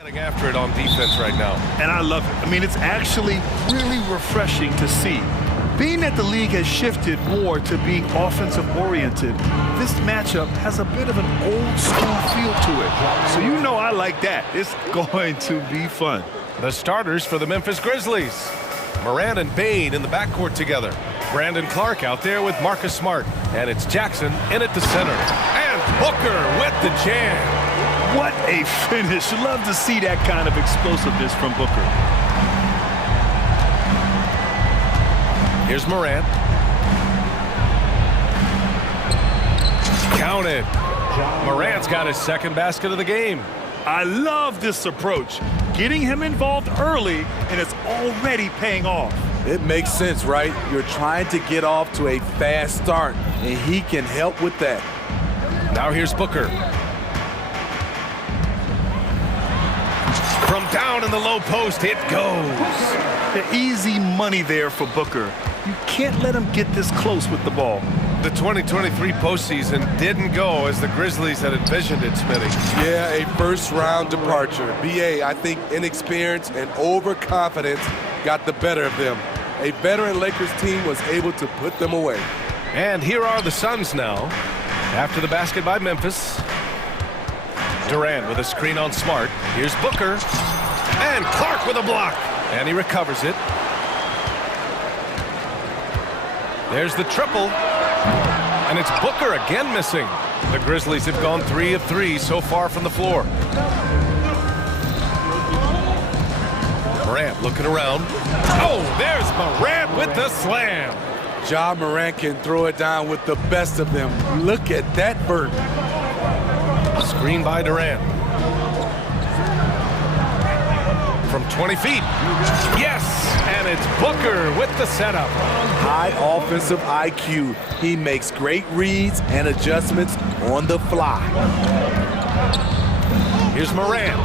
After it on defense right now. And I love it. I mean, it's actually really refreshing to see. Being that the league has shifted more to being offensive-oriented, this matchup has a bit of an old-school feel to it. So you know I like that. It's going to be fun. The starters for the Memphis Grizzlies. Morant and Bane in the backcourt together. Brandon Clark out there with Marcus Smart. And it's Jackson in at the center. And Booker with the jam. What a finish. Love to see that kind of explosiveness from Booker. Here's Morant. Counted. Morant's got his second basket of the game. I love this approach. Getting him involved early, and it's already paying off. It makes sense, right? You're trying to get off to a fast start, and he can help with that. Now here's Booker. From down in the low post, it goes. The easy money there for Booker. You can't let him get this close with the ball. The 2023 postseason didn't go as the Grizzlies had envisioned it, Smitty. Yeah, a first-round departure. BA, I think inexperience and overconfidence got the better of them. A veteran Lakers team was able to put them away. And here are the Suns now. After the basket by Memphis. Durant with a screen on Smart. Here's Booker. And Clark with a block. And he recovers it. There's the triple. And it's Booker again missing. The Grizzlies have gone 3 of 3 so far from the floor. Morant looking around. Oh, there's Morant with the slam. Ja Morant can throw it down with the best of them. Look at that burden. Screen by Durant. From 20 feet. Yes! And it's Booker with the setup. High offensive IQ. He makes great reads and adjustments on the fly. Here's Morant.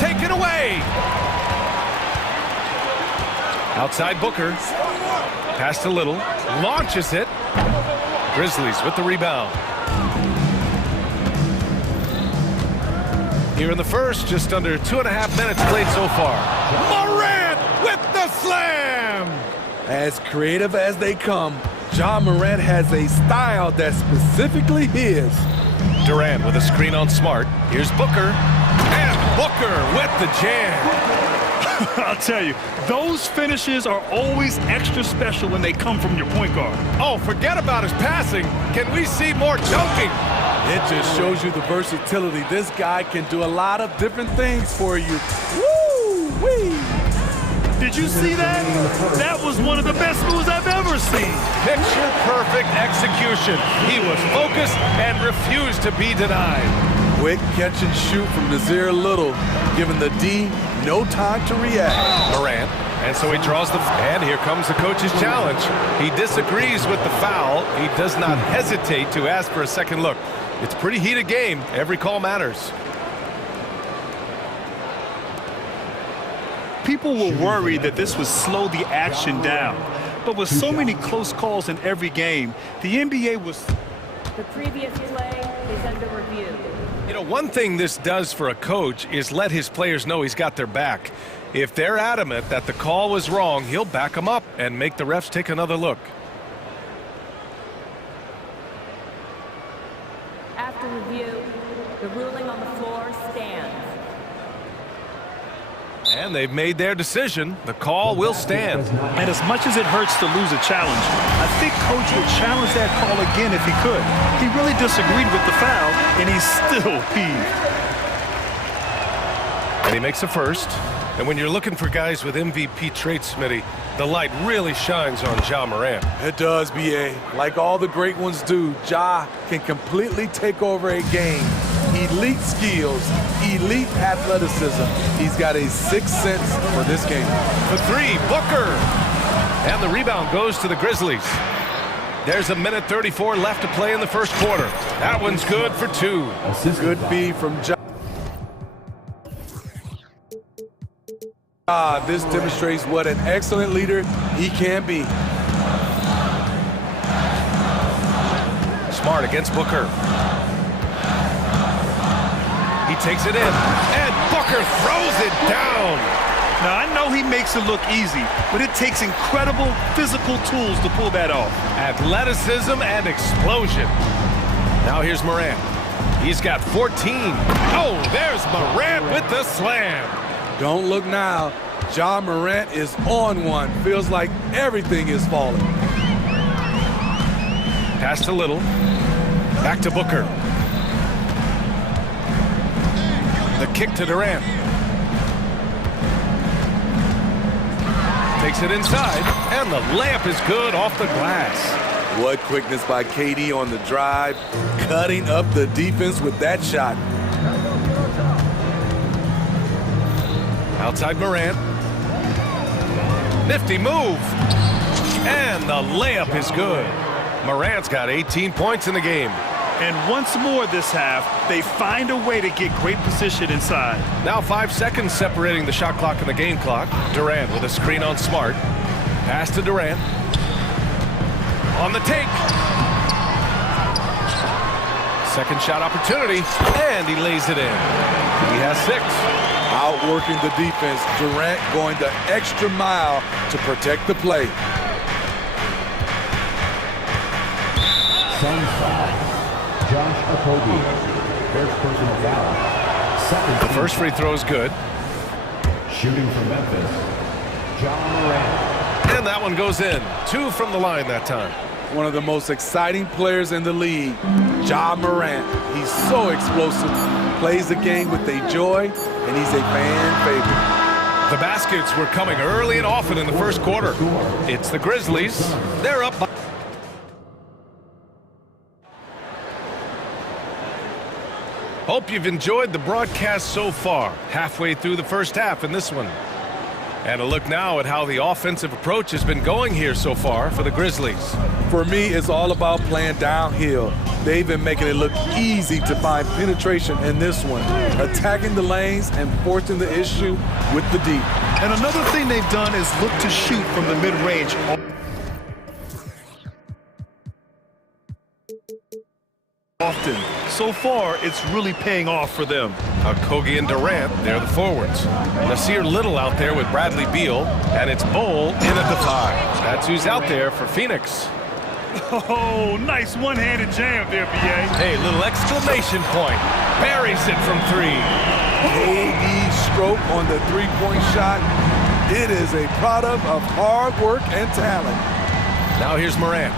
Take it away! Outside Booker. Passed a little. Launches it. Grizzlies with the rebound. Here in the first, just under 2.5 minutes played so far. Morant with the slam! As creative as they come, Ja Morant has a style that's specifically his. Durant with a screen on Smart. Here's Booker. And Booker with the jam. I'll tell you, those finishes are always extra special when they come from your point guard. Oh, forget about his passing. Can we see more dunking? It just shows you the versatility. This guy can do a lot of different things for you. Woo-wee! Did you see that? That was one of the best moves I've ever seen. Picture-perfect execution. He was focused and refused to be denied. Quick catch and shoot from Nazir Little, giving the D no time to react. Morant, and so he draws the... And here comes the coach's challenge. He disagrees with the foul. He does not hesitate to ask for a second look. It's a pretty heated game. Every call matters. People were worried that this would slow the action down. But with so many close calls in every game, the NBA was... The previous play is under review. You know, one thing this does for a coach is let his players know he's got their back. If they're adamant that the call was wrong, he'll back them up and make the refs take another look. After review, the ruling on the floor stands. And they've made their decision. The call will stand. And as much as it hurts to lose a challenge, I think Coach would challenge that call again if he could. He really disagreed with the foul, and he's still peeved. And he makes a first. And when you're looking for guys with MVP traits, Smitty, the light really shines on Ja Morant. It does, BA. Like all the great ones do, Ja can completely take over a game. Elite skills, elite athleticism. He's got a sixth sense for this game. For three, Booker. And the rebound goes to the Grizzlies. There's 1:34 left to play in the first quarter. That one's good for 2. Good feed from Ja. This demonstrates what an excellent leader he can be. Smart against Booker. He takes it in, and Booker throws it down. Now, I know he makes it look easy, but it takes incredible physical tools to pull that off. Athleticism and explosion. Now here's Morant. He's got 14. Oh, there's Morant with the slam. Don't look now. Ja Morant is on one. Feels like everything is falling. Pass to Little. Back to Booker. The kick to Durant. Takes it inside, and the layup is good off the glass. What quickness by KD on the drive, cutting up the defense with that shot. Outside Morant. Nifty move. And the layup is good. Morant's got 18 points in the game. And once more this half, they find a way to get great position inside. Now 5 seconds separating the shot clock and the game clock. Durant with a screen on Smart. Pass to Durant. On the take. Second shot opportunity, and he lays it in. He has 6. Outworking the defense, Durant going the extra mile to protect the play. The first free throw is good. Shooting from Memphis, Ja Morant. And that one goes in. 2 from the line that time. One of the most exciting players in the league, Ja Morant. He's so explosive, plays the game with a joy, and he's a fan favorite. The baskets were coming early and often in the first quarter. It's the Grizzlies. They're up by... Hope you've enjoyed the broadcast so far. Halfway through the first half in this one. And a look now at how the offensive approach has been going here so far for the Grizzlies. For me, it's all about playing downhill. They've been making it look easy to find penetration in this one, attacking the lanes and forcing the issue with the deep. And another thing they've done is look to shoot from the mid-range. Often. So far, it's really paying off for them. Kogi and Durant, they're the forwards. Nasir Little out there with Bradley Beal, and it's Bull in at the 5. That's who's out there for Phoenix. Oh, nice one-handed jam there, B.A. Hey, little exclamation point. Buries it from 3. KD's stroke on the three-point shot. It is a product of hard work and talent. Now here's Morant.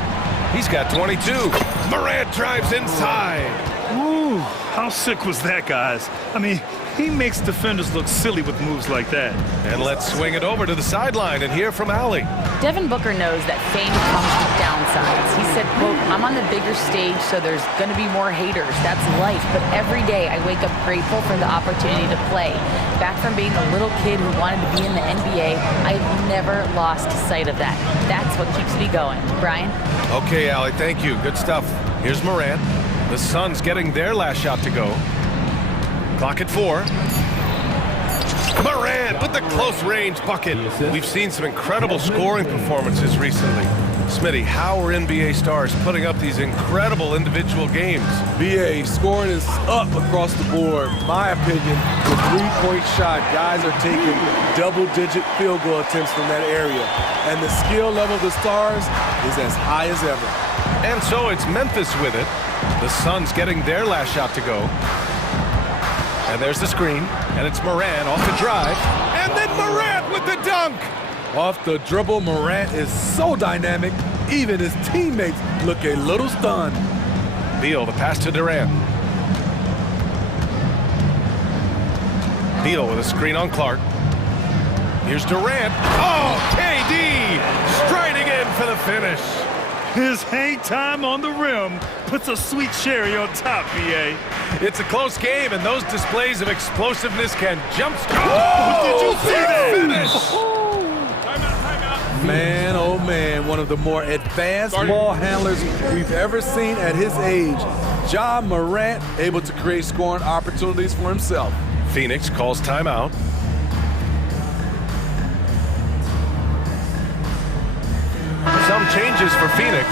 He's got 22. Morant drives inside. Ooh, how sick was that, guys? I mean, he makes defenders look silly with moves like that. And let's swing it over to the sideline and hear from Allie. Devin Booker knows that fame comes with downsides. He said, quote, "I'm on the bigger stage, so there's going to be more haters. That's life. But every day I wake up grateful for the opportunity to play. Back from being a little kid who wanted to be in the NBA, I've never lost sight of that. That's what keeps me going." Brian? Okay, Allie, thank you. Good stuff. Here's Morant. The Suns getting their last shot to go. Clock at 4. Morant with the close-range bucket. We've seen some incredible scoring performances recently. Smitty, how are NBA stars putting up these incredible individual games? BA, scoring is up across the board. My opinion, the three-point shot, guys are taking double-digit field goal attempts from that area. And the skill level of the stars is as high as ever. And so it's Memphis with it. The Suns getting their last shot to go. And there's the screen, and it's Morant off the drive, and then Morant with the dunk! Off the dribble, Morant is so dynamic, even his teammates look a little stunned. Beal, the pass to Durant. Beal with a screen on Clark. Here's Durant. Oh, KD striding in for the finish. His hang time on the rim puts a sweet cherry on top, B.A. It's a close game, and those displays of explosiveness can jumpstart. Oh, did you see that? Finish! Timeout. Man, oh man, one of the more advanced ball handlers we've ever seen at his age. Ja Morant able to create scoring opportunities for himself. Phoenix calls timeout. Some changes for Phoenix.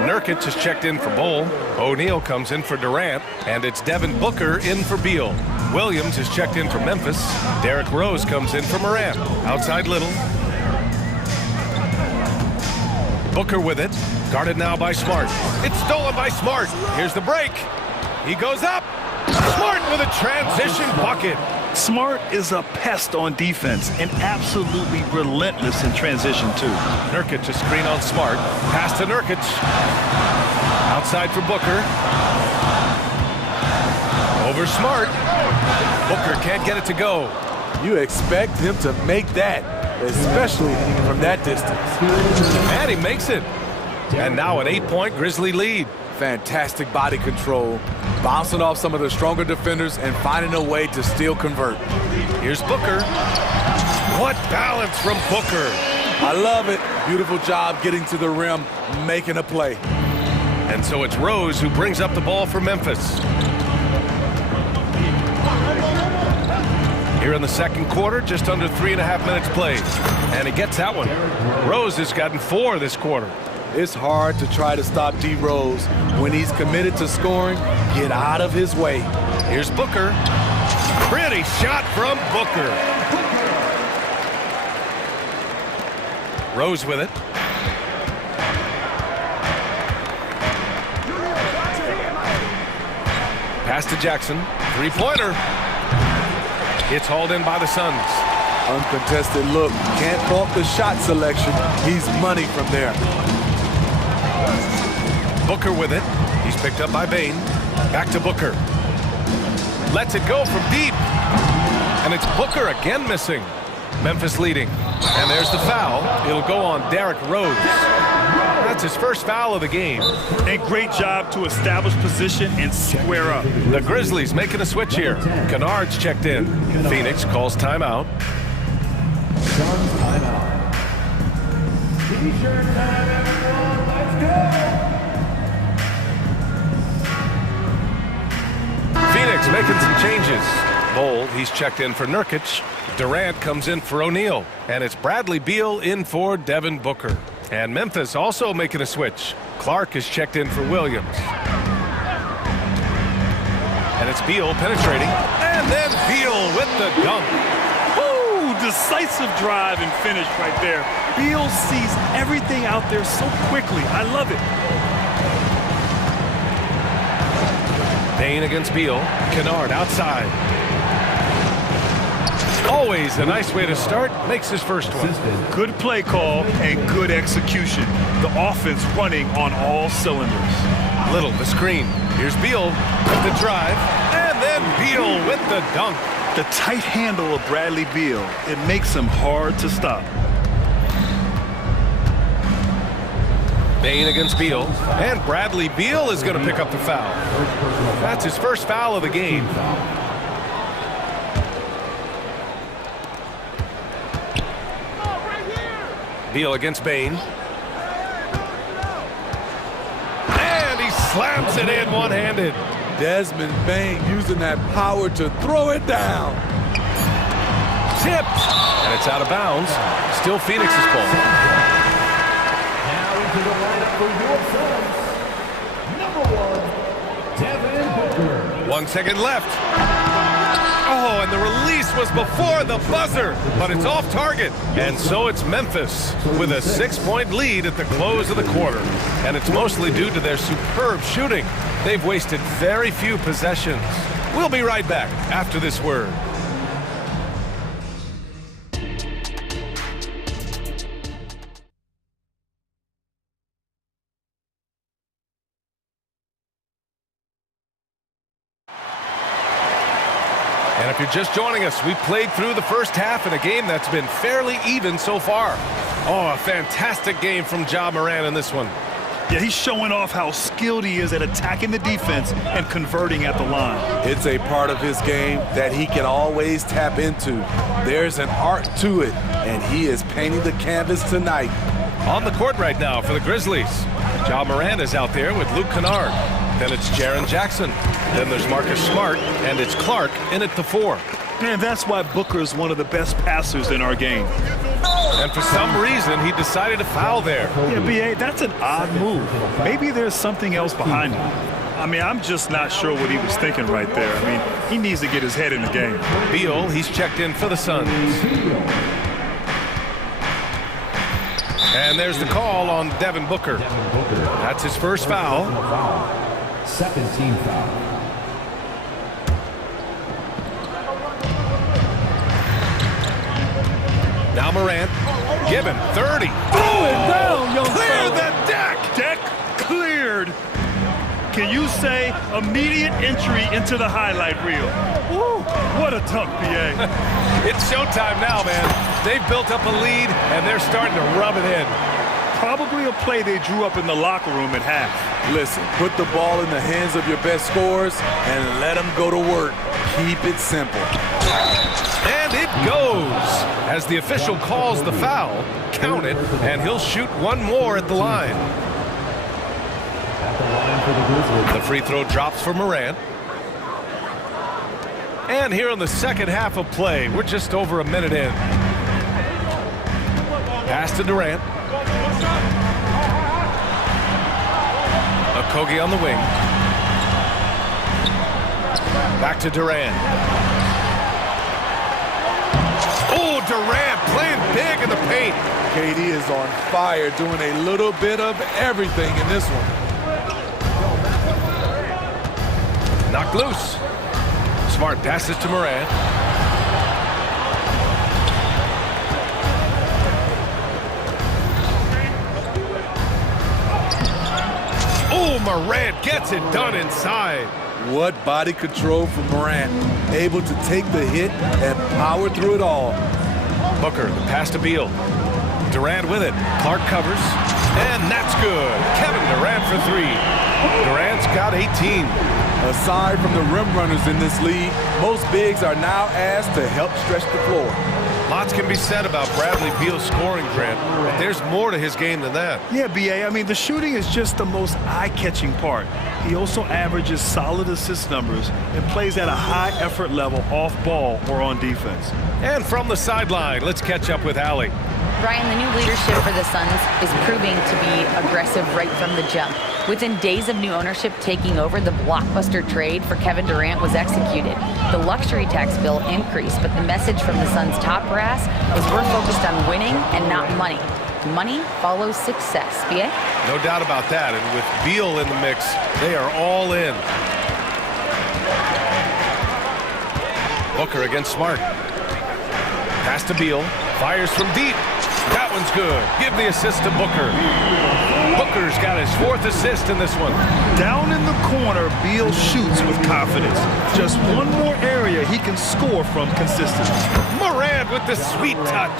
Nurkic has checked in for Bull. O'Neal comes in for Durant. And it's Devin Booker in for Beal. Williams is checked in for Memphis. Derrick Rose comes in for Morant. Outside Little. Booker with it. Guarded now by Smart. It's stolen by Smart. Here's the break. He goes up. Smart with a transition bucket. Smart is a pest on defense and absolutely relentless in transition too. Nurkic a screen on Smart. Pass to Nurkic. Outside for Booker. Over Smart. Booker can't get it to go. You expect him to make that, especially from that distance. And he makes it. And now an 8-point Grizzly lead. Fantastic body control, bouncing off some of the stronger defenders and finding a way to still convert. Here's Booker. What balance from Booker. I love it. Beautiful job getting to the rim, making a play. And so it's Rose who brings up the ball for Memphis. Here in the second quarter, just under 3.5 minutes played. And he gets that one. Rose has gotten 4 this quarter. It's hard to try to stop D. Rose. When he's committed to scoring, get out of his way. Here's Booker. Pretty shot from Booker. Rose with it. Pass to Jackson. Three-pointer. It's hauled in by the Suns. Uncontested look. Can't fault the shot selection. He's money from there. Booker with it. He's picked up by Bane. Back to Booker. Lets it go from deep. And it's Booker again missing. Memphis leading. And there's the foul. It'll go on Derrick Rose. That's his first foul of the game. A great job to establish position and square up. The Grizzlies making a switch here. Kennard's checked in. Phoenix calls timeout. Suns timeout. T-shirt time, everyone. Let's go. Phoenix making some changes. Bowl, he's checked in for Nurkic. Durant comes in for O'Neal. And it's Bradley Beal in for Devin Booker. And Memphis also making a switch. Clark is checked in for Williams. And it's Beal penetrating. And then Beal with the dunk. Woo! Decisive drive and finish right there. Beal sees everything out there so quickly. I love it. Bane against Beal. Kennard outside. Always a nice way to start. Makes his first one. Good play call and good execution. The offense running on all cylinders. Little, the screen. Here's Beal with the drive. And then Beal with the dunk. The tight handle of Bradley Beal. It makes him hard to stop. Bane against Beal. And Bradley Beal is going to pick up the foul. That's his first foul of the game. Beal against Bane. And he slams it in one-handed. Desmond Bane using that power to throw it down. Tipped. And it's out of bounds. Still Phoenix's ball. Now into the lineup for your Suns. Number 1, Devin Booker. 1 second left. Oh, and the release was before the buzzer, but it's off target. And so it's Memphis with a 6-point lead at the close of the quarter. And it's mostly due to their superb shooting. They've wasted very few possessions. We'll be right back after this word. And if you're just joining us, we played through the first half in a game that's been fairly even so far. Oh, a fantastic game from Ja Morant in this one. Yeah, he's showing off how skilled he is at attacking the defense and converting at the line. It's a part of his game that he can always tap into. There's an art to it, and he is painting the canvas tonight. On the court right now for the Grizzlies. Ja Morant is out there with Luke Kennard. Then it's Jaren Jackson. Then there's Marcus Smart, and it's Clark in at the 4. Man, that's why Booker is one of the best passers in our game. And for some reason, he decided to foul there. Yeah, B.A., that's an odd move. Maybe there's something else behind it. I mean, I'm just not sure what he was thinking right there. I mean, he needs to get his head in the game. Beal, he's checked in for the Suns. And there's the call on Devin Booker. That's his first foul. Second team foul. Now Morant, given 30. Clear the deck. Deck cleared. Can you say immediate entry into the highlight reel? Woo, what a tough PA. It's showtime now, man. They've built up a lead, and they're starting to rub it in. Probably a play they drew up in the locker room at half. Listen, put the ball in the hands of your best scorers and let them go to work. Keep it simple. And it goes. As the official calls the foul, count it, and he'll shoot one more at the line. At the line for the Grizzlies. The free throw drops for Morant. And here in the second half of play, we're just over a minute in. Pass to Durant. Okogie on the wing. Back to Durant. Oh, Durant playing big in the paint. KD is on fire, doing a little bit of everything in this one. Knocked loose. Smart passes to Morant. Oh, Morant gets it done inside. What body control from Morant. Able to take the hit and power through it all. Booker, the pass to Beal. Durant with it. Clark covers. And that's good. Kevin Durant for three. Durant's got 18. Aside from the rim runners in this league, most bigs are now asked to help stretch the floor. Lots can be said about Bradley Beal's scoring, Grant, but there's more to his game than that. Yeah, BA, I mean, the shooting is just the most eye-catching part. He also averages solid assist numbers and plays at a high effort level off ball or on defense. And from the sideline, let's catch up with Allie. Brian, the new leadership for the Suns is proving to be aggressive right from the jump. Within days of new ownership taking over, the blockbuster trade for Kevin Durant was executed. The luxury tax bill increased, but the message from the Suns' top brass was we're focused on winning and not money. Money follows success. BA? No doubt about that, and with Beal in the mix, they are all in. Booker against Smart. Pass to Beal. Fires from deep. That one's good. Give the assist to Booker. Booker's got his fourth assist in this one. Down in the corner, Beal shoots with confidence. Just one more area he can score from consistently. Morant with the sweet touch.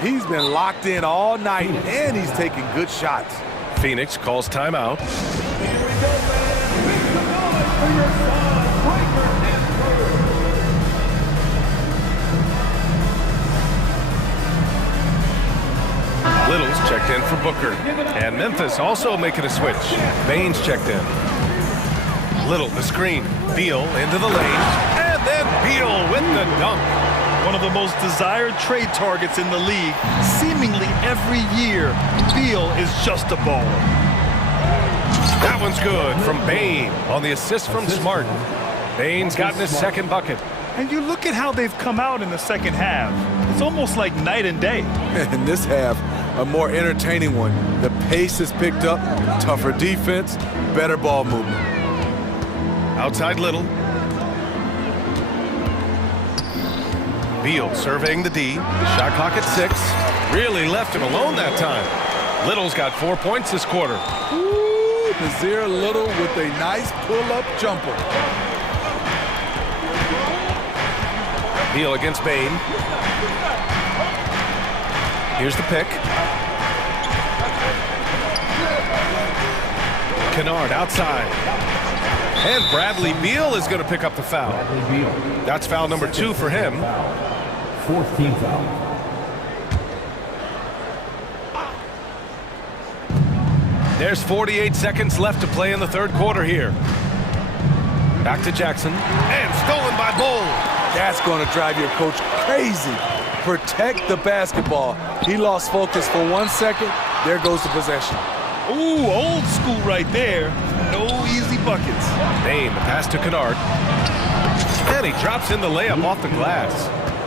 He's been locked in all night, and he's taking good shots. Phoenix calls timeout. Little's checked in for Booker. And Memphis also making a switch. Baines checked in. Little, the screen. Beal into the lane. And then Beal with the dunk. One of the most desired trade targets in the league. Seemingly every year, Beal is just a baller. That one's good from Bain on the assist from Smart. Bain's gotten his second bucket. And you look at how they've come out in the second half. It's almost like night and day. In this half, a more entertaining one. The pace is picked up, tougher defense, better ball movement. Outside Little. Beal surveying the D. Shot clock at 6. Really left him alone that time. Little's got 4 points this quarter. Ooh, Nazir Little with a nice pull-up jumper. Beal against Bain. Here's the pick. Kennard outside. And Bradley Beal is going to pick up the foul. That's foul number 2 for him. Fourth team foul. There's 48 seconds left to play in the third quarter here. Back to Jackson. And stolen by Bull. That's going to drive your coach crazy. Protect the basketball. He lost focus for 1 second. There goes the possession. Ooh, old school right there. No easy buckets. Bain, the pass to Kennard. And he drops in the layup off the glass.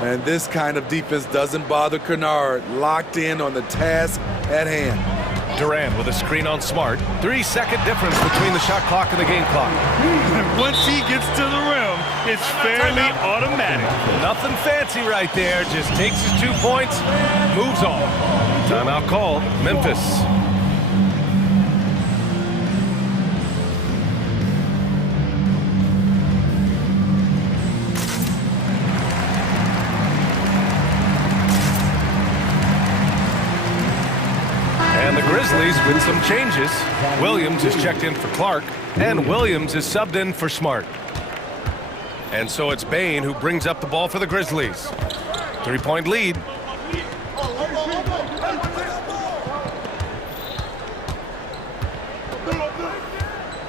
And this kind of defense doesn't bother Kennard. Locked in on the task at hand. Durant with a screen on Smart. 3-second difference between the shot clock and the game clock. Once he gets to the rim, it's fairly automatic. Nothing fancy right there. Just takes his 2 points, moves on. Timeout called, Memphis. And the Grizzlies with some changes. Williams is checked in for Clark, and Williams is subbed in for Smart. And so it's Bain who brings up the ball for the Grizzlies. 3-point lead.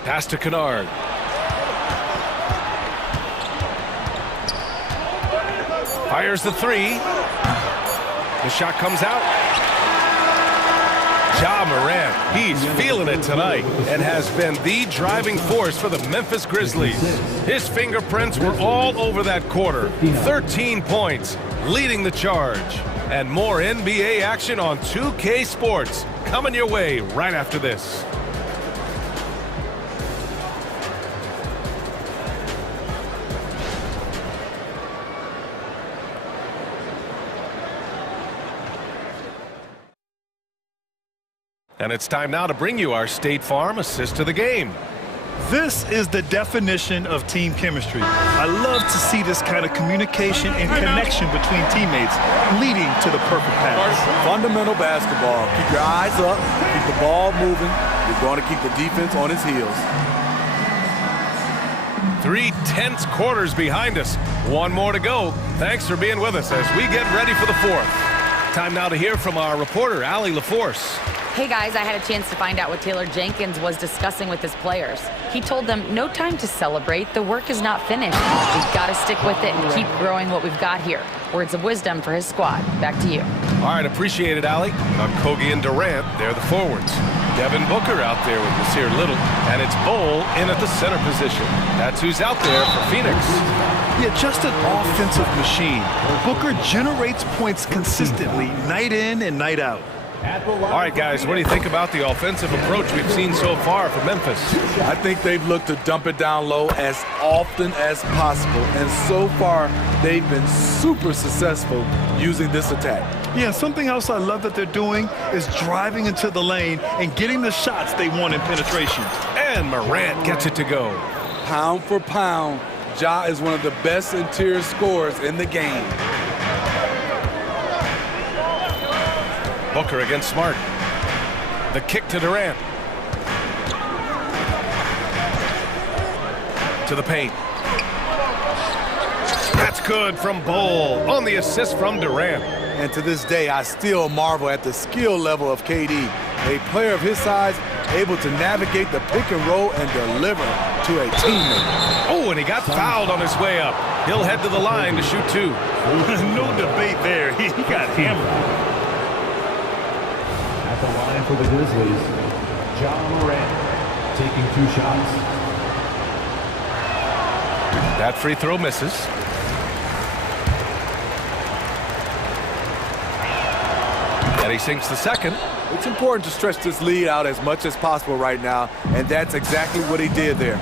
Pass to Kennard. Fires the three. The shot comes out. Ja Morant, he's feeling it tonight and has been the driving force for the Memphis Grizzlies. His fingerprints were all over that quarter. 13 points, leading the charge. And more NBA action on 2K Sports coming your way right after this. And it's time now to bring you our State Farm assist to the game. This is the definition of team chemistry. I love to see this kind of communication and connection between teammates leading to the perfect pass. Fundamental basketball. Keep your eyes up, keep the ball moving. You're going to keep the defense on his heels. 3 tense quarters behind us. One more to go. Thanks for being with us as we get ready for the fourth. Time now to hear from our reporter, Allie LaForce. Hey guys, I had a chance to find out what Taylor Jenkins was discussing with his players. He told them, no time to celebrate, the work is not finished. We've got to stick with it and keep growing what we've got here. Words of wisdom for his squad. Back to you. All right, appreciate it, Allie. Kogi and Durant, they're the forwards. Devin Booker out there with Nasir Little, and it's Bowl in at the center position. That's who's out there for Phoenix. Yeah, just an offensive machine. Booker generates points consistently, night in and night out. All right, guys, what do you think about the offensive approach we've seen so far from Memphis? I think they've looked to dump it down low as often as possible, and so far they've been super successful using this attack. Yeah, something else I love that they're doing is driving into the lane and getting the shots they want in penetration. And Morant gets it to go. Pound for pound, Ja is one of the best interior scorers in the game. Booker against Smart. The kick to Durant. To the paint. That's good from Bowl on the assist from Durant. And to this day, I still marvel at the skill level of KD. A player of his size able to navigate the pick and roll and deliver to a teammate. Oh, and he got fouled on his way up. He'll head to the line to shoot two. No debate there. He got hammered. At the line for the Grizzlies, Ja Morant taking 2 shots. That free throw misses. And he sinks the second. It's important to stretch this lead out as much as possible right now, and that's exactly what he did there.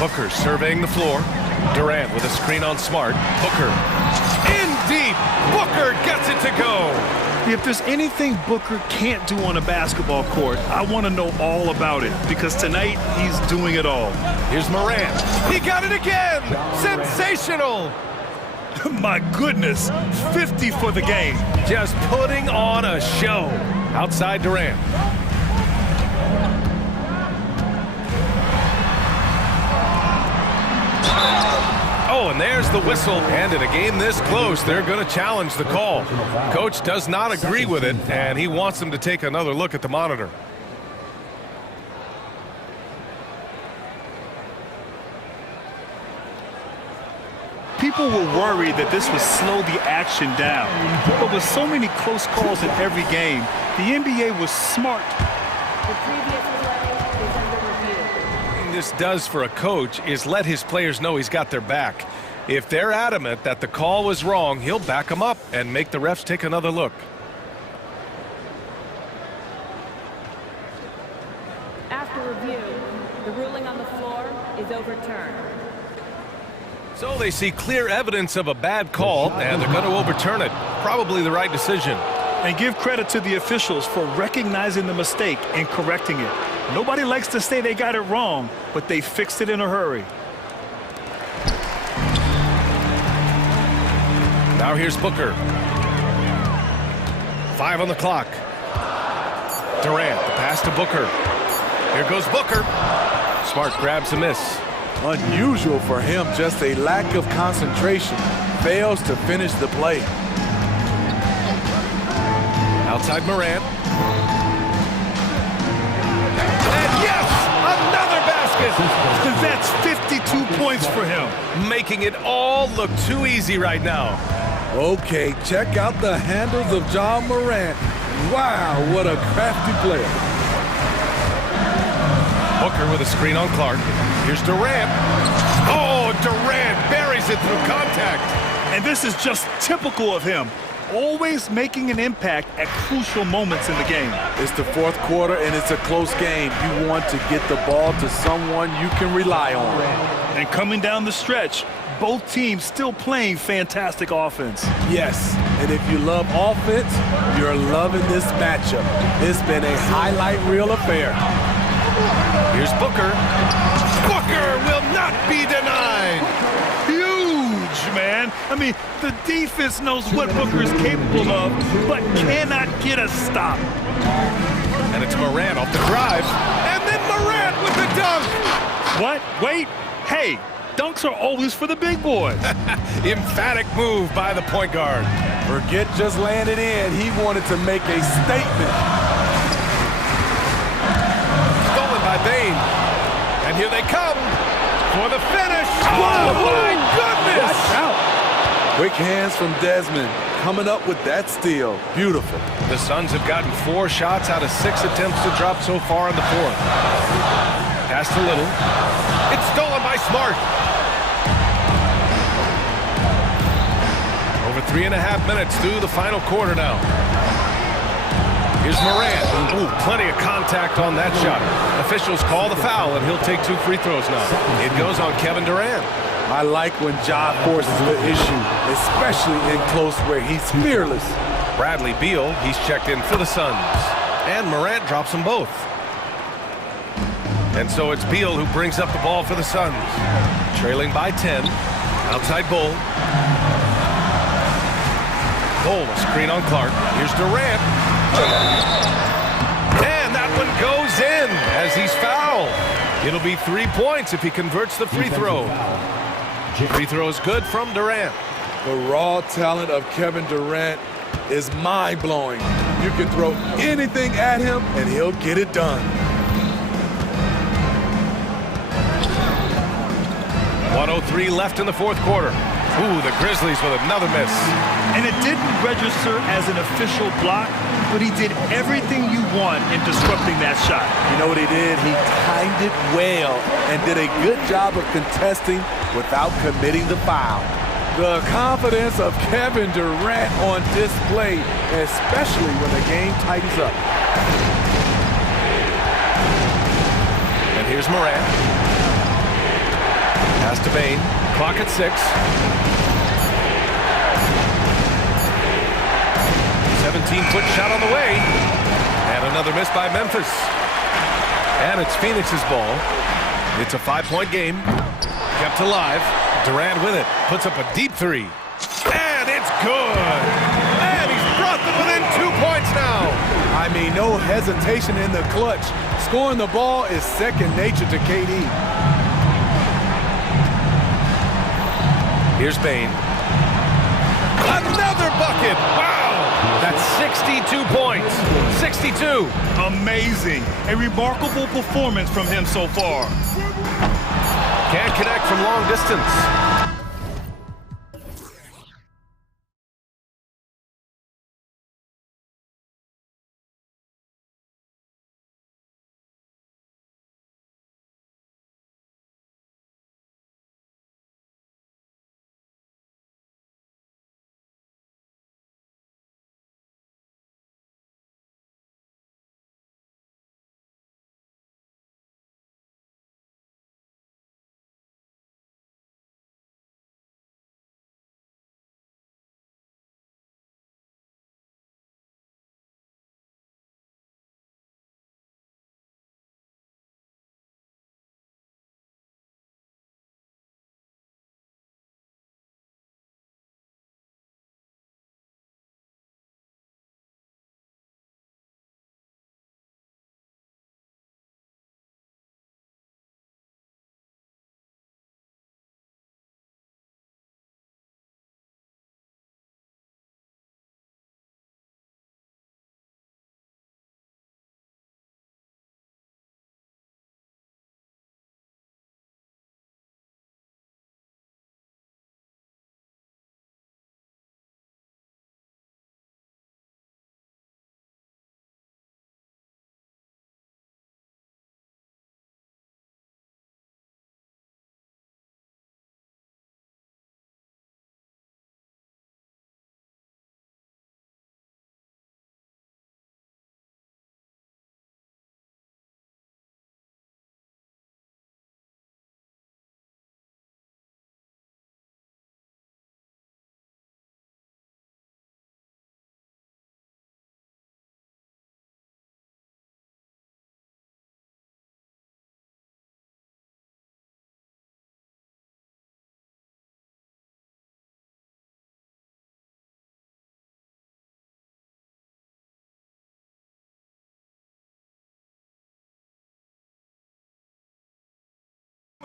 Booker surveying the floor. Durant with a screen on Smart. Booker in deep. Booker gets it to go. If there's anything Booker can't do on a basketball court, I want to know all about it, because tonight he's doing it all. Here's Morant. He got it again. Sensational. My goodness, 50 for the game. Just putting on a show. Outside Durant. Oh, and there's the whistle. And in a game this close, they're going to challenge the call. Coach does not agree with it, and he wants them to take another look at the monitor. People were worried that this would slow the action down. But with so many close calls in every game, the NBA was smart The previous play is under review. What this does for a coach is let his players know he's got their back. If they're adamant that the call was wrong, he'll back them up and make the refs take another look. After review, the ruling on the floor is overturned. So they see clear evidence of a bad call, and they're going to overturn it. Probably the right decision. And give credit to the officials for recognizing the mistake and correcting it. Nobody likes to say they got it wrong, but they fixed it in a hurry. Now here's Booker. 5 on the clock. Durant, the pass to Booker. Here goes Booker. Smart grabs a miss. Unusual for him, just a lack of concentration. Fails to finish the play. Outside Morant. And yes! Another basket! That's 52 points for him. Making it all look too easy right now. Okay, check out the handles of John Morant. Wow, what a crafty player. Booker with a screen on Clark. Here's Durant. Oh, Durant buries it through contact. And this is just typical of him. Always making an impact at crucial moments in the game. It's the fourth quarter and it's a close game. You want to get the ball to someone you can rely on. And coming down the stretch, both teams still playing fantastic offense. Yes, and if you love offense, you're loving this matchup. It's been a highlight reel affair. Here's Booker. Booker will not be denied. Huge, man. I mean, the defense knows what Booker is capable of, but cannot get a stop. And it's Morant off the drive. And then Morant with the dunk. What? Wait. Hey, dunks are always for the big boys. Emphatic move by the point guard. Forget just laying it in. He wanted to make a statement. Stolen by Bane. And here they come for the finish. Oh, my goodness! Watch out. Quick hands from Desmond. Coming up with that steal. Beautiful. The Suns have gotten 4 shots out of 6 attempts to drop so far in the fourth. Pass to Little. It's stolen by Smart. Over 3.5 minutes through the final quarter now. Here's Morant. Ooh, plenty of contact on that shot. Officials call the foul, and he'll take 2 free throws now. It goes on Kevin Durant. I like when Ja forces the issue, especially in close where he's fearless. Bradley Beal, he's checked in for the Suns. And Morant drops them both. And so it's Beal who brings up the ball for the Suns. Trailing by 10. Outside Bull. Bull, a screen on Clark. Here's Durant. And that one goes in as he's fouled. It'll be 3 points if he converts the free throw. Free throw is good from Durant. The raw talent of Kevin Durant is mind-blowing. You can throw anything at him, and he'll get it done. 1:03 left in the fourth quarter. Ooh, the Grizzlies with another miss. And it didn't register as an official block, but he did everything you want in disrupting that shot. You know what he did? He timed it well and did a good job of contesting without committing the foul. The confidence of Kevin Durant on display, especially when the game tightens up. And here's Morant. Pass to Bane. Clock at 6. 17-foot shot on the way. And another miss by Memphis. And it's Phoenix's ball. It's a 5-point game. Kept alive. Durant with it. Puts up a deep 3. And it's good. And he's brought them within 2 points now. I mean, no hesitation in the clutch. Scoring the ball is second nature to KD. Here's Bane. Another bucket! Wow! That's 62 points. 62. Amazing. A remarkable performance from him so far. Can't connect from long distance.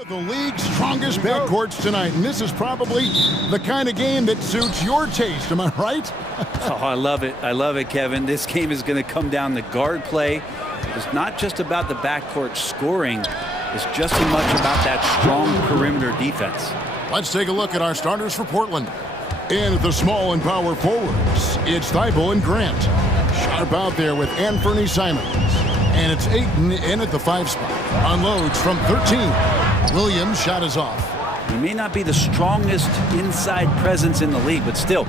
The league's strongest backcourts tonight, and this is probably the kind of game that suits your taste, am I right? Oh, I love it. I love it, Kevin. This game is going to come down to guard play. It's not just about the backcourt scoring. It's just as much about that strong perimeter defense. Let's take a look at our starters for Portland. In at the small and power forwards, it's Thibault and Grant. Sharp out there with Anthony Simons. And it's Ayton in at the 5 spot. Unloads from 13. Williams' shot is off. He may not be the strongest inside presence in the league, but still,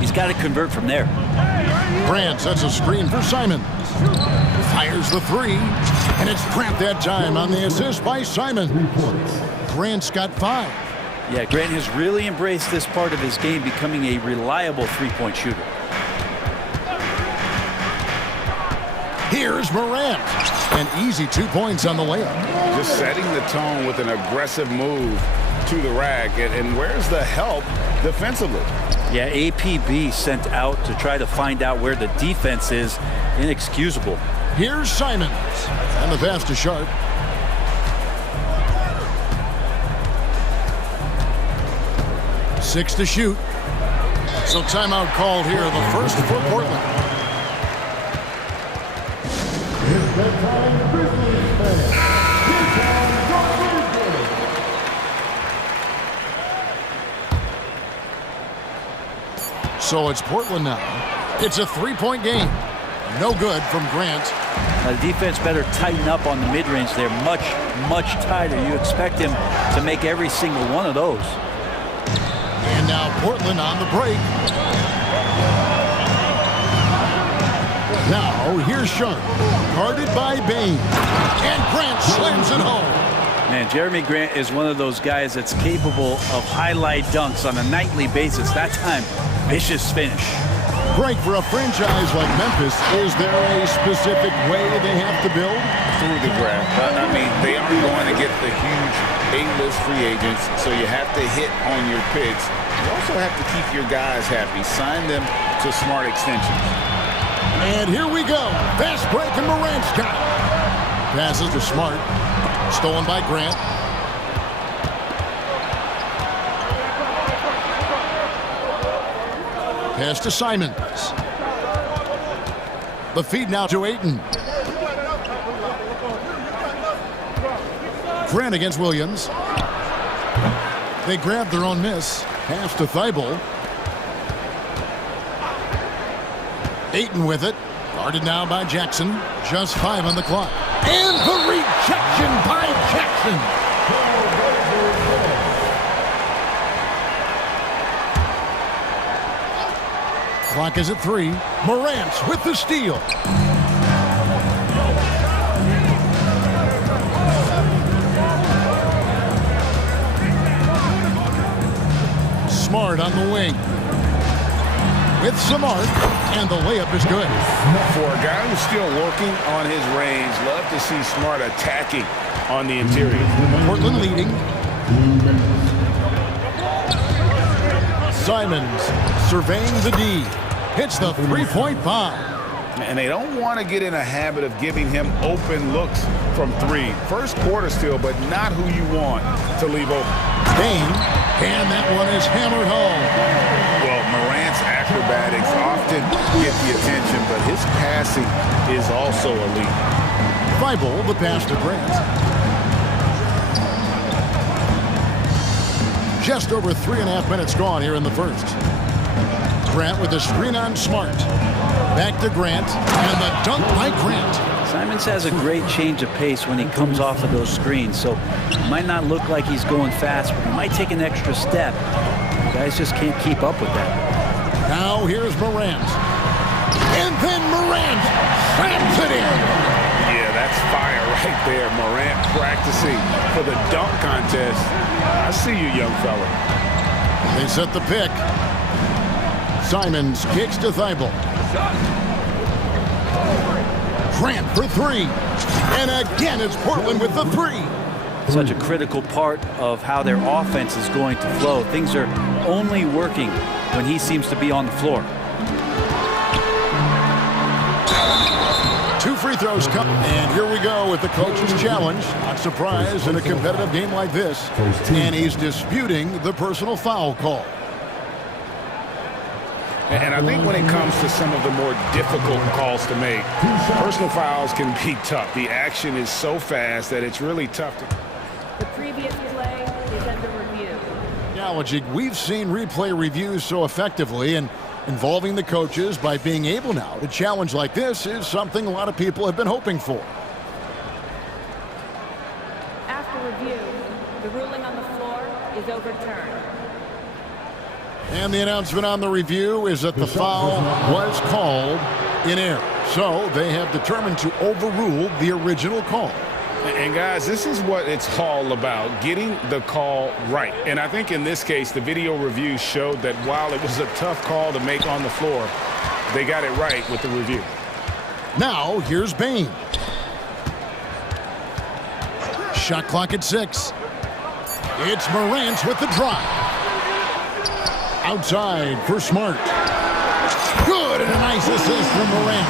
he's got to convert from there. Grant sets a screen for Simons. Fires the 3. And it's Grant that time on the assist by Simons. Grant's got 5. Yeah, Grant has really embraced this part of his game, becoming a reliable three-point shooter. Here's Morant. An easy 2 points on the layup. Just setting the tone with an aggressive move to the rack. And where's the help defensively? Yeah, APB sent out to try to find out where the defense is. Inexcusable. Here's Simons. And the pass to Sharp. Six to shoot. So timeout called here, the first for Portland. So it's Portland now. It's a 3-point game. No good from Grant. The defense better tighten up on the mid-range. They're much, much tighter. You expect him to make every single one of those. And now Portland on the break. Now here's Sharp, guarded by Bain. And Grant slams it home. Man, Jeremy Grant is one of those guys that's capable of highlight dunks on a nightly basis. That time, vicious finish. Break for a franchise like Memphis. Is there a specific way they have to build? Through the draft. I mean, they aren't going to get the huge A-list free agents, so you have to hit on your picks. You also have to keep your guys happy. Sign them to smart extensions. And here we go. Fast break and Morant's got it. Passes to Smart. Stolen by Grant. Pass to Simons. The feed now to Ayton. Grant against Williams. They grab their own miss. Pass to Thibault. Ayton with it. Guarded now by Jackson. Just 5 on the clock. And the rejection by Jackson. Clock is at 3. Morant with the steal. Smart on the wing. With Smart, and the layup is good. For a guy who's still working on his range, love to see Smart attacking on the interior. Portland leading. Simons surveying the D. Hits the 3-point bomb. And they don't want to get in a habit of giving him open looks from 3. First quarter still, but not who you want to leave open. Bain, and that one is hammered home. Well, Morant's acrobatics often get the attention, but his passing is also elite. Thibault, the pass to Grant. Just over 3.5 minutes gone here in the first. Grant with the screen on Smart. Back to Grant, and the dunk by Grant. Simons has a great change of pace when he comes off of those screens, so it might not look like he's going fast, but he might take an extra step. The guys just can't keep up with that. Now here's Morant. And then Morant slams it in. Yeah, that's fire right there. Morant practicing for the dunk contest. I see you, young fella. They set the pick. Simons kicks to Thibault. Grant for 3. And again, it's Portland with the 3. Such a critical part of how their offense is going to flow. Things are only working when he seems to be on the floor. 2 free throws come. And here we go with the coach's challenge. Not surprised in a competitive game like this. And he's disputing the personal foul call. And I think when it comes to some of the more difficult calls to make, personal fouls can be tough. The action is so fast that it's really tough to... The previous play is under review. Acknowledging we've seen replay reviews so effectively, and involving the coaches by being able now to challenge like this is something a lot of people have been hoping for. After review, the ruling on the floor is overturned. And the announcement on the review is that the foul was called in error. So they have determined to overrule the original call. And guys, this is what it's all about, getting the call right. And I think in this case, the video review showed that while it was a tough call to make on the floor, they got it right with the review. Now, here's Bain. Shot clock at 6. It's Morant with the drive. Outside for Smart. Good, and a nice assist from Morant.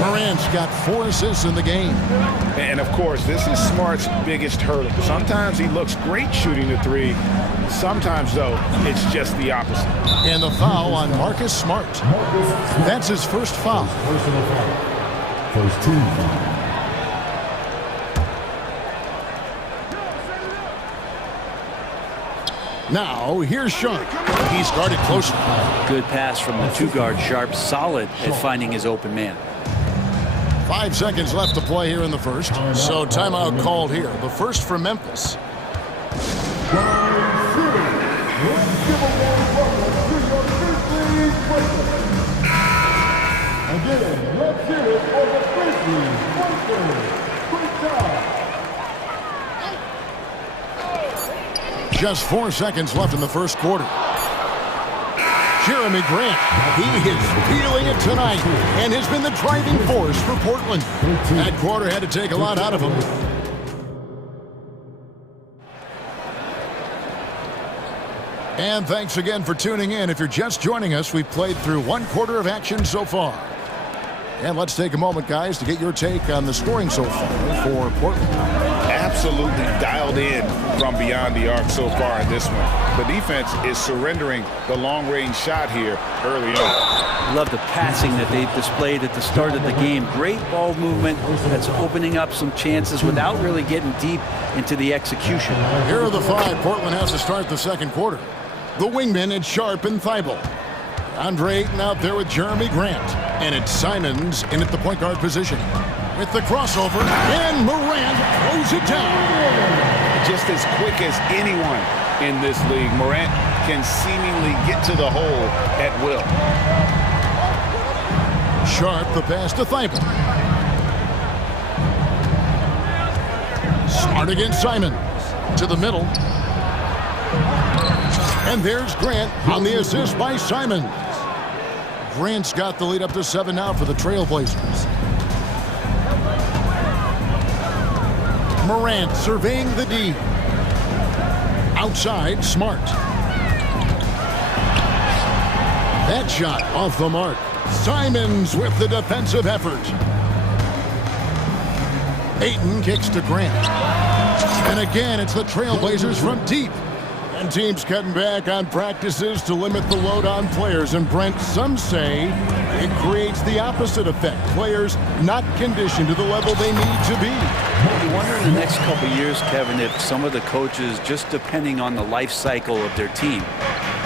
Morant's got 4 assists in the game. And of course, this is Smart's biggest hurdle. Sometimes he looks great shooting the 3. Sometimes, though, it's just the opposite. And the foul on Marcus Smart. That's his first foul. Personal foul. First team foul. Now, here's Sharp. He started closer. Good pass from the 2-guard. Sharp, solid at finding his open man. 5 seconds left to play here in the first. So timeout called here. The first for Memphis. Again, let's hear it for the Grizzlies. Just 4 seconds left in the first quarter. Jeremy Grant, he is feeling it tonight and has been the driving force for Portland. That quarter had to take a lot out of him. And thanks again for tuning in. If you're just joining us, we've played through 1 quarter of action so far. And let's take a moment, guys, to get your take on the scoring so far for Portland. Absolutely dialed in from beyond the arc so far in this one. The defense is surrendering the long-range shot here early on. Love the passing that they displayed at the start of the game. Great ball movement that's opening up some chances without really getting deep into the execution. Here are the 5 Portland has to start the second quarter. The wingmen, it's Sharp and Thibault. Andre Ayton out there with Jeremy Grant. And it's Simons in at the point guard position. With the crossover, and Morant throws it down. Just as quick as anyone in this league, Morant can seemingly get to the hole at will. Sharp, the pass to Thibault. Smart against Simons. To the middle. And there's Grant on the assist by Simons. Grant's got the lead up to 7 now for the Trailblazers. Morant surveying the D. Outside, Smart. That shot off the mark. Simons with the defensive effort. Ayton kicks to Grant. And again, it's the Trailblazers from deep. And teams cutting back on practices to limit the load on players. And Brent, some say it creates the opposite effect. Players not conditioned to the level they need to be. You wonder in the next couple of years, Kevin, if some of the coaches, just depending on the life cycle of their team,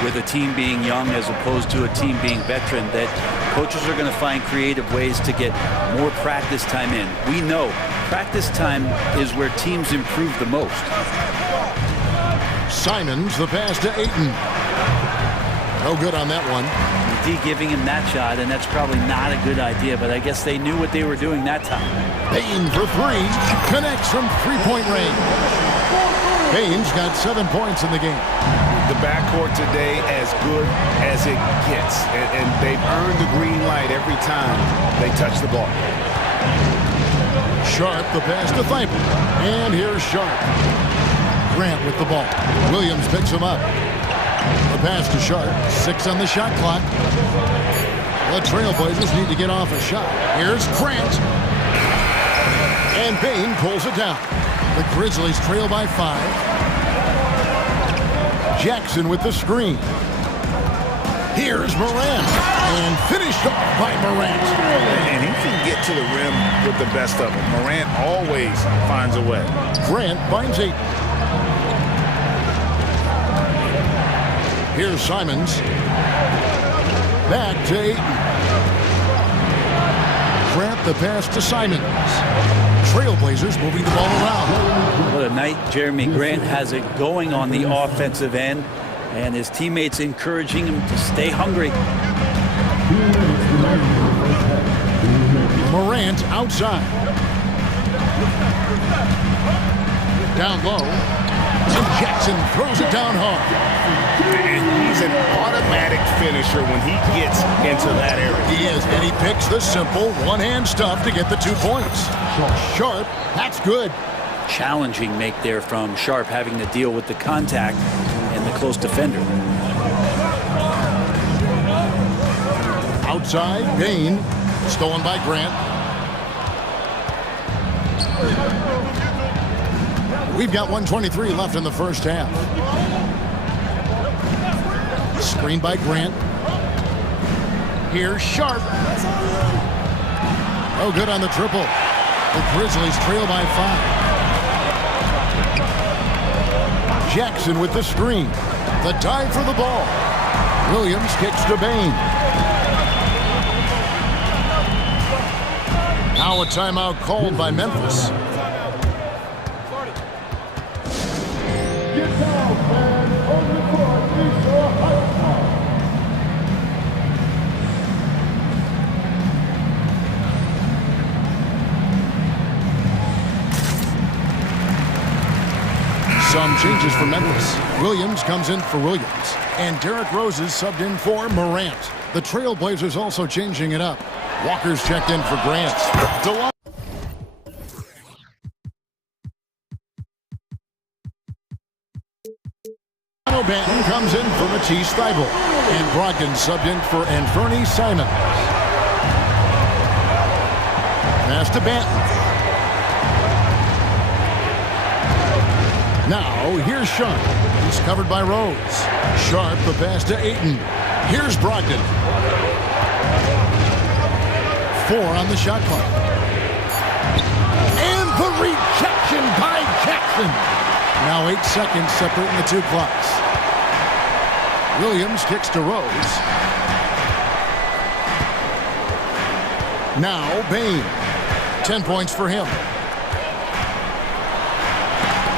with a team being young as opposed to a team being veteran, that coaches are going to find creative ways to get more practice time in. We know practice time is where teams improve the most. Simons, the pass to Ayton. No good on that one. D giving him that shot, and that's probably not a good idea, but I guess they knew what they were doing that time. Payne for 3, connects from 3-point range. Payne's got 7 points in the game. The backcourt today as good as it gets, and they've earned the green light every time they touch the ball. Sharp, the pass to Thibault. And here's Sharp. Grant with the ball. Williams picks him up. The pass to Sharp. 6 on the shot clock. The Trailblazers need to get off a shot. Here's Grant. And Bain pulls it down. The Grizzlies trail by 5. Jackson with the screen. Here's Morant. And finished off by Morant. And he can get to the rim with the best of them. Morant always finds a way. Grant finds 8. Here's Simons. Back to Ayton. Grant the pass to Simons. Trailblazers moving the ball around. What a night Jeremy Grant has it going on the offensive end, and his teammates encouraging him to stay hungry. Morant outside. Down low. And Jackson throws it down hard. And he's an automatic finisher when he gets into that area. He is, and he picks the simple one-hand stuff to get the 2 points. Sharp, that's good. Challenging make there from Sharp, having to deal with the contact and the close defender. Outside, Bain. Stolen by Grant. We've got 1:23 left in the first half. Screen by Grant. Here's Sharp. Oh, good on the triple. The Grizzlies trail by 5. Jackson with the screen. The dive for the ball. Williams kicks to Bain. Now a timeout called by Memphis. Some changes for Memphis. Williams comes in for Williams. And Derrick Rose is subbed in for Morant. The Trailblazers also changing it up. Walker's checked in for Grant. Banton comes in for Matisse Thybulle. And Brogdon subbed in for Anthony Simons. Pass to Banton. Now, here's Sharp. He's covered by Rose. Sharp, the pass to Ayton. Here's Brogdon. 4 on the shot clock. And the rejection by Jackson. Now 8 seconds separating the 2 clocks. Williams kicks to Rose. Now Bain. 10 points for him.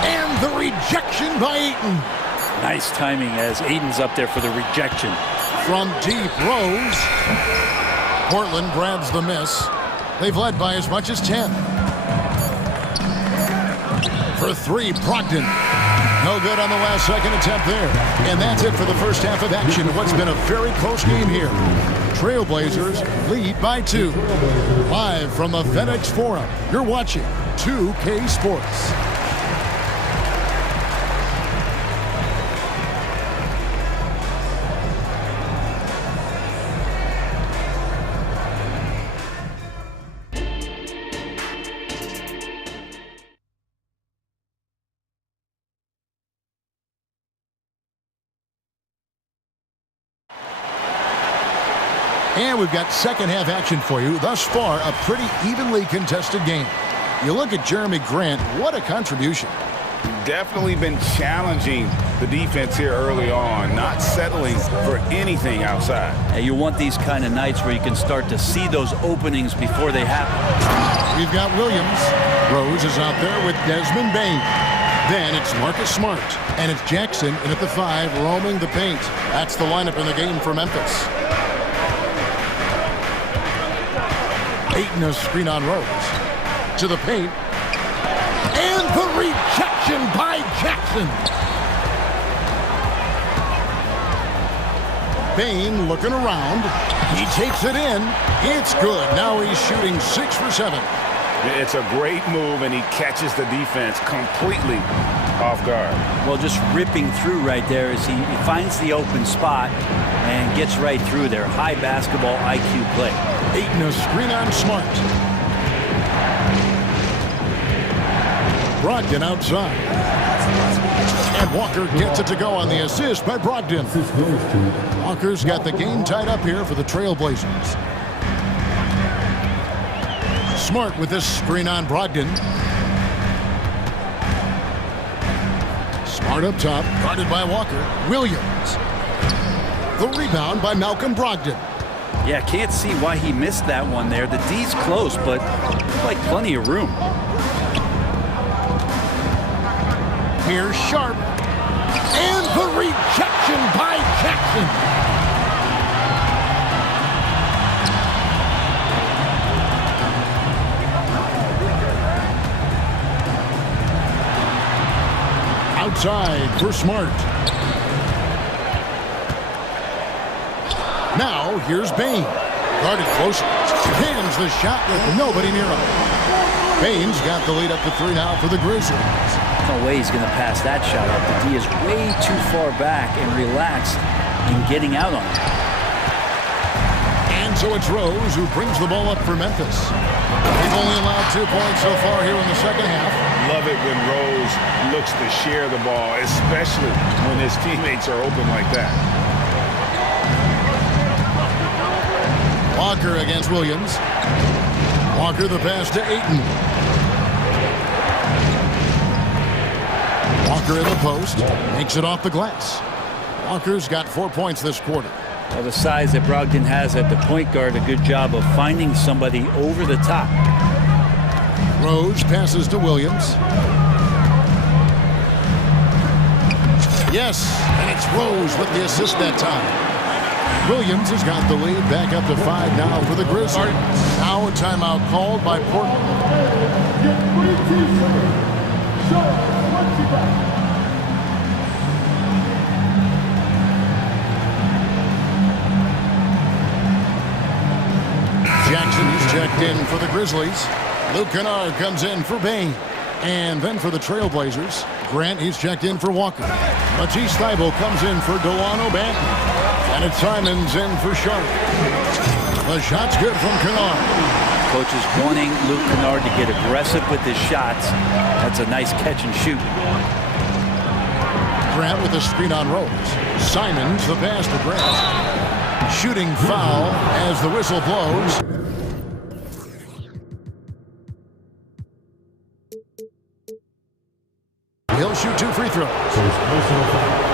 And the rejection by Ayton. Nice timing as Ayton's up there for the rejection. From deep, Rose. Portland grabs the miss. They've led by as much as 10. For 3, Brogdon. No good on the last second attempt there. And that's it for the first half of action. What's been a very close game here. Trailblazers lead by 2. Live from the FedEx Forum, you're watching 2K Sports. And we've got second half action for you. Thus far, a pretty evenly contested game. You look at Jeremy Grant, what a contribution. Definitely been challenging the defense here early on, not settling for anything outside. And you want these kind of nights where you can start to see those openings before they happen. We've got Williams. Rose is out there with Desmond Bain. Then it's Marcus Smart. And it's Jackson in at the 5, roaming the paint. That's the lineup in the game for Memphis. Ayton a screen on Rose. To the paint. And the rejection by Jackson. Bain looking around. He takes it in. It's good. Now he's shooting 6 for 7. It's a great move, and he catches the defense completely. off guard. Well, just ripping through right there as he finds the open spot and gets right through there. High basketball IQ play. Aiton a screen on Smart. Brogdon outside. And Walker gets it to go on the assist by Brogdon. Walker's got the game tied up here for the Trailblazers. Smart with this screen on Brogdon. Smart up top, guarded by Walker. Williams. The rebound by Malcolm Brogdon. Yeah, can't see why he missed that one there. The D's close, but looks like plenty of room. Here's Sharp. And the rejection by Jackson. Outside for Smart. Now here's Bain. Guarded closer. Hands the shot with nobody near him. Bain's got the lead up to 3 now for the Grizzlies. No way he's going to pass that shot up. The D is way too far back and relaxed in getting out on it. And so it's Rose who brings the ball up for Memphis. They've only allowed 2 points so far here in the second half. Love it when Rose looks to share the ball, especially when his teammates are open like that. Walker against Williams. Walker the pass to Aiton. Walker in the post. Makes it off the glass. Walker's got 4 points this quarter. Well, the size that Brogdon has at the point guard, a good job of finding somebody over the top. Rose passes to Williams. Yes, and it's Rose with the assist that time. Williams has got the lead back up to 5 now for the Grizzlies. Now a timeout called by Portland. Jackson is checked in for the Grizzlies. Luke Kennard comes in for Bain. And then for the Trailblazers, Grant, he's checked in for Walker. Matisse Thybulle comes in for Delano Banton. And it's Simons in for Sharp. The shot's good from Kennard. Coach is wanting Luke Kennard to get aggressive with his shots. That's a nice catch and shoot. Grant with the screen on Rose. Simons the pass to Grant. Shooting foul as the whistle blows. He'll shoot 2 free throws.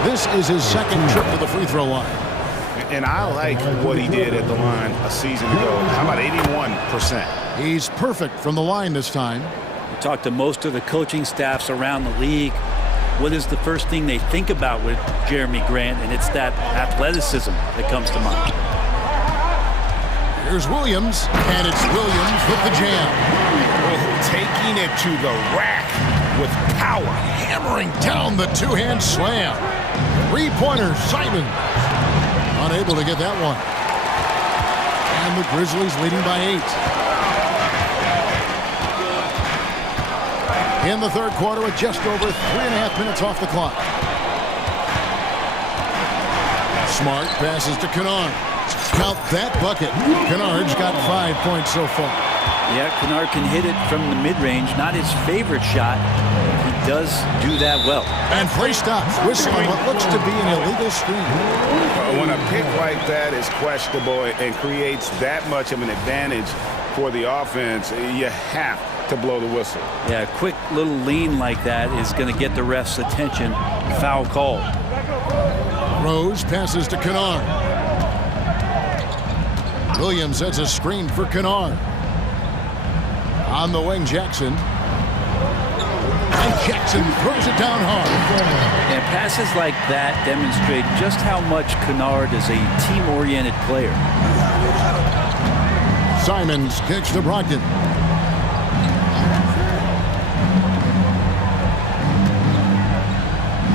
This is his second trip to the free throw line. And I like what he did at the line a season ago. How about 81%? He's perfect from the line this time. We talked to most of the coaching staffs around the league. What is the first thing they think about with Jeremy Grant? And it's that athleticism that comes to mind. Here's Williams, and it's Williams with the jam. Taking it to the rack with power. Hammering down the two-hand slam. Three-pointer, Simon. Unable to get that one. And the Grizzlies leading by 8. In the third quarter with just over 3.5 minutes off the clock. Smart passes to Kennard. Count that bucket. Kennard's got 5 points so far. Yeah, Kennard can hit it from the mid-range. Not his favorite shot. He does do that well. And play stops. Whistle on what looks to be an illegal screen. When a pick like that is questionable and creates that much of an advantage for the offense, you have to blow the whistle. Yeah, a quick little lean like that is going to get the ref's attention. Foul call. Rose passes to Kennard. Williams sets a screen for Kennard. On the wing, Jackson. And Jackson throws it down hard. And passes like that demonstrate just how much Kennard is a team-oriented player. Simons kicks to Brogdon.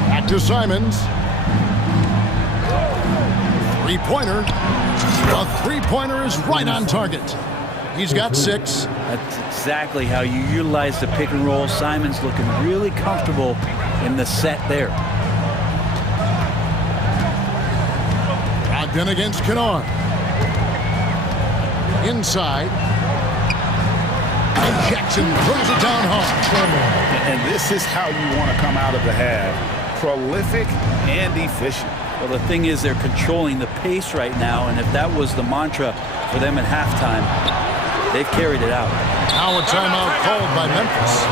Back to Simons. Three-pointer. The three-pointer is right on target. He's got 6. That's exactly how you utilize the pick and roll. Simon's looking really comfortable in the set there. Locked in against Kennard. Inside. And Jackson throws it down hard. And this is how you want to come out of the half. Prolific and efficient. Well, the thing is they're controlling the pace right now, and if that was the mantra for them at halftime, they've carried it out. Now a timeout called by Memphis.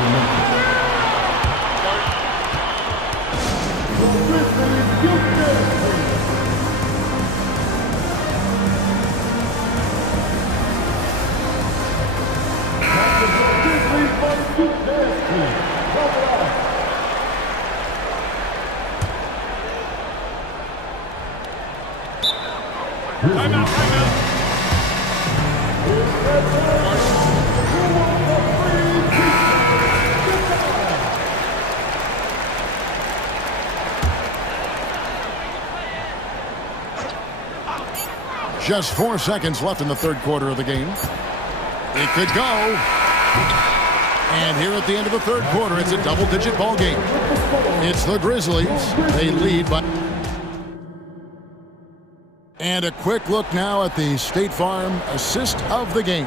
Just 4 seconds left in the third quarter of the game. It could go. And here at the end of the third quarter, it's a double-digit ball game. It's the Grizzlies. They lead by... And a quick look now at the State Farm assist of the game.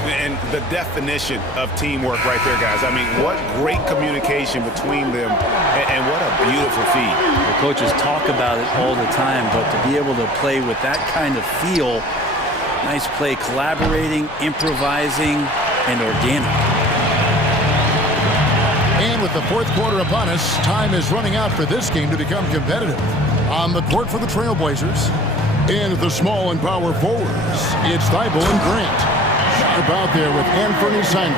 And the definition of teamwork right there, guys. I mean, what great communication between them, and what a beautiful feed. The coaches talk about it all the time, but to be able to play with that kind of feel, nice play, collaborating, improvising, and organic. And with the fourth quarter upon us, time is running out for this game to become competitive. On the court for the Trailblazers, and the small and power forwards, it's Thibault and Grant. Sharp out there with Anthony Simons.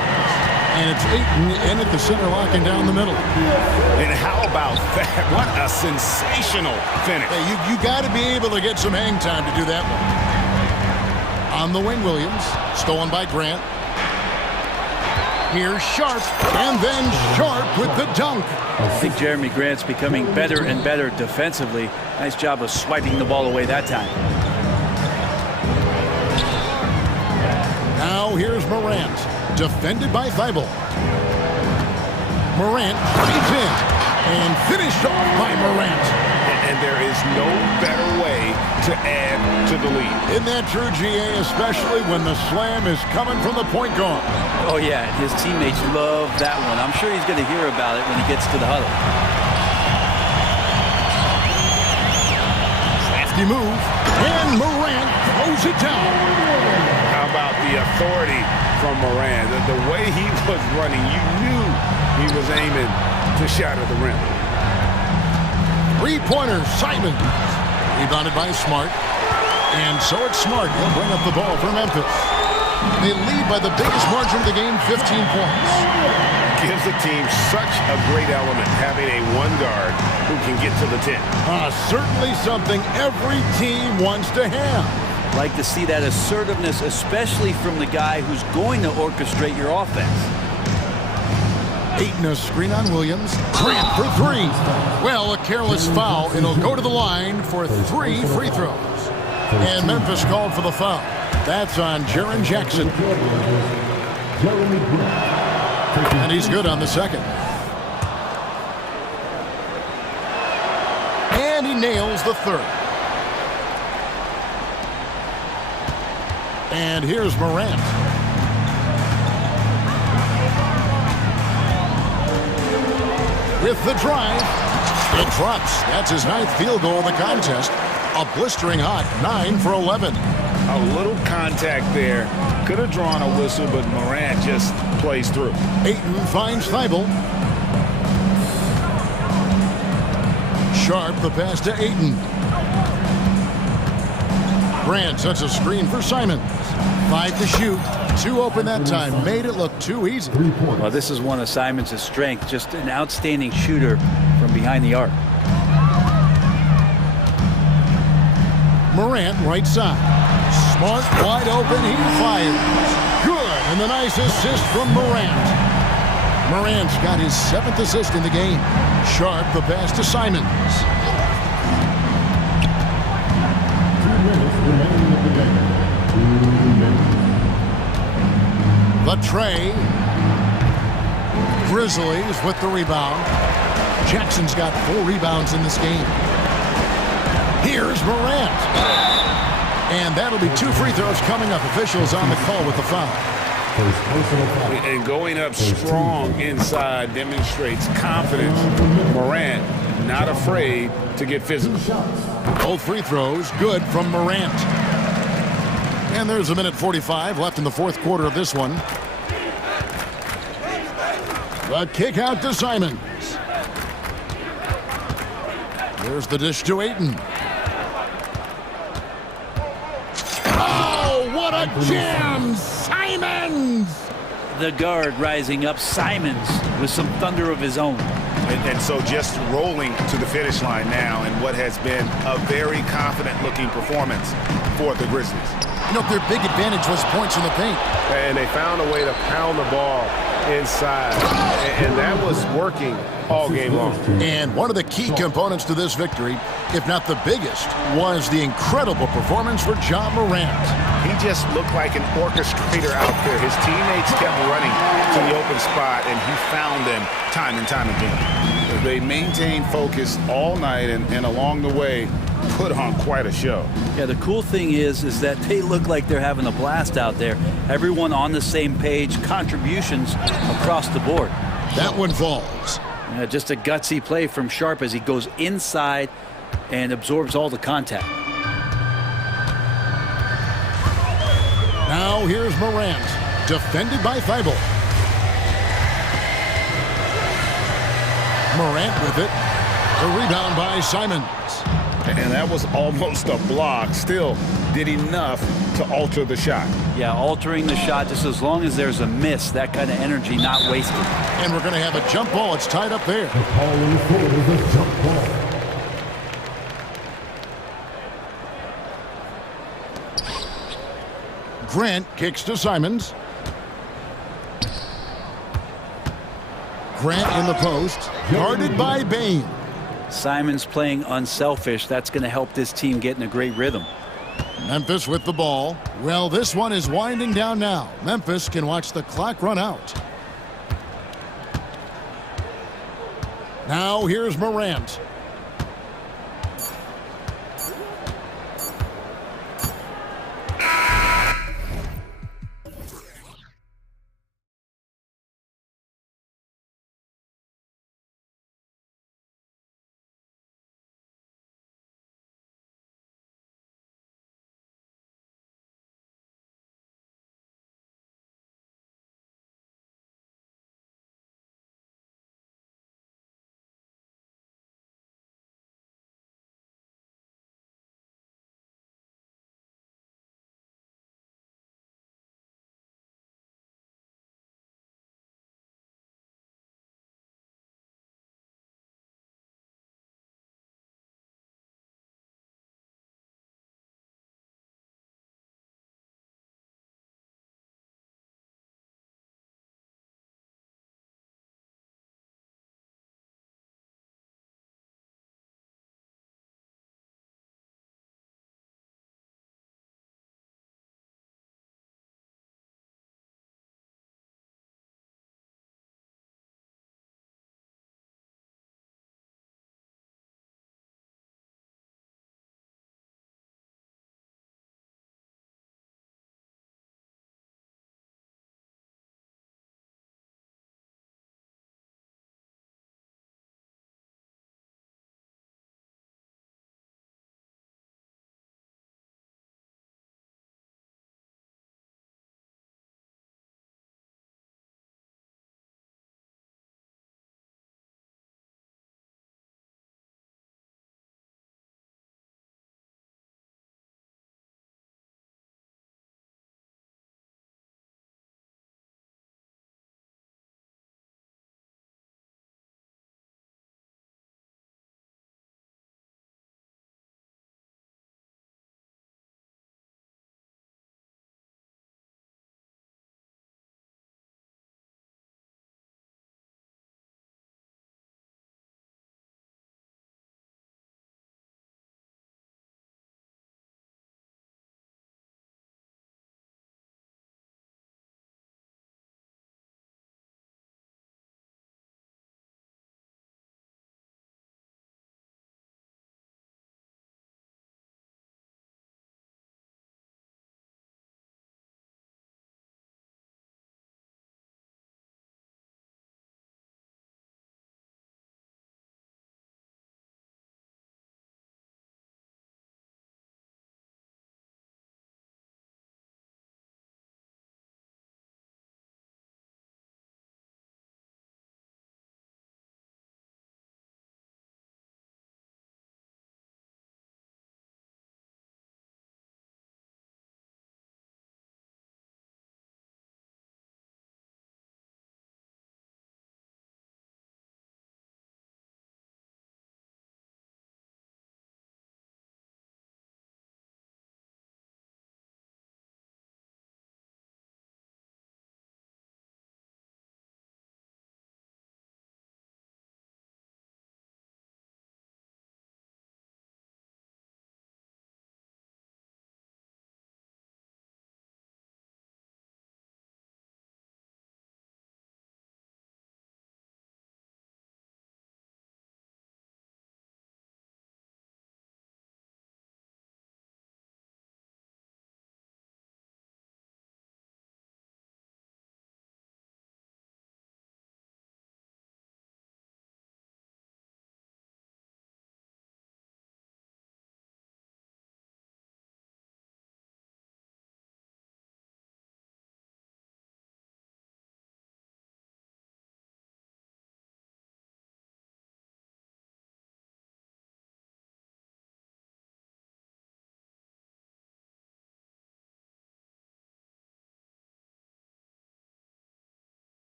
And it's Ayton in at the center, locking down the middle. And how about that? What a sensational finish. Hey, you got to be able to get some hang time to do that one. On the wing, Williams. Stolen by Grant. Here's Sharp. And then Sharp with the dunk. I think Jeremy Grant's becoming better and better defensively. Nice job of swiping the ball away that time. Now here's Morant. Defended by Thibault. Morant leads in and finished off by Morant. And there is no better way to add to the lead. Isn't that true, GA, especially when the slam is coming from the point guard? Oh, yeah, his teammates love that one. I'm sure he's going to hear about it when he gets to the huddle. Crafty move, and Morant throws it down. How about the authority from Morant? The way he was running, you knew he was aiming to shatter the rim. Three-pointer, Simons. Rebounded by Smart. And so it's Smart. He'll bring up the ball for Memphis. They lead by the biggest margin of the game, 15 points. Gives the team such a great element, having a one guard who can get to the 10. Certainly something every team wants to have. Like to see that assertiveness, especially from the guy who's going to orchestrate your offense. Ayton a screen on Williams. Grant for 3. Well, a careless foul. It'll go to the line for 3 free throws. And Memphis called for the foul. That's on Jaren Jackson. And he's good on the second. And he nails the third. And here's Morant. With the drive, it drops. That's his 9th field goal of the contest. A blistering hot 9 for 11. A little contact there. Could have drawn a whistle, but Morant just plays through. Ayton finds Thibault. Sharp the pass to Ayton. Grant sets a screen for Simons. 5 to shoot. 2 open that time. Made it look too easy. Well, this is one of Simons' strengths. Just an outstanding shooter from behind the arc. Morant right side. Smart wide open. He fires. Good. And the nice assist from Morant. Morant's got his 7th assist in the game. Sharp the pass to Simons. 2 minutes remaining in the game. 2 minutes. The tray. Grizzlies with the rebound. Jackson's got 4 rebounds in this game. Here's Morant. And that'll be 2 free throws coming up. Officials on the call with the foul. And going up strong inside demonstrates confidence. Morant not afraid to get physical. Both free throws good from Morant. And there's a minute 45 left in the fourth quarter of this one. The kick out to Simons. There's the dish to Ayton. Oh, what a jam! Simons! The guard rising up, Simons, with some thunder of his own. And so just rolling to the finish line now in what has been a very confident-looking performance for the Grizzlies. You know, their big advantage was points in the paint. And they found a way to pound the ball inside. And that was working all game long. And one of the key components to this victory, if not the biggest, was the incredible performance for Ja Morant. He just looked like an orchestrator out there. His teammates kept running to the open spot, and he found them time and time again. They maintained focus all night, and along the way, put on quite a show. Yeah, the cool thing is that they look like they're having a blast out there. Everyone on the same page, contributions across the board. That one falls. Just a gutsy play from Sharp as he goes inside and absorbs all the contact. Now here's Morant, defended by Thibault. Morant with it. The rebound by Simons. And that was almost a block. Still did enough to alter the shot. Yeah, altering the shot just as long as there's a miss, that kind of energy not wasted. And we're going to have a jump ball. It's tied up there. The call on the floor is a jump ball. Grant kicks to Simons. Grant in the post, guarded by Bain. Simons playing unselfish. That's going to help this team get in a great rhythm. Memphis with the ball. Well, this one is winding down now. Memphis can watch the clock run out. Now here's Morant.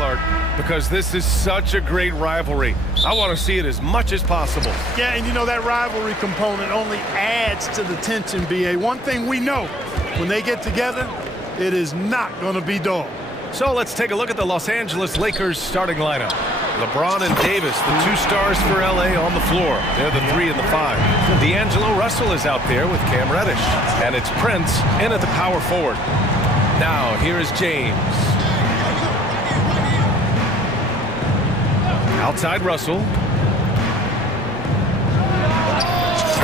Clark, because this is such a great rivalry. I want to see it as much as possible. Yeah, and you know, that rivalry component only adds to the tension, B.A. One thing we know, when they get together, it is not going to be dull. So let's take a look at the Los Angeles Lakers starting lineup. LeBron and Davis, the two stars for LA on the floor. They're the 3 and the 5. D'Angelo Russell is out there with Cam Reddish. And it's Prince in at the power forward. Now, here is James. Outside Russell.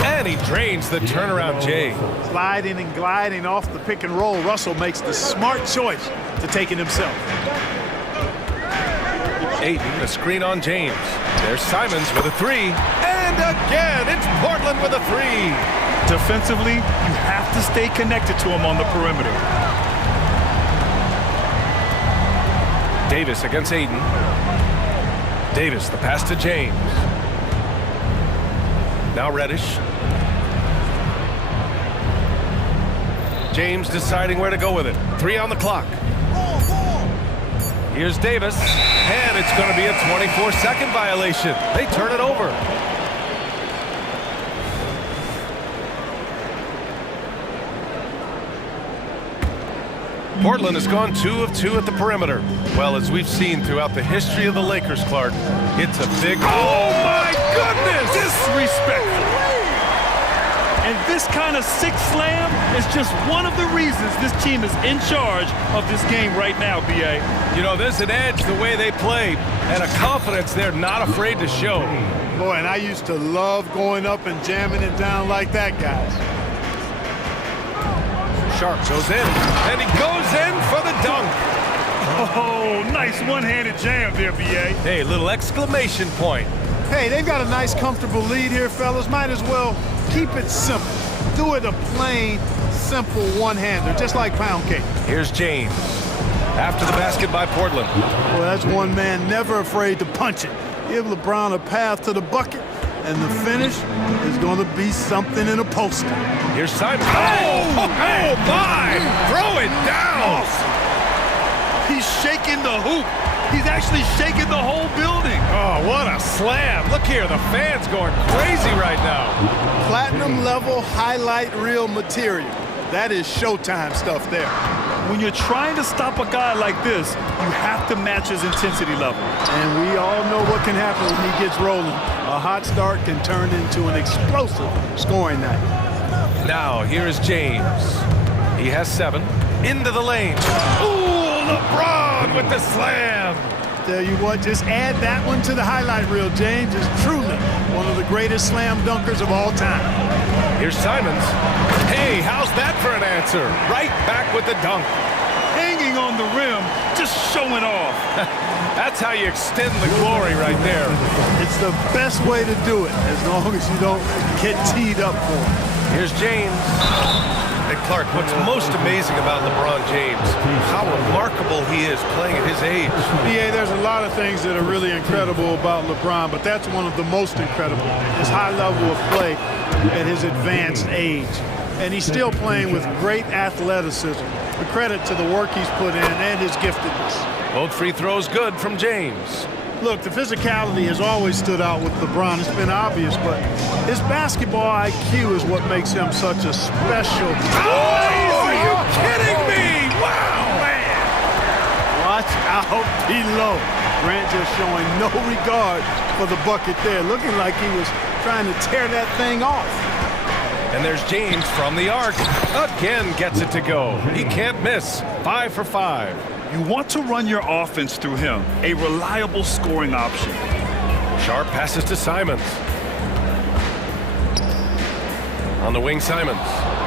And he drains the turnaround Jay. Sliding and gliding off the pick and roll, Russell makes the smart choice to take it himself. Ayton, a screen on James. There's Simons with a 3. And again, it's Portland with a 3. Defensively, you have to stay connected to him on the perimeter. Davis against Ayton. Davis, the pass to James. Now Reddish. James deciding where to go with it. 3 on the clock. Here's Davis, and it's going to be a 24-second violation. They turn it over. Portland has gone 2 of 2 at the perimeter. Well, as we've seen throughout the history of the Lakers, Clark, it's a big... Oh, my goodness! Disrespectful. And this kind of sick slam is just one of the reasons this team is in charge of this game right now, B.A. You know, there's an edge the way they play and a confidence they're not afraid to show. Boy, and I used to love going up and jamming it down like that, guys. Sharp goes in, and he goes in for the dunk. Oh, nice one-handed jam there, B.A. Hey, little exclamation point. Hey, they've got a nice, comfortable lead here, fellas. Might as well keep it simple. Do it a plain, simple one-hander, just like pound cake. Here's James. After the basket by Portland. Well, that's one man never afraid to punch it. Give LeBron a path to the bucket, and the finish is going to be something in a poster. Here's Simon. Oh, my! Throw it down! He's shaking the hoop. He's actually shaking the whole building. Oh, what a slam. Look here, the fans going crazy right now. Platinum level highlight reel material. That is Showtime stuff there. When you're trying to stop a guy like this, you have to match his intensity level. And we all know what can happen when he gets rolling. A hot start can turn into an explosive scoring night. Now, here is James. He has 7. Into the lane. Ooh, LeBron with the slam. Tell you what, just add that one to the highlight reel. James is truly one of the greatest slam dunkers of all time. Here's Simons. Hey, how's that for an answer? Right back with the dunk. Hanging on the rim, just showing off. That's how you extend the glory right there. It's the best way to do it, as long as you don't get teed up for it. Here's James. And Clark, what's most amazing about LeBron James, how remarkable he is playing at his age. Yeah, there's a lot of things that are really incredible about LeBron, but that's one of the most incredible. His high level of play at his advanced age. And he's still playing with great athleticism. A credit to the work he's put in and his giftedness. Both free throws good from James. Look, the physicality has always stood out with LeBron. It's been obvious, but his basketball IQ is what makes him such a special. Oh, are you kidding me? Wow, man. Watch out below. Grant just showing no regard for the bucket there, looking like he was trying to tear that thing off. And there's James from the arc. Again gets it to go. He can't miss. 5 for 5. You want to run your offense through him, a reliable scoring option. Sharp passes to Simons. On the wing, Simons.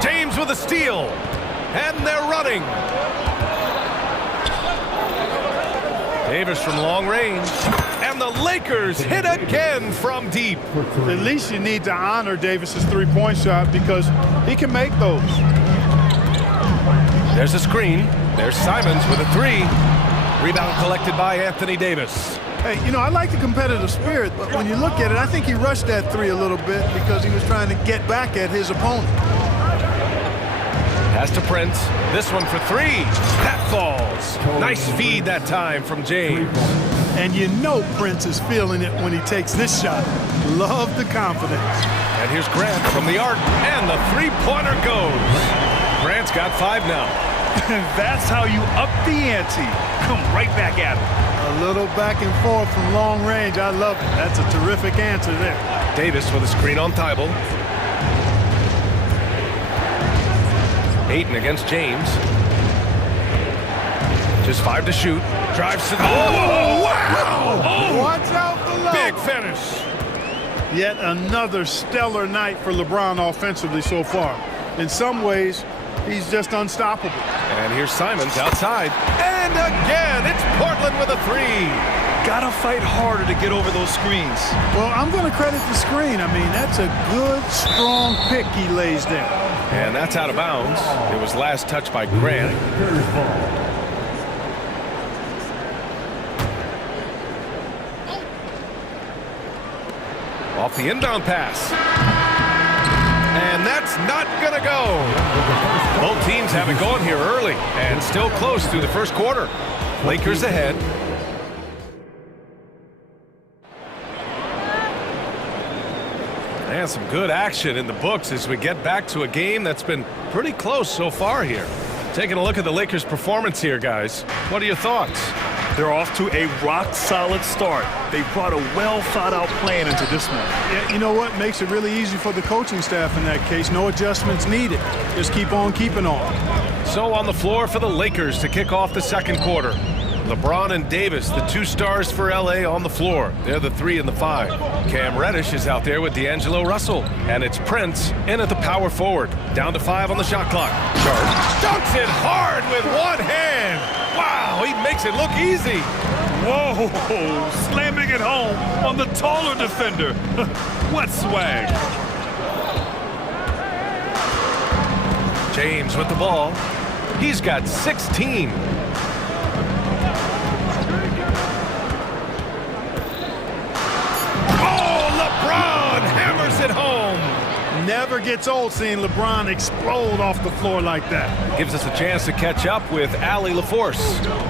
James with a steal. And they're running. Davis from long range. And the Lakers hit again from deep. At least you need to honor Davis's three-point shot because he can make those. There's a screen. There's Simons with a 3. Rebound collected by Anthony Davis. Hey, you know, I like the competitive spirit, but when you look at it, I think he rushed that 3 a little bit because he was trying to get back at his opponent. Pass to Prince. This one for three. That falls. Nice feed that time from James. And you know Prince is feeling it when he takes this shot. Love the confidence. And here's Grant from the arc, and the three-pointer goes. Grant's got 5 now. And that's how you up the ante. Come right back at him. A little back and forth from long range. I love it. That's a terrific answer there. Davis with a screen on Thibault. Ayton against James. Just 5 to shoot. Drives to the... Oh, wow! Oh, watch out below. Big finish. Yet another stellar night for LeBron offensively so far. In some ways, he's just unstoppable. And here's Simons outside. And again, it's Portland with a 3. Gotta fight harder to get over those screens. Well, I'm going to credit the screen. I mean, that's a good, strong pick he lays there. And that's out of bounds. It was last touched by Grant. Off the inbound pass. And that's not going to go. Both teams have it going here early and still close through the first quarter. Lakers ahead. And some good action in the books as we get back to a game that's been pretty close so far here. Taking a look at the Lakers' performance here, guys. What are your thoughts? They're off to a rock-solid start. They brought a well-thought-out plan into this one. Yeah, you know what? Makes it really easy for the coaching staff in that case. No adjustments needed. Just keep on keeping on. So on the floor for the Lakers to kick off the second quarter. LeBron and Davis, the 2 stars for LA on the floor. They're the 3 and the 5. Cam Reddish is out there with D'Angelo Russell. And it's Prince in at the power forward. Down to 5 on the shot clock. Dunks it hard with one hand. Wow, he makes it look easy. Whoa, slamming it home on the taller defender. What swag. James with the ball. He's got 16. Hammers it home. Never gets old seeing LeBron explode off the floor like that. Gives us a chance to catch up with Allie LaForce.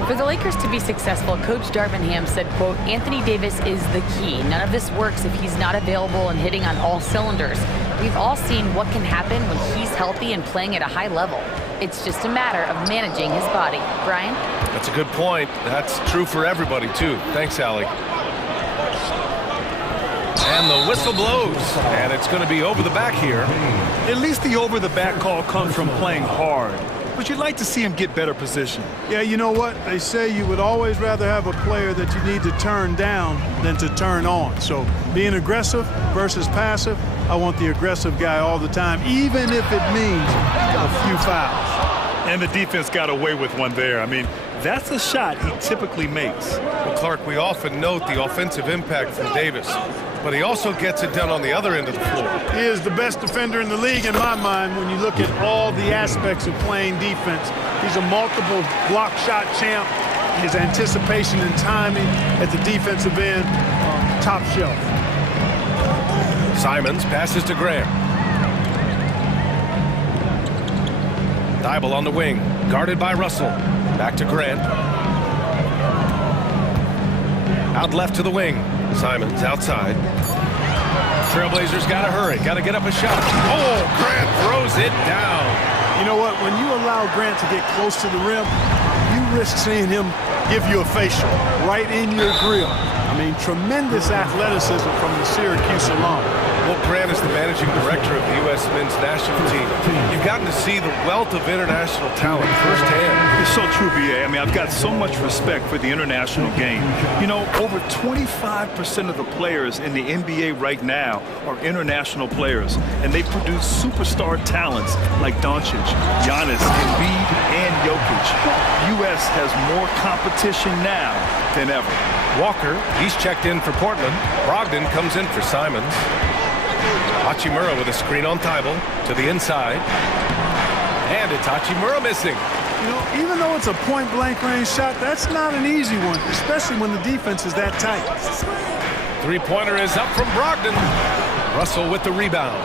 For the Lakers to be successful, Coach Darvin Ham said, quote, Anthony Davis is the key. None of this works if he's not available and hitting on all cylinders. We've all seen what can happen when he's healthy and playing at a high level. It's just a matter of managing his body. Brian? That's a good point. That's true for everybody, too. Thanks, Allie. And the whistle blows, and it's going to be over the back here. At least the over the back call comes from playing hard, but you'd like to see him get better position. Yeah, you know what? They say you would always rather have a player that you need to turn down than to turn on. So being aggressive versus passive, I want the aggressive guy all the time, even if it means a few fouls. And the defense got away with one there. I mean, that's a shot he typically makes. Well, Clark, we often note the offensive impact from Davis, but he also gets it done on the other end of the floor. He is the best defender in the league in my mind when you look at all the aspects of playing defense. He's a multiple block shot champ. His anticipation and timing at the defensive end, top shelf. Simons passes to Graham. Thibault on the wing, guarded by Russell. Back to Grant. Out left to the wing. Simons outside. Trailblazers got to hurry. Got to get up a shot. Oh, Grant throws it down. You know what? When you allow Grant to get close to the rim, you risk seeing him give you a facial right in your grill. I mean, tremendous athleticism from the Syracuse alum. Well, Grant is the managing director of the U.S. men's national team. You've gotten to see the wealth of international talent firsthand. It's so true, B.A. I mean, I've got so much respect for the international game. You know, over 25% of the players in the NBA right now are international players, and they produce superstar talents like Doncic, Giannis, Embiid, and Jokic. U.S. has more competition now than ever. Walker, he's checked in for Portland. Brogdon comes in for Simons. Hachimura with a screen on Thibault to the inside. And it's Hachimura missing. You know, even though it's a point-blank range shot, that's not an easy one, especially when the defense is that tight. Three-pointer is up from Brogdon. Russell with the rebound.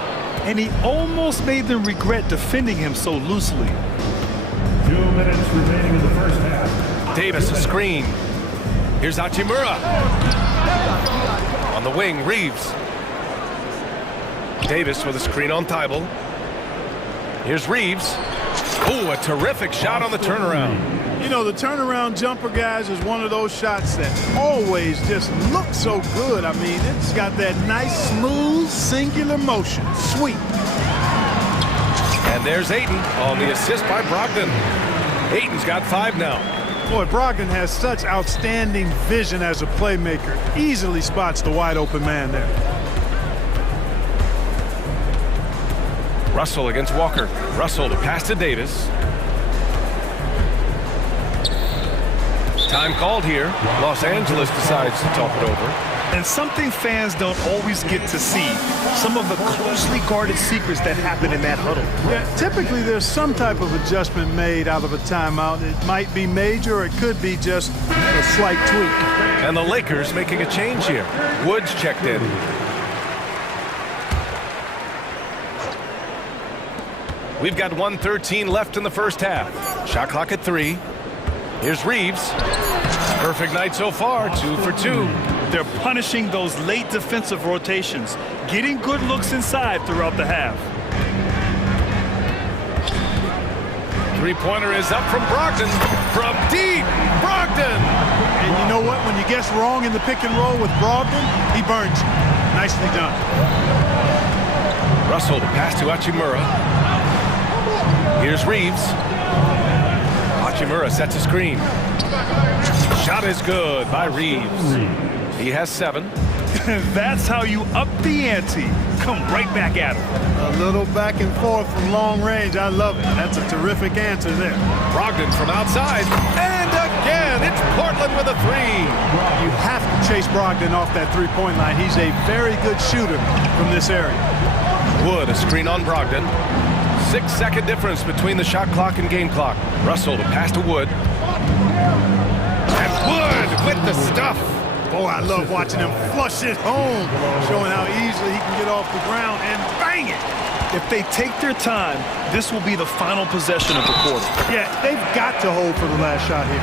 and he almost made them regret defending him so loosely. 2 minutes remaining in the first half. Davis a screen. Here's Hachimura. On the wing, Reeves. Davis with a screen on Thibault. Here's Reeves. Ooh, a terrific shot on the turnaround. You know, the turnaround jumper, guys, is one of those shots that always just looks so good. I mean, it's got that nice, smooth, singular motion. Sweet. And there's Ayton on the assist by Brogdon. Ayton's got 5 now. Boy, Brogdon has such outstanding vision as a playmaker. Easily spots the wide open man there. Russell against Walker. Russell to pass to Davis. Time called here. Los Angeles decides to talk it over. And something fans don't always get to see, some of the closely guarded secrets that happen in that huddle. Yeah, typically there's some type of adjustment made out of a timeout. It might be major or it could be just a slight tweak. And the Lakers making a change here. Woods checked in. We've got 1:13 left in the first half. Shot clock at 3. Here's Reeves. Perfect night so far, 2 for 2. They're punishing those late defensive rotations, getting good looks inside throughout the half. Three-pointer is up from Brogdon. From deep, Brogdon! And you know what? When you guess wrong in the pick and roll with Brogdon, he burns you. Nicely done. Russell to pass to Hachimura. Here's Reeves. Hachimura sets a screen. Shot is good by Reeves. He has 7. That's how you up the ante. Come right back at him. A little back and forth from long range. I love it. That's a terrific answer there. Brogdon from outside. And again, it's Portland with a 3. You have to chase Brogdon off that three-point line. He's a very good shooter from this area. Wood, a screen on Brogdon. 6-second difference between the shot clock and game clock. Russell to pass to Wood. And Wood with the stuff. Boy, I love watching him flush it home, showing how easily he can get off the ground and bang it. If they take their time, this will be the final possession of the quarter. Yeah, they've got to hold for the last shot here.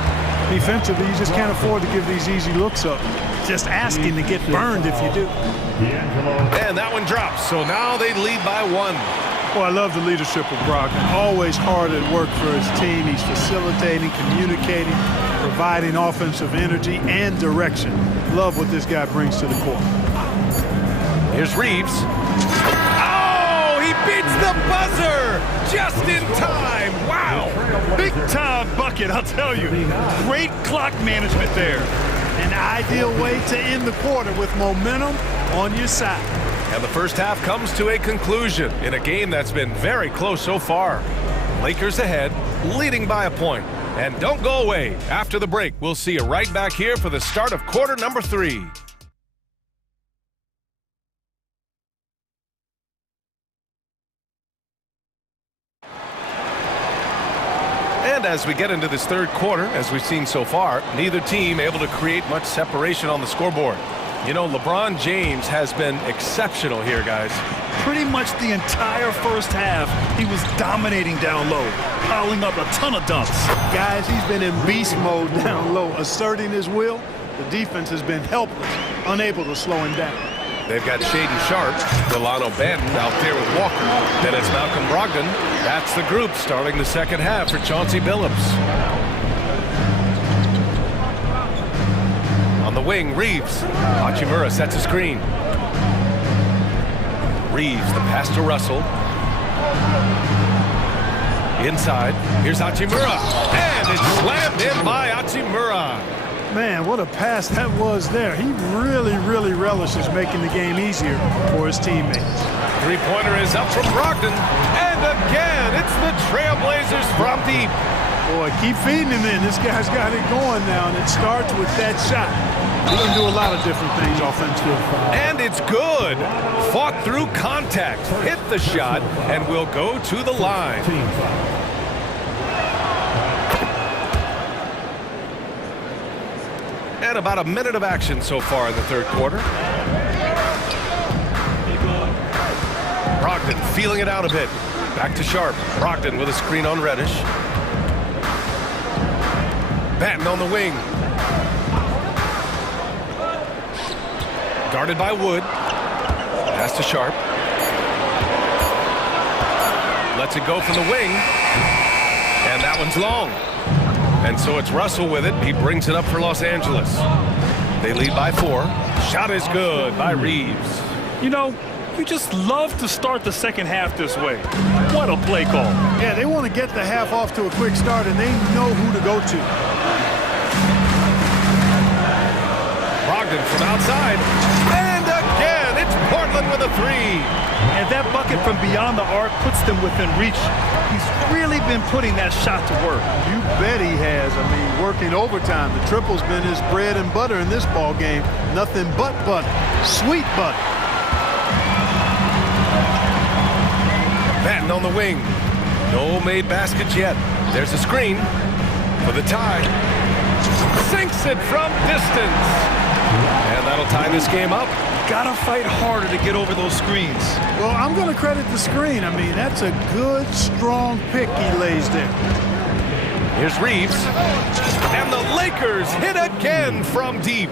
Defensively, you just can't afford to give these easy looks up. Just asking to get burned if you do. And that one drops, so now they lead by 1. Well, I love the leadership of Brogdon. Always hard at work for his team. He's facilitating, communicating, providing offensive energy and direction. Love what this guy brings to the court. Here's Reeves. Oh, he beats the buzzer just in time. Wow. Big time bucket, I'll tell you. Great clock management there. An ideal way to end the quarter with momentum on your side. And the first half comes to a conclusion in a game that's been very close so far. Lakers ahead, leading by a point. And don't go away. After the break, we'll see you right back here for the start of quarter number 3. And as we get into this third quarter, as we've seen so far, neither team able to create much separation on the scoreboard. You know, LeBron James has been exceptional here, guys. Pretty much the entire first half, he was dominating down low, piling up a ton of dunks. Guys, he's been in beast mode down low, asserting his will. The defense has been helpless, unable to slow him down. They've got Shaden Sharp, Delano Banton out there with Walker. Then it's Malcolm Brogdon. That's the group starting the second half for Chauncey Billups. On the wing, Reeves. Hachimura sets a screen. Reeves, the pass to Russell. Inside, here's Hachimura. And it's slammed in by Hachimura. Man, what a pass that was there. He really, really relishes making the game easier for his teammates. Three-pointer is up from Brogdon. And again, it's the Trailblazers from deep. Boy, keep feeding him in. This guy's got it going now, and it starts with that shot. He can do a lot of different things offensively. And it's good. Fought through contact, hit the shot, and will go to the line. And about a minute of action so far in the third quarter. Brogdon Brogdon feeling it out a bit. Back to Sharp. Brogdon with a screen on Reddish. Batten on the wing. Guarded by Wood. Pass to Sharp. Lets it go from the wing. And that one's long. And so it's Russell with it. He brings it up for Los Angeles. They lead by 4. Shot is good by Reeves. You know, you just love to start the second half this way. What a play call. Yeah, they want to get the half off to a quick start, and they know who to go to. Brogdon from outside. And again, it's Portland with a 3. And that bucket from beyond the arc puts them within reach. He's really been putting that shot to work. You bet he has. I mean, working overtime. The triple's been his bread and butter in this ball game. Nothing but butter. Sweet butter. Batten on the wing. No made baskets yet. There's a screen for the tie. Sinks it from distance. And that'll tie this game up. Gotta fight harder to get over those screens. Well, I'm going to credit the screen. I mean, that's a good, strong pick he lays there. Here's Reeves. And the Lakers hit again from deep.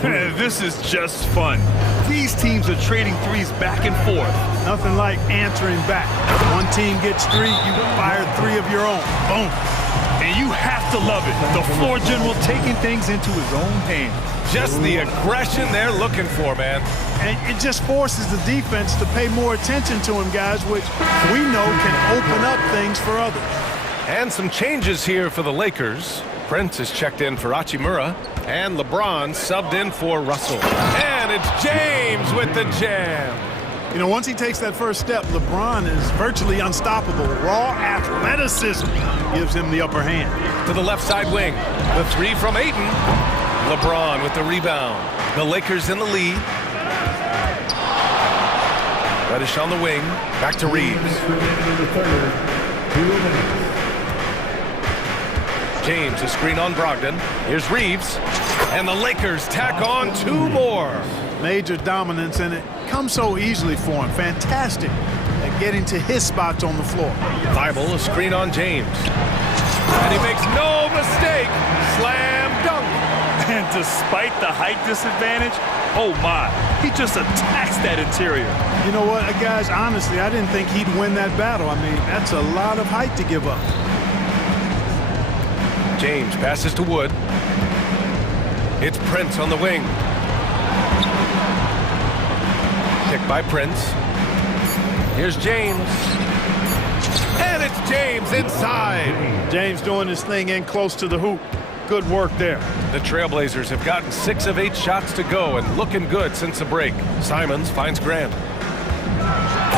This is just fun. These teams are trading threes back and forth. Nothing like answering back. One team gets 3, you fire 3 of your own. Boom. And you have to love it. The floor general taking things into his own hands. Just the aggression they're looking for, man. And it just forces the defense to pay more attention to him, guys, which we know can open up things for others. And some changes here for the Lakers. Prince is checked in for Hachimura, and LeBron subbed in for Russell. And it's James with the jam. You know, once he takes that first step, LeBron is virtually unstoppable. Raw athleticism gives him the upper hand. To the left side wing. The 3 from Ayton. LeBron with the rebound. The Lakers in the lead. Reddish on the wing. Back to Reeves. James, a screen on Brogdon. Here's Reeves. And the Lakers tack on 2 more. Major dominance, and it comes so easily for him. Fantastic at getting to his spots on the floor. Bible, a screen on James. And he makes no mistake. Slam dunk. And despite the height disadvantage, oh my, he just attacks that interior. You know what, guys, honestly, I didn't think he'd win that battle. I mean, that's a lot of height to give up. James passes to Wood. It's Prince on the wing. Kick by Prince. Here's James. And it's James inside. James doing his thing in close to the hoop. Good work there. The Trailblazers have gotten 6 of 8 shots to go and looking good since the break. Simons finds Grant.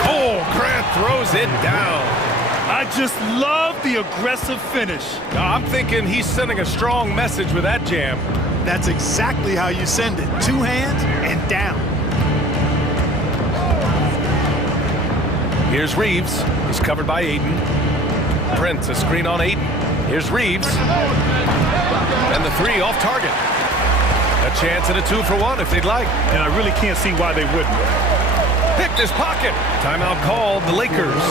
Oh, Grant throws it down. I just love the aggressive finish. I'm thinking he's sending a strong message with that jam. That's exactly how you send it. 2 hands and down. Here's Reeves. He's covered by Ayton. Prince, a screen on Ayton. Here's Reeves. And the 3 off target. A chance at a 2-for-1 if they'd like. And I really can't see why they wouldn't. Picked his pocket. Timeout called the Lakers.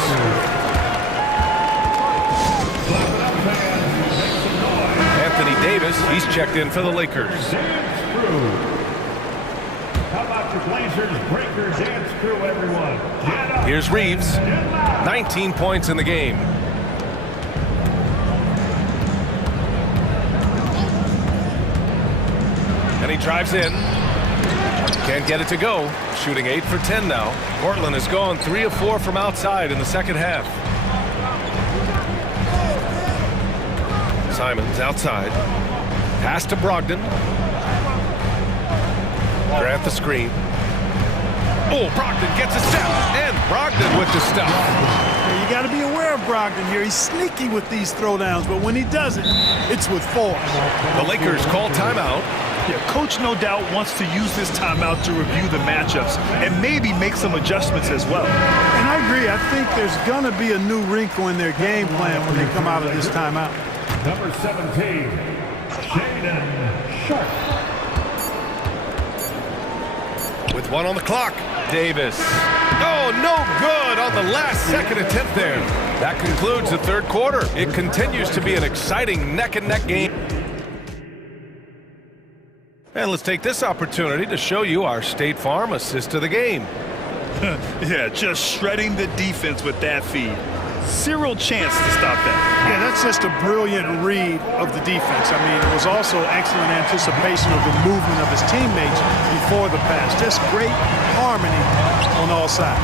Anthony Davis, he's checked in for the Lakers. How about your Blazers, breakers, and screw, everyone? Here's Reeves. 19 points in the game. And he drives in. Can't get it to go. Shooting 8 for 10 now. Portland has gone 3 of 4 from outside in the second half. Simons outside. Pass to Brogdon. Grant the screen. Oh, Brogdon gets a step. And Brogdon with the stop. You got to be aware of Brogdon here. He's sneaky with these throwdowns, but when he does it, it's with force. The Lakers call timeout. Yeah, coach no doubt wants to use this timeout to review the matchups and maybe make some adjustments as well. And I agree. I think there's going to be a new wrinkle in their game plan when they come out of this timeout. Number 17, Shaedon Sharp. With 1 on the clock, Davis. Oh, no good on the last second attempt there. That concludes the third quarter. It continues to be an exciting neck-and-neck game. And let's take this opportunity to show you our State Farm assist of the game. Yeah, just shredding the defense with that feed. Zero chance to stop that. Yeah, that's just a brilliant read of the defense. I mean, it was also excellent anticipation of the movement of his teammates before the pass. Just great harmony on all sides.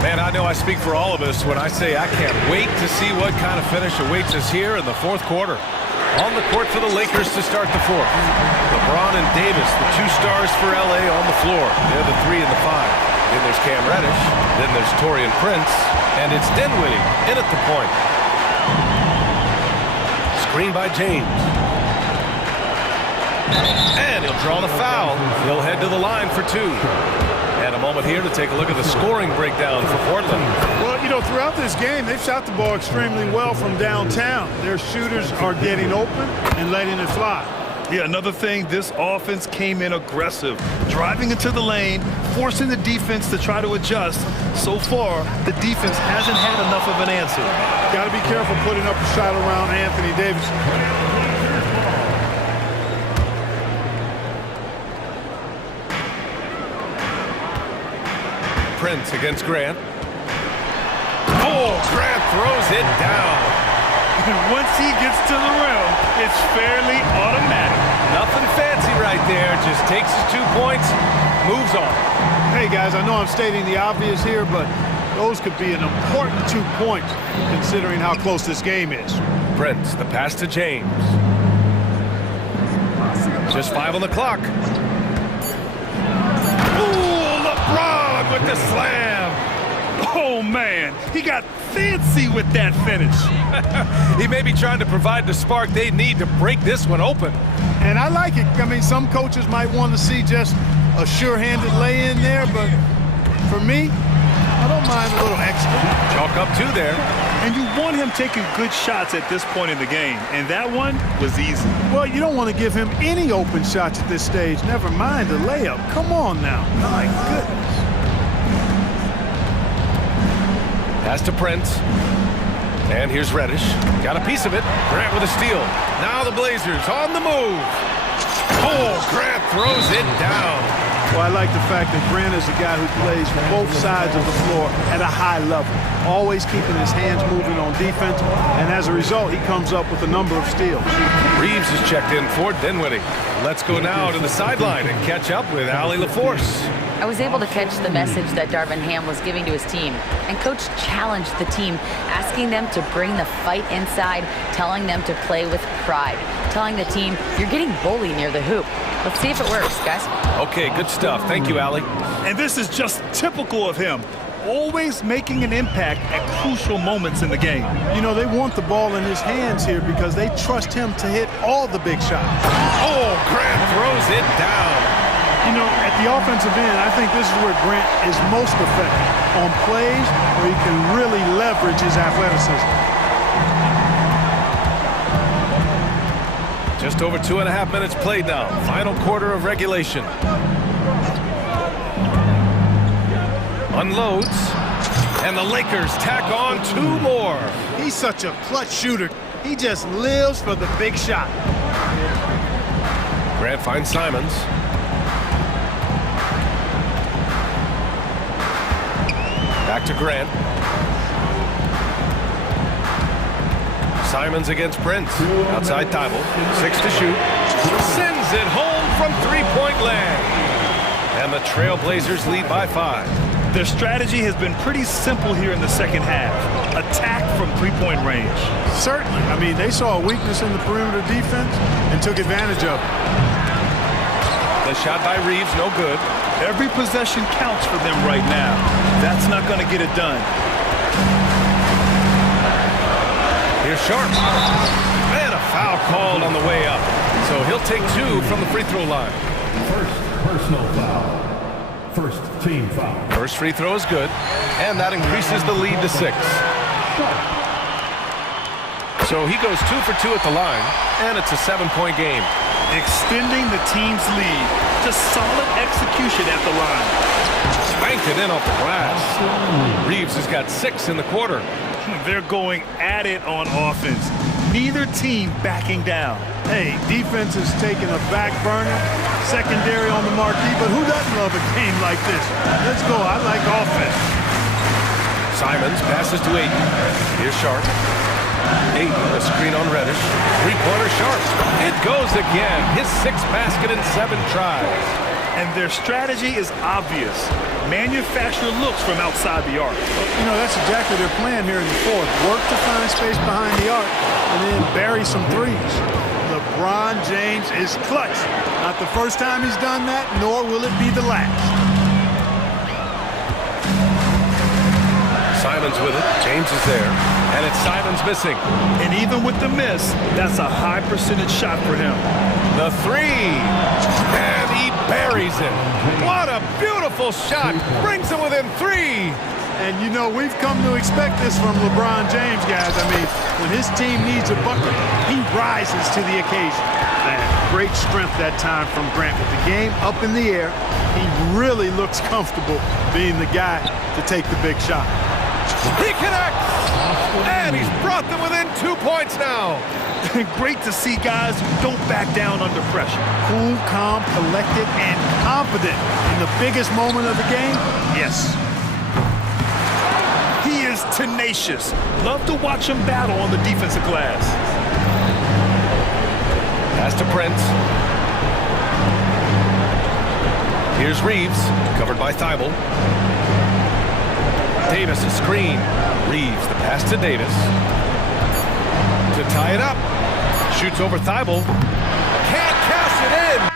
Man, I know I speak for all of us when I say I can't wait to see what kind of finish awaits us here in the fourth quarter. On the court for the Lakers to start the fourth. LeBron and Davis, the two stars for LA on the floor. They're the 3 and the 5. Then there's Cam Reddish. Then there's Taurean Prince. And it's Dinwiddie in at the point. Screen by James. And he'll draw the foul. He'll head to the line for 2. And a moment here to take a look at the scoring breakdown for Portland. Well, you know, throughout this game, they've shot the ball extremely well from downtown. Their shooters are getting open and letting it fly. Yeah, another thing, this offense came in aggressive, driving into the lane, forcing the defense to try to adjust. So far, the defense hasn't had enough of an answer. Got to be careful putting up a shot around Anthony Davis. Prince against Grant. Oh, Grant throws it down. And once he gets to the rim, it's fairly automatic. Nothing fancy right there. Just takes his 2 points, moves on. Hey, guys, I know I'm stating the obvious here, but those could be an important 2 points considering how close this game is. Prince, the pass to James. Just 5 on the clock. Ooh, LeBron with the slam. Oh, man, he got fancy with that finish. He may be trying to provide the spark they need to break this one open. And I like it. I mean, some coaches might want to see just a sure-handed lay-in there, but for me, I don't mind a little extra. Chalk up 2 there. And you want him taking good shots at this point in the game, and that one was easy. Well, you don't want to give him any open shots at this stage, never mind a layup. Come on now. My goodness. Pass to Prince. And here's Reddish. Got a piece of it. Grant with a steal. Now the Blazers on the move. Oh, Grant throws it down. Well, I like the fact that Grant is a guy who plays both sides of the floor at a high level, always keeping his hands moving on defense, and as a result, he comes up with a number of steals. Reeves is checked in for Dinwiddie. Let's go now to the sideline and catch up with Allie LaForce. I was able to catch the message that Darvin Ham was giving to his team, and Coach challenged the team, asking them to bring the fight inside, telling them to play with pride, telling the team, you're getting bullied near the hoop. Let's see if it works, guys. Okay, good stuff. Thank you, Allie. And this is just typical of him, always making an impact at crucial moments in the game. You know, they want the ball in his hands here because they trust him to hit all the big shots. Oh, Grant throws it down. You know, at the offensive end, I think this is where Grant is most effective, on plays where he can really leverage his athleticism. Just over 2.5 minutes played now. Final quarter of regulation. Unloads. And the Lakers tack on 2 more. He's such a clutch shooter. He just lives for the big shot. Grant finds Simons. Back to Grant. Simons against Prince. Outside Thibault. 6 to shoot. Sends it home from 3-point land. And the Trailblazers lead by 5. Their strategy has been pretty simple here in the second half. Attack from 3-point range. Certainly. I mean, they saw a weakness in the perimeter defense and took advantage of it. The shot by Reeves, no good. Every possession counts for them right now. That's not going to get it done. Here's Sharp. And a foul called on the way up. So he'll take 2 from the free throw line. First personal foul. First team foul. First free throw is good. And that increases the lead to 6. So he goes 2 for 2 at the line. And it's a 7-point game. extending the team's lead. Just solid execution at the line. Banked it in off the glass. Reeves has got 6 in the quarter. They're going at it on offense. Neither team backing down. Hey, defense is taking a back burner, secondary on the marquee, but who doesn't love a game like this? Let's go. I like offense. Simons passes to Aiden. Here's Sharp. Aiden, a screen on Reddish. Three-pointer Sharp. It goes again. His 6th basket in 7 tries. And their strategy is obvious. Manufacture looks from outside the arc. You know, that's exactly their plan here in the fourth. Work to find space behind the arc and then bury some threes. LeBron James is clutch. Not the first time he's done that, nor will it be the last. Simons with it. James is there. And it's Simons missing. And even with the miss, that's a high percentage shot for him. The 3. And he buries it. What a beautiful shot. Brings him within 3. And, you know, we've come to expect this from LeBron James, guys. I mean, when his team needs a bucket, he rises to the occasion. Man, great strength that time from Grant. With the game up in the air, he really looks comfortable being the guy to take the big shot. He connects! And he's brought them within 2 points now. Great to see guys who don't back down under pressure. Cool, calm, collected, and confident in the biggest moment of the game. Yes. He is tenacious. Love to watch him battle on the defensive glass. Pass to Prince. Here's Reeves, covered by Thibault. Davis, a screen. Reeves, the pass to Davis. To tie it up. Shoots over Thibault. Can't cash it in.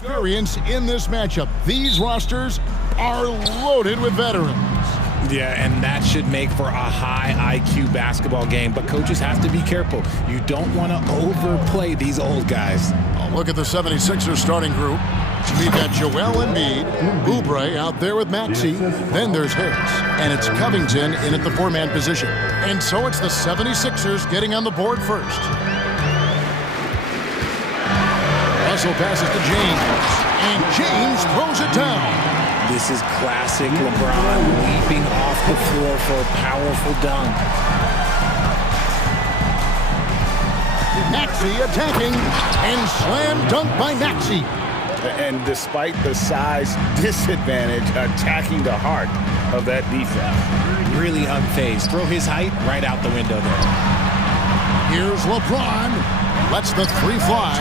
experience in this matchup. These rosters are loaded with veterans. Yeah, and that should make for a high IQ basketball game, but coaches have to be careful. You don't want to overplay these old guys. Look at the 76ers starting group. We've got Joel Embiid, Oubre out there with Maxey. Then there's Harris, and it's Covington in at the four-man position. And so it's the 76ers getting on the board first. Russell passes to James, and James throws it down. This is classic LeBron leaping off the floor for a powerful dunk. Maxey attacking, and slam dunk by Maxey. And despite the size disadvantage, attacking the heart of that defense. Really unfazed. Throw his height right out the window there. Here's LeBron. Lets the three fly,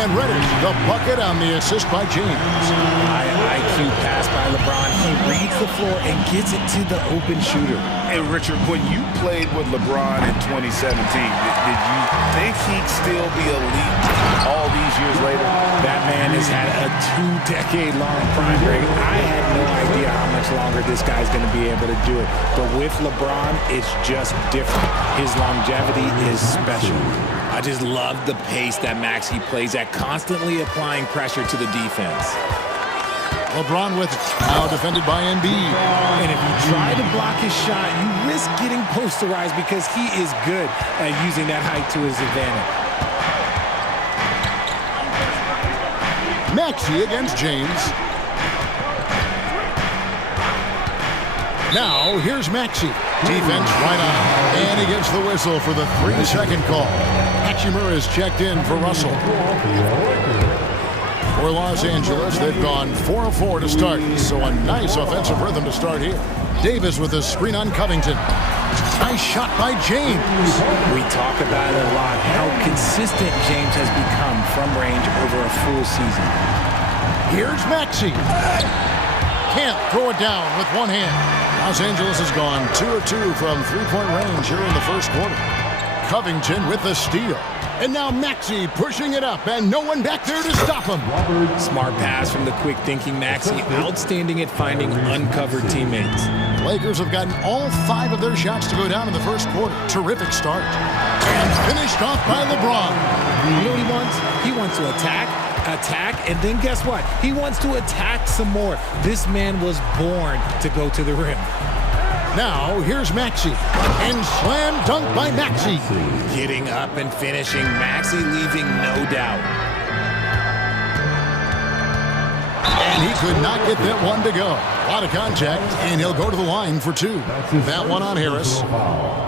and ready the bucket on the assist by James. High IQ pass by LeBron. He reads the floor and gets it to the open shooter. And Richard, when you played with LeBron in 2017, did you think he'd still be elite all these years later? That man has had a 2-decade-long prime break. I had no idea how much longer this guy's going to be able to do it. But with LeBron, it's just different. His longevity is special. I just love the pace that Maxey plays at, constantly applying pressure to the defense. LeBron with it. Now defended by Embiid. And if you try to block his shot, you risk getting posterized because he is good at using that height to his advantage. Maxey against James. Now, here's Maxey. Defense right on. And he gets the whistle for the 3-second call. Hachimura is checked in for Russell. For Los Angeles, they've gone 4 of 4 to start. So a nice offensive rhythm to start here. Davis with a screen on Covington. Nice shot by James. We talk about it a lot, how consistent James has become from range over a full season. Here's Maxey. Can't throw it down with one hand. Los Angeles has gone 2 of 2 from three-point range here in the first quarter. Covington with the steal. And now Maxey pushing it up, and no one back there to stop him. Smart pass from the quick-thinking Maxey. Outstanding at finding uncovered teammates. Lakers have gotten all 5 of their shots to go down in the first quarter. Terrific start. And finished off by LeBron. You know what he wants? He wants to attack, and then guess what? He wants to attack some more. This man was born to go to the rim. Now, here's Maxey. And slam dunk by Maxey. Getting up and finishing. Maxey leaving no doubt. And he could not get that one to go. A lot of contact, and he'll go to the line for 2. That one on Harris.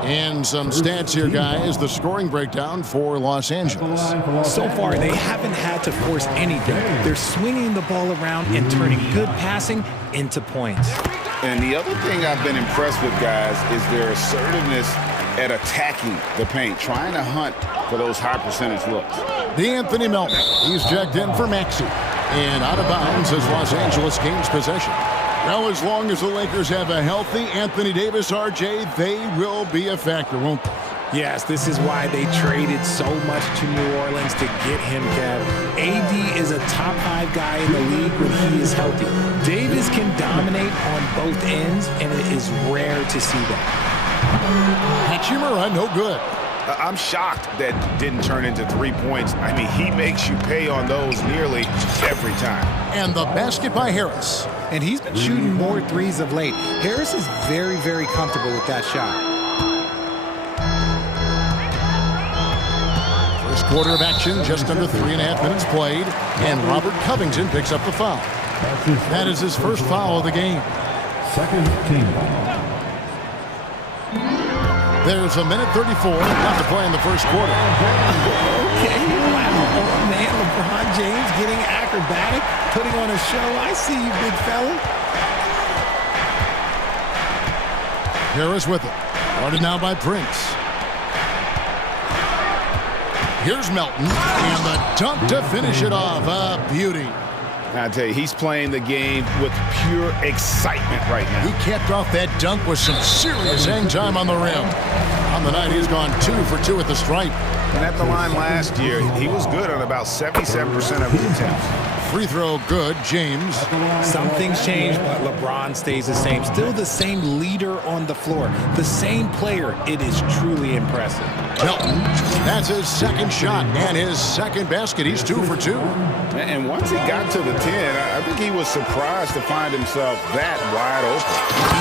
And some stats here, guys. The scoring breakdown for Los Angeles. So far, they haven't had to force anything. They're swinging the ball around and turning good passing into points. And the other thing I've been impressed with, guys, is their assertiveness at attacking the paint, trying to hunt for those high percentage looks. D'Anthony Melton, he's checked in for Maxey. And out of bounds as Los Angeles gains possession. Now, as long as the Lakers have a healthy Anthony Davis, RJ, they will be a factor, won't they? Yes, this is why they traded so much to New Orleans to get him, Kev. AD is a top 5 guy in the league when he is healthy. Davis can dominate on both ends, and it is rare to see that. Hachimura, no good. I'm shocked that didn't turn into 3 points. I mean, he makes you pay on those nearly every time. And the basket by Harris. And he's been shooting more threes of late. Harris is very, very comfortable with that shot. First quarter of action, just under 3.5 minutes played. And Robert Covington picks up the foul. That is his first foul of the game. Second team foul. There's a minute 34 left to play in the first quarter. Okay, wow. Oh, man, LeBron James getting acrobatic, putting on a show. I see you, big fella. Harris with it. Guarded now by Prince. Here's Melton. And the dunk to finish it off. A beauty. I tell you, he's playing the game with pure excitement right now. He capped off that dunk with some serious hang time on the rim. On the night, he's gone 2 for 2 at the stripe. And at the line last year, he was good on about 77% of his attempts. Free throw good, James. Some things change, but LeBron stays the same. Still the same leader on the floor. The same player. It is truly impressive. Melton, that's his second shot and his second basket. He's 2 for 2. And once he got to the 10, I think he was surprised to find himself that wide open.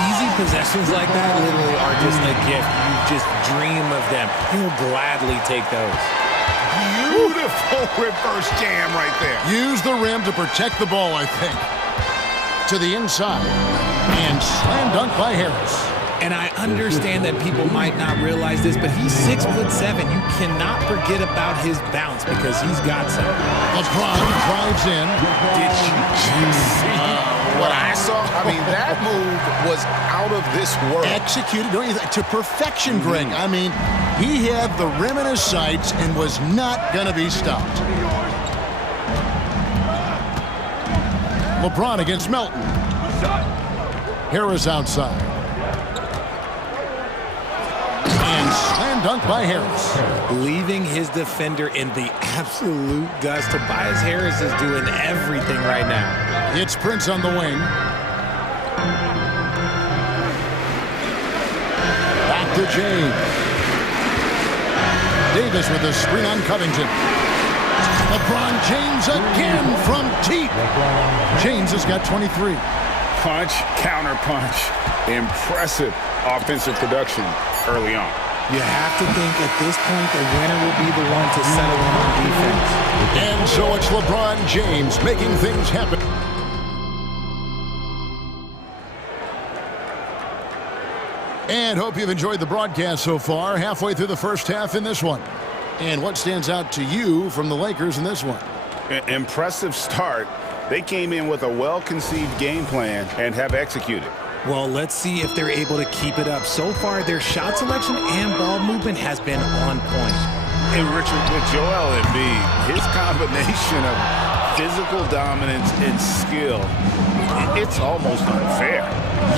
Easy possessions like that literally are just a gift. You just dream of them. He'll gladly take those. Beautiful reverse jam right there. Use the rim to protect the ball, I think. To the inside. And slam dunk by Harris. And I understand that people might not realize this, but he's 6'7". You cannot forget about his bounce because he's got some. LeBron drives in. Did you just see what I saw? I mean, that move was out of this world. Executed, don't you think? To perfection, Greg. I mean, he had the rim in his sights and was not going to be stopped. LeBron against Melton. Harris outside. And slam dunk by Harris. Leaving his defender in the absolute dust. Tobias Harris is doing everything right now. It's Prince on the wing. Back to James. Davis with a screen on Covington. LeBron James again from deep. James has got 23. Punch, counter punch. Impressive offensive production early on. You have to think at this point the winner will be the one to settle in on defense. And so it's LeBron James making things happen. And hope you've enjoyed the broadcast so far. Halfway through the first half in this one. And what stands out to you from the Lakers in this one? Impressive start. They came in with a well-conceived game plan and have executed. Well, let's see if they're able to keep it up. So far, their shot selection and ball movement has been on point. And Richard, with Joel Embiid, his combination of physical dominance and skill, it's almost unfair.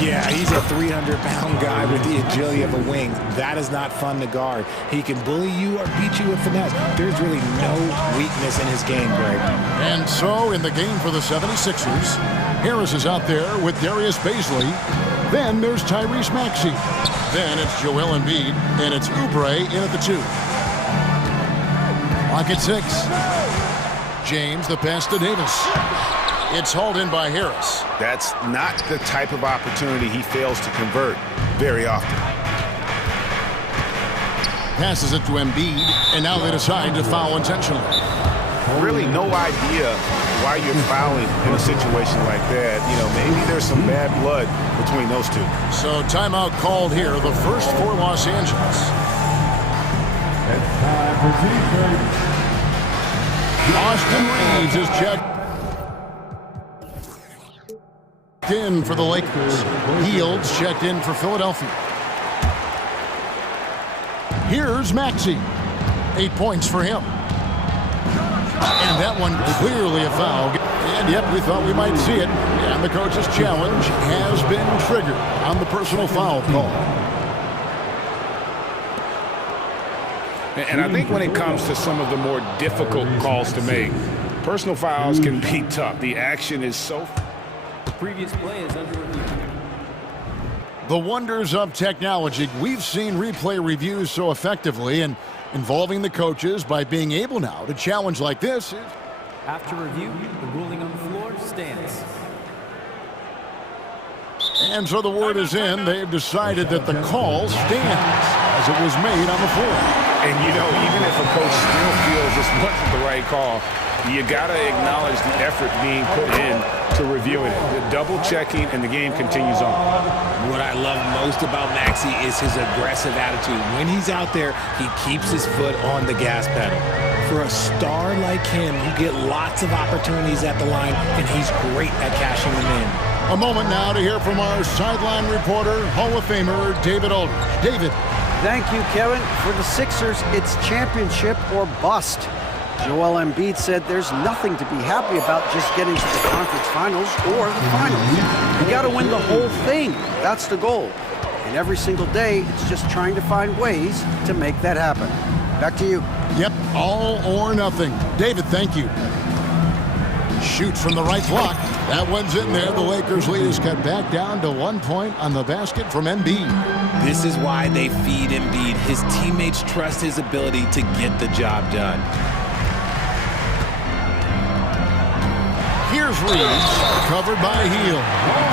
Yeah, he's a 300-pound guy with the agility of a wing. That is not fun to guard. He can bully you or beat you with finesse. There's really no weakness in his game, Greg. And so, in the game for the 76ers, Harris is out there with Darius Baisley. Then there's Tyrese Maxey. Then it's Joel Embiid, and it's Oubre in at the 2. Clock at 6. James, the pass to Davis. It's hauled in by Harris. That's not the type of opportunity he fails to convert very often. Passes it to Embiid, and now they decide to foul intentionally. Really no idea why you're fouling in a situation like that. You know, maybe there's some bad blood between those two. So timeout called here, the first for Los Angeles. It's time for defense. Austin Reeves is checked in for the Lakers. Fields checked in for Philadelphia. Here's Maxey. 8 points for him. And that one clearly a foul. And yep, we thought we might see it. And the coach's challenge has been triggered on the personal foul call. And I think when it comes to some of the more difficult calls to make, personal fouls can be tough. The action is so... The previous play is under review. The wonders of technology. We've seen replay reviews so effectively and involving the coaches by being able now to challenge like this. After review, the ruling on the floor stands. And so the word is in. They've decided that the call stands as it was made on the floor. And, you know, even if a coach still feels this wasn't the right call, you got to acknowledge the effort being put in to reviewing it. The double checking, and the game continues on. What I love most about Maxey is his aggressive attitude. When he's out there, he keeps his foot on the gas pedal. For a star like him, you get lots of opportunities at the line, and he's great at cashing them in. A moment now to hear from our sideline reporter, Hall of Famer David Aldridge. David. Thank you, Kevin. For the Sixers, it's championship or bust. Joel Embiid said there's nothing to be happy about just getting to the conference finals or the finals. You got to win the whole thing. That's the goal. And every single day, it's just trying to find ways to make that happen. Back to you. Yep, all or nothing. David, thank you. Shoots from the right block. That one's in there. The Lakers' lead is cut back down to 1 point on the basket from Embiid. This is why they feed Embiid. His teammates trust his ability to get the job done. Here's Reeves, covered by Heel.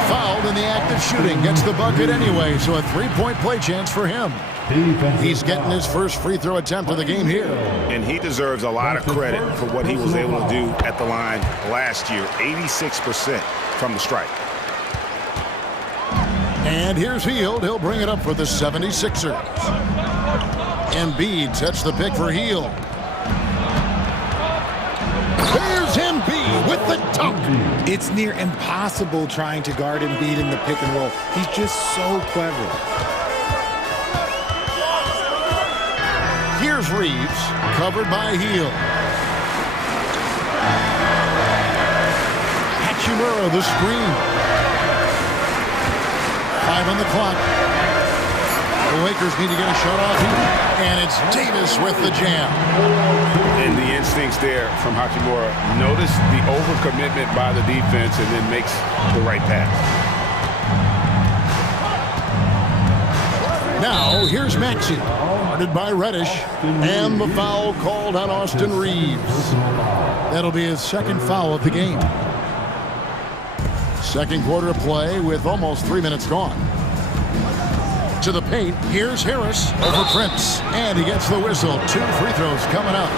Fouled in the act of shooting. Gets the bucket anyway, so a three-point play chance for him. He's getting his first free throw attempt of the game here. And he deserves a lot of credit for what he was able to do at the line last year. 86% from the stripe. And here's Hield. He'll bring it up for the 76ers. Embiid sets the pick for Hield. There's Embiid with the dunk. It's near impossible trying to guard Embiid in the pick and roll. He's just so clever. Here's Reeves, covered by Hield. Hachimura, the screen. 5 on the clock. The Lakers need to get a shot off here. And it's Davis with the jam. And the instincts there from Hachimura. Notice the overcommitment by the defense and then makes the right pass. Now, here's Maxey, guarded by Reddish, and the foul called on Austin Reeves. That'll be his second foul of the game. Second quarter of play with almost 3 minutes gone. To the paint, here's Harris over Prince, and he gets the whistle. 2 free throws coming up.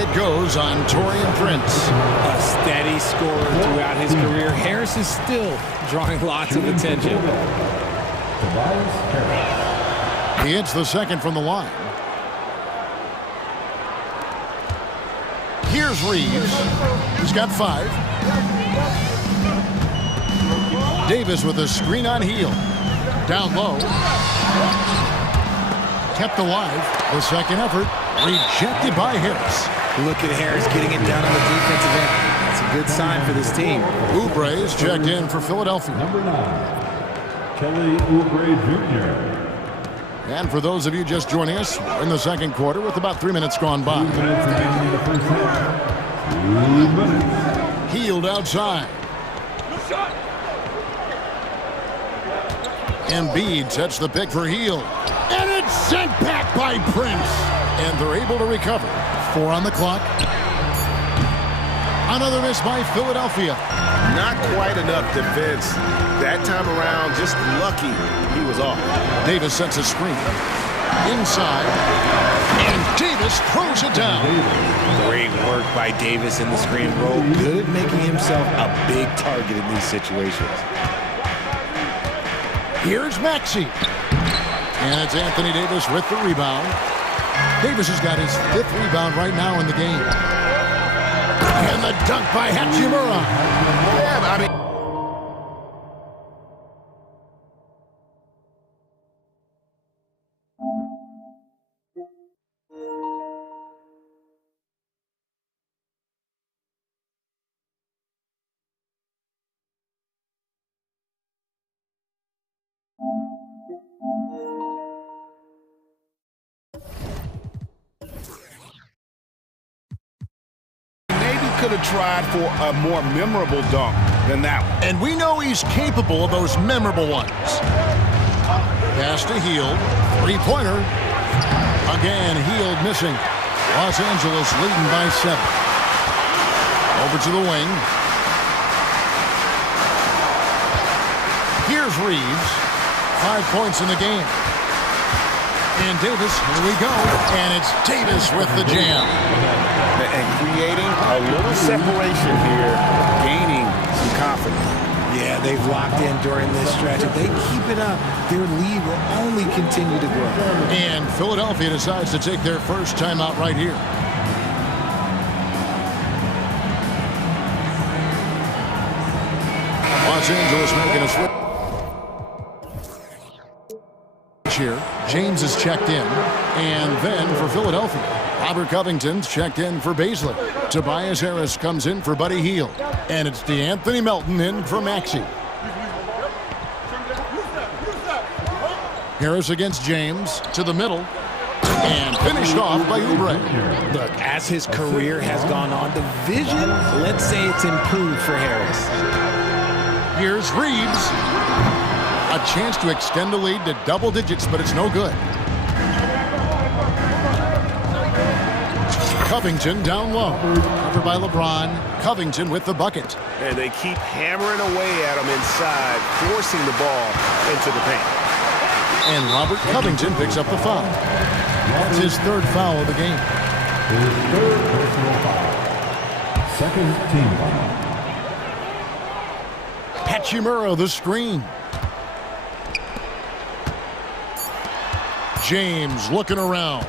It goes on Taurean Prince. A steady scorer throughout his career. Harris is still drawing lots of attention. He hits the second from the line. Here's Reeves. He's got 5. Davis with a screen on Hield. Down low. Kept alive. The second effort. Rejected by Harris. Look at Harris getting it down on the defensive end. That's a good sign for this team. Oubre's checked in for Philadelphia. Number 9, Kelly Oubre Jr. And for those of you just joining us, we're in the second quarter with about 3 minutes gone by. 2 minutes remaining in the first half. 2 minutes. Hield outside. Embiid sets the pick for Hield. And it's sent back by Prince. And they're able to recover. 4 on the clock. Another miss by Philadelphia. Not quite enough defense. That time around, just lucky he was off. Davis sets a screen. Inside. And Davis throws it down. Great work by Davis in the screen roll. Good making himself a big target in these situations. Here's Maxey. And it's Anthony Davis with the rebound. Davis has got his 5th rebound right now in the game. And the dunk by Hachimura. Yeah, I mean... could have tried for a more memorable dunk than that one. And we know he's capable of those memorable ones. Pass to Hield. 3-pointer. Again, Hield missing. Los Angeles leading by 7. Over to the wing. Here's Reeves. 5 points in the game. And Davis, here we go. And it's Davis with the jam. And creating a little separation here, gaining some confidence. Yeah, they've locked in during this stretch. If they keep it up, their lead will only continue to grow. And Philadelphia decides to take their first timeout right here. Los Angeles making a switch. change here. James is checked in. And then for Philadelphia, Robert Covington's checked in for Baisley. Tobias Harris comes in for Buddy Hield. And it's DeAnthony Melton in for Maxey. Harris against James to the middle. And finished off by Oubre. Look, as his career has gone on, the vision, let's say it's improved for Harris. Here's Reeves. A chance to extend the lead to double digits, but it's no good. Covington down low. Covered by LeBron. Covington with the bucket. And they keep hammering away at him inside, forcing the ball into the paint. And Robert Covington picks up the foul. That's his third foul of the game. Third personal foul. Second team foul. Hachimura the screen. James looking around.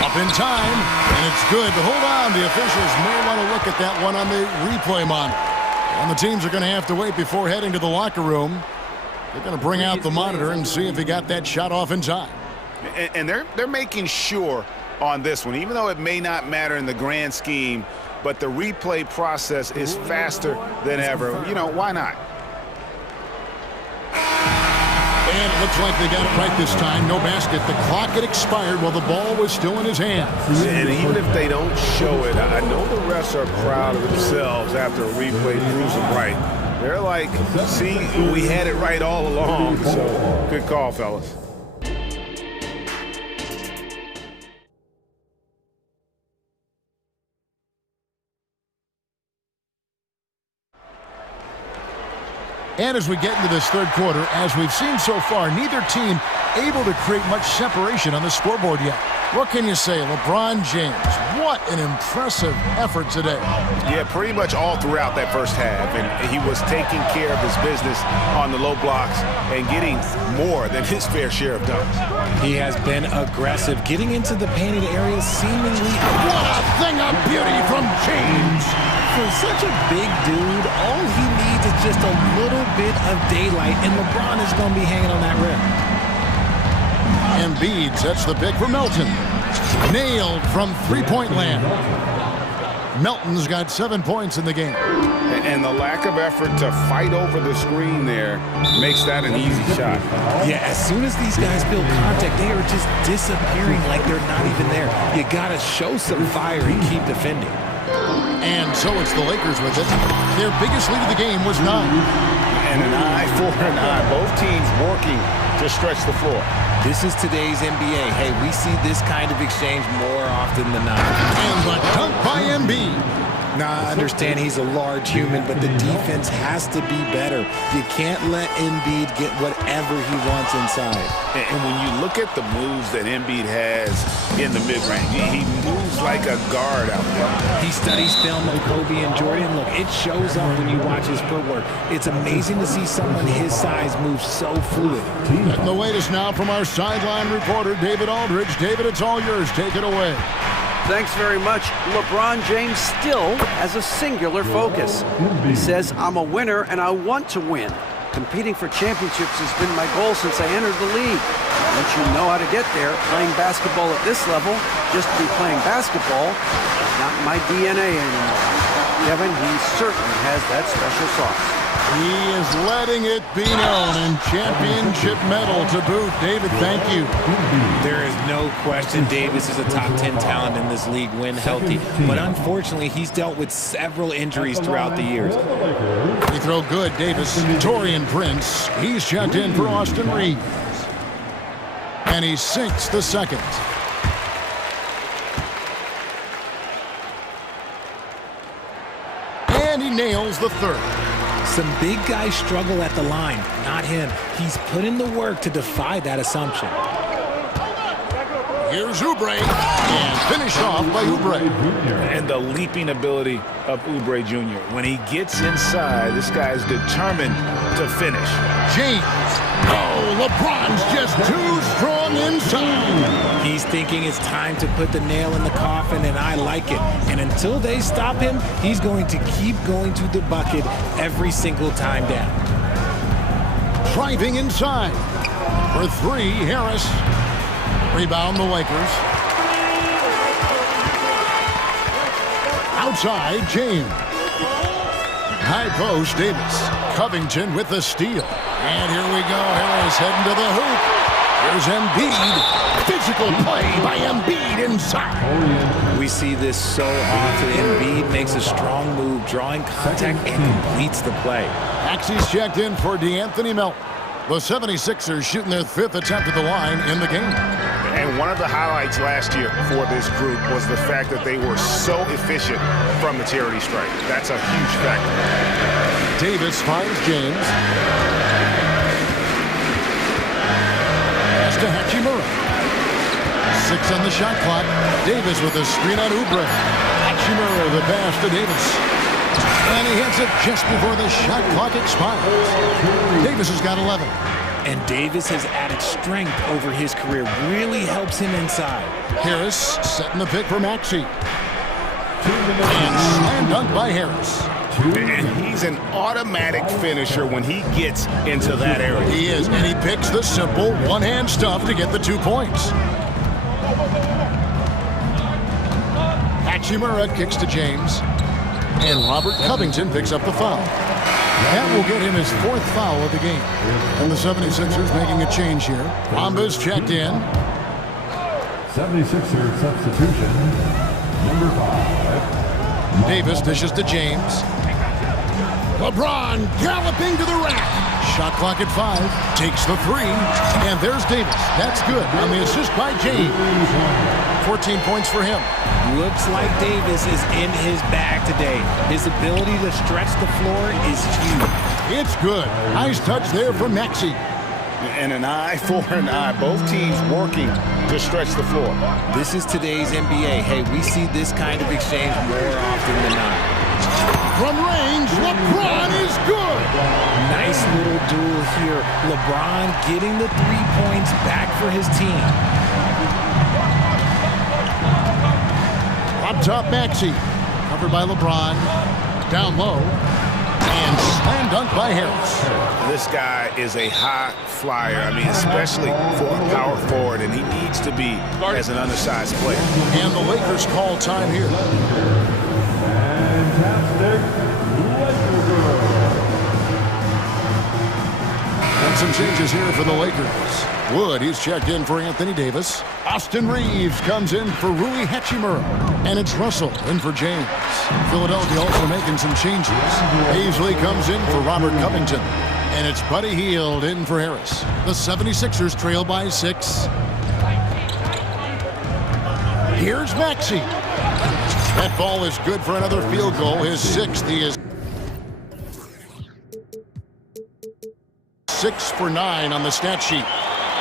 Up in time, and it's good. But hold on, the officials may want to look at that one on the replay monitor. And the teams are going to have to wait before heading to the locker room. They're going to bring out the monitor and see if he got that shot off in time. And they're making sure on this one, even though it may not matter in the grand scheme, but the replay process is faster than ever. You know, why not? And it looks like they got it right this time. No basket. The clock had expired while the ball was still in his hand. And even if they don't show it, I know the refs are proud of themselves after a replay proves them right. They're like, see, we had it right all along. So, good call, fellas. And as we get into this third quarter, as we've seen so far, neither team able to create much separation on the scoreboard yet. What can you say? LeBron James, what an impressive effort today. Yeah, pretty much all throughout that first half. And he was taking care of his business on the low blocks and getting more than his fair share of dunks. He has been aggressive, getting into the painted areas seemingly. What a thing of beauty from James. For such a big dude, all he needs is just a little bit of daylight, and LeBron is going to be hanging on that rim. Embiid sets the pick for Melton. Nailed from three-point land. Melton's got 7 points in the game. And the lack of effort to fight over the screen there makes that an easy shot. Yeah, as soon as these guys feel contact, they are just disappearing like they're not even there. You got to show some fire and keep defending. And so it's the Lakers with it. Their biggest lead of the game was 9. And an eye for an eye. Both teams working to stretch the floor. This is today's NBA. Hey, we see this kind of exchange more often than not. And the dunk by Embiid. Now, I understand he's a large human, but the defense has to be better. You can't let Embiid get whatever he wants inside. And when you look at the moves that Embiid has in the mid-range, he moves like a guard out there. He studies film of Kobe and Jordan. Look, it shows up when you watch his footwork. It's amazing to see someone his size move so fluid. And the latest now from our sideline reporter, David Aldridge. David, it's all yours. Take it away. Thanks very much. LeBron James still has a singular focus. He says, I'm a winner and I want to win. Competing for championships has been my goal since I entered the league. Once you know how to get there, playing basketball at this level, just to be playing basketball, is not in my DNA anymore. Kevin, he certainly has that special sauce. He is letting it be known, and championship medal to boot. David, thank you. There is no question Davis is a top 10 talent in this league when healthy. But unfortunately, he's dealt with several injuries throughout the years. He throw good, Davis. Taurean Prince, he's checked in for Austin Reeves. And he sinks the second. And he nails the third. Some big guys struggle at the line, not him. He's put in the work to defy that assumption. Here's Oubre, and finished off by Oubre. And the leaping ability of Oubre Jr. When he gets inside, this guy's determined to finish. James. Oh, LeBron's just too strong inside. He's thinking it's time to put the nail in the coffin, and I like it. And until they stop him, he's going to keep going to the bucket every single time down. Driving inside. For three, Harris. Rebound the Lakers. Outside, James. High post, Davis. Covington with the steal. And here we go. Harris heading to the hoop. Here's Embiid. Physical play by Embiid inside. We see this so often. Embiid makes a strong move, drawing contact, and completes the play. Maxey's checked in for DeAnthony Melton. The 76ers shooting their 5th attempt at the line in the game. And one of the highlights last year for this group was the fact that they were so efficient from the charity stripe. That's a huge factor. Davis finds James. Pass to Hachimura. 6 on the shot clock. Davis with a screen on Oubre. Hachimura the pass to Davis. And he hits it just before the shot clock expires. Davis has got 11. And Davis has added strength over his career. Really helps him inside. Harris setting the pick for Maxey. And slam dunk by Harris. And he's an automatic finisher when he gets into that area. He is, and he picks the simple one-hand stuff to get the 2 points. Hachimura kicks to James. And Robert Covington picks up the foul. That will get him his 4th foul of the game. And the 76ers making a change here. Ramba's checked in. 76ers substitution, number 5. Davis dishes to James. LeBron galloping to the rack. Shot clock at 5. Takes the 3. And there's Davis. That's good on the assist by James. 14 points for him. Looks like Davis is in his bag today. His ability to stretch the floor is huge. It's good. Nice touch there from Maxey. And an eye for an eye. Both teams working to stretch the floor. This is today's NBA. Hey, we see this kind of exchange more often than not. From range, LeBron is good. Nice little duel here. LeBron getting the 3 points back for his team. Up top, Maxey. Covered by LeBron. Down low. And slam dunk by Harris. This guy is a high flyer. I mean, especially for a power forward, and he needs to be as an undersized player. And the Lakers call time here. Fantastic. And some changes here for the Lakers. Wood, he's checked in for Anthony Davis. Austin Reeves comes in for Rui Hachimura. And it's Russell in for James. Philadelphia also making some changes. Paisley comes in for Robert Covington. And it's Buddy Hield in for Harris. The 76ers trail by 6. Here's Maxey. That ball is good for another field goal. His 6th. He is 6 for 9 on the stat sheet.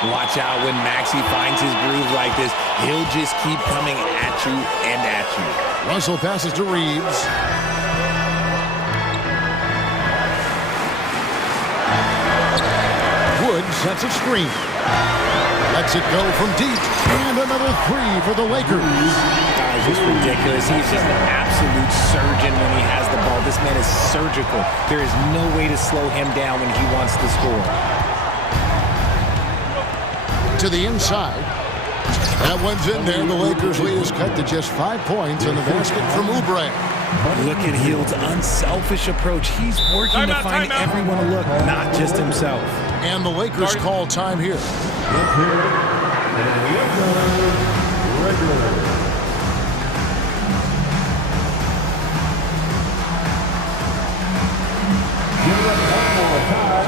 Watch out when Maxey finds his groove like this. He'll just keep coming at you and at you. Russell passes to Reeves. Wood sets a screen. Lets it go from deep. And another 3 for the Lakers. Guys, it's ridiculous. He's just an absolute surgeon when he has the ball. This man is surgical. There is no way to slow him down when he wants to score. To the inside. That one's in there. The Lakers lead is cut to just 5 points on the basket from Oubre. Look at Hield's unselfish approach. He's working to find everyone a look, not just himself. And the Lakers call time here. Give us one more time.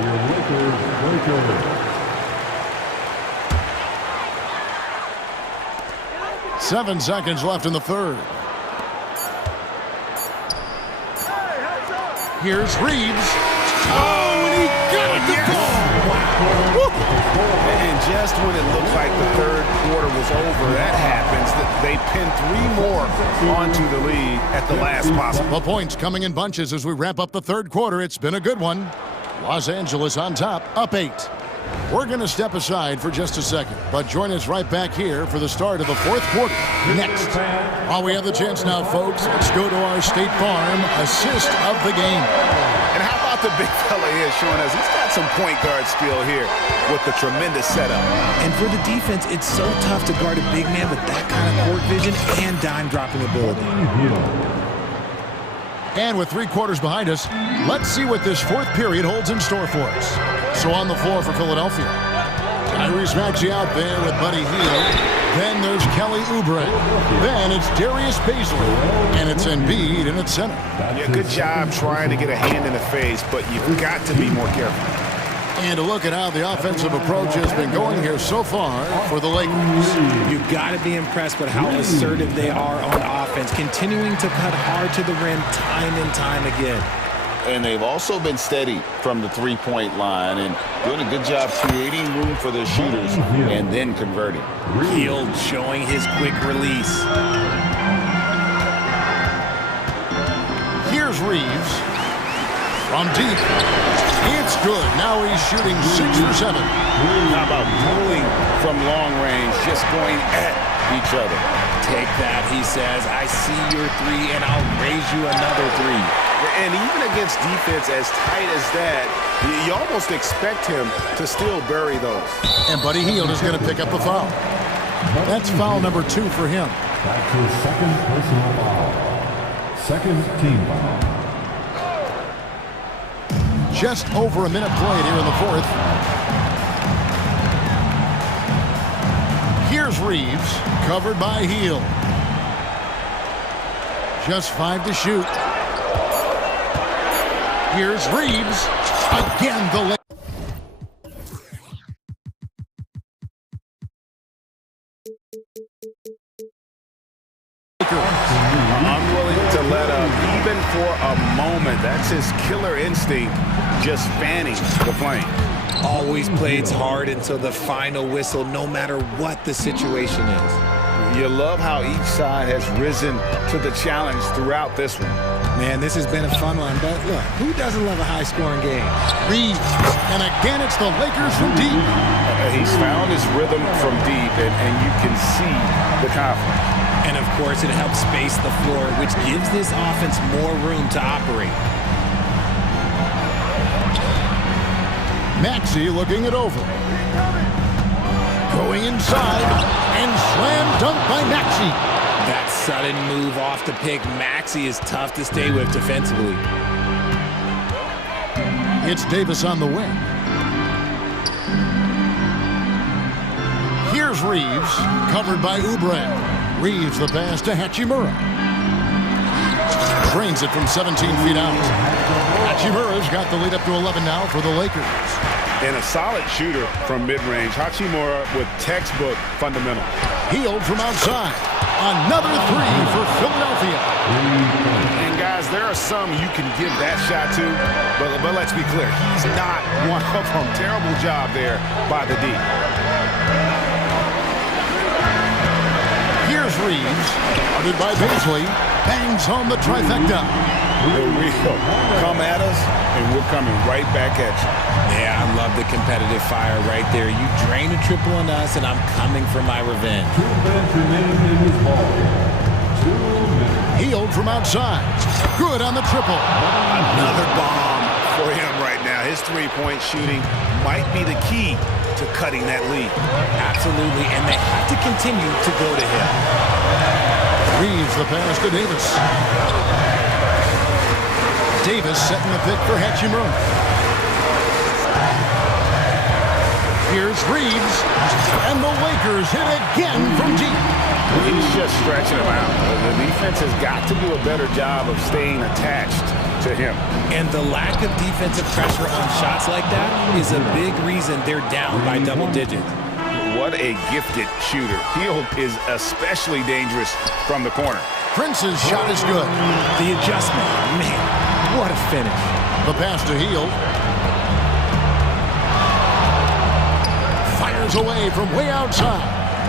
The Lakers break over. 7 seconds left in the 3rd. Here's Reeves. Oh, and he got it to fall. And just when it looked like the 3rd quarter was over, that happens. They pinned 3 more onto the lead at the last possible. The points coming in bunches as we wrap up the 3rd quarter. It's been a good one. Los Angeles on top, up 8. We're going to step aside for just a second, but join us right back here for the start of the 4th quarter next. While we have the chance now, folks, let's go to our State Farm assist of the game. And how about what the big fella is showing us. He's got some point guard skill here with the tremendous setup. And for the defense, it's so tough to guard a big man with that kind of court vision and dime-dropping ability. And with 3 quarters behind us, let's see what this 4th period holds in store for us. So on the floor for Philadelphia, Tyrese Maxey out there with Buddy Hield. Then there's Kelly Oubre. Then it's Darius Baisley. And it's Embiid in its center. Yeah, good job trying to get a hand in the face, but you've got to be more careful. And to look at how the offensive approach has been going here so far for the Lakers. You've got to be impressed with how assertive they are on offense, continuing to cut hard to the rim time and time again. And they've also been steady from the three-point line and doing a good job creating room for their shooters and then converting. Hield showing his quick release. Here's Reeves from deep. It's good. Now he's shooting 6 for 7. How about dueling from long range, just going at each other? Take that, he says. I see your 3, and I'll raise you another 3. And even against defense as tight as that, you almost expect him to still bury those. And Buddy Hield is going to pick up the foul. That's foul number 2 for him. That's his second personal foul. Second team foul. Just over a minute played here in the 4th. Here's Reeves, covered by Hield. Just 5 to shoot. Here's Reeves. Again, the Unwilling to let up, even for a moment. That's his killer instinct, just fanning the flame. Always plays hard until the final whistle, no matter what the situation is. You love how each side has risen to the challenge throughout this one. Man, this has been a fun one, but look, who doesn't love a high-scoring game? Reeves, and again it's the Lakers from deep. He's found his rhythm from deep, and you can see the confidence. And of course, it helps space the floor, which gives this offense more room to operate. Maxey looking it over. Going inside, and slam dunk by Maxey. That sudden move off the pick, Maxey is tough to stay with defensively. It's Davis on the wing. Here's Reeves, covered by Oubre. Reeves the pass to Hachimura. Drains it from 17 feet out. Hachimura's got the lead up to 11 now for the Lakers. And a solid shooter from mid-range. Hachimura with textbook fundamentals. Hield from outside. Another 3 for Philadelphia. And guys, there are some you can give that shot to, but let's be clear, he's not one of them. Terrible job there by the D. Here's Reeves, guarded by Baisley, bangs home the trifecta. The real come at us, and we're coming right back at you. Yeah, I love the competitive fire right there. You drain a triple on us, and I'm coming for my revenge. 2 minutes remaining in this ball. 2 minutes. Hield from outside. Good on the triple. Another bomb for him right now. His three-point shooting might be the key to cutting that lead. Absolutely, and they have to continue to go to him. Reeves the pass to Davis. Davis setting the pick for Hachimura. Here's Reeves, and the Lakers hit again from deep. He's just stretching him out. The defense has got to do a better job of staying attached to him. And the lack of defensive pressure on shots like that is a big reason they're down by double digits. What a gifted shooter. Hield is especially dangerous from the corner. Prince's shot is good. The adjustment, man, what a finish. The pass to Hield. Fires away from way outside.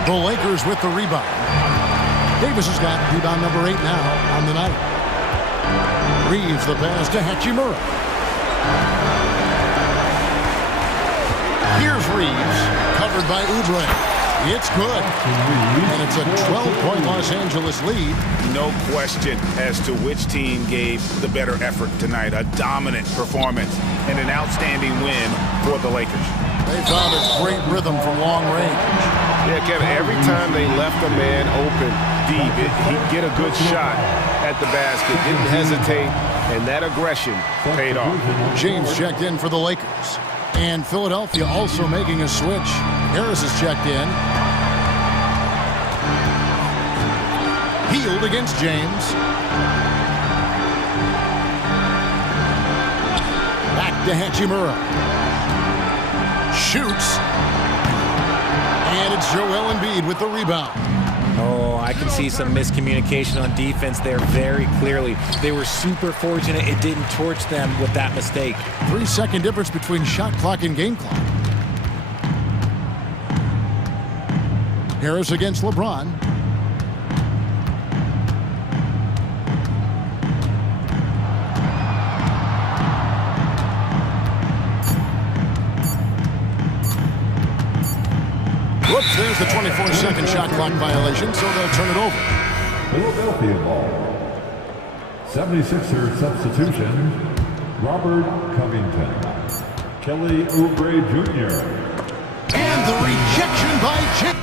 The Lakers with the rebound. Davis has got rebound number 8 now on the night. Reeves the pass to Hachimura. Here's Reeves, covered by Oubre. It's good. And it's a 12-point Los Angeles lead. No question as to which team gave the better effort tonight. A dominant performance and an outstanding win for the Lakers. They found a great rhythm from long range. Yeah, Kevin, every time they left a man open deep, he'd get a good shot at the basket, didn't hesitate, and that aggression paid off. James checked in for the Lakers. And Philadelphia also making a switch. Harris has checked in. Healed against James. Back to Hachimura. Shoots. And it's Joel Embiid with the rebound. Oh, I can see some miscommunication on defense there very clearly. They were super fortunate it didn't torch them with that mistake. 3-second difference between shot clock and game clock. Harris against LeBron. Whoops, there's the 24-second shot clock violation, so they'll turn it over. Philadelphia ball. 76er substitution, Robert Covington. Kelly Oubre Jr. And the rejection by James.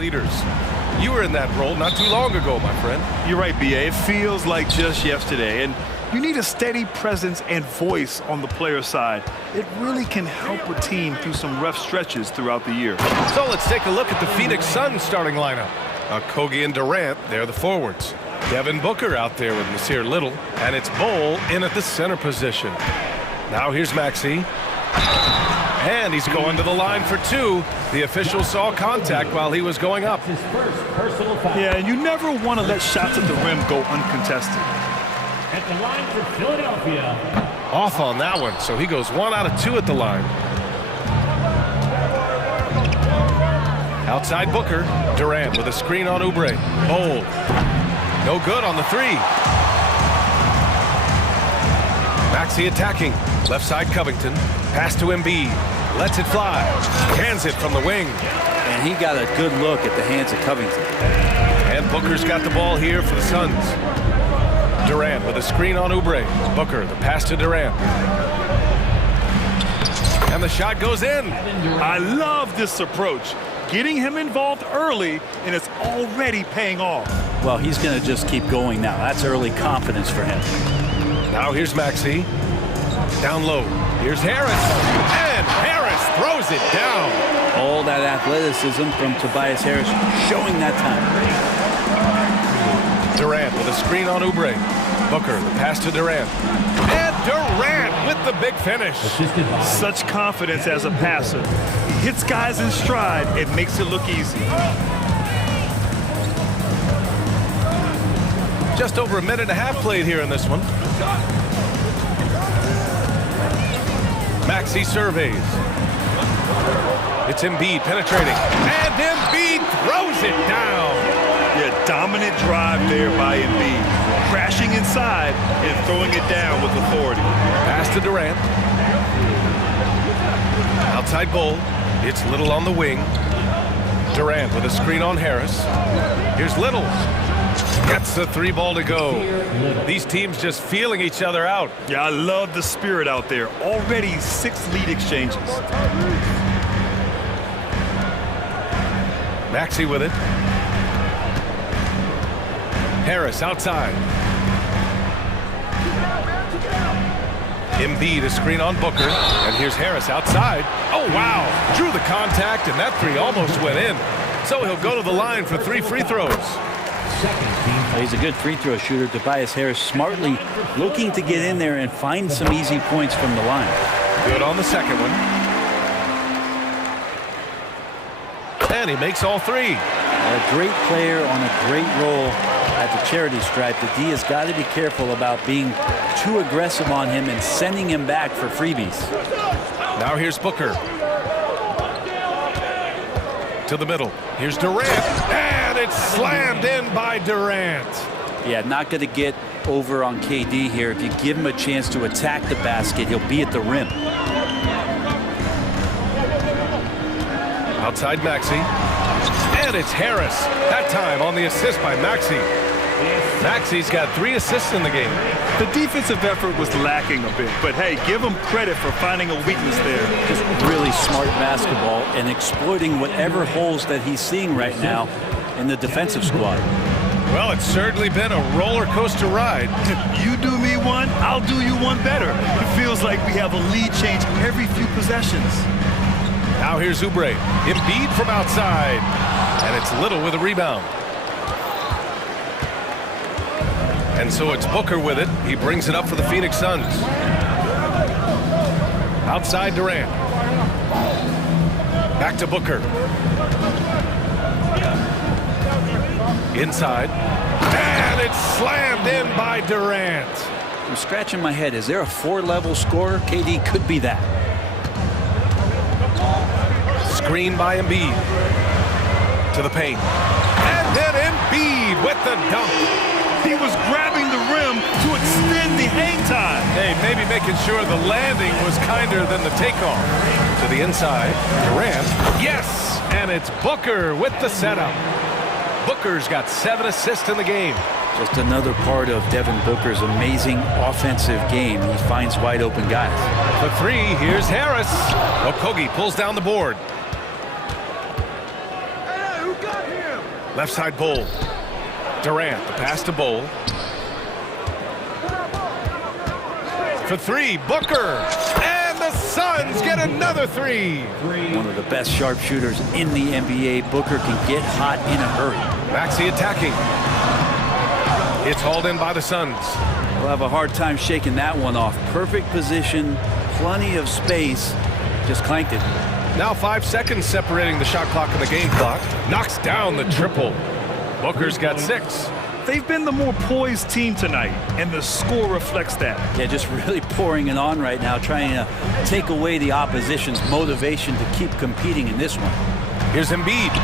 leaders. You were in that role not too long ago, my friend. You're right, B.A. It feels like just yesterday. And you need a steady presence and voice on the player side. It really can help a team through some rough stretches throughout the year. So let's take a look at the Phoenix Suns starting lineup. Kogi and Durant, they're the forwards. Devin Booker out there with Nasir Little. And it's Bol in at the center position. Now here's Maxey. And he's going to the line for two. The official saw contact while he was going up. Yeah, and you never want to let shots at the rim go uncontested. At the line for Philadelphia. Off on that one, so he goes 1 out of 2 at the line. Outside Booker. Durant with a screen on Oubre. Bol. No good on the three. Maxey attacking. Left side Covington. Pass to Embiid. Lets it fly. Hands it from the wing. And he got a good look at the hands of Covington. And Booker's got the ball here for the Suns. Durant with a screen on Oubre. Booker, the pass to Durant. And the shot goes in. I love this approach. Getting him involved early, and it's already paying off. Well, he's going to just keep going now. That's early confidence for him. Now here's Maxey. Down low. Here's Harris. And Harris throws it down. All that athleticism from Tobias Harris showing that time. Durant with a screen on Oubre. Booker, the pass to Durant. And Durant with the big finish. Such confidence as a passer. He hits guys in stride. It makes it look easy. Just over a minute and a half played here in this one. Maxey surveys. It's Embiid penetrating. And Embiid throws it down. Yeah, dominant drive there by Embiid. Crashing inside and throwing it down with authority. Pass to Durant. Outside Bol. It's Little on the wing. Durant with a screen on Harris. Here's Little. Gets the 3 ball to go. These teams just feeling each other out. Yeah, I love the spirit out there. Already 6 lead exchanges. Maxey with it. Harris outside. Embiid a screen on Booker. And here's Harris outside. Oh, wow. Drew the contact, and that 3 almost went in. So he'll go to the line for 3 free throws. He's a good free throw shooter. Tobias Harris smartly looking to get in there and find some easy points from the line. Good on the second one. And he makes all 3. A great player on a great role at the charity stripe. The D has got to be careful about being too aggressive on him and sending him back for freebies. Now here's Booker. To the middle. Here's Durant. And it's slammed in by Durant. Yeah, not going to get over on KD here. If you give him a chance to attack the basket, he'll be at the rim. Outside Maxey. And it's Harris. That time on the assist by Maxey. Maxey's got 3 assists in the game. The defensive effort was lacking a bit, but hey, give him credit for finding a weakness there. Just really smart basketball and exploiting whatever holes that he's seeing right now in the defensive squad. Well, it's certainly been a roller coaster ride. You do me one, I'll do you one better. It feels like we have a lead change every few possessions. Now here's Oubre. Embiid from outside. And it's Little with a rebound. And so it's Booker with it. He brings it up for the Phoenix Suns. Outside Durant. Back to Booker. Inside. And it's slammed in by Durant. I'm scratching my head. Is there a 4-level scorer? KD could be that. Screen by Embiid. To the paint. And then Embiid with the dunk. He was grabbing the rim to extend the hang time. Hey, maybe making sure the landing was kinder than the takeoff. To the inside, Durant. Yes! And it's Booker with the setup. Booker's got 7 assists in the game. Just another part of Devin Booker's amazing offensive game. He finds wide open guys. For 3, here's Harris. Okogie pulls down the board. Left side Bowl. Durant, the pass to Bowl. For three, Booker. And the Suns get another three. One of the best sharpshooters in the NBA. Booker can get hot in a hurry. Maxey attacking. It's hauled in by the Suns. We'll have a hard time shaking that one off. Perfect position, plenty of space. Just clanked it. Now 5 seconds separating the shot clock and the game clock. Knocks down the triple. Booker's got 6. They've been the more poised team tonight, and the score reflects that. Yeah, just really pouring it on right now, trying to take away the opposition's motivation to keep competing in this one. Here's Embiid.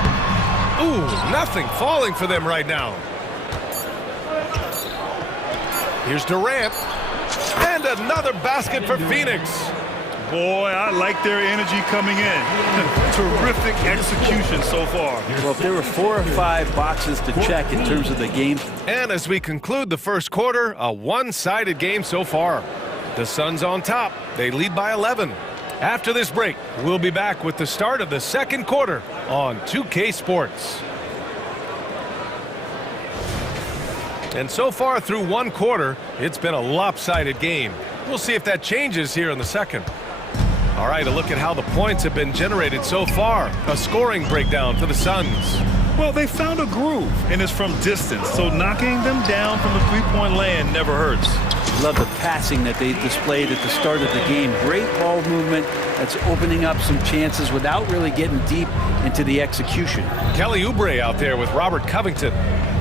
Ooh, nothing falling for them right now. Here's Durant. And another basket for Phoenix. Boy, I like their energy coming in. Terrific execution so far. Well, if there were 4 or 5 boxes to check in terms of the game. And as we conclude the first quarter, a one-sided game so far. The Suns on top. They lead by 11. After this break, we'll be back with the start of the second quarter on 2K Sports. And so far through one quarter, it's been a lopsided game. We'll see if that changes here in the second. All right, a look at how the points have been generated so far. A scoring breakdown for the Suns. Well, they found a groove, and it's from distance, so knocking them down from the three-point land never hurts. Love the passing that they displayed at the start of the game. Great ball movement that's opening up some chances without really getting deep into the execution. Kelly Oubre out there with Robert Covington.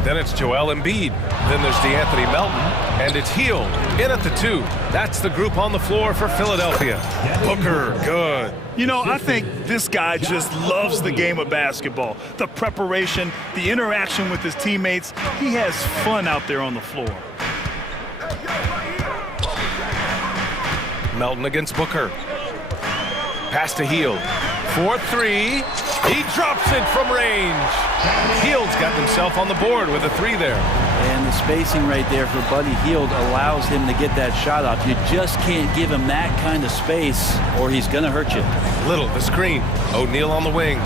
Then it's Joel Embiid. Then there's DeAnthony Melton. And it's Hield in at the 2. That's the group on the floor for Philadelphia. Booker, good. You know, I think this guy just loves the game of basketball. The preparation, the interaction with his teammates. He has fun out there on the floor. Melton against Booker. Pass to Hield. 4-3. He drops it from range. Hield's got himself on the board with a 3 there. And the spacing right there for Buddy Hield allows him to get that shot off. You just can't give him that kind of space or he's going to hurt you. Little, the screen. O'Neal on the wing.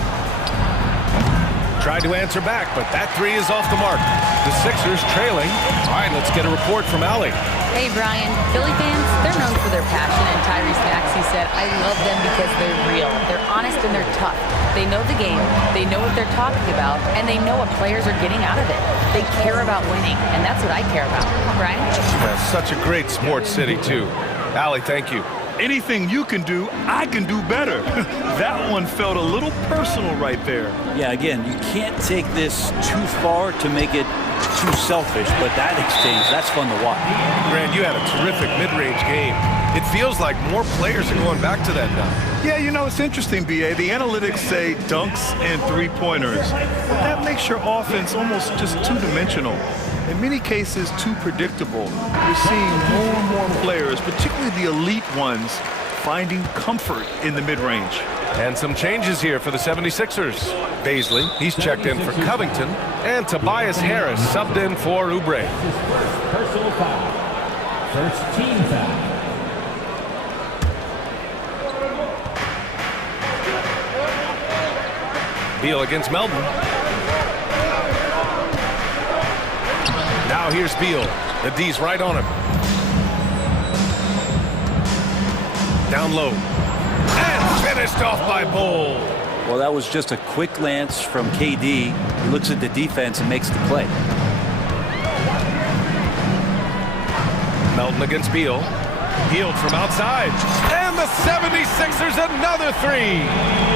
Tried to answer back, but that 3 is off the mark. The Sixers trailing. All right, let's get a report from Allie. Hey, Brian. Philly fans, they're known for their passion, and Tyrese Maxey said, I love them because they're real. They're honest and they're tough. They know the game, they know what they're talking about, and they know what players are getting out of it. They care about winning, and that's what I care about. Brian? That's such a great sports city, too. Allie, thank you. Anything you can do, I can do better. That one felt a little personal right there. Yeah, again, you can't take this too far to make it too selfish, but that exchange, that's fun to watch. Grant, you had a terrific mid-range game. It feels like more players are going back to that now. Yeah, you know, it's interesting, B.A. The analytics say dunks and three-pointers. That makes your offense almost just two-dimensional. In many cases, too predictable. You're seeing more and more players, particularly the elite ones, finding comfort in the mid-range. And some changes here for the 76ers. Baisley, he's checked in for Covington, and Tobias Harris subbed in for Oubre. Personal foul. First team foul. Beal against Melton. Now here's Beal. The D's right on him. Down low. And finished off by Bowl. Well, that was just a quick glance from KD. He looks at the defense and makes the play. Melton against Beal. Hield from outside. And the 76ers another 3.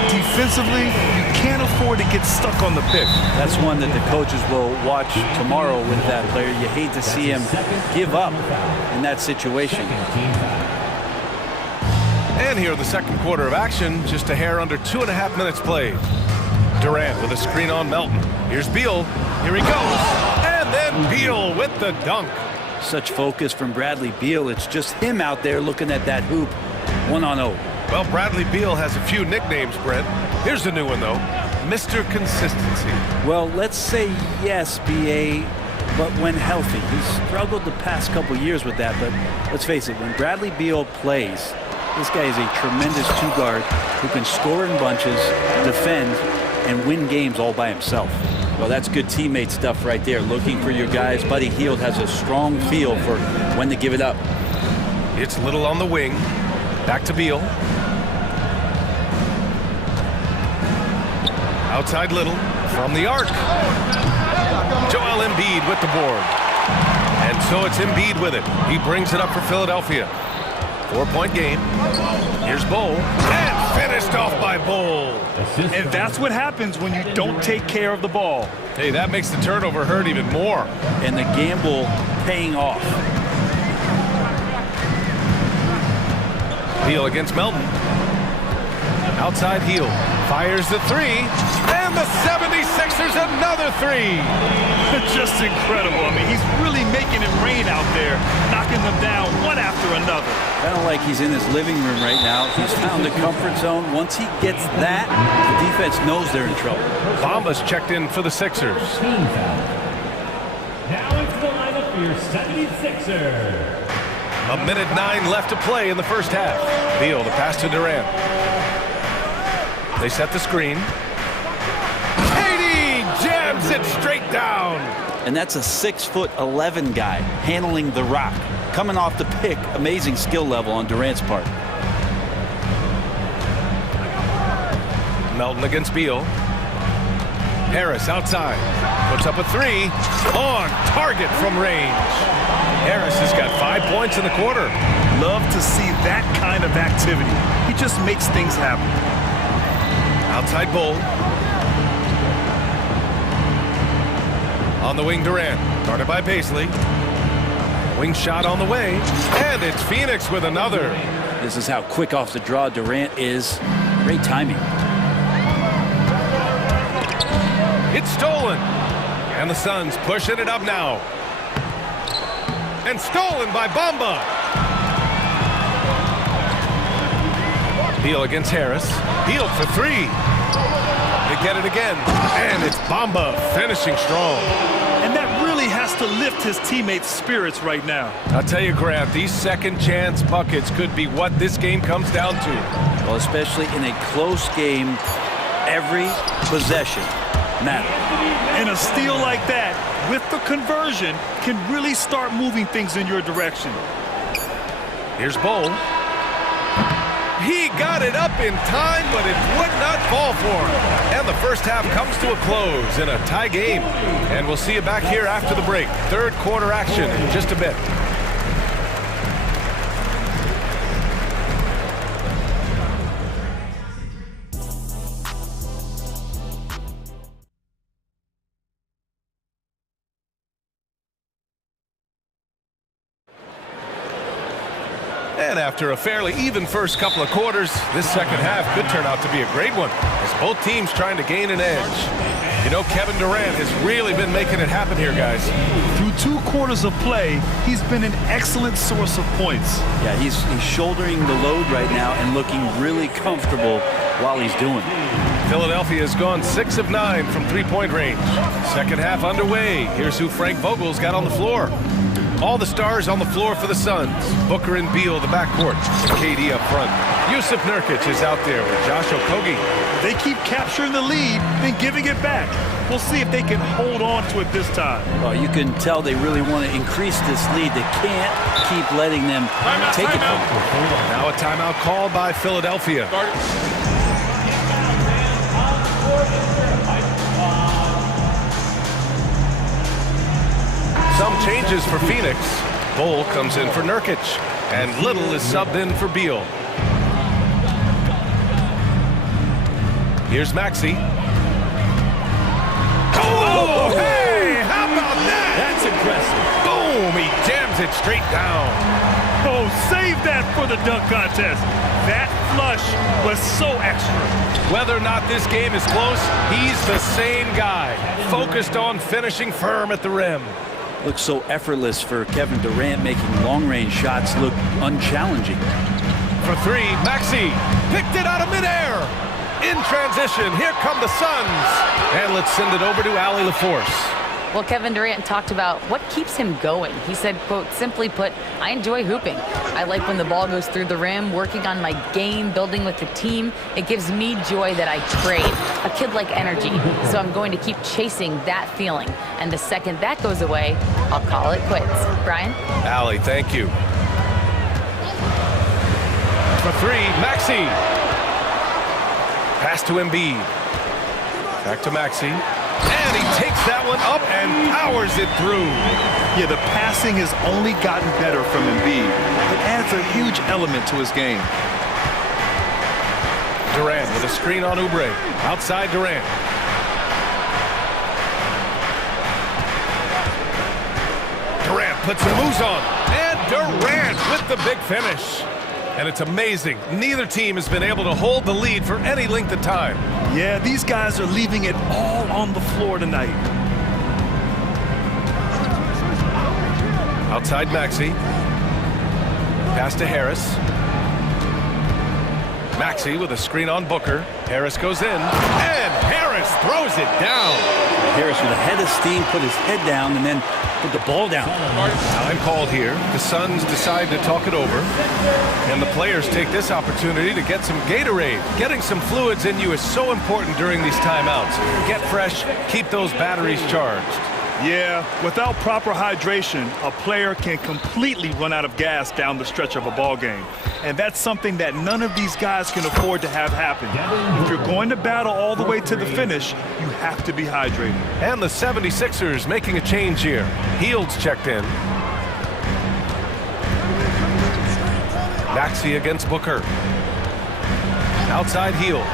Defensively, you can't afford to get stuck on the pick. That's one that the coaches will watch tomorrow with that player. You hate to see him give up in that situation. And here in the second quarter of action, just a hair under 2.5 minutes played. Durant with a screen on Melton. Here's Beal. Here he goes. And then Beal with the dunk. Such focus from Bradley Beal. It's just him out there looking at that hoop 1-on-0. Well, Bradley Beal has a few nicknames, Brent. Here's a new one, though. Mr. Consistency. Well, let's say yes, B.A., but when healthy. He's struggled the past couple years with that, but let's face it, when Bradley Beal plays, this guy is a tremendous two-guard who can score in bunches, defend, and win games all by himself. Well, that's good teammate stuff right there. Looking for your guys. Buddy Hield has a strong feel for when to give it up. It's Little on the wing. Back to Beal. Outside Little from the arc. Joel Embiid with the board. And so it's Embiid with it. He brings it up for Philadelphia. 4-point game. Here's Bowl. And finished off by Bowl. And that's what happens when you don't take care of the ball. Hey, that makes the turnover hurt even more. And the gamble paying off. Beal against Melton. Outside Hield. Fires the three. And the 76ers another three. Just incredible. I mean, he's really making it rain out there, knocking them down one after another. Kind of like he's in his living room right now. He's found the comfort zone. Once he gets that, the defense knows they're in trouble. Bamba's checked in for the Sixers. Now into the lineup for your 76ers. 1:09 left to play in the first half. Beal, the pass to Durant. They set the screen. KD jams it straight down. And that's a 6'11" guy handling the rock. Coming off the pick, amazing skill level on Durant's part. Melton against Beal. Harris outside. Puts up a three. On target from range. Harris has got 5 points in the quarter. Love to see that kind of activity. He just makes things happen. Outside Bull. On the wing, Durant. Guarded by Paisley. Wing shot on the way. And it's Phoenix with another. This is how quick off the draw Durant is. Great timing. It's stolen. And the Suns pushing it up now. And stolen by Bamba. Beal against Harris. Beal for three. They get it again. And it's Bamba finishing strong. And that really has to lift his teammates' spirits right now. I'll tell you, Grant, these second chance buckets could be what this game comes down to. Well, especially in a close game, every possession matters. And a steal like that, with the conversion, can really start moving things in your direction. Here's Bowl. He got it up in time, but it would not fall for him. And the first half comes to a close in a tie game. And we'll see you back here after the break. Third quarter action in just a bit. And after a fairly even first couple of quarters, this second half could turn out to be a great one, as both teams trying to gain an edge. You know, Kevin Durant has really been making it happen here, guys. Through 2 quarters of play, he's been an excellent source of points. Yeah, he's shouldering the load right now and looking really comfortable while he's doing it. Philadelphia has gone 6 of 9 from three-point range. Second half underway. Here's who Frank Vogel's got on the floor. All the stars on the floor for the Suns. Booker and Beal, the backcourt. KD up front. Yusuf Nurkic is out there with Josh Okogie. They keep capturing the lead, then giving it back. We'll see if they can hold on to it this time. Well, you can tell they really want to increase this lead. They can't keep letting them take it from them. Now a timeout called by Philadelphia. Some changes for Phoenix. Bowl comes in for Nurkic, and Little is subbed in for Beal. Here's Maxey. Oh, hey, how about that? That's aggressive. Boom, he jams it straight down. Oh, save that for the dunk contest. That flush was so extra. Whether or not this game is close, he's the same guy, focused on finishing firm at the rim. Looks so effortless for Kevin Durant, making long-range shots look unchallenging. For three, Maxey picked it out of midair. In transition, here come the Suns. And let's send it over to Allie LaForce. Well, Kevin Durant talked about what keeps him going. He said, quote, simply put, I enjoy hooping. I like when the ball goes through the rim, working on my game, building with the team. It gives me joy that I crave, a kid-like energy. So I'm going to keep chasing that feeling. And the second that goes away, I'll call it quits. Brian? Allie, thank you. For three, Maxey. Pass to Embiid. Back to Maxey. And he takes that one up and powers it through. Yeah, the passing has only gotten better from Embiid. It adds a huge element to his game. Durant with a screen on Oubre. Outside Durant. Durant puts some moves on. And Durant with the big finish. And it's amazing. Neither team has been able to hold the lead for any length of time. Yeah, these guys are leaving it all on the floor tonight. Outside Maxey. Pass to Harris. Maxey with a screen on Booker. Harris goes in. And Harris throws it down. Harris with a head of steam, put his head down, and then put the ball down. Time called here. The Suns decide to talk it over. And the players take this opportunity to get some Gatorade. Getting some fluids in you is so important during these timeouts. Get fresh, keep those batteries charged. Yeah, without proper hydration, a player can completely run out of gas down the stretch of a ball game. And that's something that none of these guys can afford to have happen. If you're going to battle all the way to the finish, you have to be hydrated. And the 76ers making a change here. Heald's checked in. Maxey against Booker. Outside Hield.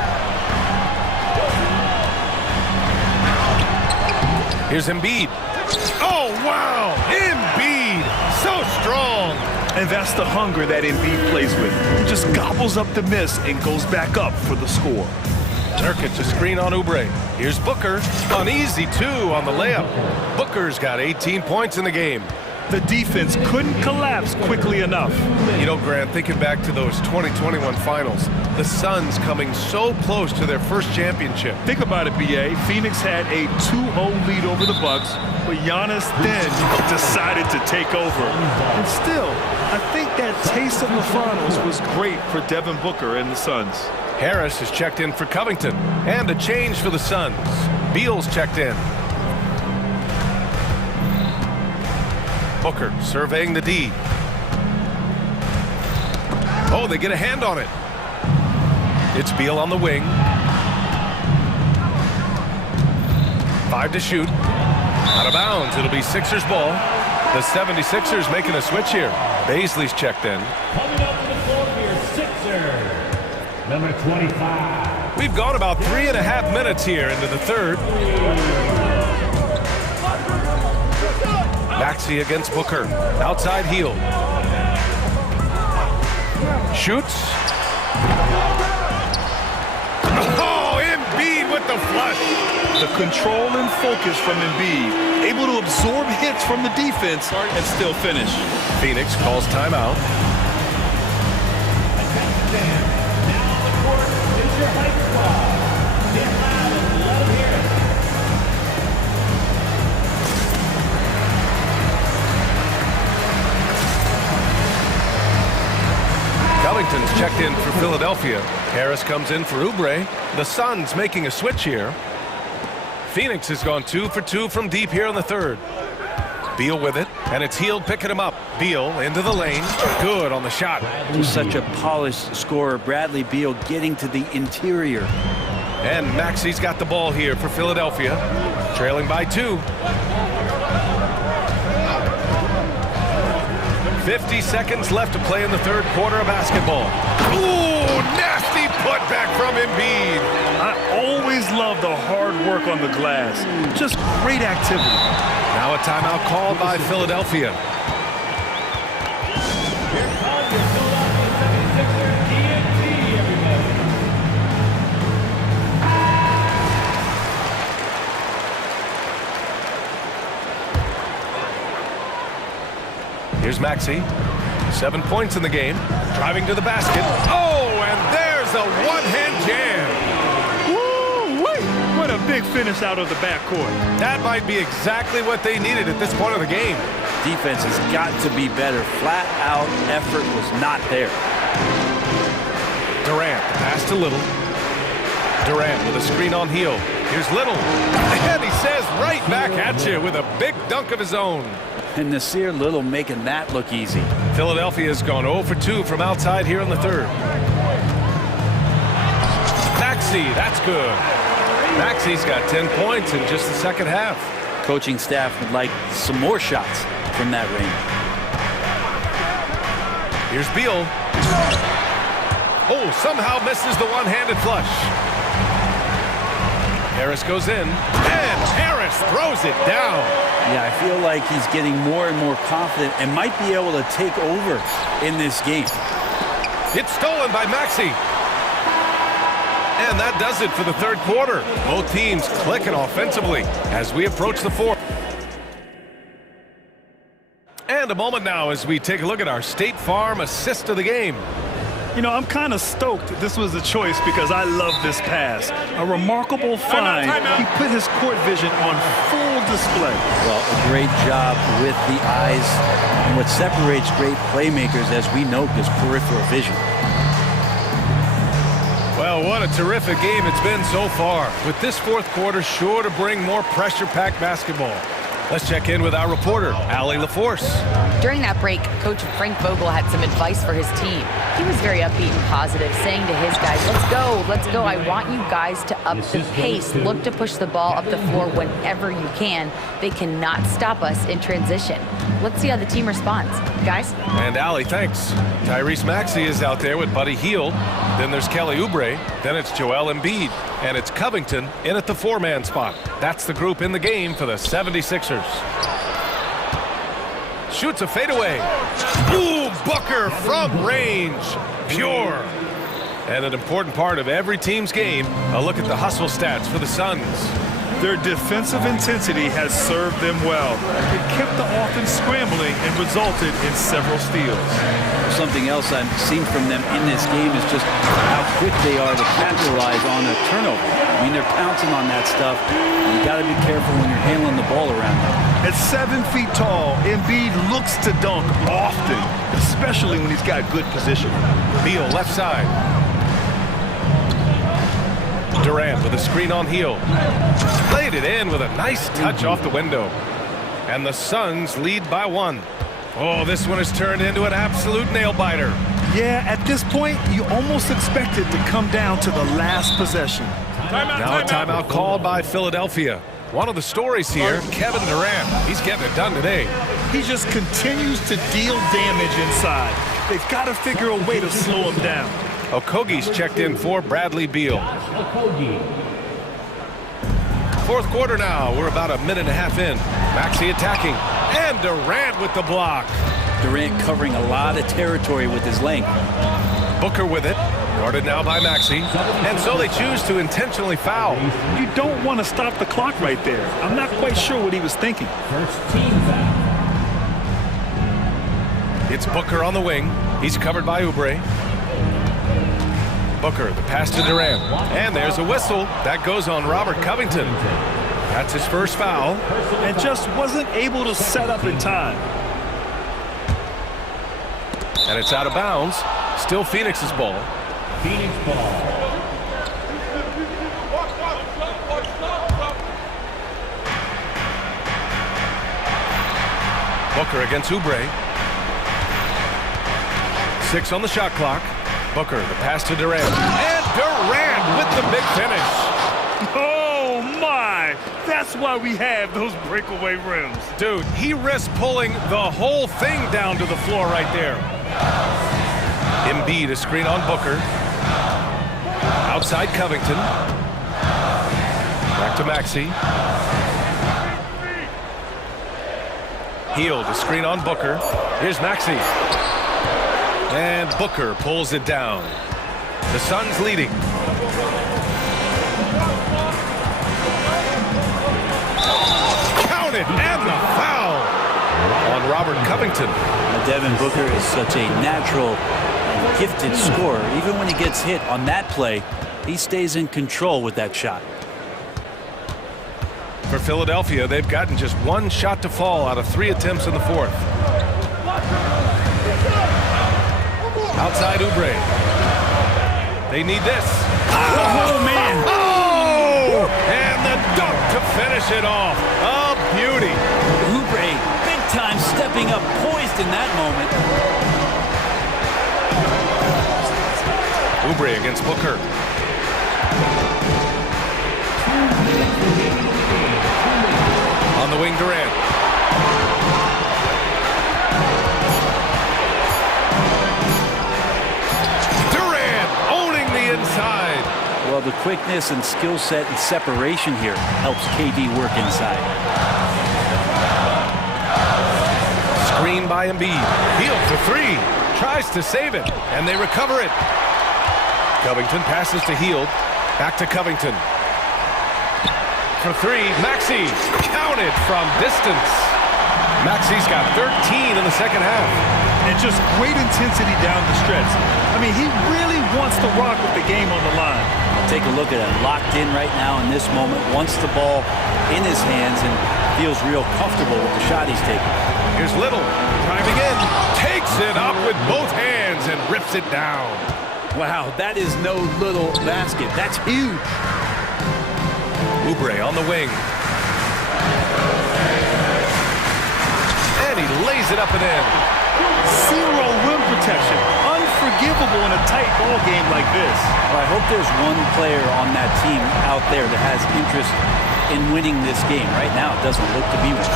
Here's Embiid. Oh, wow! Embiid! So strong! And that's the hunger that Embiid plays with. He just gobbles up the miss and goes back up for the score. Nurkic a screen on Oubre. Here's Booker. An easy two on the layup. Booker's got 18 points in the game. The defense couldn't collapse quickly enough. You know, Grant, thinking back to those 2021 finals, the Suns coming so close to their first championship. Think about it, B.A. Phoenix had a 2-0 lead over the Bucks, but Giannis then decided to take over. And still, I think that taste of the finals was great for Devin Booker and the Suns. Harris is checked in for Covington. And a change for the Suns. Beal's checked in. Booker surveying the D. Oh, they get a hand on it. It's Beal on the wing. 5 to shoot. Out of bounds. It'll be Sixers ball. The 76ers making a switch here. Baisley's checked in. Coming up to the floor here, Sixers, number 25. We've gone about 3.5 minutes here into the third. Maxey against Booker. Outside Hield. Shoots. Oh, Embiid with the flush. The control and focus from Embiid. Able to absorb hits from the defense and still finish. Phoenix calls timeout. Now on the court is your hype squad. Get loud and let them hear it. Covington's checked in for Philadelphia. Harris comes in for Oubre. The Suns making a switch here. Phoenix has gone 2 for 2 from deep here in the third. Beal with it, and it's Hield picking him up. Beal into the lane. Good on the shot. Just such a polished scorer. Bradley Beal getting to the interior. And Maxey's got the ball here for Philadelphia. Trailing by 2. 50 seconds left to play in the third quarter of basketball. Ooh, nasty putback from Embiid. I always love the hard work on the glass. Just great activity. Now a timeout called by Philadelphia. Here comes your Philadelphia 76ers DNT, everybody. Here's Maxey. 7 points in the game. Driving to the basket. Oh, and there's a one-hand jam. Woo-wee! What a big quick finish out of the backcourt. That might be exactly what they needed at this point of the game. Defense has got to be better. Flat out effort was not there. Durant, the pass to Little. Durant with a screen on heel. Here's Little. And he says right back at you with a big dunk of his own. And Nasir Little making that look easy. Philadelphia's gone 0 for 2 from outside here in the third. Maxey, that's good. Maxey's got 10 points in just the second half. Coaching staff would like some more shots from that range. Here's Beal. Oh, somehow misses the one-handed flush. Harris goes in, and Harris throws it down. Yeah, I feel like he's getting more and more confident and might be able to take over in this game. It's stolen by Maxey. And that does it for the third quarter. Both teams clicking offensively as we approach the fourth. And a moment now as we take a look at our State Farm assist of the game. You know, I'm kind of stoked this was a choice because I love this pass. A remarkable find. He put his court vision on full display. Well, a great job with the eyes. And what separates great playmakers, as we know, is peripheral vision. Well, what a terrific game it's been so far. With this fourth quarter sure to bring more pressure-packed basketball. Let's check in with our reporter, Allie LaForce. During that break, Coach Frank Vogel had some advice for his team. He was very upbeat and positive, saying to his guys, let's go. I want you guys to up the pace. Look to push the ball up the floor whenever you can. They cannot stop us in transition. Let's see how the team responds. Guys? And Allie, thanks. Tyrese Maxey is out there with Buddy Hield. Then there's Kelly Oubre. Then it's Joel Embiid. And it's Covington in at the four-man spot. That's the group in the game for the 76ers. Shoots a fadeaway. Ooh, Booker from range. Pure. And an important part of every team's game, a look at the hustle stats for the Suns. Their defensive intensity has served them well. It kept the offense scrambling and resulted in several steals. Something else I've seen from them in this game is just how quick they are to capitalize on a turnover. I mean, they're pouncing on that stuff. You got to be careful when you're handling the ball around them. At 7 feet tall, Embiid looks to dunk often, especially when he's got good position. Beal left side. Durant with a screen on heel. Played it in with a nice touch off the window. And the Suns lead by 1. Oh, this one has turned into an absolute nail-biter. Yeah, at this point, you almost expect it to come down to the last possession. Now a timeout called by Philadelphia. One of the stories here, Kevin Durant. He's getting it done today. He just continues to deal damage inside. They've got to figure a way to slow him down. Okogie's checked in for Bradley Beal. Fourth quarter now. We're about a minute and a half in. Maxey attacking. And Durant with the block. Durant covering a lot of territory with his length. Booker with it. Guarded now by Maxey. And so they choose to intentionally foul. You don't want to stop the clock right there. I'm not quite sure what he was thinking. First team foul. It's Booker on the wing. He's covered by Oubre. Booker, the pass to Durant. And there's a whistle. That goes on Robert Covington. That's his first foul. And just wasn't able to set up in time. And it's out of bounds. Still Phoenix's ball. Phoenix ball. Booker against Oubre. 6 on the shot clock. Booker, the pass to Durant. And Durant with the big finish. Oh, my. That's why we have those breakaway rims. Dude, he risked pulling the whole thing down to the floor right there. Embiid, a screen on Booker. Outside Covington. Back to Maxey. Hield, a screen on Booker. Here's Maxey. And Booker pulls it down. The Suns leading. Count it, and the foul on Robert Covington. Now, Devin Booker is such a natural, gifted scorer. Even when he gets hit on that play, he stays in control with that shot. For Philadelphia, they've gotten just one shot to fall out of 3 attempts in the fourth. Outside Oubre. They need this. Oh, man. Oh! And the dunk to finish it off. A beauty. Oubre, big time stepping up, poised in that moment. Oubre against Booker. On the wing, Durant. Durant owning the inside. Well, the quickness and skill set and separation here helps KD work inside. Screen by Embiid. Hield for 3. Tries to save it, and they recover it. Covington passes to Hield. Back to Covington. For 3, Maxey. Counted from distance. Maxey's got 13 in the second half. And just great intensity down the stretch. I mean, he really wants to rock with the game on the line. Take a look at it. Locked in right now in this moment. Wants the ball in his hands and feels real comfortable with the shot he's taking. Here's Little. Driving in. Takes it up with both hands and rips it down. Wow, that is no little basket. That's huge. Oubre on the wing. And he lays it up and in. Zero rim protection. Unforgivable in a tight ball game like this. Well, I hope there's one player on that team out there that has interest in winning this game. Right now, it doesn't look to be one.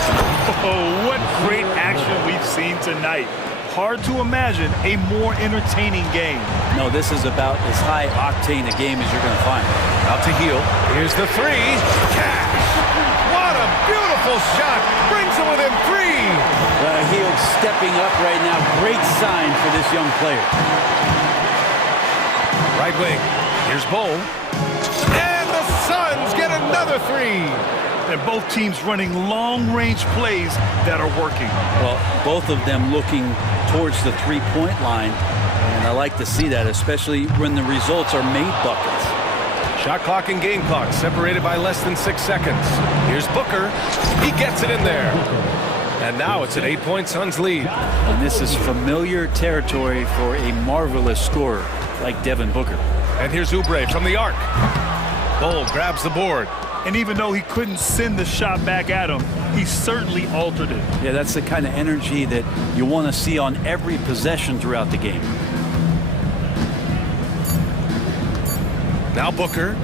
Oh, what great action we've seen tonight. Hard to imagine a more entertaining game. No, this is about as high octane a game as you're going to find. Out to Hield. Here's the 3. Cash. What a beautiful shot. Brings him within 3. Hield stepping up right now. Great sign for this young player. Right wing. Here's Bull. And the Suns get another 3. And both teams running long-range plays that are working. Well, both of them looking towards the three-point line. And I like to see that, especially when the results are made buckets. Shot clock and game clock separated by less than 6 seconds. Here's Booker. He gets it in there. And now it's an 8-point Suns lead. And this is familiar territory for a marvelous scorer like Devin Booker. And here's Oubre from the arc. Bull grabs the board. And even though he couldn't send the shot back at him, he certainly altered it. Yeah, that's the kind of energy that you want to see on every possession throughout the game. Now Booker.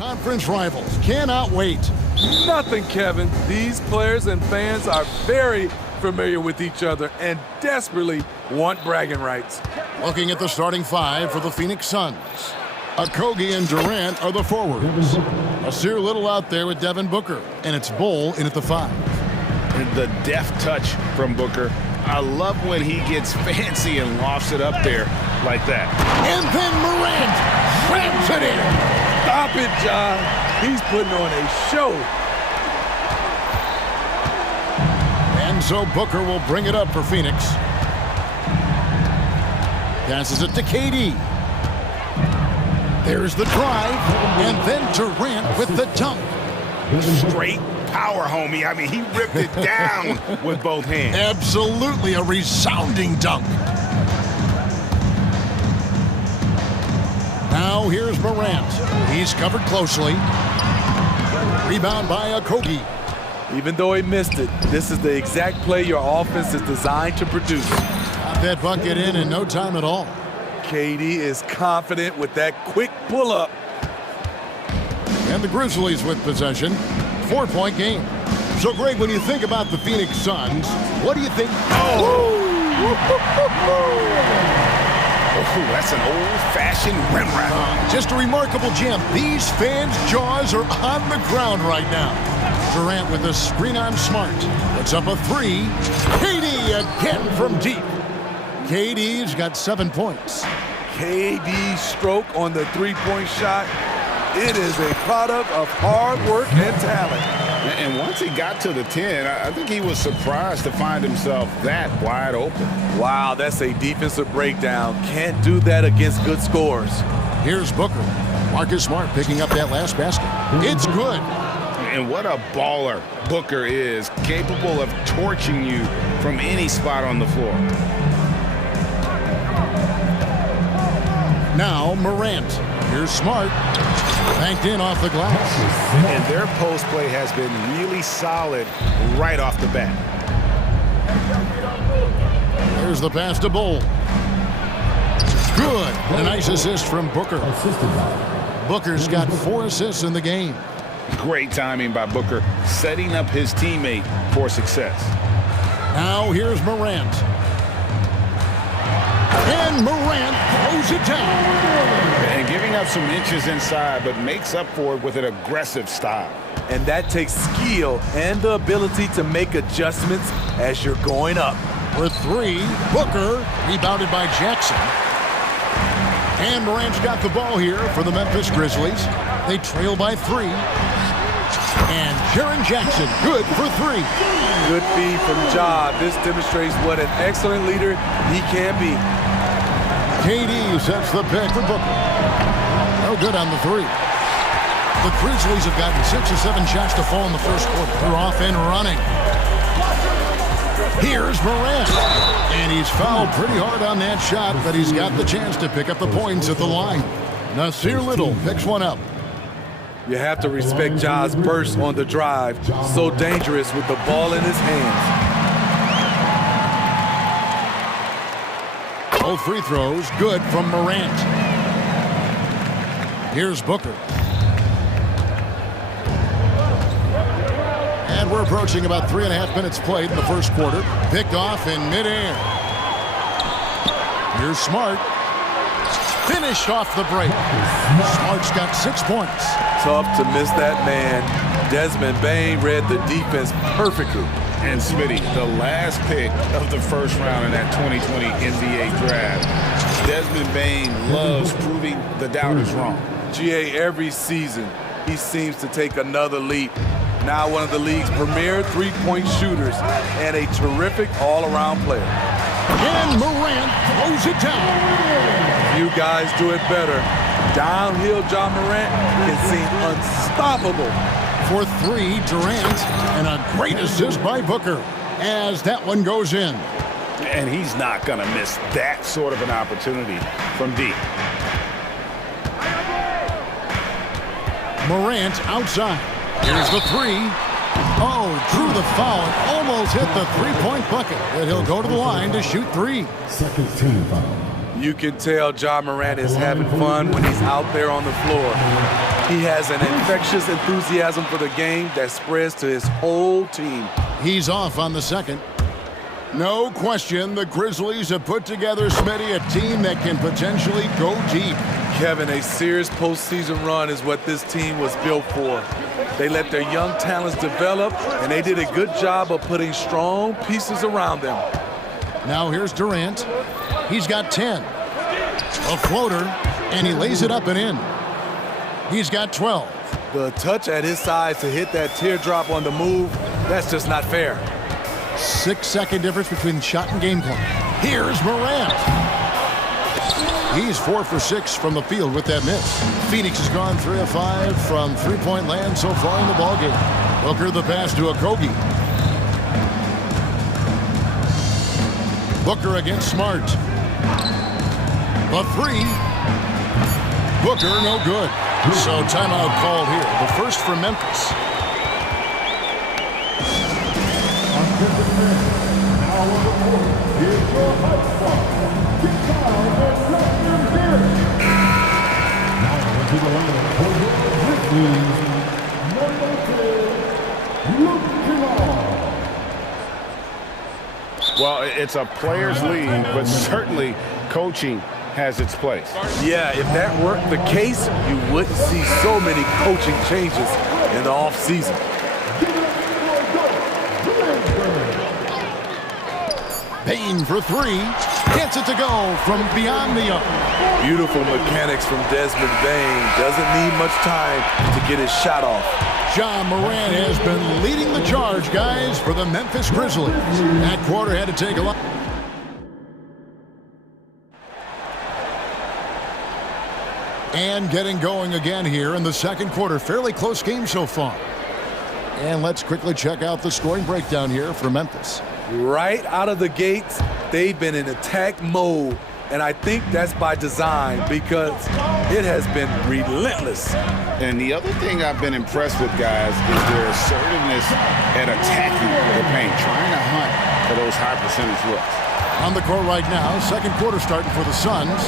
Conference rivals cannot wait. Nothing, Kevin. These players and fans are very familiar with each other and desperately want bragging rights. Looking at the starting five for the Phoenix Suns. Okogie and Durant are the forwards. Nasir Little out there with Devin Booker, and it's Bol in at the 5. And the deft touch from Booker. I love when he gets fancy and lofts it up there like that. And then Morant slams it in. Stop it, John. He's putting on a show. And so Booker will bring it up for Phoenix. Passes it to KD. There's the drive, and then Durant with the dunk. Straight power, homie. I mean, he ripped it down with both hands. Absolutely a resounding dunk. Now here's Morant. He's covered closely. Rebound by Okogie. Even though he missed it, this is the exact play your offense is designed to produce. Got that bucket in no time at all. KD is confident with that quick pull-up. And the Grizzlies with possession. 4-point game. So, Greg, when you think about the Phoenix Suns, what do you think? Oh, that's an old-fashioned rim wrap. Just a remarkable jam. These fans' jaws are on the ground right now. Durant with a screen on Smart. Puts up a 3. KD again from deep. KD's got 7 points. KD's stroke on the three-point shot. It is a product of hard work and talent. And once he got to the 10, I think he was surprised to find himself that wide open. Wow, that's a defensive breakdown. Can't do that against good scores. Here's Booker. Marcus Smart picking up that last basket. It's good. And what a baller Booker is, capable of torching you from any spot on the floor. Now Morant. Here's Smart. Banked in off the glass. And their post play has been really solid right off the bat. There's the pass to Bol. Good. A nice assist from Booker. Booker's got 4 assists in the game. Great timing by Booker, setting up his teammate for success. Now here's Morant. And Morant throws it down. And giving up some inches inside, but makes up for it with an aggressive style. And that takes skill and the ability to make adjustments as you're going up. For 3, Booker, rebounded by Jackson. And Morant's got the ball here for the Memphis Grizzlies. They trail by 3. And Jaren Jackson, good for 3. Good feed from Ja. This demonstrates what an excellent leader he can be. KD sets the pick for Booker. No good on the 3. The Grizzlies have gotten 6 or 7 shots to fall in the first quarter. They're off and running. Here's Morant. And he's fouled pretty hard on that shot, but he's got the chance to pick up the points at the line. Nasir Little picks one up. You have to respect Ja's burst on the drive. So dangerous with the ball in his hands. Both free throws good from Morant. Here's Booker. And we're approaching about 3.5 minutes played in the first quarter. Picked off in midair. Here's Smart. Finished off the break. Smart's got 6 points. Tough to miss that man. Desmond Bane read the defense perfectly. And Smitty, the last pick of the first round in that 2020 NBA draft. Desmond Bane loves proving the doubters wrong. GA, every season, he seems to take another leap. Now one of the league's premier three-point shooters and a terrific all-around player. And Morant throws it down. You guys do it better. Downhill John Morant can seem unstoppable. For 3, Durant, and a great assist by Booker as that one goes in. And he's not going to miss that sort of an opportunity from deep. Morant outside. Here's the 3. Oh, drew the foul and almost hit the three-point bucket. But he'll go to the line to shoot 3. Second team foul. You can tell John Morant is having fun when he's out there on the floor. He has an infectious enthusiasm for the game that spreads to his whole team. He's off on the second. No question, the Grizzlies have put together, Smitty, a team that can potentially go deep. Kevin, a serious postseason run is what this team was built for. They let their young talents develop, and they did a good job of putting strong pieces around them. Now here's Durant. He's got 10. A floater, and he lays it up and in. He's got 12. The touch at his size to hit that teardrop on the move, that's just not fair. 6-second difference between shot and game clock. Here's Morant. He's 4 for 6 from the field with that miss. Phoenix has gone 3 of 5 from three-point land so far in the ballgame. Booker the pass to Okogie. Booker against Smart. The three. Booker no good. So timeout called here. The first for Memphis. Well, it's a players' league, but certainly coaching has its place. Yeah, if that weren't the case, you wouldn't see so many coaching changes in the offseason. Payne for three. Gets it to go from beyond the arc. Beautiful mechanics from Desmond Bain. Doesn't need much time to get his shot off. Ja Morant has been leading the charge, guys, for the Memphis Grizzlies. That quarter had to take a lot. And getting going again here in the second quarter. Fairly close game so far. And let's quickly check out the scoring breakdown here for Memphis. Right out of the gates, they've been in attack mode. And I think that's by design because it has been relentless. And the other thing I've been impressed with, guys, is their assertiveness at attacking the paint, trying to hunt for those high percentage looks. On the court right now, second quarter starting for the Suns.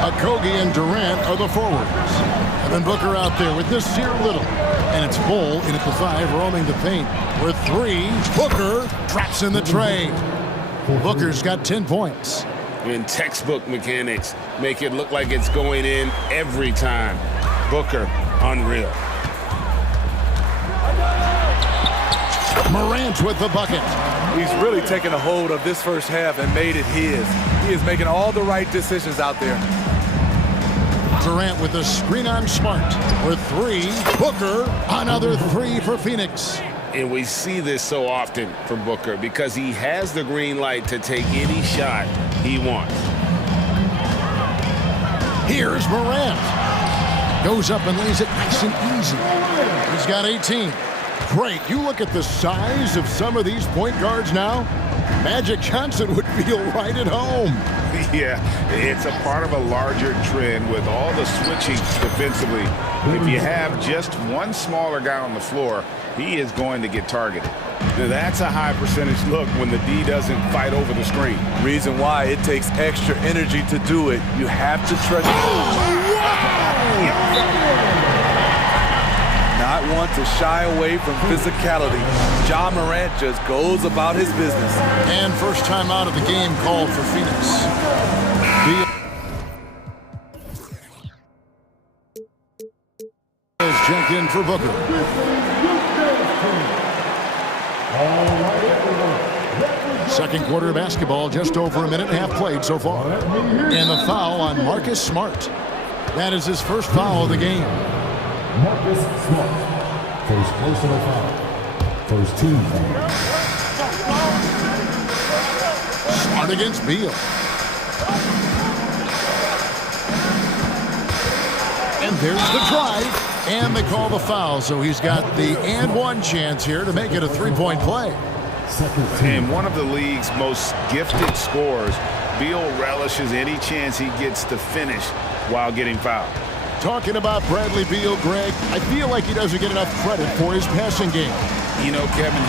Okogie and Durant are the forwards. Evan Booker out there with Nasir Little. And it's Bull in at the 5, roaming the paint. With 3, Booker traps in the tray. Booker's got 10 points. In textbook mechanics, make it look like it's going in every time. Booker, unreal. Morant with the bucket. He's really taken a hold of this first half and made it his. He is making all the right decisions out there. Durant with the screen on Smart. With 3, Booker, another 3 for Phoenix. And we see this so often for Booker because he has the green light to take any shot he wants. Here's Morant. Goes up and lays it nice and easy. He's got 18. Great. You look at the size of some of these point guards now. Magic Johnson would feel right at home. Yeah, it's a part of a larger trend with all the switching defensively. If you have just one smaller guy on the floor, he is going to get targeted. Now, that's a high percentage look when the D doesn't fight over the screen. Reason why it takes extra energy to do it. You have to trust. Not want to shy away from physicality. Ja Morant just goes about his business. And first time out of the game called for Phoenix. Check in for Booker. Second quarter of basketball, just over a minute and a half played so far. And the foul on Marcus Smart. That is his first foul of the game. Marcus Smart. First personal foul. First team foul. Smart against Beal. And there's the drive. And they call the foul, so he's got the and one chance here to make it a three-point play. And one of the league's most gifted scorers, Beal relishes any chance he gets to finish while getting fouled. Talking about Bradley Beal, Greg, I feel like he doesn't get enough credit for his passing game. You know, Kevin,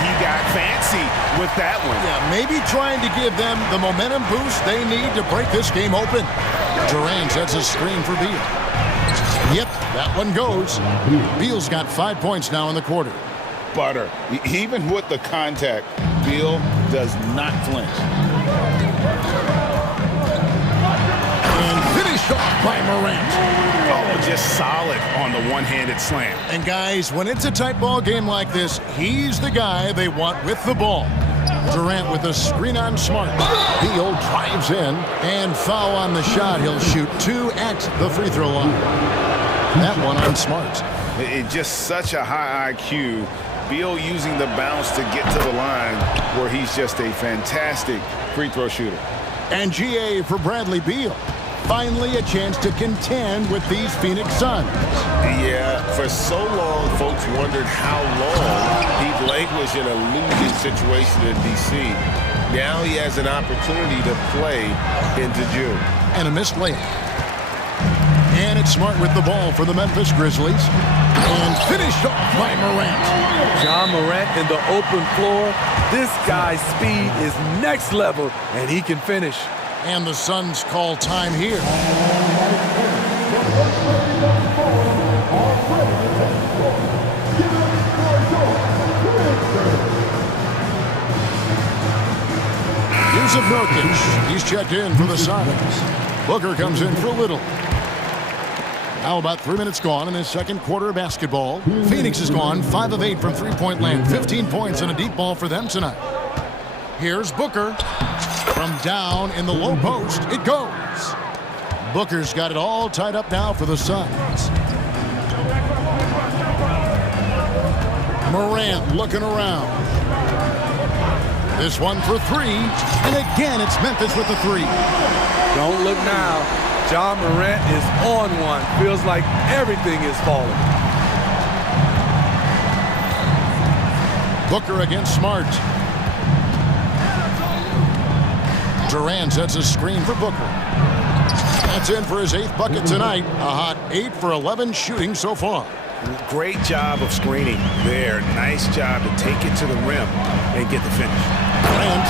he got fancy with that one. Yeah, maybe trying to give them the momentum boost they need to break this game open. Durant sets a screen for Beal. Yep, that one goes. Beal's got 5 points now in the quarter. Butter. Even with the contact, Beal does not flinch. And finished off by Morant. Oh, just solid on the one-handed slam. And guys, when it's a tight ball game like this, he's the guy they want with the ball. Durant with a screen on Smart. Beal drives in and foul on the shot. He'll shoot 2 at the free throw line. That one on Smart. It's just such a high IQ. Beal using the bounce to get to the line where he's just a fantastic free throw shooter. And GA for Bradley Beal. Finally a chance to contend with these Phoenix Suns. Yeah, for so long, folks wondered how long he'd languish in a losing situation in D.C. Now he has an opportunity to play into June. And a missed layup. And it's Smart with the ball for the Memphis Grizzlies. And finished off by Morant. John Morant in the open floor. This guy's speed is next level, and he can finish. And the Suns call time here. Here's a Nurkic. He's checked in for the Suns. Booker comes in for Little. Now about 3 minutes gone in this second quarter of basketball. Phoenix has gone 5 of 8 from three-point land. 15 points and a deep ball for them tonight. Here's Booker. From down in the low post, it goes. Booker's got it all tied up now for the Suns. Morant looking around. This one for 3. And again, it's Memphis with the 3. Don't look now. John Morant is on one. Feels like everything is falling. Booker against Smart. Durant sets a screen for Booker. That's in for his 8th bucket tonight. A hot 8 for 11 shooting so far. Great job of screening there. Nice job to take it to the rim and get the finish. Durant,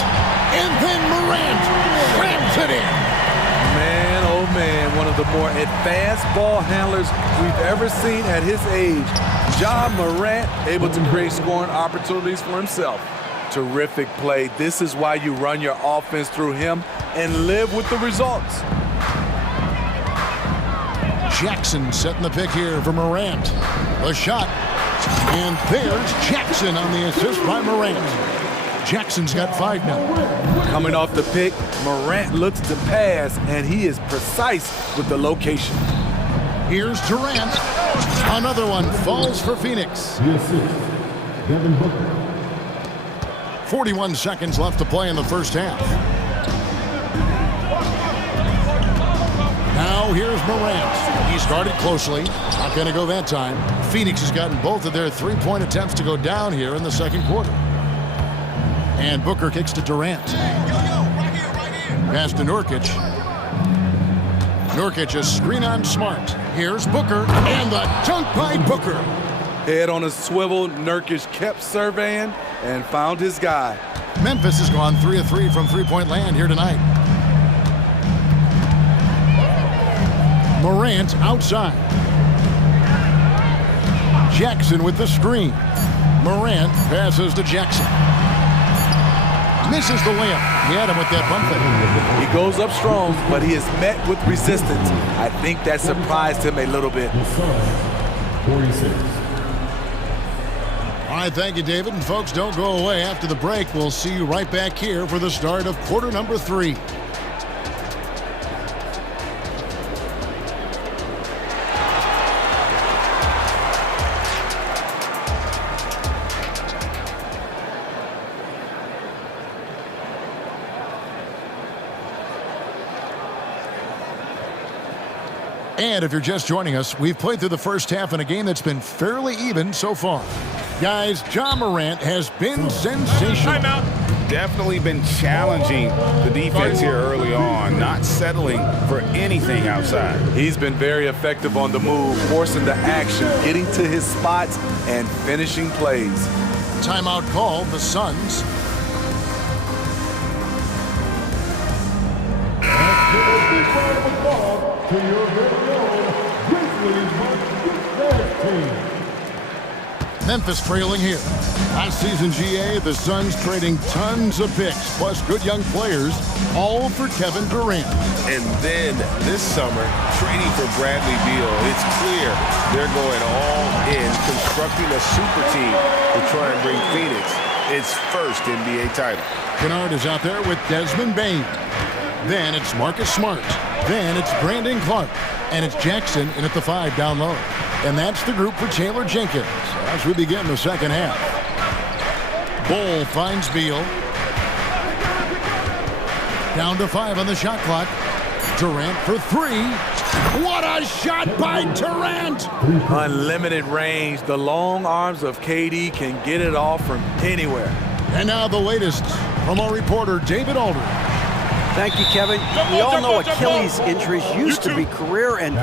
and then Morant rams it in. Man, oh man, one of the more advanced ball handlers we've ever seen at his age. John Morant able to create scoring opportunities for himself. Terrific play. This is why you run your offense through him and live with the results. Jackson setting the pick here for Morant. A shot. And there's Jackson on the assist by Morant. Jackson's got 5 now. Coming off the pick, Morant looks to pass, and he is precise with the location. Here's Durant. Another one falls for Phoenix. 41 seconds left to play in the first half. Now here's Morant. He started closely. Not going to go that time. Phoenix has gotten both of their 3-point attempts to go down here in the second quarter. And Booker kicks to Durant. Pass to Nurkic. Nurkic a screen on Smart. Here's Booker. And the dunk by Booker. Head on a swivel, Nurkic kept surveying and found his guy. Memphis has gone 3 of 3 from three-point land here tonight. Morant outside. Jackson with the screen. Morant passes to Jackson. Misses the layup. He had him with that bump fake. He goes up strong, but he is met with resistance. I think that surprised him a little bit. 46. All right, thank you, David. And folks, don't go away. After the break, we'll see you right back here for the start of quarter number 3. And if you're just joining us, we've played through the first half in a game that's been fairly even so far. Guys, John Morant has been sensational. Timeout. Definitely been challenging the defense here early on, not settling for anything outside. He's been very effective on the move, forcing the action, getting to his spots, and finishing plays. Timeout called, the Suns. With ball, to your very own Grizzlies team. Memphis trailing here. Last season, GA, the Suns trading tons of picks, plus good young players, all for Kevin Durant. And then this summer, trading for Bradley Beal. It's clear they're going all in, constructing a super team to try and bring Phoenix its first NBA title. Kennard is out there with Desmond Bain. Then it's Marcus Smart. Then it's Brandon Clark. And it's Jackson in at the 5 down low. And that's the group for Taylor Jenkins as we begin the second half. Bol finds Beal. Down to 5 on the shot clock. Durant for 3. What a shot by Durant! Unlimited range. The long arms of KD can get it off from anywhere. And now the latest from our reporter, David Aldridge. Thank you, Kevin. We all know Achilles injuries used to be career-ending.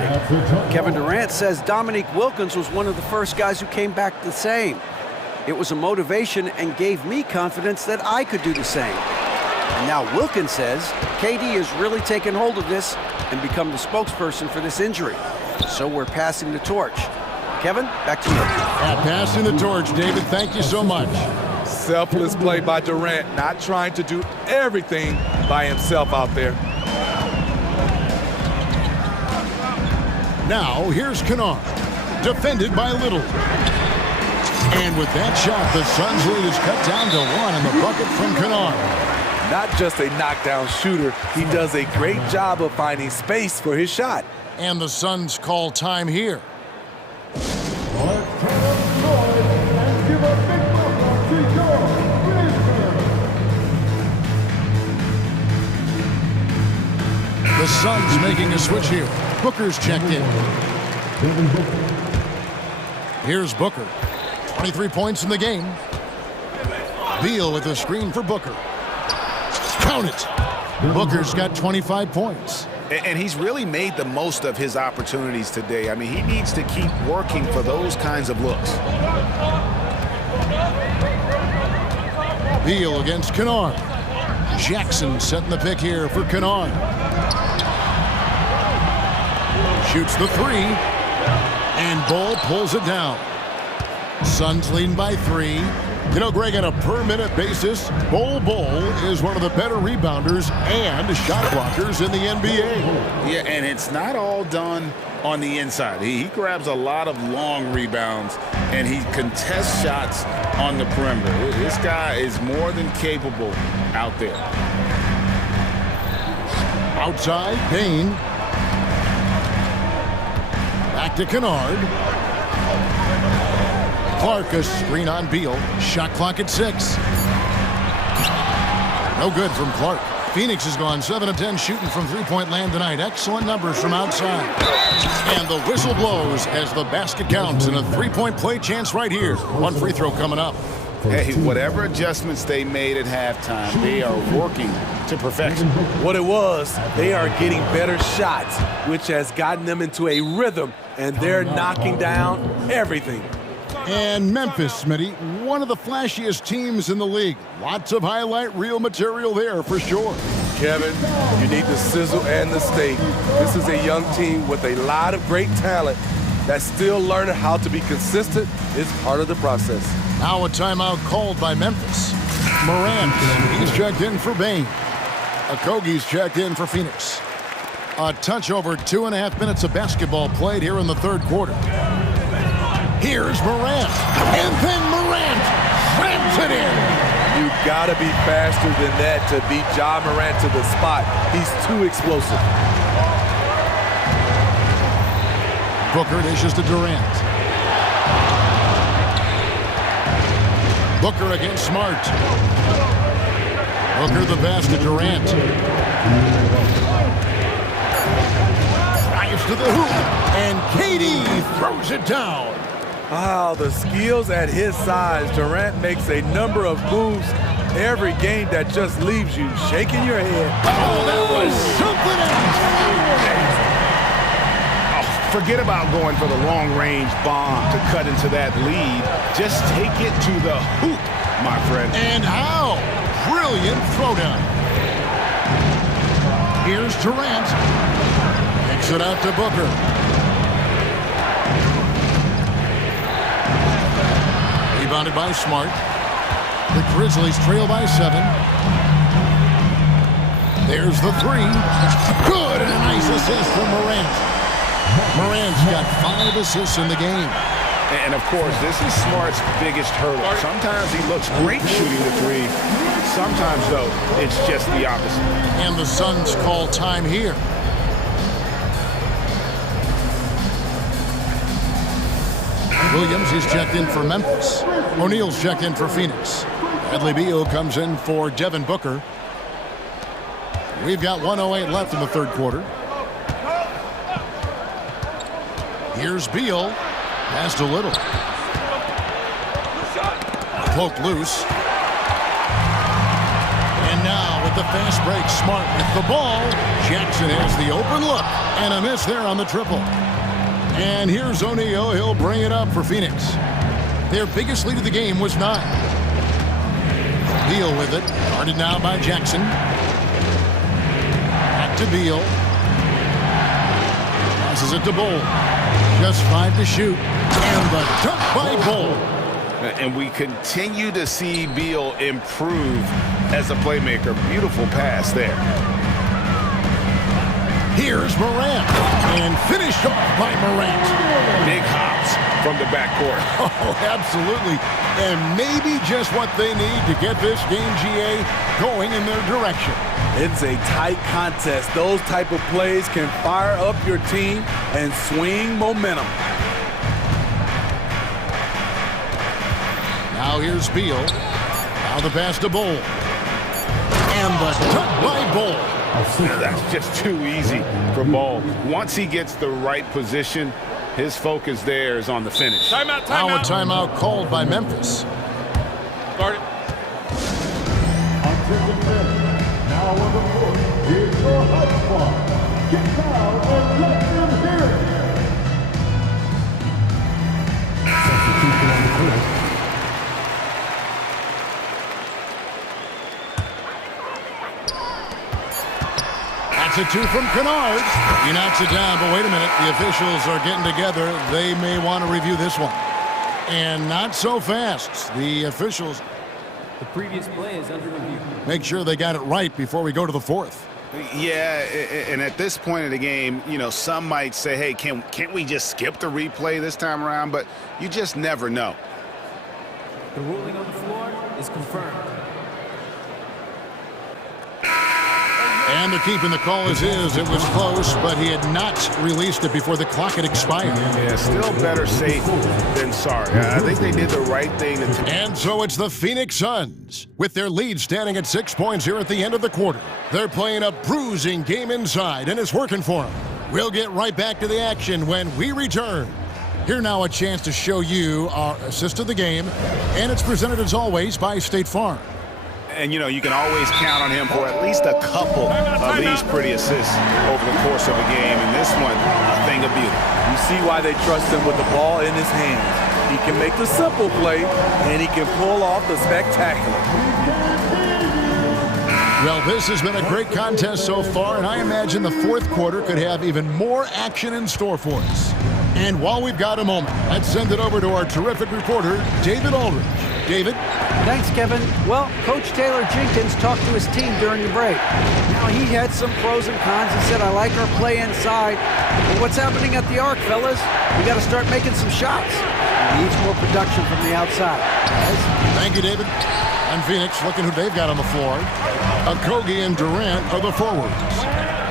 Kevin Durant says Dominique Wilkins was one of the first guys who came back the same. It was a motivation and gave me confidence that I could do the same. And now Wilkins says KD has really taken hold of this and become the spokesperson for this injury. So we're passing the torch. Kevin, back to you. Passing the torch, David. Thank you so much. Selfless play by Durant, not trying to do everything by himself out there. Now, here's Kennard, defended by Little. And with that shot, the Suns' lead is cut down to 1 in the bucket from Kennard. Not just a knockdown shooter, he does a great job of finding space for his shot. And the Suns call time here. The Suns making a switch here. Booker's checked in. Here's Booker. 23 points in the game. Beal with a screen for Booker. Count it. Booker's got 25 points. And he's really made the most of his opportunities today. I mean, he needs to keep working for those kinds of looks. Beal against Kennard. Jackson setting the pick here for Kennard. Shoots the 3. And Bol pulls it down. Suns leading by 3. You know, Greg, on a per-minute basis, Bol is one of the better rebounders and shot blockers in the NBA. Yeah, and it's not all done on the inside. He grabs a lot of long rebounds, and he contests shots on the perimeter. This guy is more than capable out there. Outside, Payne. Back to Kennard. Clark, a screen on Beal. Shot clock at 6. No good from Clark. Phoenix has gone 7 of 10 shooting from three-point land tonight. Excellent numbers from outside. And the whistle blows as the basket counts and a three-point play chance right here. One free throw coming up. Hey, whatever adjustments they made at halftime, they are working to perfection. What it was, they are getting better shots, which has gotten them into a rhythm, and they're knocking down everything. And Memphis, Smitty, one of the flashiest teams in the league. Lots of highlight reel material there for sure. Kevin, you need the sizzle and the steak. This is a young team with a lot of great talent that's still learning how to be consistent. It's part of the process. Now a timeout called by Memphis. Morant, he's checked in for Bain. Okogie's checked in for Phoenix. A touch over 2.5 minutes of basketball played here in the third quarter. Here's Morant, and then Morant slams it in. You gotta be faster than that to beat Ja Morant to the spot. He's too explosive. Booker dishes to Durant. Booker against Smart. Booker the pass to Durant. Drives to the hoop, and KD throws it down. Wow, the skills at his size. Durant makes a number of moves every game that just leaves you shaking your head. Oh, that was something else. Oh, forget about going for the long-range bomb to cut into that lead. Just take it to the hoop, my friend. And how? Brilliant throwdown. Here's Durant. Kicks it out to Booker. Rebounded by Smart. The Grizzlies trail by 7. There's the 3. Good, and a nice assist from Morant. Morant's got 5 assists in the game. And of course, this is Smart's biggest hurdle. Sometimes he looks great shooting the 3. Sometimes, though, it's just the opposite. And the Suns call time here. Williams is checked in for Memphis. O'Neal's checked in for Phoenix. Bradley Beal comes in for Devin Booker. We've got 1:08 left in the third quarter. Here's Beal. Passed a little. Poked loose. And now with the fast break, Smart with the ball. Jackson has the open look. And a miss there on the triple. And here's O'Neal. He'll bring it up for Phoenix. Their biggest lead of the game was 9. Beal with it. Guarded now by Jackson. Back to Beal. Passes it to Bull. Just 5 to shoot. And the dunk by Bull. And we continue to see Beal improve as a playmaker. Beautiful pass there. Here's Morant. And finished off by Morant. Big hops from the backcourt. Oh, absolutely. And maybe just what they need to get this game, GA, going in their direction. It's a tight contest. Those type of plays can fire up your team and swing momentum. Now here's Beal. Now the pass to Bull. And the dunk by Bull. That's just too easy for Bull. Once he gets the right position, his focus there is on the finish. Timeout. Now a timeout called by Memphis. Start it. Now on the court is your high squad. Get down and let them hear it. Substitution on the court. That's a 2 from Kennard. He knocks it down, but wait a minute. The officials are getting together. They may want to review this one. And not so fast. The officials... The previous play is under review. Make sure they got it right before we go to the fourth. Yeah, and at this point in the game, you know, some might say, hey, can't we just skip the replay this time around? But you just never know. The ruling on the floor is confirmed. And the keep in the call is his. It was close, but he had not released it before the clock had expired. Yeah, still better safe than sorry. I think they did the right thing. And so it's the Phoenix Suns, with their lead standing at 6 points here at the end of the quarter. They're playing a bruising game inside, and it's working for them. We'll get right back to the action when we return. Here now a chance to show you our assist of the game, and it's presented as always by State Farm. And, you know, you can always count on him for at least a couple of these pretty assists over the course of a game. And this one, a thing of beauty. You see why they trust him with the ball in his hands. He can make the simple play, and he can pull off the spectacular. Well, this has been a great contest so far, and I imagine the fourth quarter could have even more action in store for us. And while we've got a moment, let's send it over to our terrific reporter, David Aldridge. David? Thanks, Kevin. Well, Coach Taylor Jenkins talked to his team during the break. Now, he had some pros and cons. He said, I like our play inside. But what's happening at the arc, fellas? We got to start making some shots. Needs more production from the outside. Thank you, David. And Phoenix, looking who they've got on the floor. Okogie and Durant are the forwards.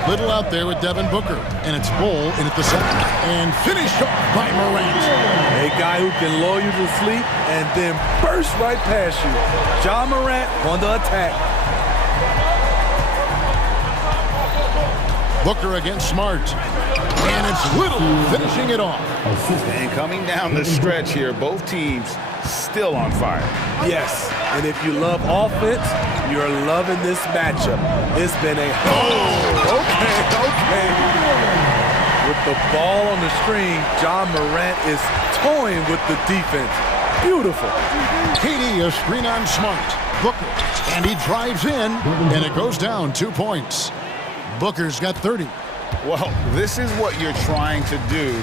Little out there with Devin Booker, and it's Bull in at the center. And finished off by Morant. A guy who can lull you to sleep and then burst right past you. Ja Morant on the attack. Booker against Smart. And it's Little finishing it off. And coming down the stretch here, both teams still on fire. Yes, and if you love offense, you're loving this matchup. It's been a... Okay. With the ball on the string, Ja Morant is toying with the defense. Beautiful. KD, a screen on Smart. Booker, and he drives in, and it goes down 2 points. Booker's got 30. Well, this is what you're trying to do.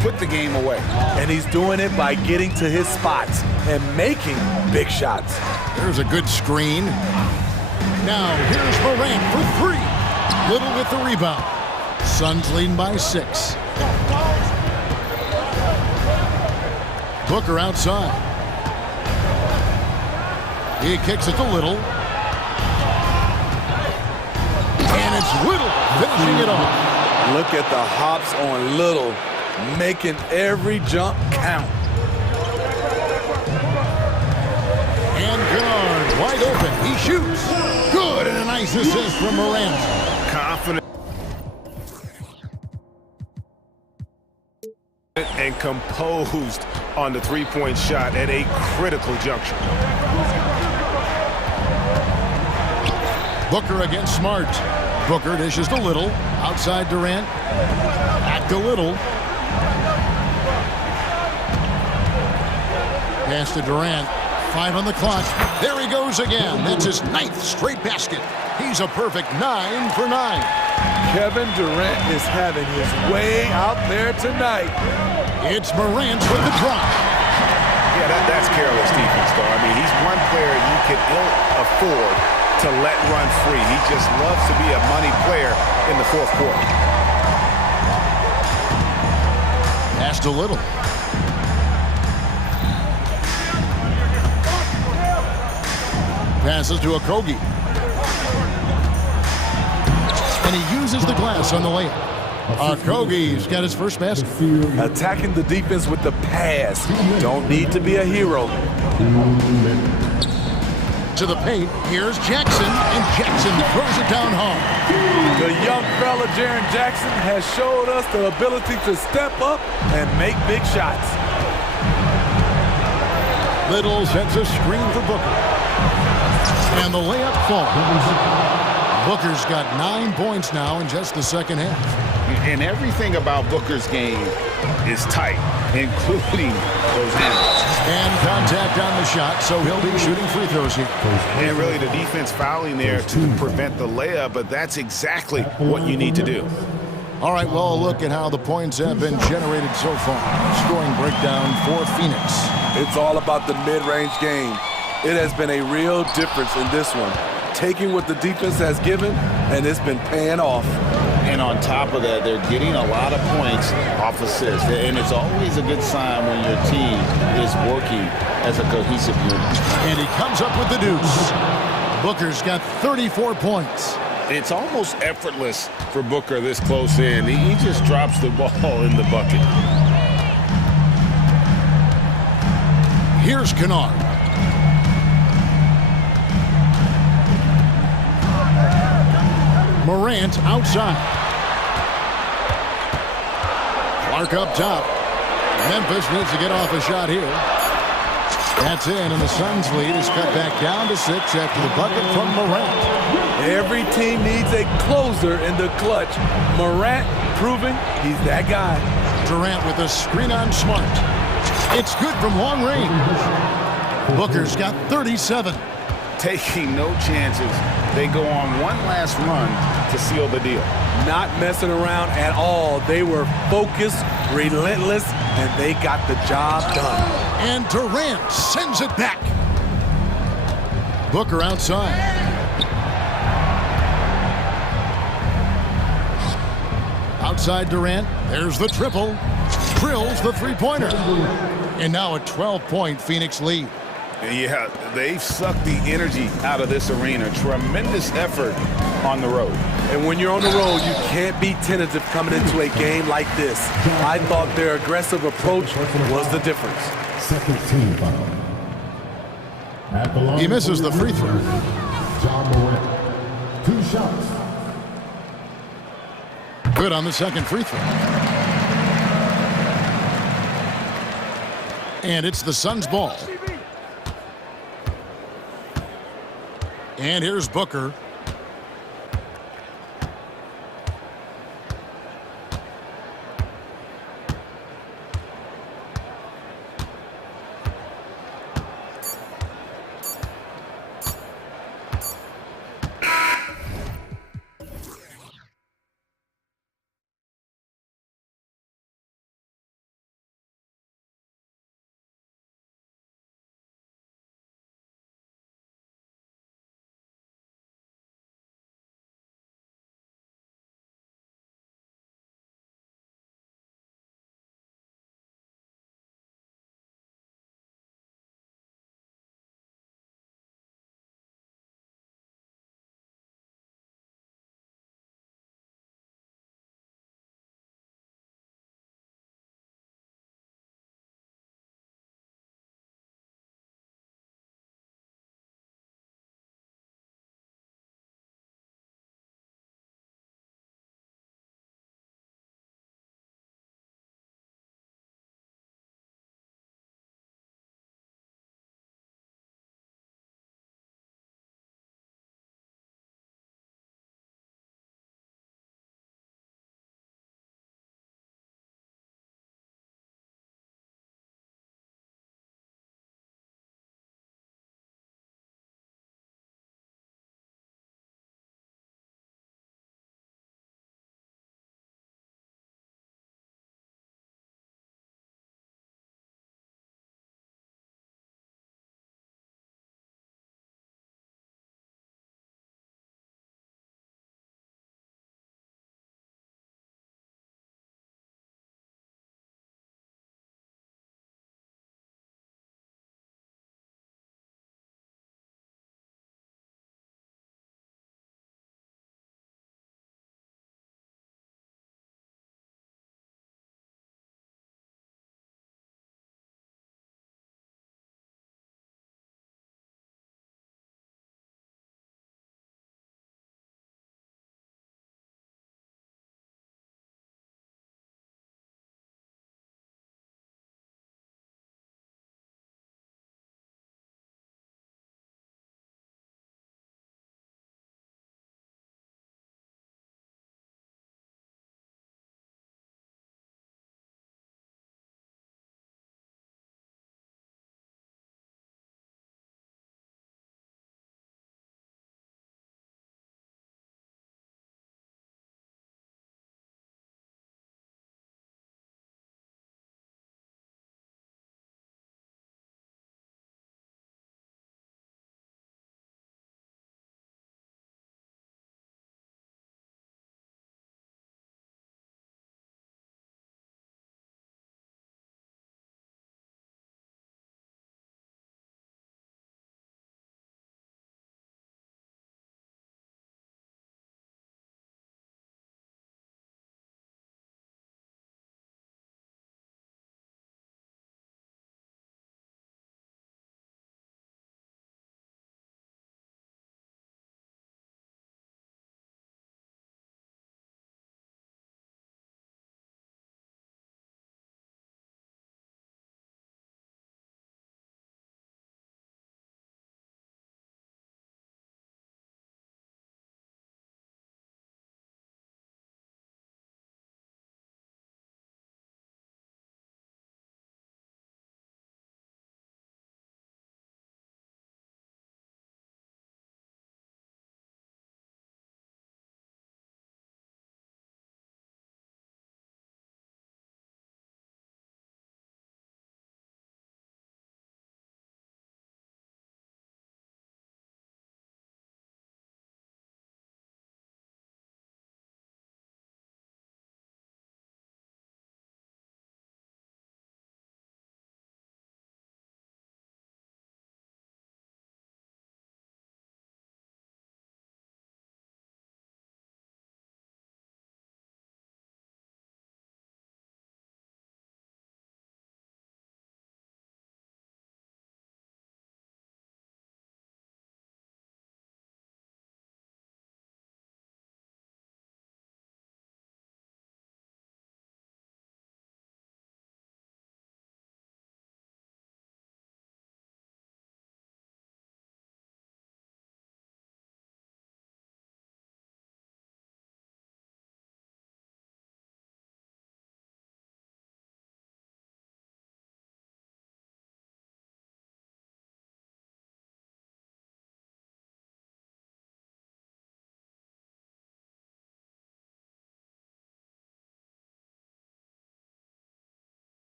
Put the game away. And he's doing it by getting to his spots and making big shots. There's a good screen. Now, here's Morant for three. Little with the rebound. Suns leading by 6. Booker outside. He kicks it to Little. And it's Little finishing it off. Look at the hops on Little, making every jump count. And Gennard wide open. He shoots. Good, and a nice assist from Morant. Confident and composed on the three-point shot at a critical juncture. Booker against Smart. Booker dishes to Little. Outside Durant. Back to Little. Pass to Durant. 5 on the clock. There he goes again. That's his 9th straight basket. He's a perfect 9 for 9. Kevin Durant is having his way out there tonight. It's Morant with the drop. Yeah, that's careless defense, though. I mean, he's one player you can ill afford to let run free. He just loves to be a money player in the fourth quarter. Pass to Little. Passes to Okogie. And he uses the glass on the layup. Okogie's got his first basket. Attacking the defense with the pass. Don't need to be a hero. To the paint, here's Jackson, and Jackson throws it down hard. The young fella, Jaren Jackson, has showed us the ability to step up and make big shots. Little sends a screen for Booker. And the layup falls. Booker's got 9 points now in just the second half. And everything about Booker's game is tight, including those handles. And contact on the shot, so he'll be shooting free throws here. And really the defense fouling there to prevent the layup, but that's exactly what you need to do. All right, well, look at how the points have been generated so far. Scoring breakdown for Phoenix. It's all about the mid-range game. It has been a real difference in this one. Taking what the defense has given, and it's been paying off. And on top of that, they're getting a lot of points off assists. And it's always a good sign when your team is working as a cohesive unit. And he comes up with the deuce. Booker's got 34 points. It's almost effortless for Booker this close in. He just drops the ball in the bucket. Here's Kennard. Morant outside. Clark up top. Memphis needs to get off a shot here. That's in, and the Suns' lead is cut back down to 6 after the bucket from Morant. Every team needs a closer in the clutch. Morant proving he's that guy. Durant with a screen on Smart. It's good from long range. Booker's got 37. Taking no chances. They go on one last run to seal the deal. Not messing around at all. They were focused, relentless, and they got the job done. And Durant sends it back. Booker outside. Outside Durant. There's the triple. Drills the three-pointer. And now a 12-point Phoenix lead. Yeah, they've sucked the energy out of this arena. Tremendous effort on the road. And when you're on the road, you can't be tentative coming into a game like this. I thought their aggressive approach was the difference. Second team foul. He misses the free throw. John Morant. 2 shots. Good on the second free throw. And it's the Suns' ball. And here's Booker.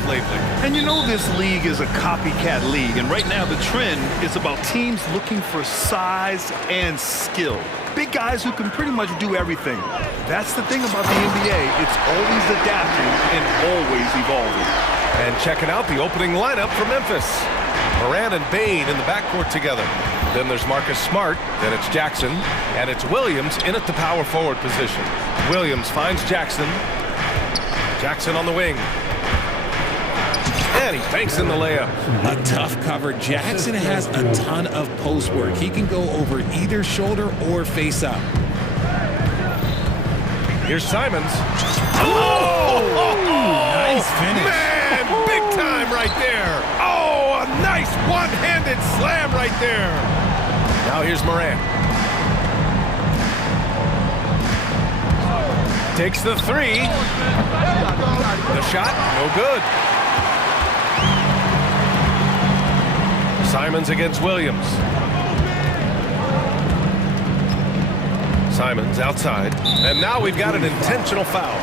off lately. And you know this league is a copycat league, and right now the trend is about teams looking for size and skill. Big guys who can pretty much do everything. That's the thing about the NBA. It's always adapting and always evolving. And checking out the opening lineup for Memphis. Morant and Bain in the backcourt together. Then there's Marcus Smart, then it's Jackson, and it's Williams in at the power forward position. Williams finds Jackson. Jackson on the wing. And he banks in the layup. A tough cover. Jackson has a ton of post work. He can go over either shoulder or face up. Here's Simons. Oh! Nice finish. Man, big time right there. Oh, a nice one-handed slam right there. Now here's Morant. Takes the three. The shot, no good. Simons against Williams. Simons outside. And now we've got an intentional foul.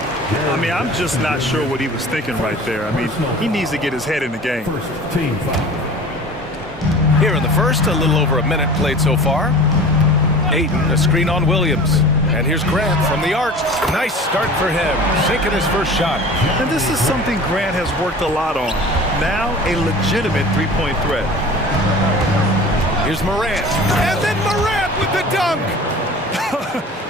I mean, I'm just not sure what he was thinking right there. I mean, he needs to get his head in the game. Here in the first, a little over a minute played so far. Ayton, a screen on Williams. And here's Grant from the arc. Nice start for him, sinking his first shot. And this is something Grant has worked a lot on. Now, a legitimate three-point threat. Here's Morant. And then Morant with the dunk.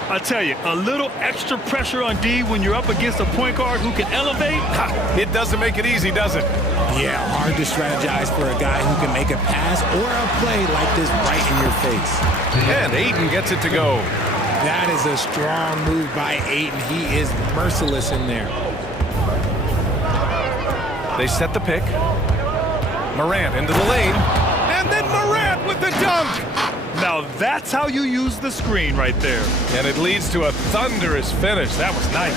I tell you, a little extra pressure on D when you're up against a point guard who can elevate. It doesn't make it easy, does it? Yeah, hard to strategize for a guy who can make a pass or a play like this right in your face. And Ayton gets it to go. That is a strong move by Ayton. He is merciless in there. They set the pick. Morant into the lane. And then Morant with the dunk. Now that's how you use the screen right there. And it leads to a thunderous finish. That was nice.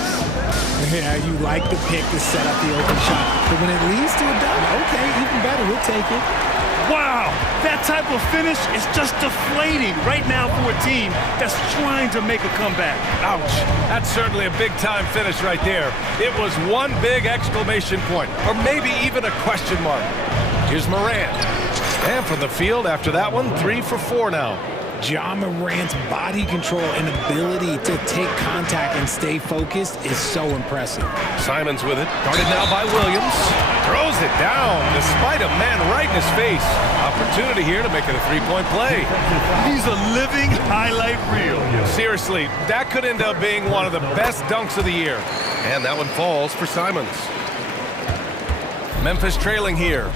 Yeah, you like the pick to set up the open shot. But when it leads to a dunk, okay, even better, we'll take it. Wow, that type of finish is just deflating right now for a team that's trying to make a comeback. Ouch. That's certainly a big-time finish right there. It was one big exclamation point, or maybe even a question mark. Here's Morant. And from the field after that one, 3 for 4 now. Ja Morant's body control and ability to take contact and stay focused is so impressive. Simons with it. Guarded now by Williams. Throws it down despite a man right in his face. Opportunity here to make it a three-point play. He's a living highlight reel. Seriously, that could end up being one of the best dunks of the year. And that one falls for Simons. Memphis trailing here.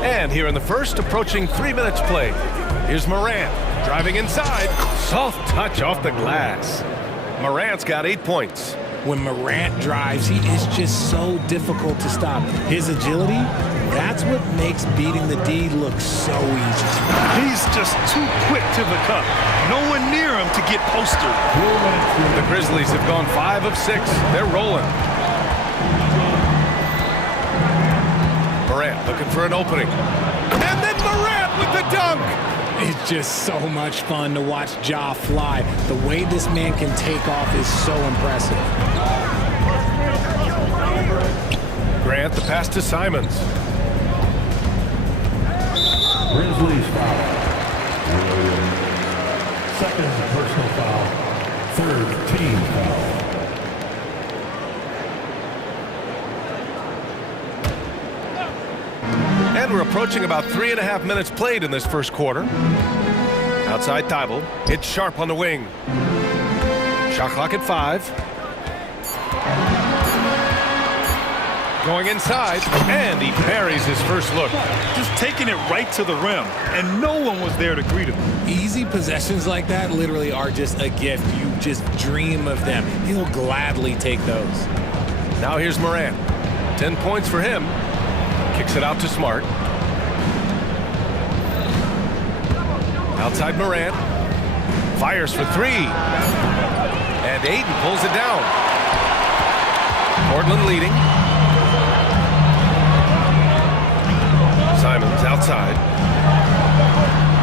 And here in the first, approaching 3 minutes played. Here's Morant, driving inside. Soft touch off the glass. Morant's got 8 points. When Morant drives, he is just so difficult to stop. His agility, that's what makes beating the D look so easy. He's just too quick to the cup. No one near him to get posted. The Grizzlies have gone 5 of 6. They're rolling. Morant looking for an opening. And then Morant with the dunk! It's just so much fun to watch Ja fly. The way this man can take off is so impressive. Grant, the pass to Simons. Grizzlies foul. Second personal foul. Third team foul. And we're approaching about 3.5 minutes played in this first quarter. Outside Thibault. It's Sharp on the wing. Shot clock at 5. Going inside, and he buries his first look. Just taking it right to the rim, and no one was there to greet him. Easy possessions like that literally are just a gift. You just dream of them. He'll gladly take those. Now here's Morant. 10 points for him. Kicks it out to Smart. Outside Morant. Fires for 3. And Ayton pulls it down. Portland leading. Simons outside.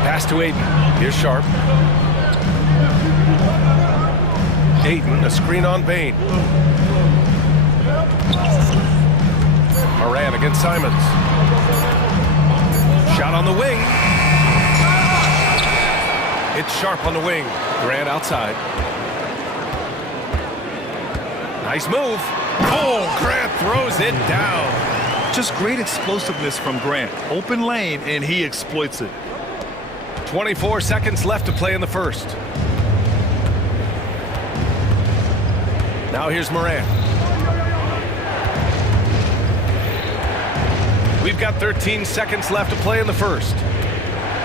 Pass to Ayton. Here's Sharp. Ayton, a screen on Bain. against Simons. Shot on the wing. It's Sharp on the wing. Grant outside. Nice move. Oh, Grant throws it down. Just great explosiveness from Grant. Open lane, and he exploits it. 24 seconds left to play in the first. Now here's Morant. We've got 13 seconds left to play in the first.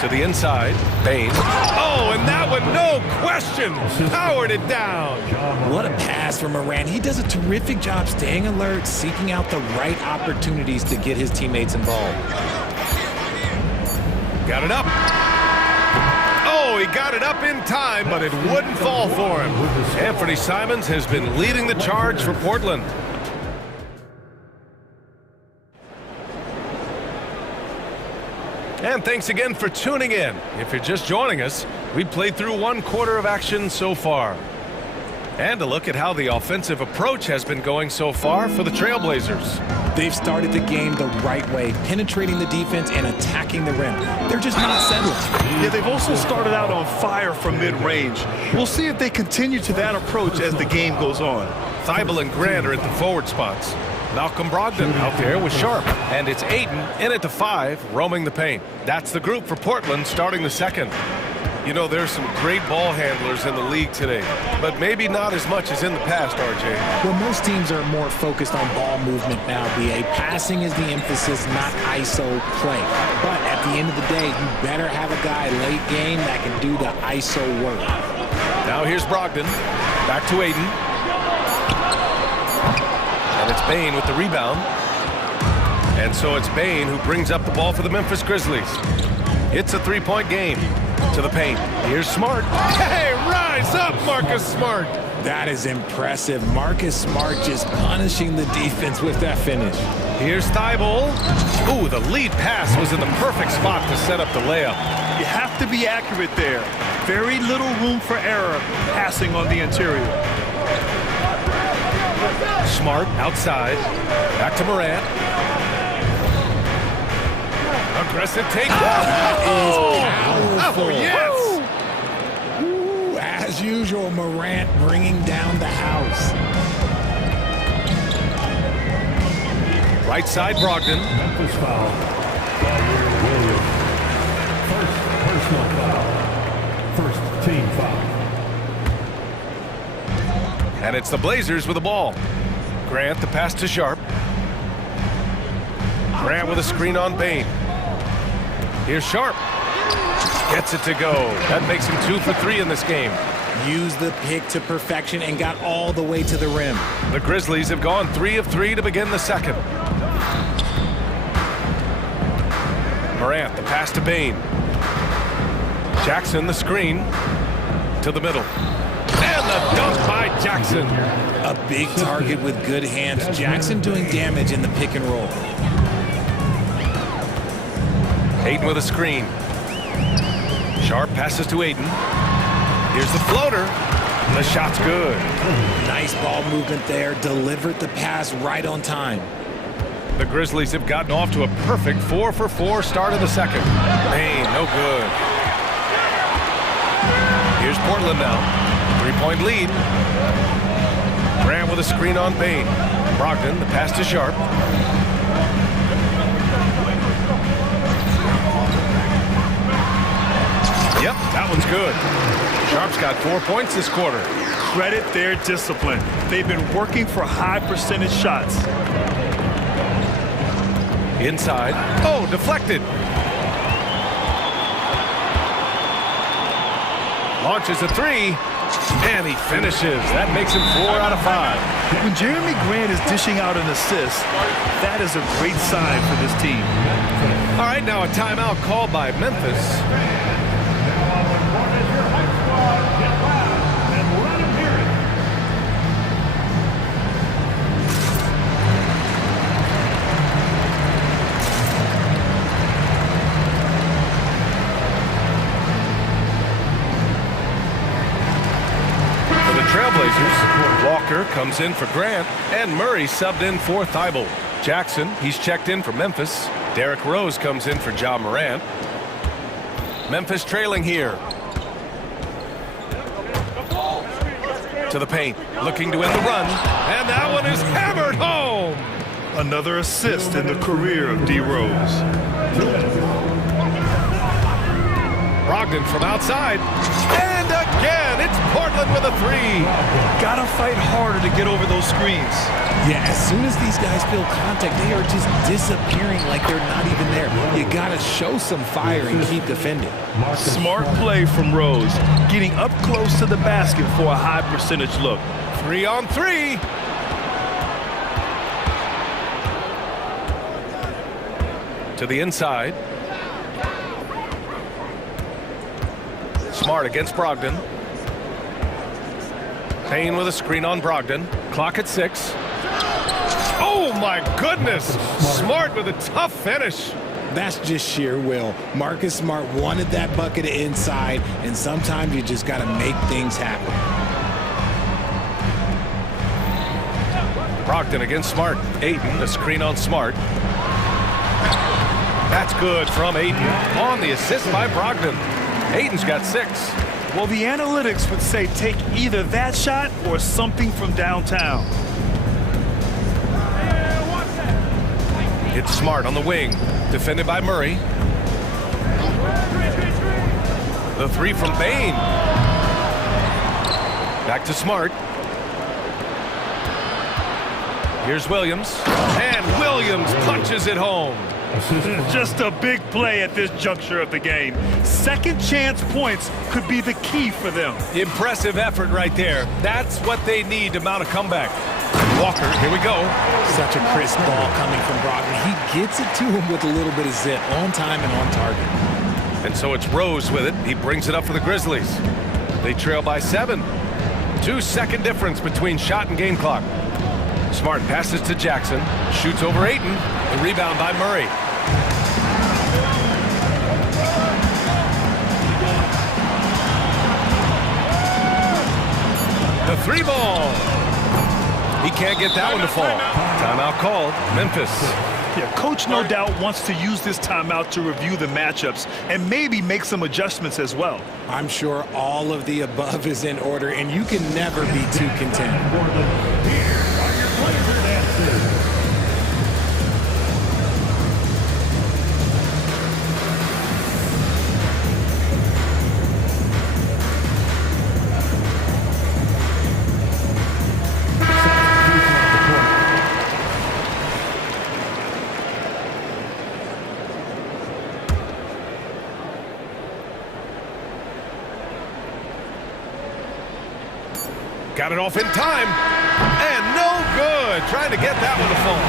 To the inside, Bain. Oh, and that one, no question, powered it down. What a pass from Morant. He does a terrific job staying alert, seeking out the right opportunities to get his teammates involved. Got it up. Oh, he got it up in time, but it wouldn't fall for him. Anthony Simons has been leading the charge for Portland. And thanks again for tuning in. If you're just joining us, we played through one quarter of action so far. And a look at how the offensive approach has been going so far for the Trailblazers. They've started the game the right way, penetrating the defense and attacking the rim. They're just not settling. Yeah, they've also started out on fire from mid-range. We'll see if they continue to that approach as the game goes on. Thibault and Grant are at the forward spots. Malcolm Brogdon out there with Sharp. And it's Aiden in at the 5, roaming the paint. That's the group for Portland starting the second. You know, there's some great ball handlers in the league today, but maybe not as much as in the past, RJ. Well, most teams are more focused on ball movement now, BA. Passing is the emphasis, not ISO play. But at the end of the day, you better have a guy late game that can do the ISO work. Now here's Brogdon. Back to Aiden. And it's Bain with the rebound. And so it's Bain who brings up the ball for the Memphis Grizzlies. It's a three-point game. To the paint. Here's Smart. Hey, rise up, Marcus Smart. That is impressive. Marcus Smart just punishing the defense with that finish. Here's Thibault. Ooh, the lead pass was in the perfect spot to set up the layup. You have to be accurate there. Very little room for error passing on the interior. Smart outside. Back to Morant. Aggressive take. Powerful. Oh, yes. Ooh, as usual, Morant bringing down the house. Right side, Brogdon. First foul. Williams. First personal foul. First team foul. And it's the Blazers with the ball. Grant the pass to Sharp. Grant with a screen on Bain. Here's Sharp. Gets it to go. That makes him 2 for 3 in this game. Used the pick to perfection and got all the way to the rim. The Grizzlies have gone 3 of 3 to begin the second. Morant, the pass to Bain. Jackson, the screen to the middle. And the dunk by Jackson. A big target with good hands. Jackson doing damage in the pick and roll. Aiden with a screen. Sharp passes to Aiden. Here's the floater. The shot's good. Nice ball movement there. Delivered the pass right on time. The Grizzlies have gotten off to a perfect 4 for 4 start of the second. Bain, no good. Here's Portland now. 3-point lead. Grant with a screen on Bain. Brogdon, the pass to Sharp. Yep, that one's good. Sharp's got 4 points this quarter. Credit their discipline. They've been working for high percentage shots. Inside. Oh, deflected. Launches a 3, and he finishes. That makes him 4 out of 5. When Jeremy Grant is dishing out an assist, that is a great sign for this team. All right, now a timeout called by Memphis. Trailblazers, Walker comes in for Grant, and Murray subbed in for Thibault. Jackson, he's checked in for Memphis. Derrick Rose comes in for Ja Morant. Memphis trailing here. To the paint, looking to end the run, and that one is hammered home. Another assist in the career of D. Rose. Brogdon from outside, and again, it's Portland with a three. Gotta fight harder to get over those screens. Yeah, as soon as these guys feel contact, they are just disappearing like they're not even there. You gotta show some fire and keep defending. Smart play from Rose, getting up close to the basket for a high percentage look. 3 on 3. To the inside. Smart against Brogdon. Payne with a screen on Brogdon. Clock at 6. Oh my goodness! Smart with a tough finish. That's just sheer will. Marcus Smart wanted that bucket inside, and sometimes you just got to make things happen. Brogdon against Smart. Ayton, a screen on Smart. That's good from Ayton. On the assist by Brogdon. Ayton's got 6. Well, the analytics would say take either that shot or something from downtown. It's Smart on the wing, defended by Murray. The 3 from Payne. Back to Smart. Here's Williams, and Williams punches it home. Just a big play at this juncture of the game. Second chance points could be the key for them. Impressive effort right there. That's what they need to mount a comeback. Walker, here we go. Such a crisp ball coming from Brogdon. He gets it to him with a little bit of zip, on time and on target. And so it's Rose with it. He brings it up for the Grizzlies. They trail by 7. 2-second difference between shot and game clock. Smart passes to Jackson. Shoots over Ayton. The rebound by Murray. The 3 ball. He can't get that one to fall. Timeout called. Memphis. Yeah, coach no doubt wants to use this timeout to review the matchups and maybe make some adjustments as well. I'm sure all of the above is in order, and you can never be too content. Got it off in time, and no good. Trying to get that one to fall.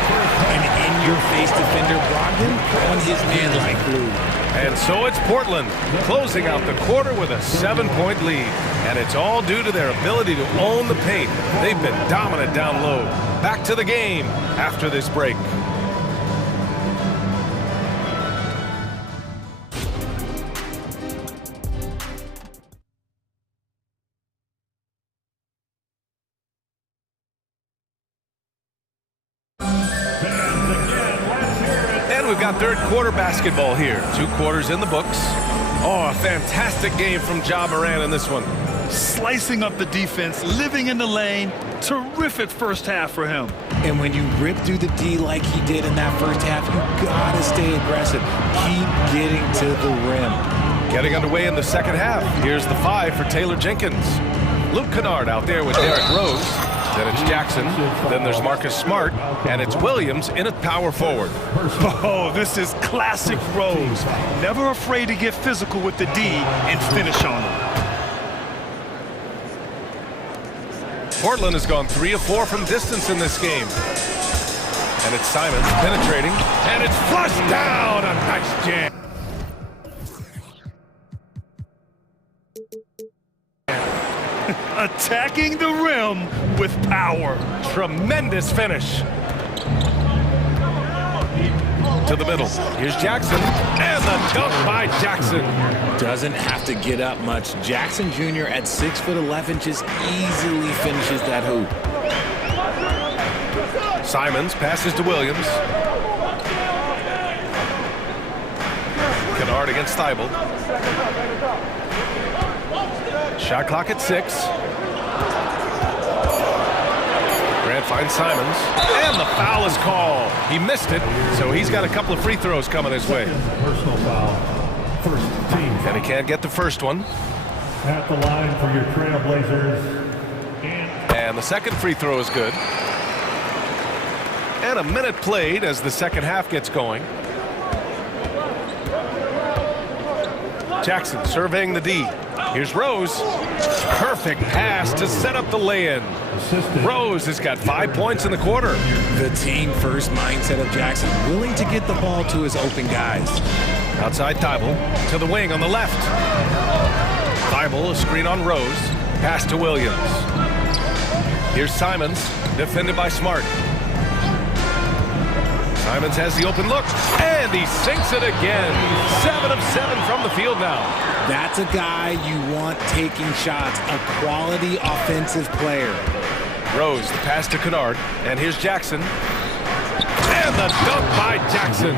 An in-your-face defender, Brogdon, on his man like glue. And so it's Portland closing out the quarter with a 7-point lead. And it's all due to their ability to own the paint. They've been dominant down low. Back to the game after this break. We've got third quarter basketball here. 2 quarters in the books. Oh, a fantastic game from Ja Morant in this one. Slicing up the defense, living in the lane. Terrific first half for him. And when you rip through the D like he did in that first half, you gotta stay aggressive. Keep getting to the rim. Getting underway in the second half. Here's the 5 for Taylor Jenkins. Luke Kennard out there with Derrick Rose. Then it's Jackson. Then there's Marcus Smart. And it's Williams in at power forward. Oh, this is classic Rose. Never afraid to get physical with the D and finish on them. Portland has gone 3 of 4 from distance in this game. And it's Simons penetrating. And it's flushed down. A nice jam. Attacking the rim with power. Tremendous finish. To the middle. Here's Jackson. And the dunk by Jackson. Doesn't have to get up much. Jackson Jr. at 6'11" just easily finishes that hoop. Simons passes to Williams. Kennard against Thibault. Shot clock at 6. Grant finds Simons. And the foul is called. He missed it, so he's got a couple of free throws coming his way. Personal foul. First team. And he can't get the first one. At the line for your Trailblazers. And the second free throw is good. And a minute played as the second half gets going. Jackson surveying the D. Here's Rose. Perfect pass to set up the lay-in. Rose has got 5 points in the quarter. The team-first mindset of Jackson, willing to get the ball to his open guys. Outside Thibault to the wing on the left. Thibault, a screen on Rose. Pass to Williams. Here's Simons, defended by Smart. Simons has the open look, and he sinks it again. 7 of 7 from the field now. That's a guy you want taking shots, a quality offensive player. Rose, the pass to Kennard, and here's Jackson. And the dunk by Jackson.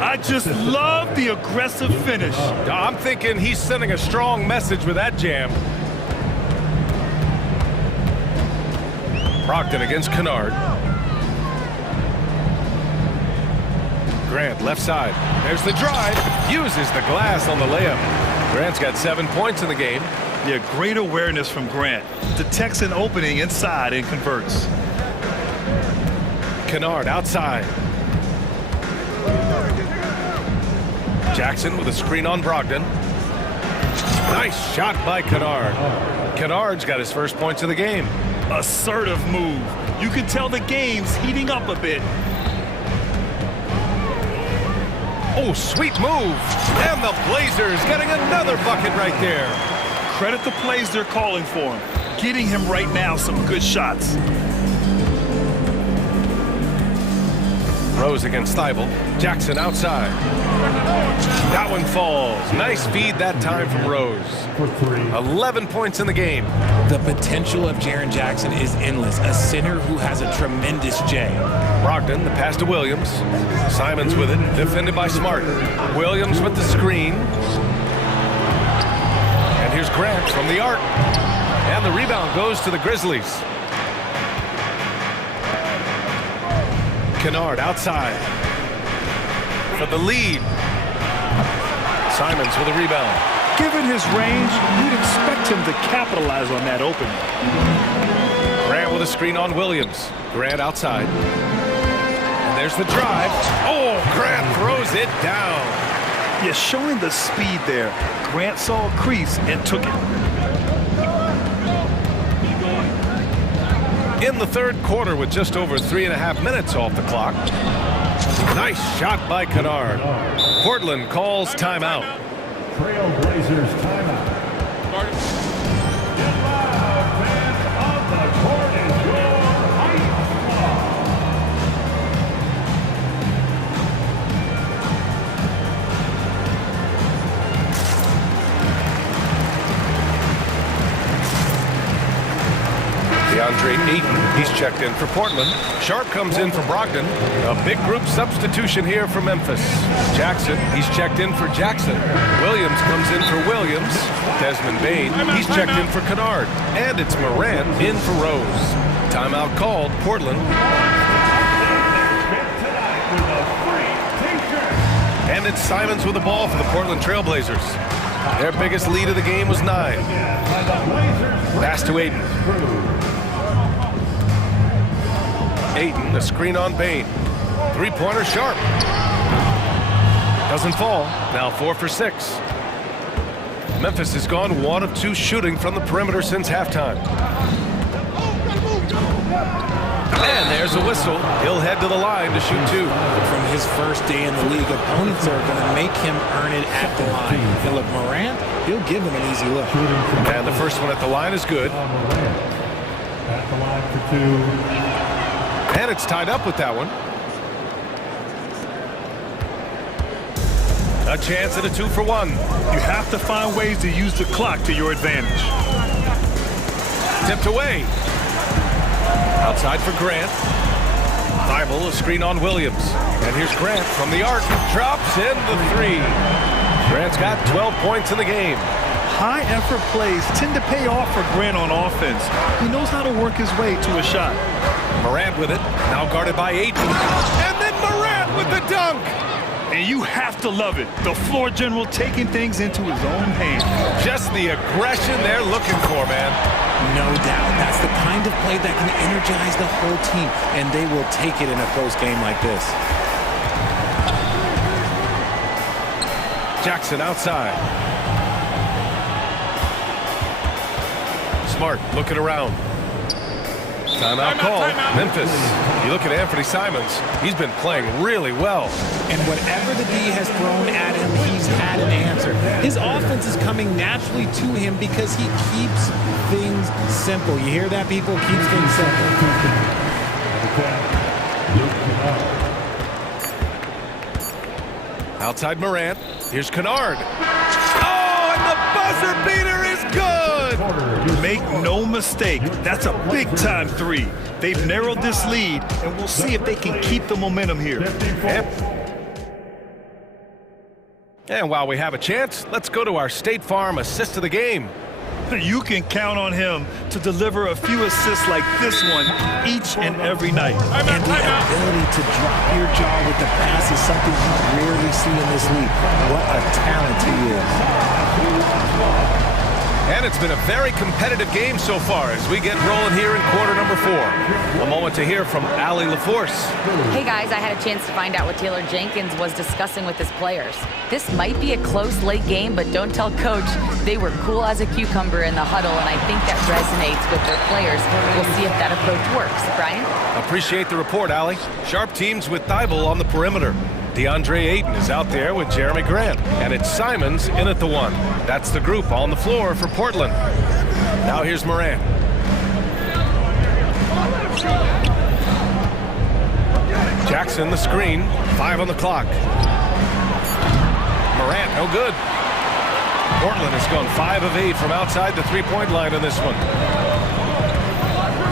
I just love the aggressive finish. I'm thinking he's sending a strong message with that jam. Brogdon against Kennard. Grant, left side. There's the drive. Uses the glass on the layup. Grant's got 7 points in the game. Yeah, great awareness from Grant. Detects an opening inside and converts. Kennard outside. Jackson with a screen on Brogdon. Nice shot by Kennard. Kennard's got his first points of the game. Assertive move. You can tell the game's heating up a bit. Oh, sweet move. And the Blazers getting another bucket right there. Credit the plays they're calling for him. Getting him right now some good shots. Rose against Thibault. Jackson outside. That one falls. Nice feed that time from Rose. 11 points in the game. The potential of Jaren Jackson is endless. A center who has a tremendous J. Brogdon, the pass to Williams. Simons with it, defended by Smart. Williams with the screen. And here's Grant from the arc. And the rebound goes to the Grizzlies. Kennard outside for the lead. Simons with a rebound. Given his range, you'd expect him to capitalize on that opening. Grant with a screen on Williams. Grant outside. And there's the drive. Oh, Grant throws it down. Yeah, showing the speed there. Grant saw a crease and took it. In the third quarter with just over 3.5 minutes off the clock. Nice shot by Kennard. Portland calls timeout. Trailblazers timeout. On the court is your ice DeAndre Ayton, he's checked in for Portland. Sharp comes in for Brogdon. A big group substitution here for Memphis. Jackson, he's checked in for Jackson. Williams comes in for Williams. Desmond Bane, he's checked in for Kennard. And it's Morant in for Rose. Timeout called, Portland. And it's Simons with the ball for the Portland Trailblazers. Their biggest lead of the game was 9. Pass to Ayton. Ayton, a screen on Bane. Three-pointer Sharp. Doesn't fall. Now 4 for 6. Memphis has gone 1 of 2 shooting from the perimeter since halftime. And there's a whistle. He'll head to the line to shoot 2. From his first day in the league, opponents are going to make him earn it at the line. Philip Morant, he'll give him an easy look. And the first one at the line is good. At the line for 2. And it's tied up with that one. A chance at a 2 for 1. You have to find ways to use the clock to your advantage. Tipped away. Outside for Grant. Thibault, a screen on Williams. And here's Grant from the arc. Drops in the three. Grant's got 12 points in the game. High-effort plays tend to pay off for Grant on offense. He knows how to work his way to a shot. Morant with it, now guarded by Ayton. And then Morant with the dunk! And you have to love it. The floor general taking things into his own hands. Just the aggression they're looking for, man. No doubt. That's the kind of play that can energize the whole team, and they will take it in a close game like this. Jackson outside. Smart looking around. Timeout call. Memphis. You look at Anthony Simons. He's been playing really well. And whatever the D has thrown at him, he's had an answer. His offense is coming naturally to him because he keeps things simple. You hear that, people? Keeps things simple. Outside Morant. Here's Kennard. Oh, and the buzzer beater is good! Make no mistake, that's a big-time three. They've narrowed this lead, and we'll see if they can keep the momentum here. And while we have a chance, let's go to our State Farm assist of the game. You can count on him to deliver a few assists like this one each and every night. And the ability to drop your jaw with the pass is something you rarely see in this league. What a talent he is. And it's been a very competitive game so far as we get rolling here in quarter number 4. A moment to hear from Allie LaForce. Hey guys, I had a chance to find out what Taylor Jenkins was discussing with his players. This might be a close late game, but don't tell coach. They were cool as a cucumber in the huddle, and I think that resonates with their players. We'll see if that approach works. Brian? Appreciate the report, Allie. Sharp teams with Thibault on the perimeter. DeAndre Ayton is out there with Jeremy Grant, and it's Simons in at the 1. That's the group on the floor for Portland. Now here's Morant. Jackson the screen, 5 on the clock. Morant, no good. Portland has gone 5 of 8 from outside the three-point line in this one.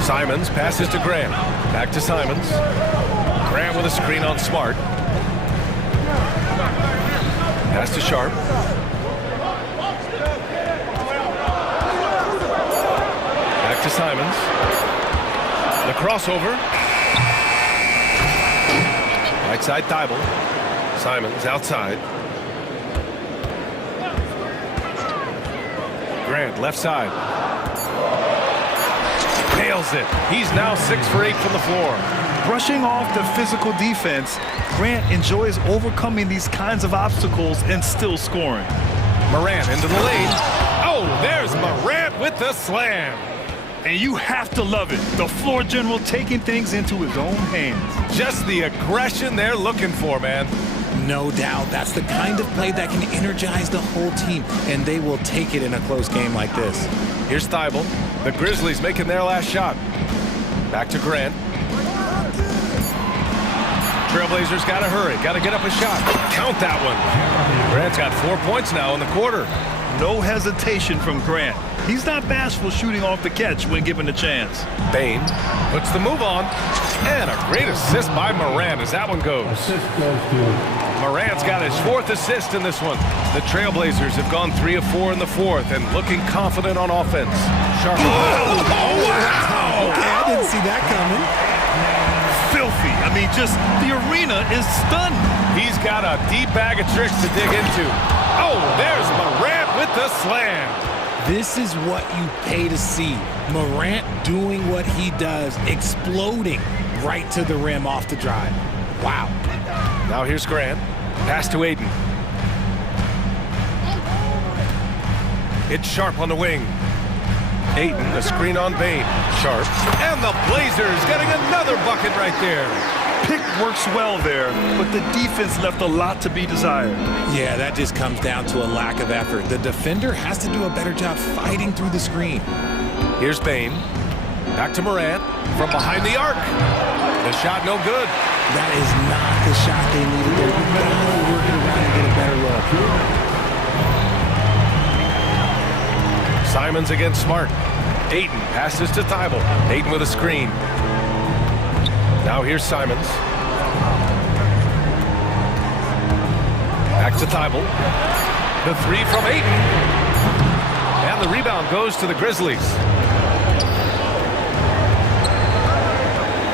Simons passes to Grant. Back to Simons. Grant with a screen on Smart. Pass to Sharp. Back to Simons. The crossover. Right side Thibault. Simons outside. Grant left side. Nails it. He's now 6 for 8 from the floor. Brushing off the physical defense, Grant enjoys overcoming these kinds of obstacles and still scoring. Morant into the lane. Oh, there's Morant with the slam. And you have to love it. The floor general taking things into his own hands. Just the aggression they're looking for, man. No doubt. That's the kind of play that can energize the whole team, and they will take it in a close game like this. Here's Thibault. The Grizzlies making their last shot. Back to Grant. Trailblazers got to hurry. Got to get up a shot. Count that one. Grant's got 4 points now in the quarter. No hesitation from Grant. He's not bashful shooting off the catch when given the chance. Bain puts the move on. And a great assist by Morant as that one goes. Morant's got his 4th assist in this one. The Trailblazers have gone 3 of 4 in the 4th and looking confident on offense. Sharp. Oh, wow! Okay, I didn't see that coming. Filthy. I mean, just the arena is stunned. He's got a deep bag of tricks to dig into. Oh, there's Morant with the slam. This is what you pay to see. Morant doing what he does, exploding right to the rim off the drive. Wow. Now here's Grant. Pass to Ayton. It's Sharp on the wing. Ayton, a screen on Bain. Sharp. And the Blazers getting another bucket right there. Pick works well there, but the defense left a lot to be desired. Yeah, that just comes down to a lack of effort. The defender has to do a better job fighting through the screen. Here's Bain. Back to Morant from behind the arc. The shot no good. That is not the shot they needed there. You gotta work it around and get a better look. Simons against Smart. Ayton passes to Thibault. Ayton with a screen. Now here's Simons. Back to Thibault. The three from Ayton. And the rebound goes to the Grizzlies.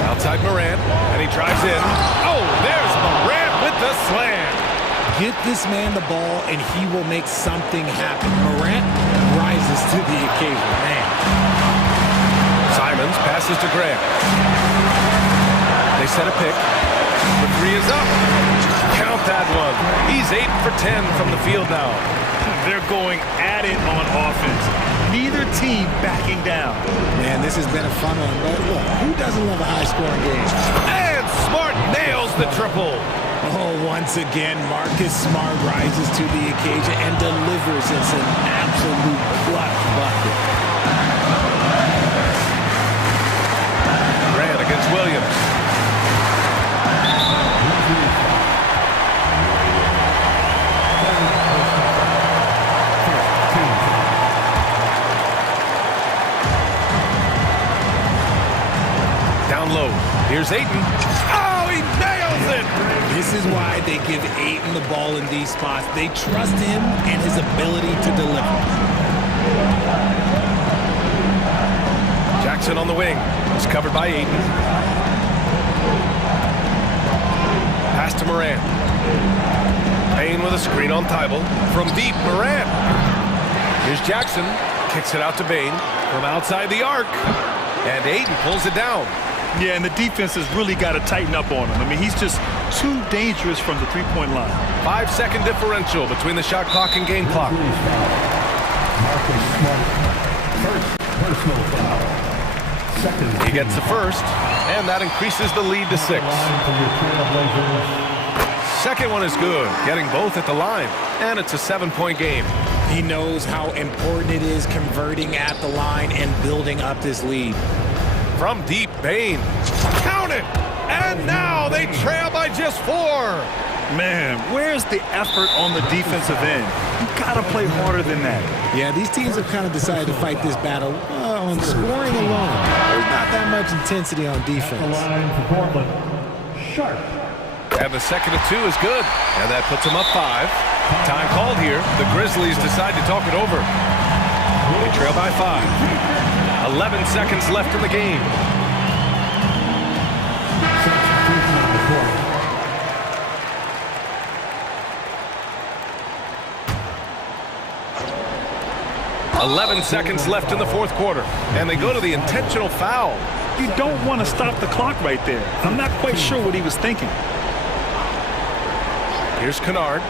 Outside Morant, and he drives in. Oh, there's Morant with the slam. Get this man the ball, and he will make something happen. Morant rises to the occasion, man. Simons passes to Graham. They set a pick. The three is up. Count that one. He's 8 for 10 from the field now. They're going at it on offense. Neither team backing down. Man, this has been a fun one, but look, who doesn't love a high-scoring game? And Smart nails the triple. Oh, once again, Marcus Smart rises to the occasion and delivers us an absolute clutch bucket. Grant against Williams. Down low. Here's Ayton. Oh, he nails it! This is why they give Ayton the ball in these spots. They trust him and his ability to deliver. Jackson on the wing. It's covered by Ayton. Pass to Morant. Payne with a screen on Thibault. From deep, Morant. Here's Jackson. Kicks it out to Bain. From outside the arc. And Ayton pulls it down. Yeah, and the defense has really got to tighten up on him. I mean, he's just too dangerous from the three-point line. 5-second differential between the shot clock and game clock. He gets the first, and that increases the lead to 6. Second one is good, getting both at the line, and it's a 7-point game. He knows how important it is converting at the line and building up this lead. From deep, Bain. Count it! And now they trail by just 4. Man, where's the effort on the defensive end? You gotta play harder than that. Yeah, these teams have kind of decided to fight this battle on scoring alone. There's not that much intensity on defense. And the second of 2 is good. And that puts them up 5. Time called here. The Grizzlies decide to talk it over. They trail by 5. 11 seconds left in the game. "11 seconds left in the fourth quarter, and they go to the intentional foul." You don't want to stop the clock right there. I'm not quite sure what he was thinking. Here's Kennard.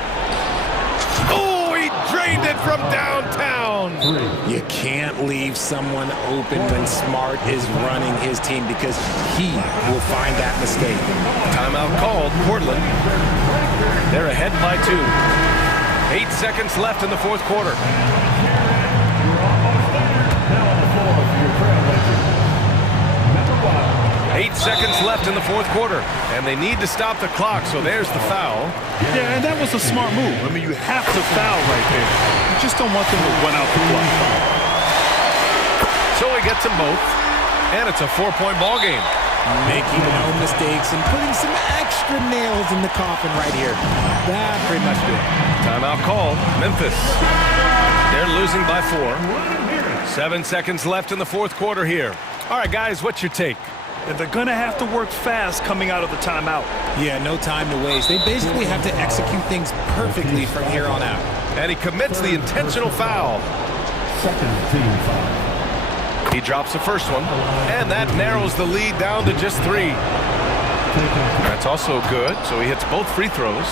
Oh, he drained it from downtown. You can't leave someone open when Smart is running his team because he will find that mistake. Timeout called, Portland. They're ahead by 2. 8 seconds left in the fourth quarter. 8 seconds left in the fourth quarter, and they need to stop the clock, so there's the foul. Yeah, and that was a smart move. I mean, you have to foul right there. You just don't want them to run out the clock. So he gets them both, and it's a 4-point ball game. Making no mistakes and putting some extra nails in the coffin right here. That pretty much do it. Timeout called, Memphis. They're losing by 4. 7 seconds left in the fourth quarter here. All right, guys, what's your take? And they're going to have to work fast coming out of the timeout. Yeah, no time to waste. They basically have to execute things perfectly from here on out. And he commits the intentional foul. Second team foul. He drops the first one, and that narrows the lead down to just 3. That's also good, so he hits both free throws.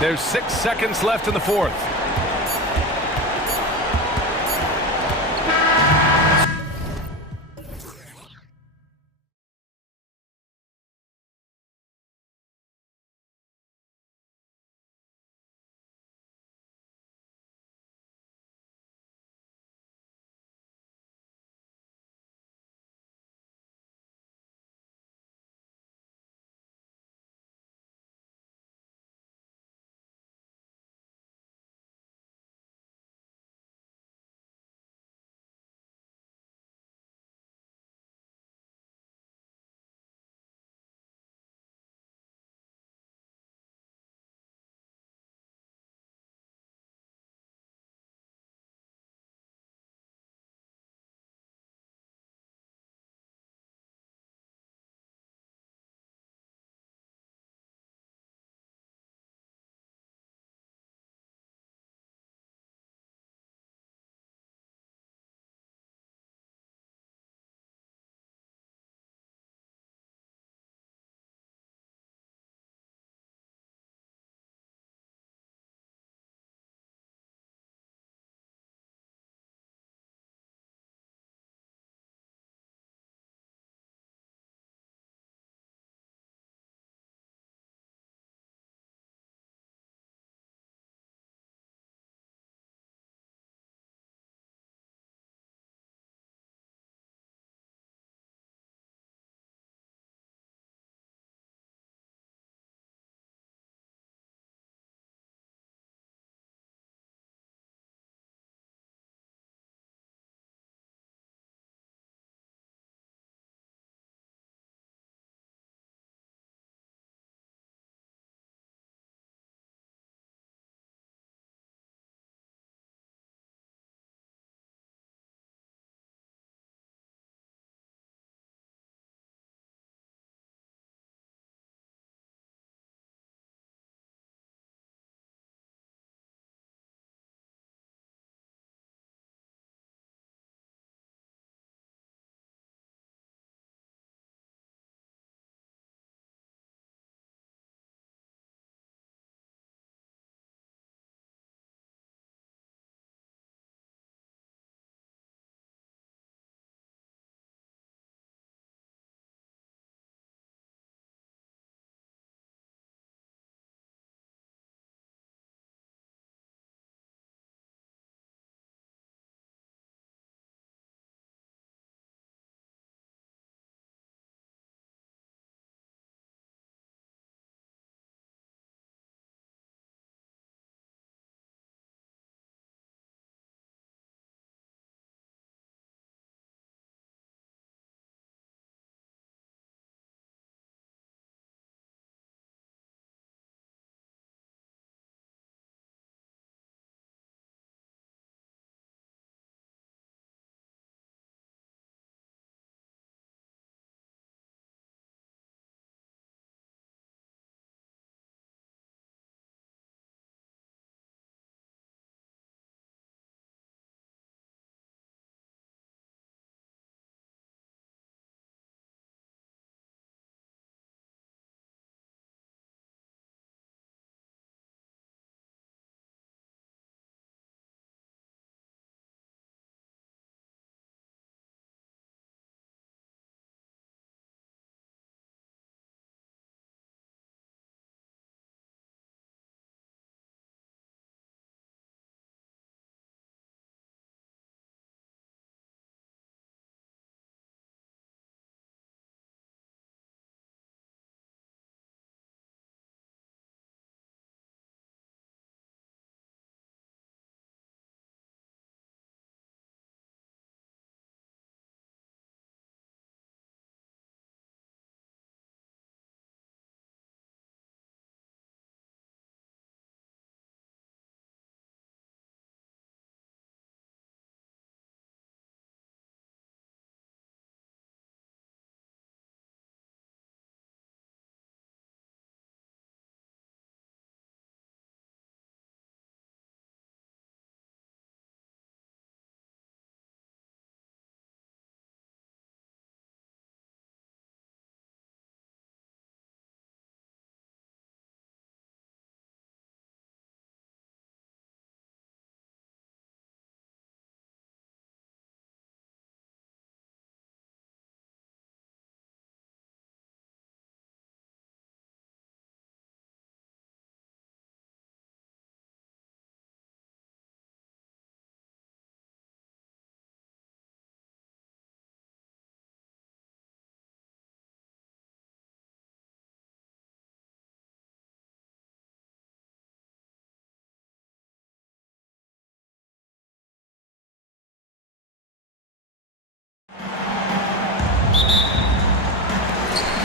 There's 6 seconds left in the fourth.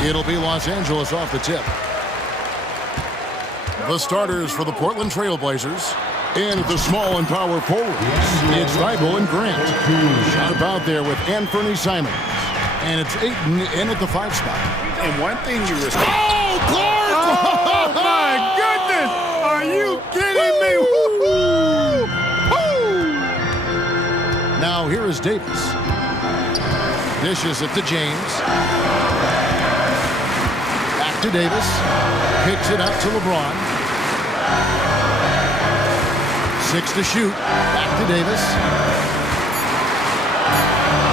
It'll be Los Angeles off the tip. The starters for the Portland Trailblazers. And at the small and power forwards, it's Thibault and Grant. Sharp out there with Anthony Simons. And it's Ayton in at the 5 spot. And one thing you respect. Oh, Clark! Oh, my goodness! Are you kidding me? Woo-hoo! Now here is Davis. Dishes it to James. Back to Davis. Picks it up to LeBron. 6 to shoot. Back to Davis.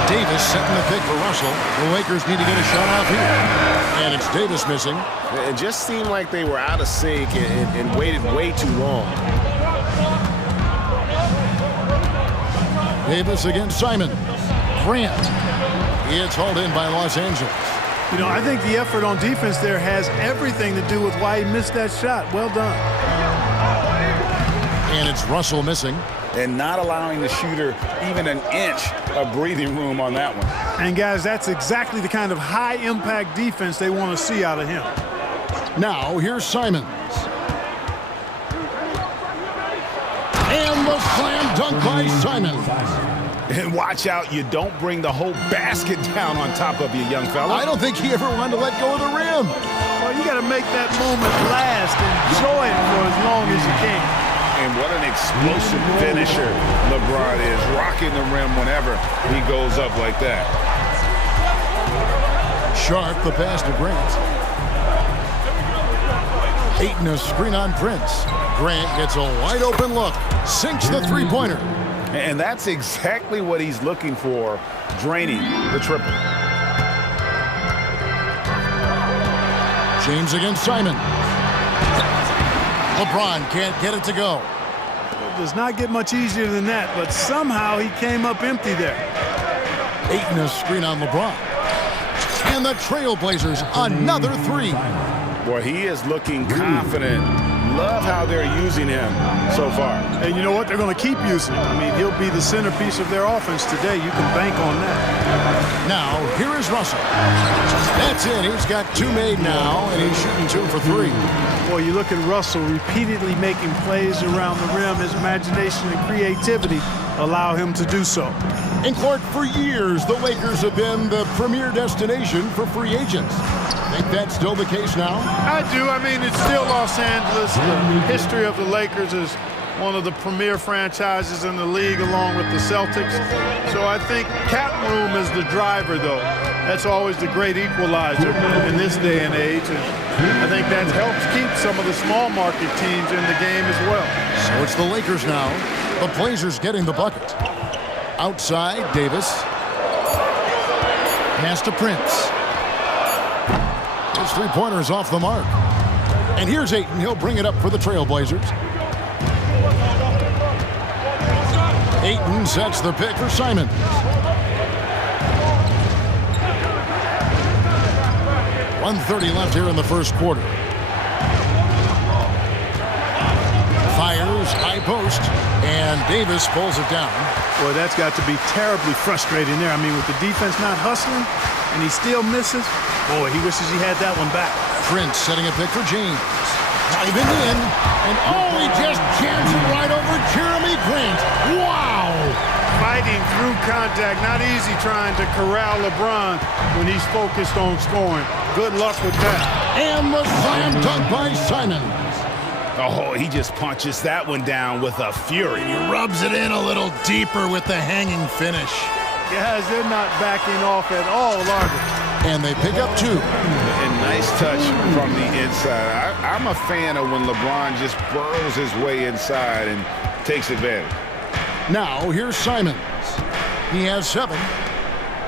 Davis setting the pick for Russell. The Lakers need to get a shot out here. And it's Davis missing. It just seemed like they were out of sync and waited way too long. Davis against Simon. Grant. It's hauled in by Los Angeles. You know, I think the effort on defense there has everything to do with why he missed that shot. Well done. And it's Russell missing. And not allowing the shooter even an inch of breathing room on that one. And, guys, that's exactly the kind of high-impact defense they want to see out of him. Now, here's Simons. And the slam dunk by Simons. And watch out, you don't bring the whole basket down on top of you, young fella. I don't think he ever wanted to let go of the rim. Well, you got to make that moment last. Enjoy it for as long as you can. And what an explosive finisher LeBron is, rocking the rim whenever he goes up like that. Sharp, the pass to Grant. Ayton a screen on Prince. Grant gets a wide open look. Sinks the three-pointer. And that's exactly what he's looking for, draining the triple. James against Simon. LeBron can't get it to go. It does not get much easier than that, but somehow he came up empty there. Ayton a screen on LeBron. And the Trailblazers, another 3. Boy, he is looking confident. Love how they're using him so far. And you know what? They're going to keep using him. I mean, he'll be the centerpiece of their offense today. You can bank on that. Now, here is Russell. That's it. He's got 2 made now, and he's shooting 2 for 3. Boy, you look at Russell repeatedly making plays around the rim. His imagination and creativity allow him to do so. And Clark, for years, the Lakers have been the premier destination for free agents. Think that's still the case now? I do. I mean, it's still Los Angeles. The history of the Lakers is one of the premier franchises in the league along with the Celtics. So I think cap room is the driver, though. That's always the great equalizer in this day and age. And I think that helps keep some of the small market teams in the game as well. So it's the Lakers now. The Blazers getting the bucket. Outside, Davis. Pass to Prince. His three-pointer is off the mark. And here's Ayton. He'll bring it up for the Trailblazers. Ayton sets the pick for Simon. .130 left here in the first quarter. Fires, high post, and Davis pulls it down. Boy, that's got to be terribly frustrating there. I mean, with the defense not hustling, and he still misses, boy, he wishes he had that one back. Prince setting a pick for James. Diving in, and oh, he just jams it right over Jeremy Grant. Wow! Fighting through contact, not easy trying to corral LeBron when he's focused on scoring. Good luck with that. And the slam dunk by Simons. Oh, he just punches that one down with a fury. He rubs it in a little deeper with the hanging finish. Guys, they're not backing off at all, are they? And they pick up 2. And nice touch from the inside. I'm a fan of when LeBron just burrows his way inside and takes advantage. Now, here's Simons. He has 7.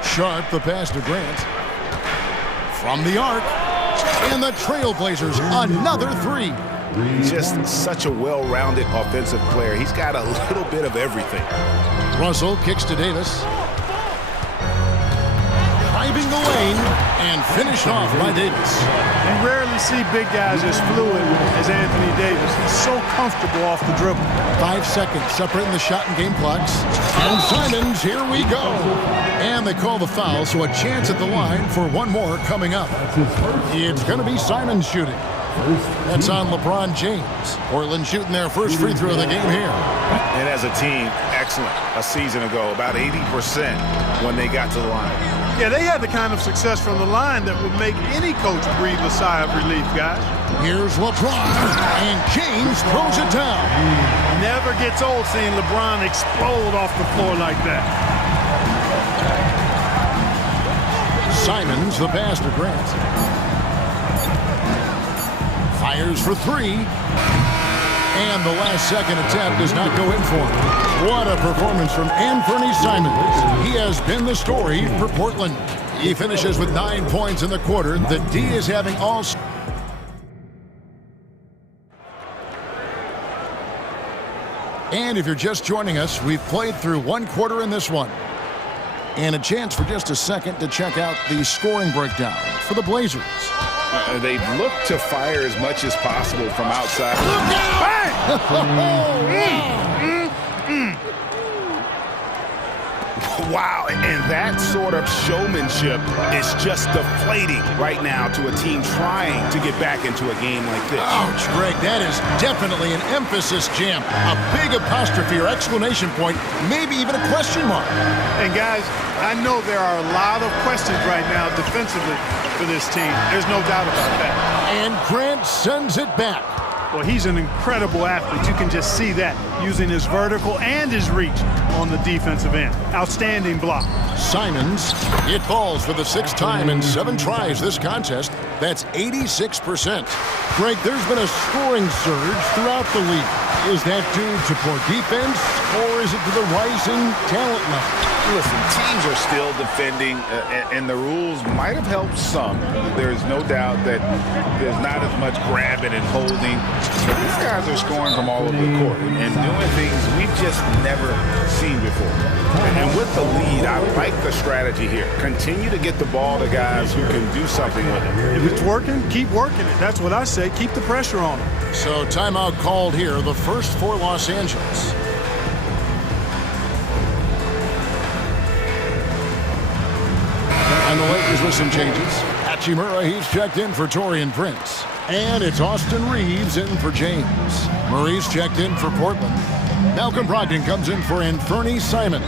Sharp, the pass to Grant. From the arc. And the Trailblazers, another 3. Just such a well-rounded offensive player. He's got a little bit of everything. Russell kicks to Davis. driving the lane and finished off by Davis. You rarely see big guys as fluid as Anthony Davis. He's so comfortable off the dribble. 5 seconds separating the shot and game clocks. And Simons, here we go. And they call the foul, so a chance at the line for one more coming up. It's going to be Simons shooting. That's on LeBron James. Portland shooting their first free throw of the game here. And as a team, excellent a season ago, about 80% when they got to the line. Yeah, they had the kind of success from the line that would make any coach breathe a sigh of relief, guys. Here's LeBron, and James throws it down. Never gets old seeing LeBron explode off the floor like that. Simons, the pass to Grant. Fires for three. And the last second attempt does not go in for him. What a performance from Anthony Simons. He has been the story for Portland. He finishes with 9 points in the quarter. The D is having all... And if you're just joining us, we've played through one quarter in this one. And a chance for just a second to check out the scoring breakdown for the Blazers. They've looked to fire as much as possible from outside. Look out! Wow, and that sort of showmanship is just deflating right now to a team trying to get back into a game like this. Ouch, Greg, that is definitely an emphasis jam. A big apostrophe or exclamation point, maybe even a question mark. And guys, I know there are a lot of questions right now defensively for this team. There's no doubt about that. And Grant sends it back. Well, he's an incredible athlete. You can just see that using his vertical and his reach on the defensive end. Outstanding block. Simons, it falls for the 6th time in 7 tries this contest. That's 86%. Greg, there's been a scoring surge throughout the league. Is that due to poor defense, or is it to the rising talent level? Listen, teams are still defending, and the rules might have helped some. There's no doubt that there's not as much grabbing and holding. But these guys are scoring from all over the court and doing things we've just never seen before. And with the lead, I like the strategy here. Continue to get the ball to guys who can do something with it. If it's working, keep working it. That's what I say. Keep the pressure on them. So timeout called here, the first for Los Angeles. And the Lakers with some changes. Hachimura, he's checked in for Taurean Prince. And it's Austin Reeves in for James. Murray's checked in for Portland. Malcolm Brogdon comes in for Anthony Simons.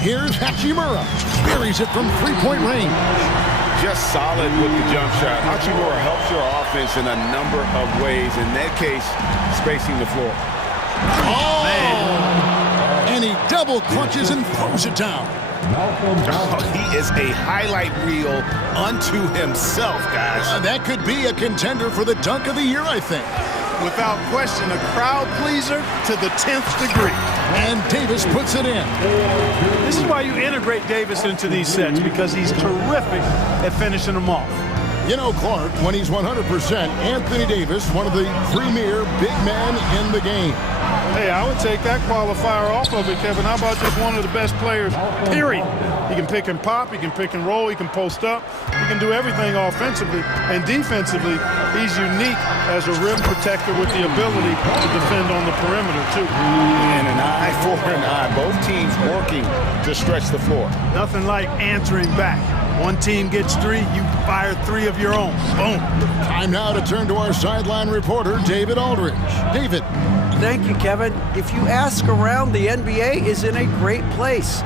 Here's Hachimura. Buries it from three-point range. Just solid with the jump shot. Hachimura helps your offense in a number of ways. In that case, spacing the floor. Oh, man. And he double clutches and throws it down. Oh, he is a highlight reel unto himself, guys. That could be a contender for the dunk of the year, I think. Without question, a crowd pleaser to the 10th degree. And Davis puts it in. This is why you integrate Davis into these sets, because he's terrific at finishing them off. You know, Clark, when he's 100%, Anthony Davis, one of the premier big men in the game. Hey, I would take that qualifier off of it, Kevin. How about just one of the best players, period? He can pick and pop, he can pick and roll, he can post up, he can do everything offensively. And defensively, he's unique as a rim protector with the ability to defend on the perimeter, too. And an eye for an eye. Both teams working to stretch the floor. Nothing like answering back. One team gets 3, you fire 3 of your own. Boom. Time now to turn to our sideline reporter, David Aldridge. David. Thank you, Kevin. If you ask around, the NBA is in a great place.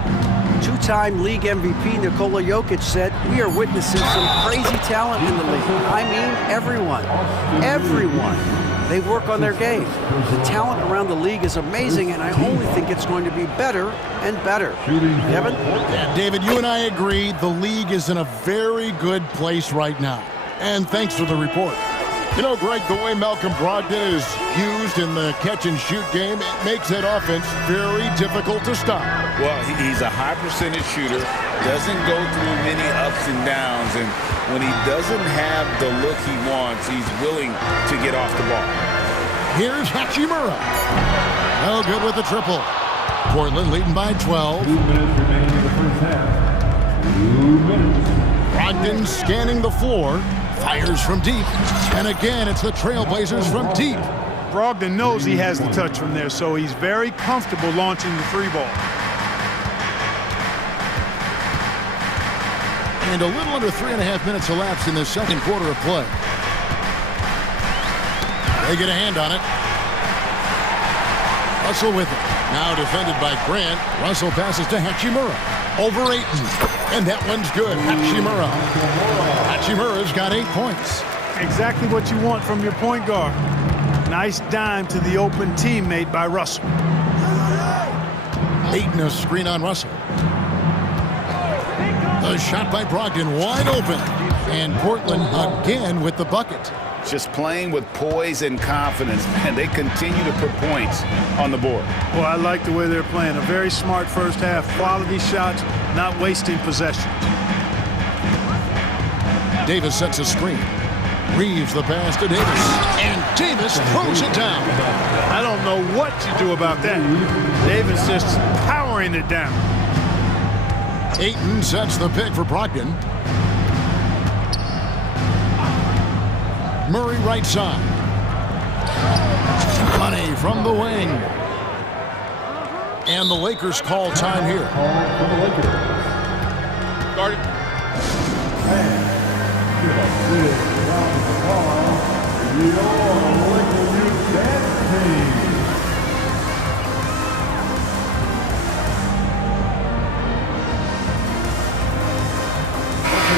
2-time league MVP Nikola Jokic said, "We are witnessing some crazy talent in the league." I mean, everyone. Everyone. They work on their game. The talent around the league is amazing, and I only think it's going to be better and better. Kevin? Yeah, David, you and I agree the league is in a very good place right now. And thanks for the report. You know, Greg, the way Malcolm Brogdon is used in the catch-and-shoot game, it makes that offense very difficult to stop. Well, he's a high-percentage shooter, doesn't go through many ups and downs, and when he doesn't have the look he wants, he's willing to get off the ball. Here's Hachimura. Oh, good with the triple. Portland leading by 12. 2 minutes remaining in the first half. Brogdon scanning the floor, fires from deep, and again it's the Trailblazers from deep. Brogdon knows he has the touch from there, so he's very comfortable launching the three ball. And a little under 3.5 minutes elapsed in the second quarter of play. They get a hand on it. Russell with it. Now defended by Grant. Russell passes to Hachimura. Over Ayton. And that one's good. Hachimura. Hachimura's got 8 points. Exactly what you want from your point guard. Nice dime to the open teammate by Russell. Ayton a screen on Russell. The shot by Brogdon wide open. And Portland again with the bucket. Just playing with poise and confidence, and they continue to put points on the board. Well, I like the way they're playing. A very smart first half. Quality shots, not wasting possession. Davis sets a screen. Reeves the pass to Davis. And Davis throws it down. I don't know what to do about that. Davis just powering it down. Ayton sets the pick for Brogdon. Murray right side. Money from the wing. And the Lakers call time here. Guarded.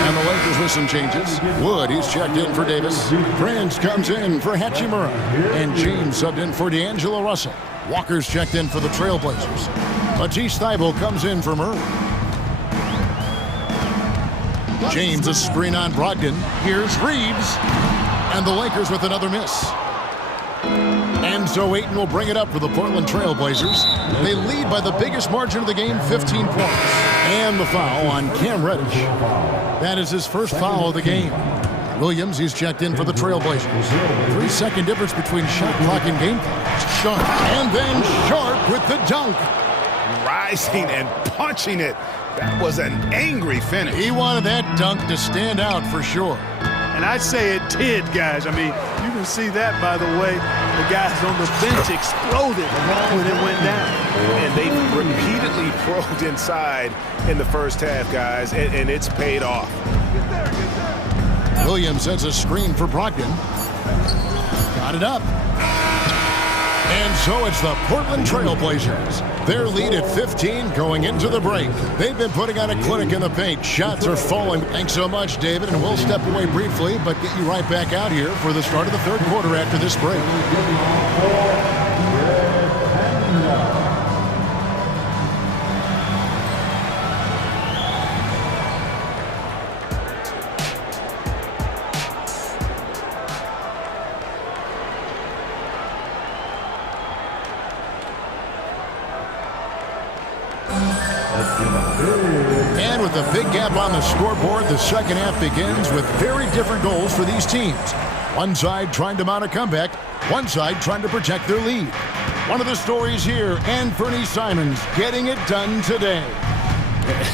And the Lakers with some changes. Wood, he's checked in for Davis. Prince comes in for Hachimura. And James subbed in for D'Angelo Russell. Walker's checked in for the Trailblazers. Matisse Thybulle comes in for Murray. James a screen on Brogdon. Here's Reeves. And the Lakers with another miss. And so Ayton will bring it up for the Portland Trailblazers. They lead by the biggest margin of the game, 15 points. And the foul on Cam Reddish. That is his first foul of the game. Williams, he's checked in for the Trailblazers. 3-second difference between shot clock and game clock. Sharp. And then Sharp with the dunk. Rising and punching it. That was an angry finish. He wanted that dunk to stand out for sure. And I'd say it did, guys. I mean, you can see that, by the way. The guys on the bench exploded when it went down. And they repeatedly probed inside in the first half, guys, and it's paid off. Williams sets a screen for Brogdon. Got it up. And so it's the Portland Trailblazers. Their lead at 15 going into the break. They've been putting on a clinic in the paint. Shots are falling. Thanks so much, David. And we'll step away briefly, but get you right back out here for the start of the third quarter after this break. And with a big gap on the scoreboard, the second half begins with very different goals for these teams. One side trying to mount a comeback, one side trying to protect their lead. One of the stories here, Anthony Simons getting it done today.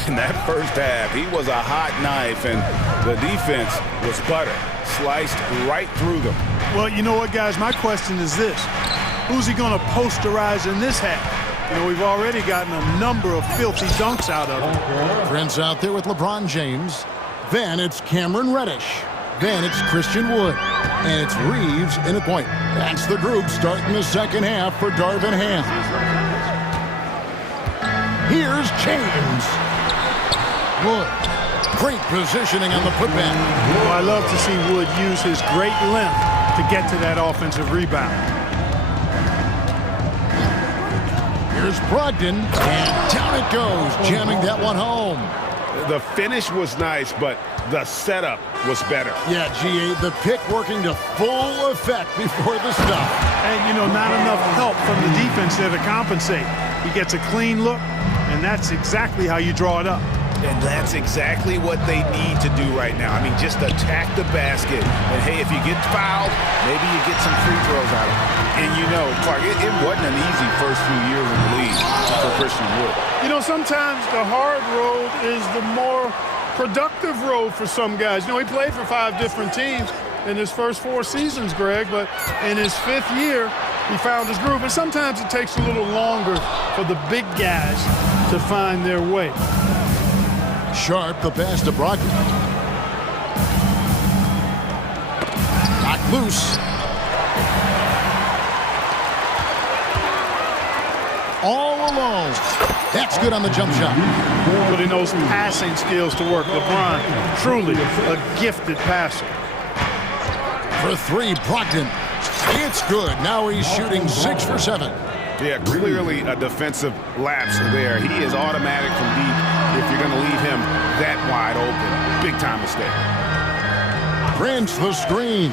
In that first half, he was a hot knife, and the defense was butter, sliced right through them. Well, you know what, guys? My question is this. Who's he going to posterize in this half? You know, we've already gotten a number of filthy dunks out of him. Prince out there with LeBron James. Then it's Cameron Reddish. Then it's Christian Wood. And it's Reeves in a point. That's the group starting the second half for Darvin Ham. Here's James. Wood. Great positioning on the putback. Well, I love to see Wood use his great length to get to that offensive rebound. Here's Brogdon, and down it goes, jamming that one home. The finish was nice, but the setup was better. Yeah, GA, the pick working to full effect before the stop. And, you know, not enough help from the defense there to compensate. He gets a clean look, and that's exactly how you draw it up. And that's exactly what they need to do right now. I mean, just attack the basket. And, hey, if you get fouled, maybe you get some free throws out of it. And, you know, Clark, it wasn't an easy first few years in the league for Christian Wood. You know, sometimes the hard road is the more productive road for some guys. You know, he played for 5 different teams in his first 4 seasons, Greg, but in his 5th year, he found his groove. And sometimes it takes a little longer for the big guys to find their way. Sharp, the pass to Brogdon. Knocked loose. All alone. That's good on the jump shot. Putting those passing skills to work. LeBron, truly a gifted passer. For 3, Brogdon. It's good. Now he's shooting 6 for 7. Yeah, clearly a defensive lapse there. He is automatic from deep if you're going to leave him that wide open. Big time mistake. Prince the screen.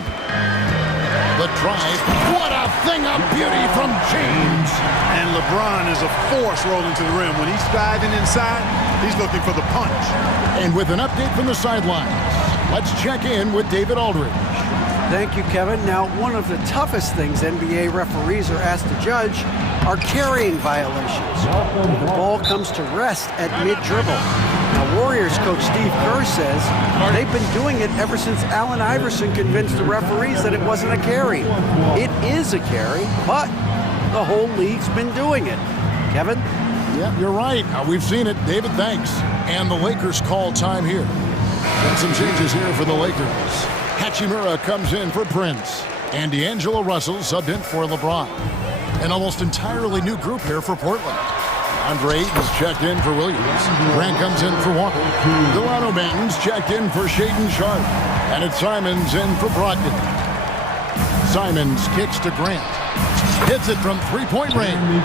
The drive. What a thing of beauty from James. And LeBron is a force rolling to the rim. When he's diving inside, he's looking for the punch. And with an update from the sidelines, let's check in with David Aldridge. Thank you, Kevin. Now, one of the toughest things NBA referees are asked to judge are carrying violations. The ball comes to rest at mid-dribble. Now, Warriors coach Steve Kerr says they've been doing it ever since Allen Iverson convinced the referees that it wasn't a carry. It is a carry, but the whole league's been doing it. Kevin? Yeah, you're right. We've seen it. David, thanks. And the Lakers call time here. And some changes here for the Lakers. Hachimura comes in for Prince. And D'Angelo Russell subbed in for LeBron. An almost entirely new group here for Portland. Andre Ayton's checked in for Williams. Grant comes in for Walker. Delano Banton's checked in for Shaedon Sharpe. And it's Simons in for Brogdon. Simons kicks to Grant. Hits it from three-point range.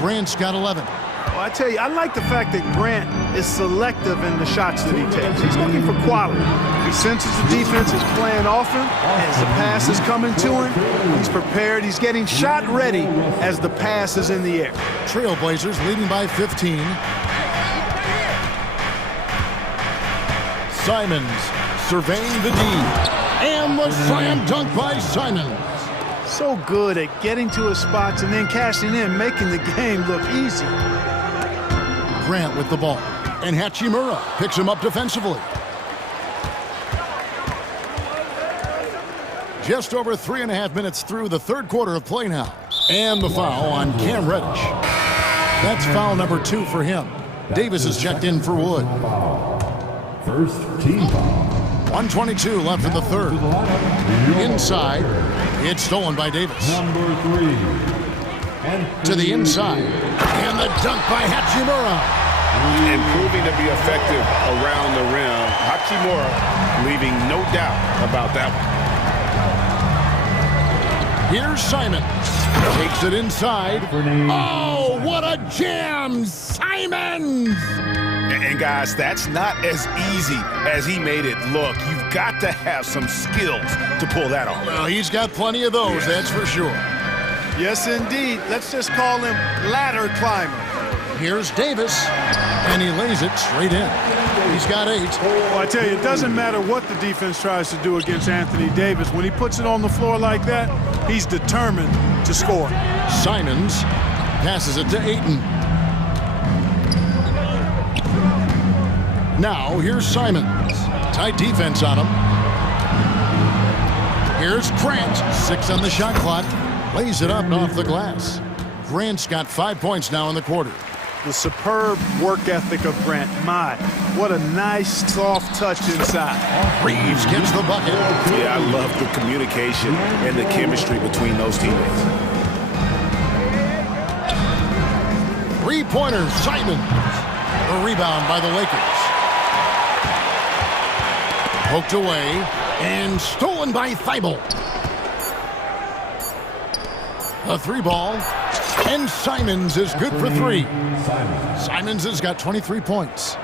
Grant's got 11. Well, I tell you, I like the fact that Grant is selective in the shots that he takes. He's looking for quality. He senses the defense is playing off him. As the pass is coming to him, he's prepared. He's getting shot ready as the pass is in the air. Trailblazers leading by 15. Simons surveying the D. And the slam dunk by Simons. So good at getting to his spots and then cashing in, making the game look easy. Grant with the ball. And Hachimura picks him up defensively. Just over 3.5 minutes through the third quarter of play now. And the foul on Cam Reddish. That's foul number 2 for him. Davis is checked in for Wood. First team foul. 1:22 left in the third. Inside. It's stolen by Davis. Number 3. To the inside. And the dunk by Hachimura. And proving to be effective around the rim. Hachimura leaving no doubt about that one. Here's Simons. Takes it inside. Oh, what a jam! Simons! And guys, that's not as easy as he made it look. You've got to have some skills to pull that off. Well, he's got plenty of those, that's for sure. Yes, indeed. Let's just call him ladder climber. Here's Davis, and he lays it straight in. He's got 8. Well, I tell you, it doesn't matter what the defense tries to do against Anthony Davis. When he puts it on the floor like that, he's determined to score. Simons passes it to Ayton. Now, here's Simons. Tight defense on him. Here's Grant. 6 on the shot clock. Lays it up and off the glass. Grant's got 5 points now in the quarter. The superb work ethic of Grant. My, what a nice, soft touch inside. Reeves gets the bucket. Yeah, I love the communication and the chemistry between those teammates. 3-pointer, Simons. A rebound by the Lakers. Poked away and stolen by Thibault. A 3-ball, and Simons is good for 3. Simons has got 23 points.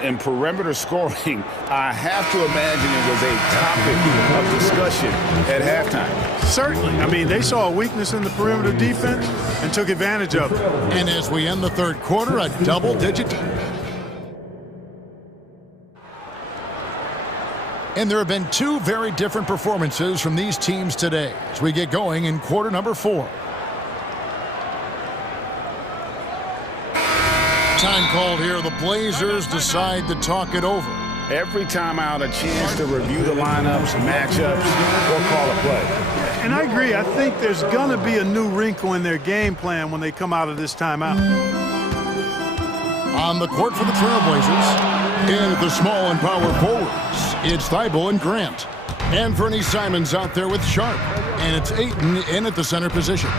And perimeter scoring, I have to imagine it was a topic of discussion at halftime. Certainly. I mean, they saw a weakness in the perimeter defense and took advantage of it. And as we end the third quarter, a double-digit. And there have been two very different performances from these teams today as we get going in quarter number 4. Time called here. The Blazers decide to talk it over. Every time out, a chance to review the lineups, matchups, or call a play. And I agree. I think there's going to be a new wrinkle in their game plan when they come out of this timeout. On the court for the Trailblazers, in the small and power forwards, it's Thibault and Grant. Anthony Simons out there with Sharp, and it's Ayton in at the center position.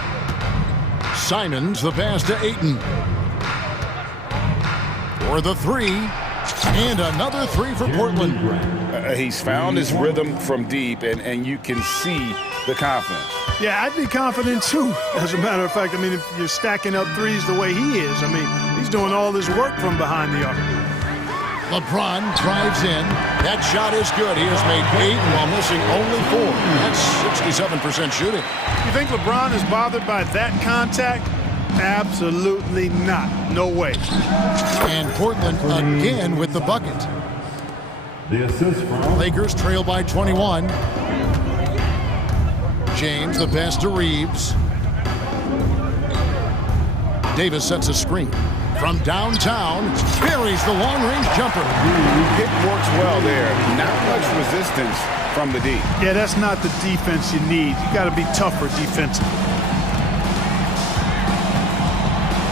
Simons, the pass to Ayton. For the three, and another three for Portland. He's found his rhythm from deep, and you can see the confidence. Yeah, I'd be confident too. As a matter of fact, I mean, if you're stacking up threes the way he is, I mean, he's doing all this work from behind the arc. LeBron drives in. That shot is good. He has made 8 while missing only 4. That's 67% shooting. You think LeBron is bothered by that contact? Absolutely not. No way. And Portland again with the bucket. The assist from Lakers trail by 21. James, the pass to Reeves. Davis sets a screen. From downtown, buries the long-range jumper. It works well there. Not much resistance from the D. Yeah, that's not the defense you need. You got to be tougher defensively.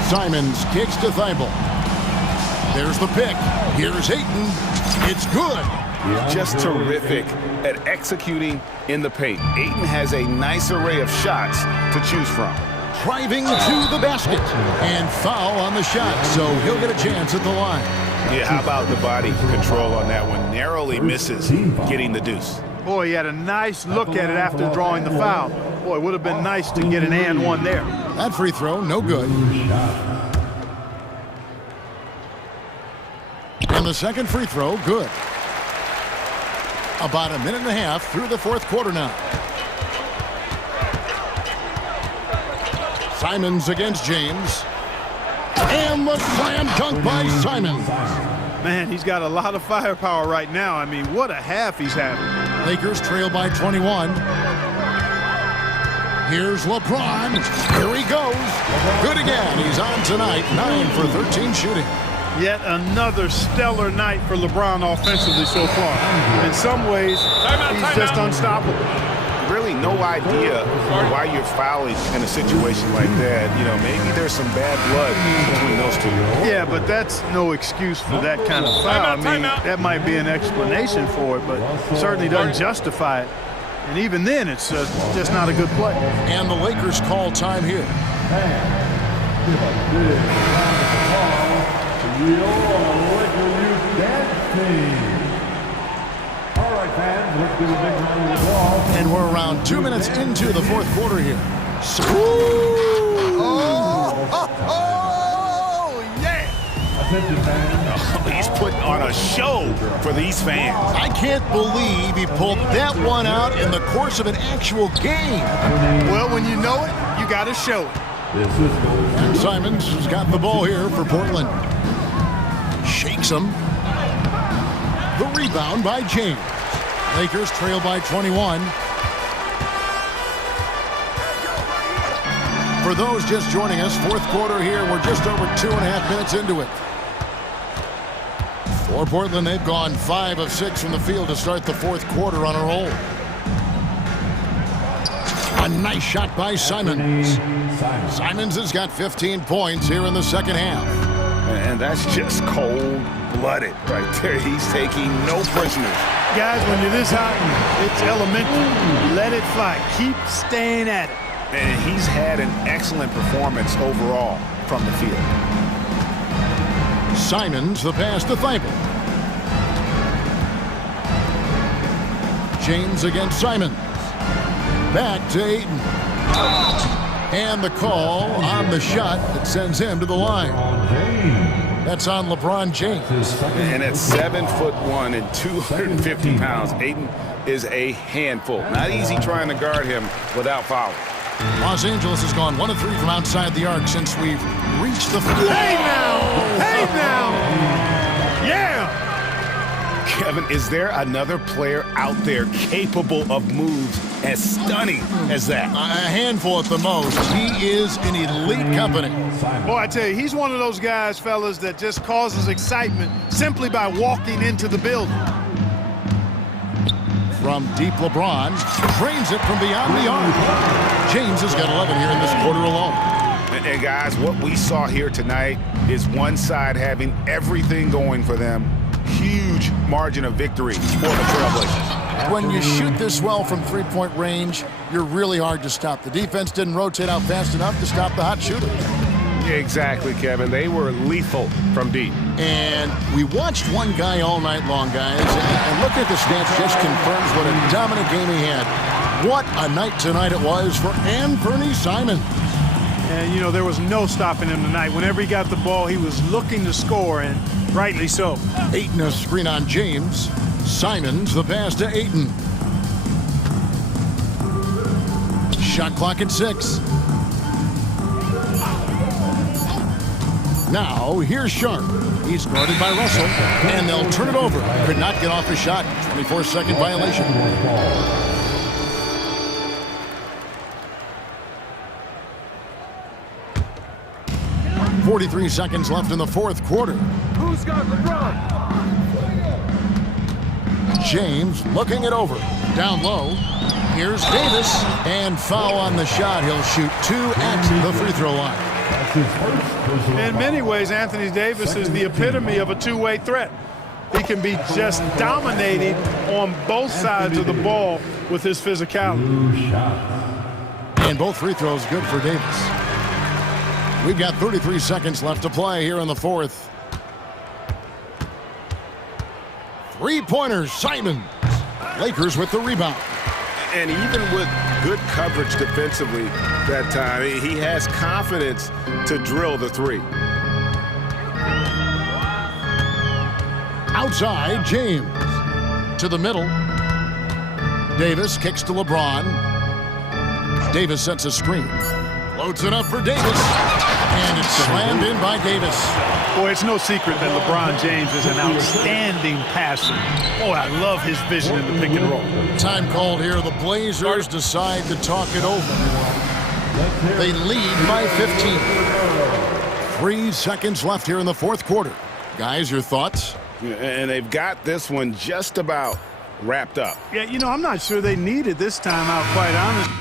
Simons kicks to Thibault. There's the pick. Here's Ayton. It's good. Just terrific at executing in the paint. Ayton has a nice array of shots to choose from. Driving to the basket. And foul on the shot, so he'll get a chance at the line. Yeah, how about the body control on that one? Narrowly misses getting the deuce. Boy, he had a nice look at it after drawing the foul. Boy, it would have been nice to get an and one there. That free throw, no good. And the second free throw, good. About a minute and a half through the fourth quarter now. Simons against James. And the slam dunk by Simons. Man, he's got a lot of firepower right now. I mean, what a half he's having. Lakers trail by 21. Here's LeBron. Here he goes. Good again. He's on tonight. 9 for 13 shooting. Yet another stellar night for LeBron offensively so far. In some ways, he's just unstoppable. Really no idea why you're fouling in a situation like that. You know, maybe there's some bad blood between those two. Yeah, but that's no excuse for that kind of foul. I mean, that might be an explanation for it, but certainly doesn't justify it. And even then, it's just not a good play. And the Lakers call time here. And we're around 2 minutes into the fourth quarter here. Yeah! He's putting on a show for these fans. I can't believe he pulled that one out in the course of an actual game. Well, when you know it, you got to show it. And Simons has got the ball here for Portland. Shakes him. The rebound by James. Lakers trail by 21. For those just joining us, fourth quarter here. We're just over 2.5 minutes into it. For Portland, they've gone 5 of 6 from the field to start the fourth quarter on a roll. A nice shot by Simons. Simons has got 15 points here in the second half. And that's just cold-blooded right there. He's taking no prisoners. Guys, when you're this hot, it's elementary. Let it fly. Keep staying at it. And he's had an excellent performance overall from the field. Simons, the pass to Thibault. James against Simons. Back to Ayton. And the call on the shot that sends him to the line. That's on LeBron James. And at 7'1" and 250 pounds, Ayton is a handful. Not easy trying to guard him without fouling. Los Angeles has gone 1 of 3 from outside the arc since we've reached the... Hey now! Hey now! Yeah! Kevin, is there another player out there capable of moves as stunning as that? A handful at the most. He is in elite company. Boy, I tell you, he's one of those guys, fellas, that just causes excitement simply by walking into the building. From deep, LeBron drains it from beyond the arc. James has got 11 here in this quarter alone. And guys, what we saw here tonight is one side having everything going for them. Huge margin of victory for the Trailblazers. When you shoot this well from three-point range, you're really hard to stop. The defense didn't rotate out fast enough to stop the hot shooter. Exactly, Kevin. They were lethal from deep. And we watched one guy all night long, guys, and looking at the stats just confirms what a dominant game he had. What a night tonight it was for Anthony Simons. And, you know, there was no stopping him tonight. Whenever he got the ball, he was looking to score, and rightly so. Ayton a screen on James. Simons the pass to Ayton. Shot clock at 6. Now, here's Sharp. He's guarded by Russell, and they'll turn it over. Could not get off the shot. 24-second violation. 43 seconds left in the fourth quarter. Who's got LeBron? James looking it over. Down low. Here's Davis. And foul on the shot. He'll shoot 2 at the free throw line. In many ways, Anthony Davis is the epitome of a two-way threat. He can be just dominating on both sides of the ball with his physicality. And both free throws good for Davis. We've got 33 seconds left to play here in the fourth. Three-pointers, Simons. Lakers with the rebound. And even with good coverage defensively that time, he has confidence to drill the three. Outside, James. To the middle. Davis kicks to LeBron. Davis sets a screen. Loads it up for Davis. And it's slammed in by Davis. Boy, it's no secret that LeBron James is an outstanding passer. Boy, I love his vision in the pick and roll. Time called here. The Blazers decide to talk it over. They lead by 15. 3 seconds left here in the fourth quarter. Guys, your thoughts? And they've got this one just about wrapped up. Yeah, you know, I'm not sure they needed this timeout, quite honestly.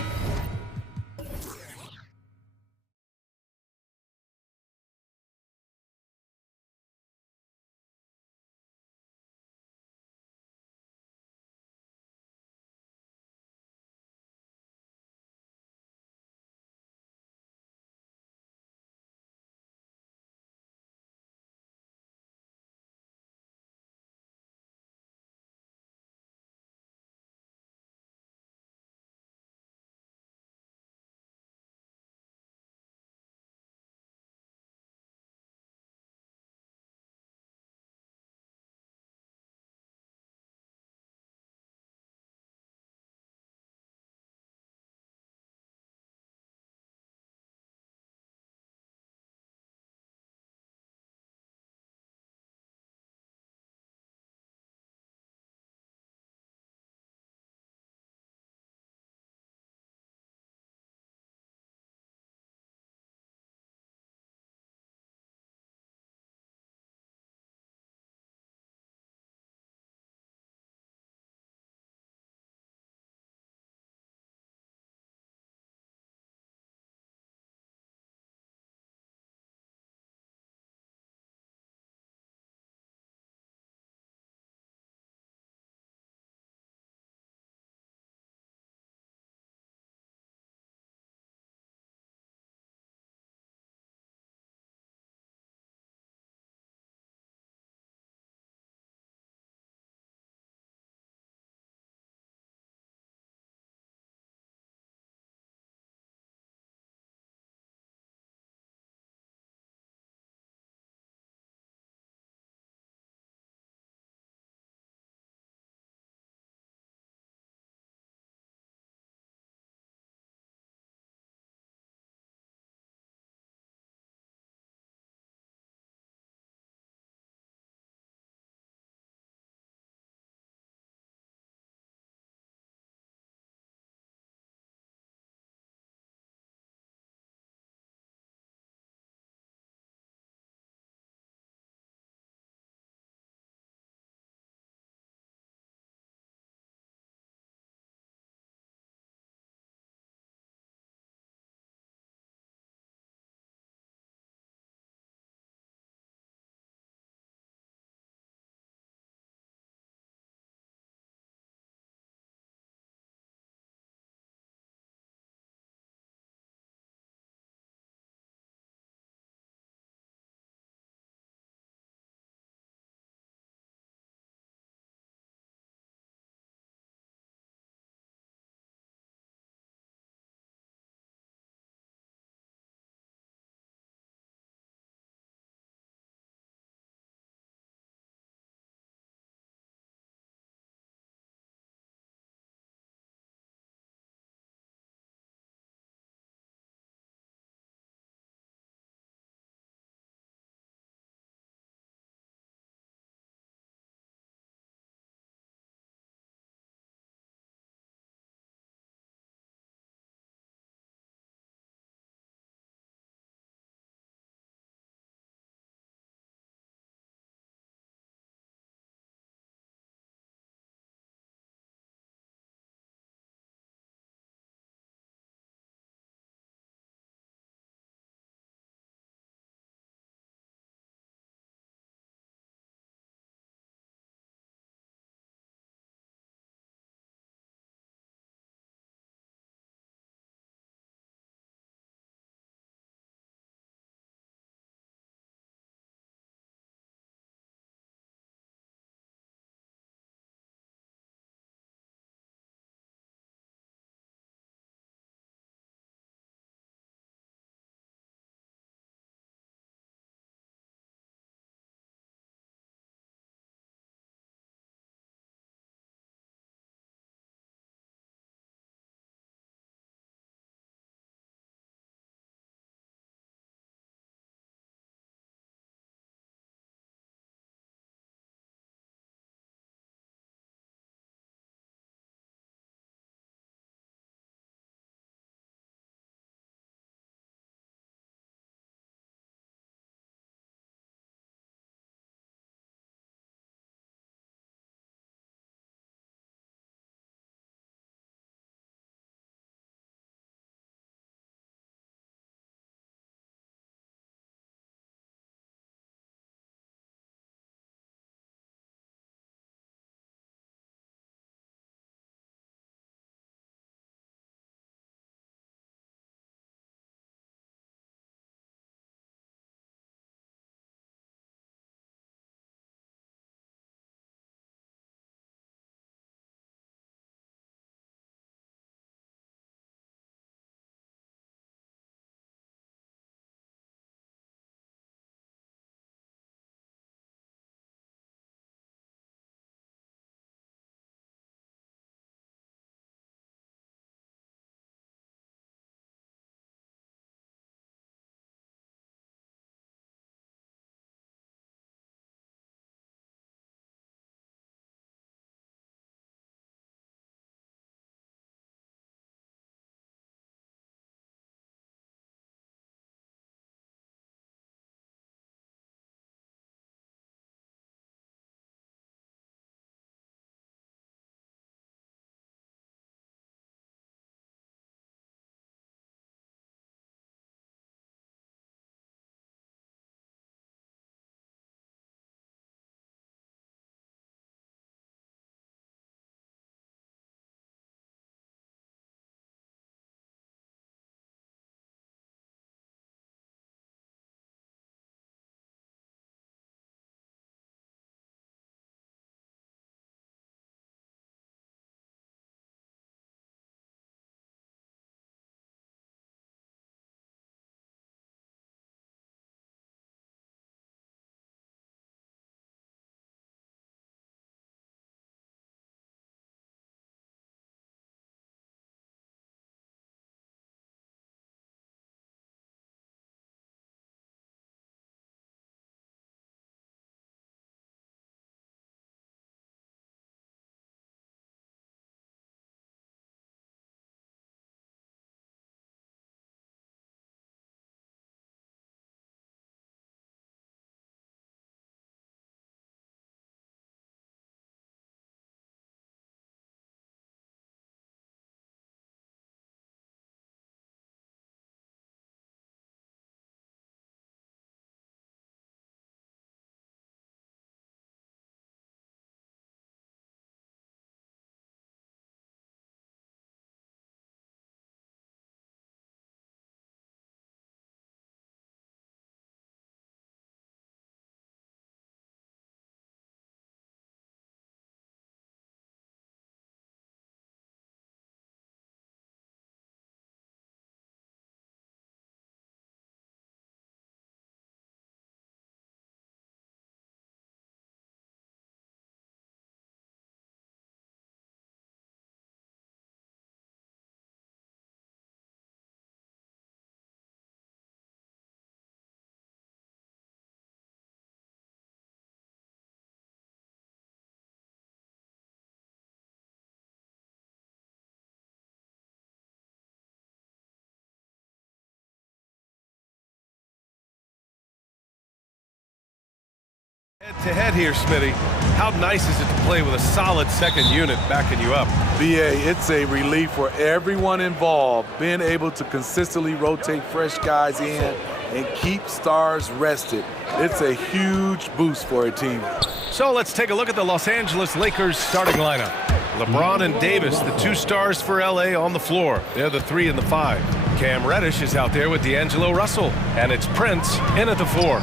Head-to-head here, Smitty. How nice is it to play with a solid second unit backing you up? BA, it's a relief for everyone involved, being able to consistently rotate fresh guys in and keep stars rested. It's a huge boost for a team. So let's take a look at the Los Angeles Lakers starting lineup. LeBron and Davis, the two stars for LA on the floor. They're the 3 and the 5. Cam Reddish is out there with D'Angelo Russell, and it's Prince in at the 4.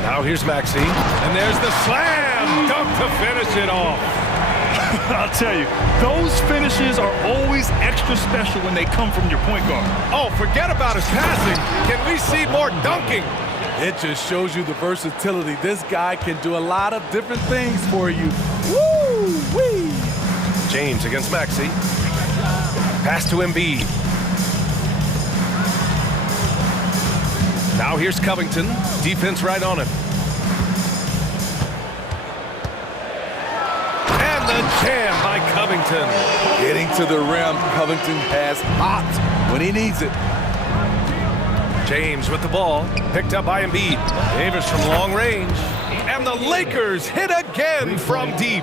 Now here's Maxey, and there's the slam dunk to finish it off. I'll tell you, those finishes are always extra special when they come from your point guard. Oh, forget about his passing. Can we see more dunking? It just shows you the versatility. This guy can do a lot of different things for you. Woo-wee! James against Maxey. Pass to Embiid. Now here's Covington. Defense right on him. And the jam by Covington. Getting to the rim, Covington has popped when he needs it. James with the ball. Picked up by Embiid. Davis from long range. And the Lakers hit again from deep.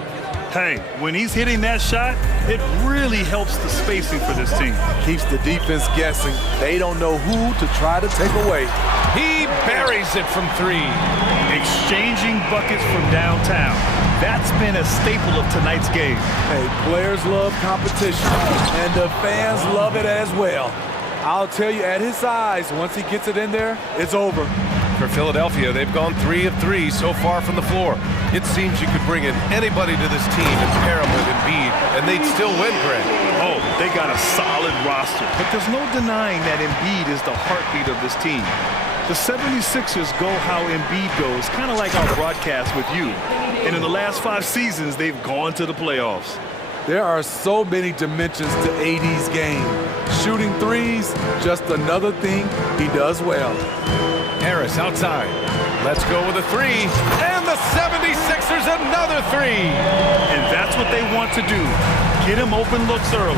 Hey, when he's hitting that shot, it really helps the spacing for this team. Keeps the defense guessing. They don't know who to try to take away. He buries it from 3. Exchanging buckets from downtown. That's been a staple of tonight's game. Hey, players love competition, and the fans love it as well. I'll tell you, at his size, once he gets it in there, it's over. For Philadelphia, they've gone 3 of 3 so far from the floor. It seems you could bring in anybody to this team and pair them with Embiid, and they'd still win, Greg. Oh, they got a solid roster, but there's no denying that Embiid is the heartbeat of this team. The 76ers go how Embiid goes, kind of like our broadcast with you. And in the last 5 seasons, they've gone to the playoffs. There are so many dimensions to AD's game. Shooting threes, just another thing he does well. Harris outside. Let's go with a 3. And the 76ers another 3. And that's what they want to do. Get him open looks early.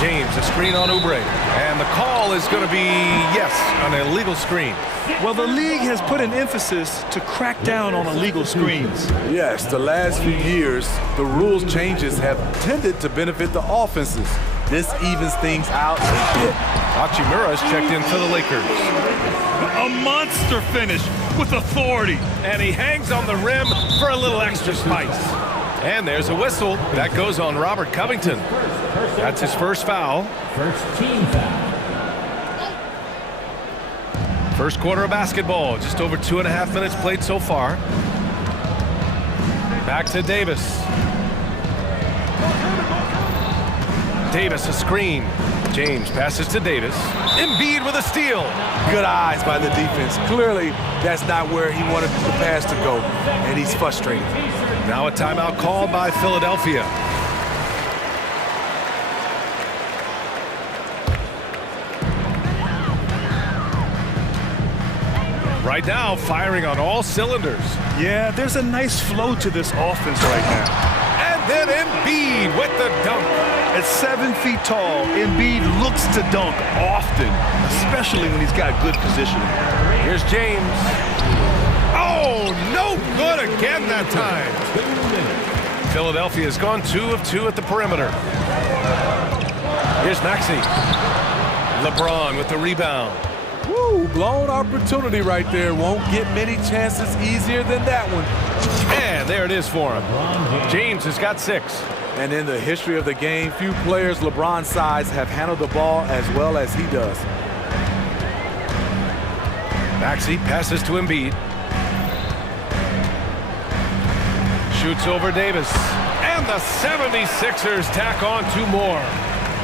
James, a screen on Oubre. And the call is going to be, yes, an illegal screen. Well, the league has put an emphasis to crack down on illegal screens. Yes, the last few years, the rules changes have tended to benefit the offenses. This evens things out a bit. Hachimura's checked in for the Lakers. A monster finish with authority. And he hangs on the rim for a little extra spice. And there's a whistle. That goes on Robert Covington. That's his first foul. First team foul. First quarter of basketball. Just over 2.5 minutes played so far. Back to Davis. Davis a screen. James passes to Davis. Embiid with a steal. Good eyes by the defense. Clearly, that's not where he wanted the pass to go, and he's frustrated. Now a timeout called by Philadelphia. Right now, firing on all cylinders. Yeah, there's a nice flow to this offense right now. And then Embiid with the dunk. At 7 feet tall, Embiid looks to dunk often, especially when he's got good positioning. Here's James. Oh, no good again that time. Philadelphia's gone 2 of 2 at the perimeter. Here's Maxey. LeBron with the rebound. Woo, blown opportunity right there. Won't get many chances easier than that one. And there it is for him. James has got 6. And in the history of the game, few players LeBron's size have handled the ball as well as he does. Maxey passes to Embiid. Shoots over Davis. And the 76ers tack on 2 more.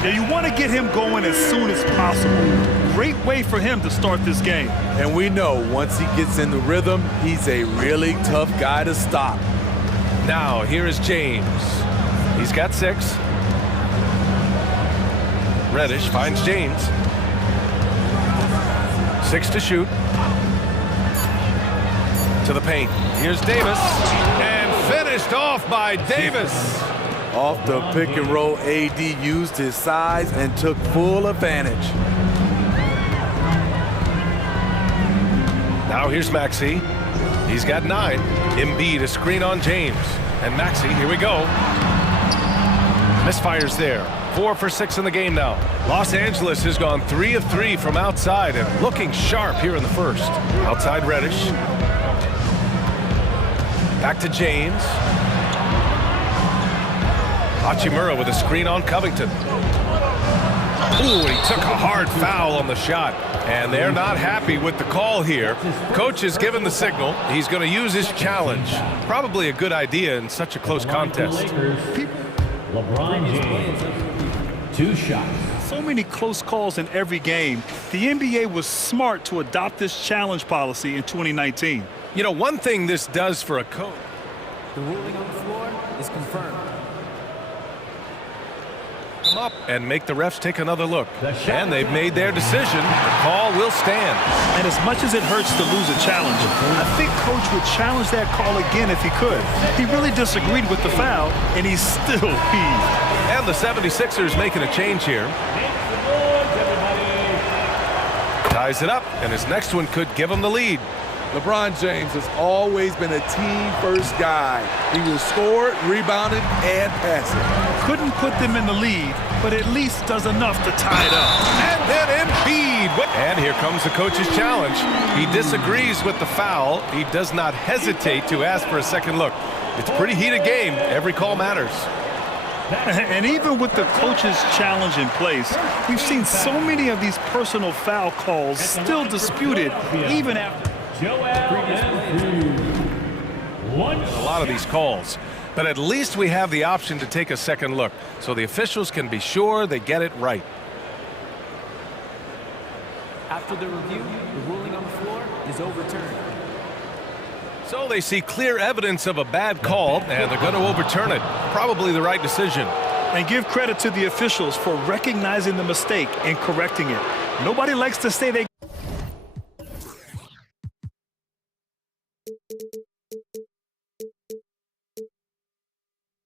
Yeah, you want to get him going as soon as possible. Great way for him to start this game. And we know once he gets in the rhythm, he's a really tough guy to stop. Now, here is James. He's got 6. Reddish finds James. 6 to shoot. To the paint. Here's Davis. And finished off by Davis. Off the pick and roll, AD used his size and took full advantage. Now here's Maxey. He's got 9. Embiid a screen on James. And Maxey, here we go. Misfires there. 4 for 6 in the game now. Los Angeles has gone 3 of 3 from outside and looking sharp here in the first. Outside Reddish. Back to James. Hachimura with a screen on Covington. Ooh, he took a hard foul on the shot. And they're not happy with the call here. Coach has given the signal. He's going to use his challenge. Probably a good idea in such a close contest. LeBron James, 2 shots. So many close calls in every game. The NBA was smart to adopt this challenge policy in 2019. You know, one thing this does for a coach. The ruling on the floor is confirmed. Come up and make the refs take another look. And they've made their decision. The call will stand. And as much as it hurts to lose a challenge, I think Coach would challenge that call again if he could. He really disagreed with the foul, and he's still peeved. And the 76ers making a change here. Ties it up, and his next one could give him the lead. LeBron James has always been a team-first guy. He was scored, rebounded, and passing. Couldn't put them in the lead, but at least does enough to tie it up. And then Embiid. And here comes the coach's challenge. He disagrees with the foul. He does not hesitate to ask for a second look. It's a pretty heated game. Every call matters. And even with the coach's challenge in place, we've seen so many of these personal foul calls still disputed even after. A lot of these calls, but at least we have the option to take a second look, so the officials can be sure they get it right. After the review, the ruling on the floor is overturned. So they see clear evidence of a bad call, and they're going to overturn it. Probably the right decision. And give credit to the officials for recognizing the mistake and correcting it. Nobody likes to say they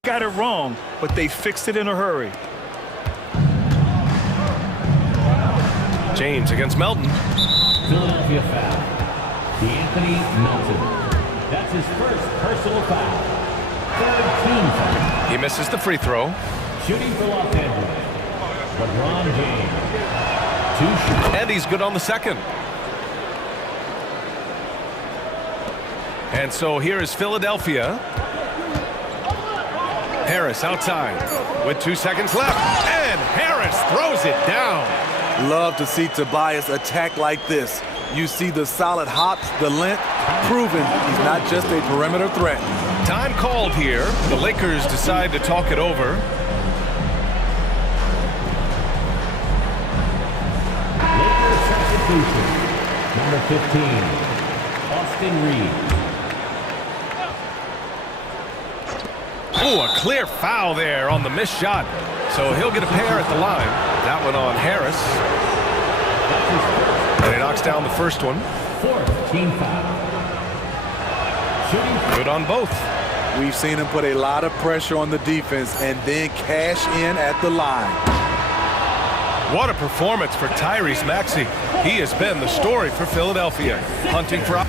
got it wrong, but they fixed it in a hurry. James against Melton. Philadelphia foul. D'Anthony Melton. That's his first personal foul. 3rd team foul. He misses the free throw. Shooting for Los Angeles. LeBron James. 2 shots. And he's good on the second. And so here is Philadelphia. Harris outside with 2 seconds left. And Harris throws it down. Love to see Tobias attack like this. You see the solid hops, the length, proving he's not just a perimeter threat. Time called here. The Lakers decide to talk it over. Lakers substitution. Number 15, Austin Reeves. Oh, a clear foul there on the missed shot. So he'll get a pair at the line. That one on Harris. And he knocks down the first one. 4th team foul. Good on both. We've seen him put a lot of pressure on the defense and then cash in at the line. What a performance for Tyrese Maxey. He has been the story for Philadelphia. Hunting for...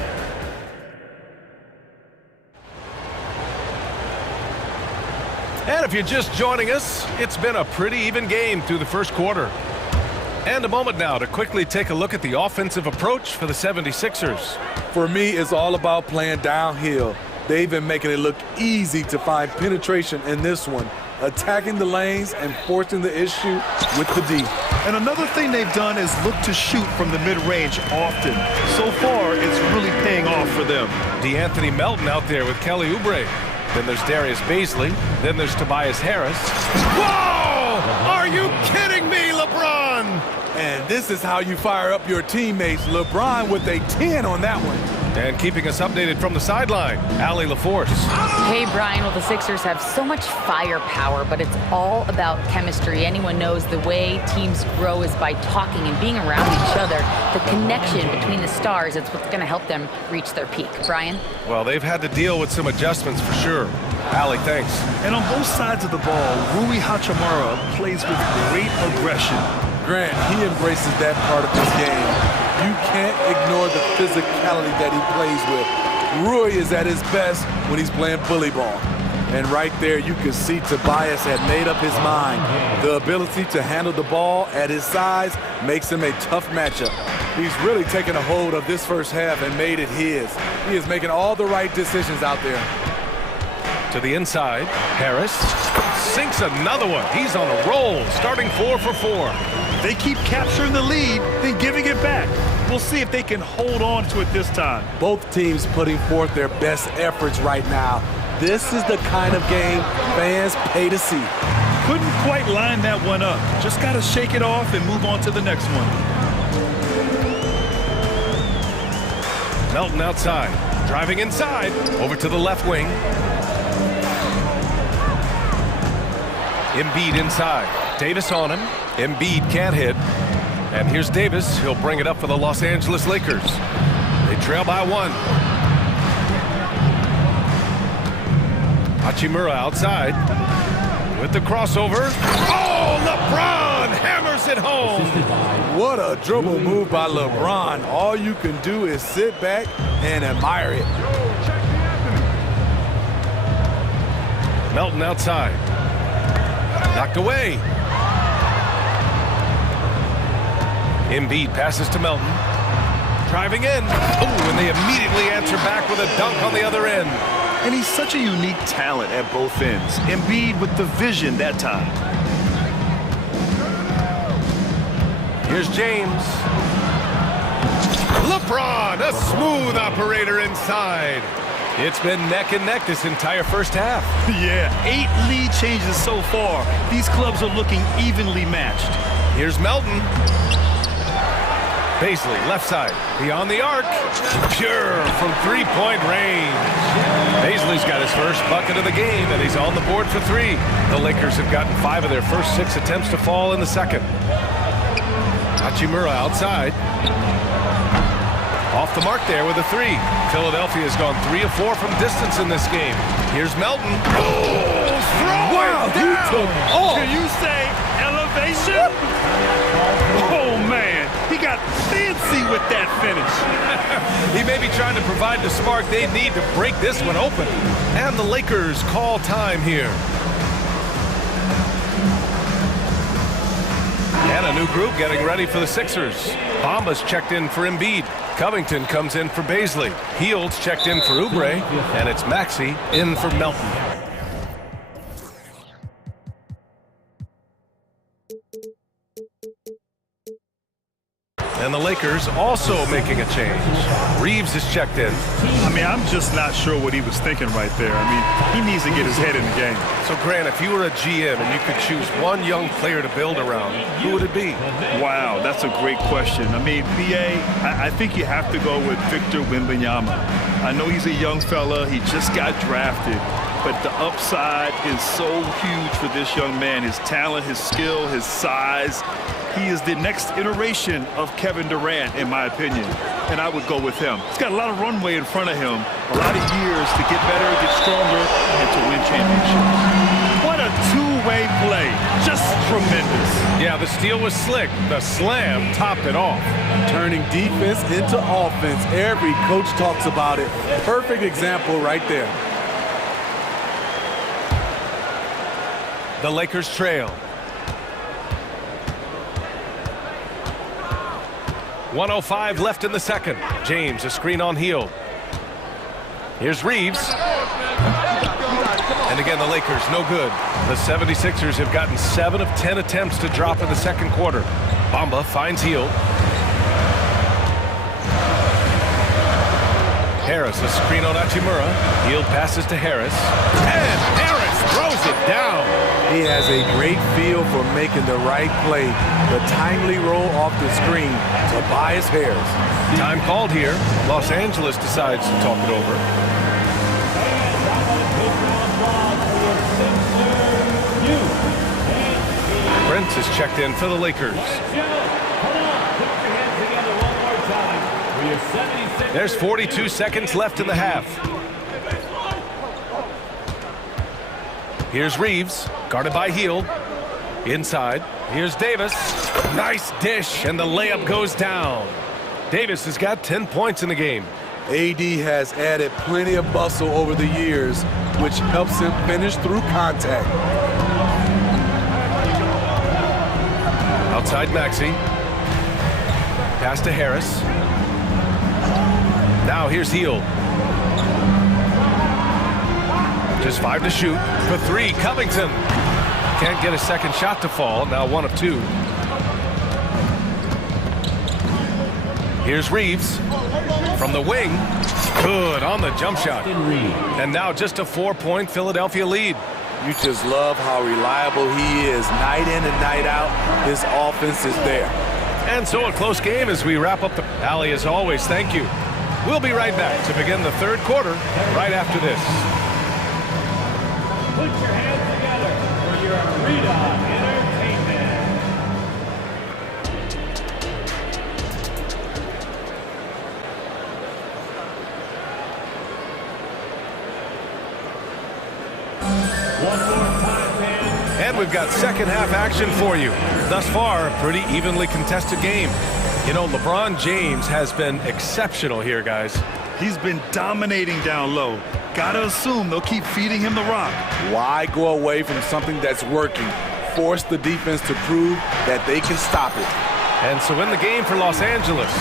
And if you're just joining us, it's been a pretty even game through the first quarter. And a moment now to quickly take a look at the offensive approach for the 76ers. For me, it's all about playing downhill. They've been making it look easy to find penetration in this one, attacking the lanes and forcing the issue with the D. And another thing they've done is look to shoot from the mid-range often. So far, it's really paying off for them. D'Anthony Melton out there with Kelly Oubre. Then there's Darius Baisley. Then there's Tobias Harris. Whoa! Are you kidding me, LeBron? And this is how you fire up your teammates. LeBron with a 10 on that one. And keeping us updated from the sideline, Allie LaForce. Hey, Brian, well, the Sixers have so much firepower, but it's all about chemistry. Anyone knows the way teams grow is by talking and being around each other. The connection between the stars, it's what's going to help them reach their peak. Brian? Well, they've had to deal with some adjustments for sure. Allie, thanks. And on both sides of the ball, Rui Hachimura plays with great aggression. Grant, he embraces that part of his game. You can't ignore the physicality that he plays with. Rui is at his best when he's playing bully ball. And right there, you can see Tobias had made up his mind. The ability to handle the ball at his size makes him a tough matchup. He's really taken a hold of this first half and made it his. He is making all the right decisions out there. To the inside, Harris sinks another one. He's on a roll, starting 4 for 4. They keep capturing the lead, then giving it back. We'll see if they can hold on to it this time. Both teams putting forth their best efforts right now. This is the kind of game fans pay to see. Couldn't quite line that one up. Just got to shake it off and move on to the next one. Melton outside, driving inside, over to the left wing. Embiid inside, Davis on him. Embiid can't hit. And here's Davis. He'll bring it up for the Los Angeles Lakers. They trail by 1. Hachimura outside with the crossover. Oh, LeBron hammers it home. What a dribble move by LeBron. All you can do is sit back and admire it. Melton outside. Knocked away. Embiid passes to Melton. Driving in. Oh, and they immediately answer back with a dunk on the other end. And he's such a unique talent at both ends. Embiid with the vision that time. Here's James. LeBron, a smooth operator inside. It's been neck and neck this entire first half. Yeah, 8 lead changes so far. These clubs are looking evenly matched. Here's Melton. Paisley, left side, beyond the arc. Pure from 3-point range. Paisley's got his first bucket of the game, and he's on the board for 3. The Lakers have gotten 5 of their first 6 attempts to fall in the second. Hachimura outside. Off the mark there with a 3. Philadelphia has gone 3 of 4 from distance in this game. Here's Melton. Oh, throw it down. Can you say elevation? Oh, man. He got fancy with that finish. He may be trying to provide the spark they need to break this one open. And the Lakers call time here. And a new group getting ready for the Sixers. Bamba's checked in for Embiid. Covington comes in for Paisley. Heald's checked in for Oubre. And it's Maxey in for Melton. And the Lakers also making a change. Reeves is checked in. I mean, I'm just not sure what he was thinking right there. I mean, he needs to get his head in the game. So, Grant, if you were a GM and you could choose one young player to build around, who would it be? Wow, that's a great question. I mean, BA, I think you have to go with Victor Wembanyama. I know he's a young fella. He just got drafted. But the upside is so huge for this young man. His talent, his skill, his size. He is the next iteration of Kevin Durant, in my opinion. And I would go with him. He's got a lot of runway in front of him. A lot of years to get better, get stronger, and to win championships. What a two-way play. Just tremendous. Yeah, the steal was slick. The slam topped it off. Turning defense into offense. Every coach talks about it. Perfect example right there. The Lakers trail. 1:05 left in the second. James, a screen on Hield. Here's Reeves. And again, the Lakers, no good. The 76ers have gotten 7 of 10 attempts to drop in the second quarter. Bamba finds Hield. Harris, a screen on Hachimura. Hield passes to Harris. And Harris throws it down. He has a great feel for making the right play. The timely roll off the screen. Tobias Harris. Time called here. Los Angeles decides to talk it over. Prince is checked in for the Lakers. There's 42 seconds left in the half. Here's Reeves, guarded by Hield. Inside, here's Davis. Nice dish, and the layup goes down. Davis has got 10 points in the game. AD has added plenty of bustle over the years, which helps him finish through contact. Outside Maxey. Pass to Harris. Now here's Heel. Just 5 to shoot. For 3, Covington. Can't get a second shot to fall. Now 1 of 2. Here's Reeves. From the wing. Good on the jump shot. And now just a 4-point Philadelphia lead. You just love how reliable he is night in and night out. His offense is there. And so a close game as we wrap up the Alley as always. Thank you. We'll be right back to begin the third quarter right after this. Put your hands together for your arena entertainment. One more time, man. And we've got second half action for you. Thus far, a pretty evenly contested game. You know, LeBron James has been exceptional here, guys. He's been dominating down low. Gotta assume they'll keep feeding him the rock. Why go away from something that's working? Force the defense to prove that they can stop it. And so in the game for Los Angeles,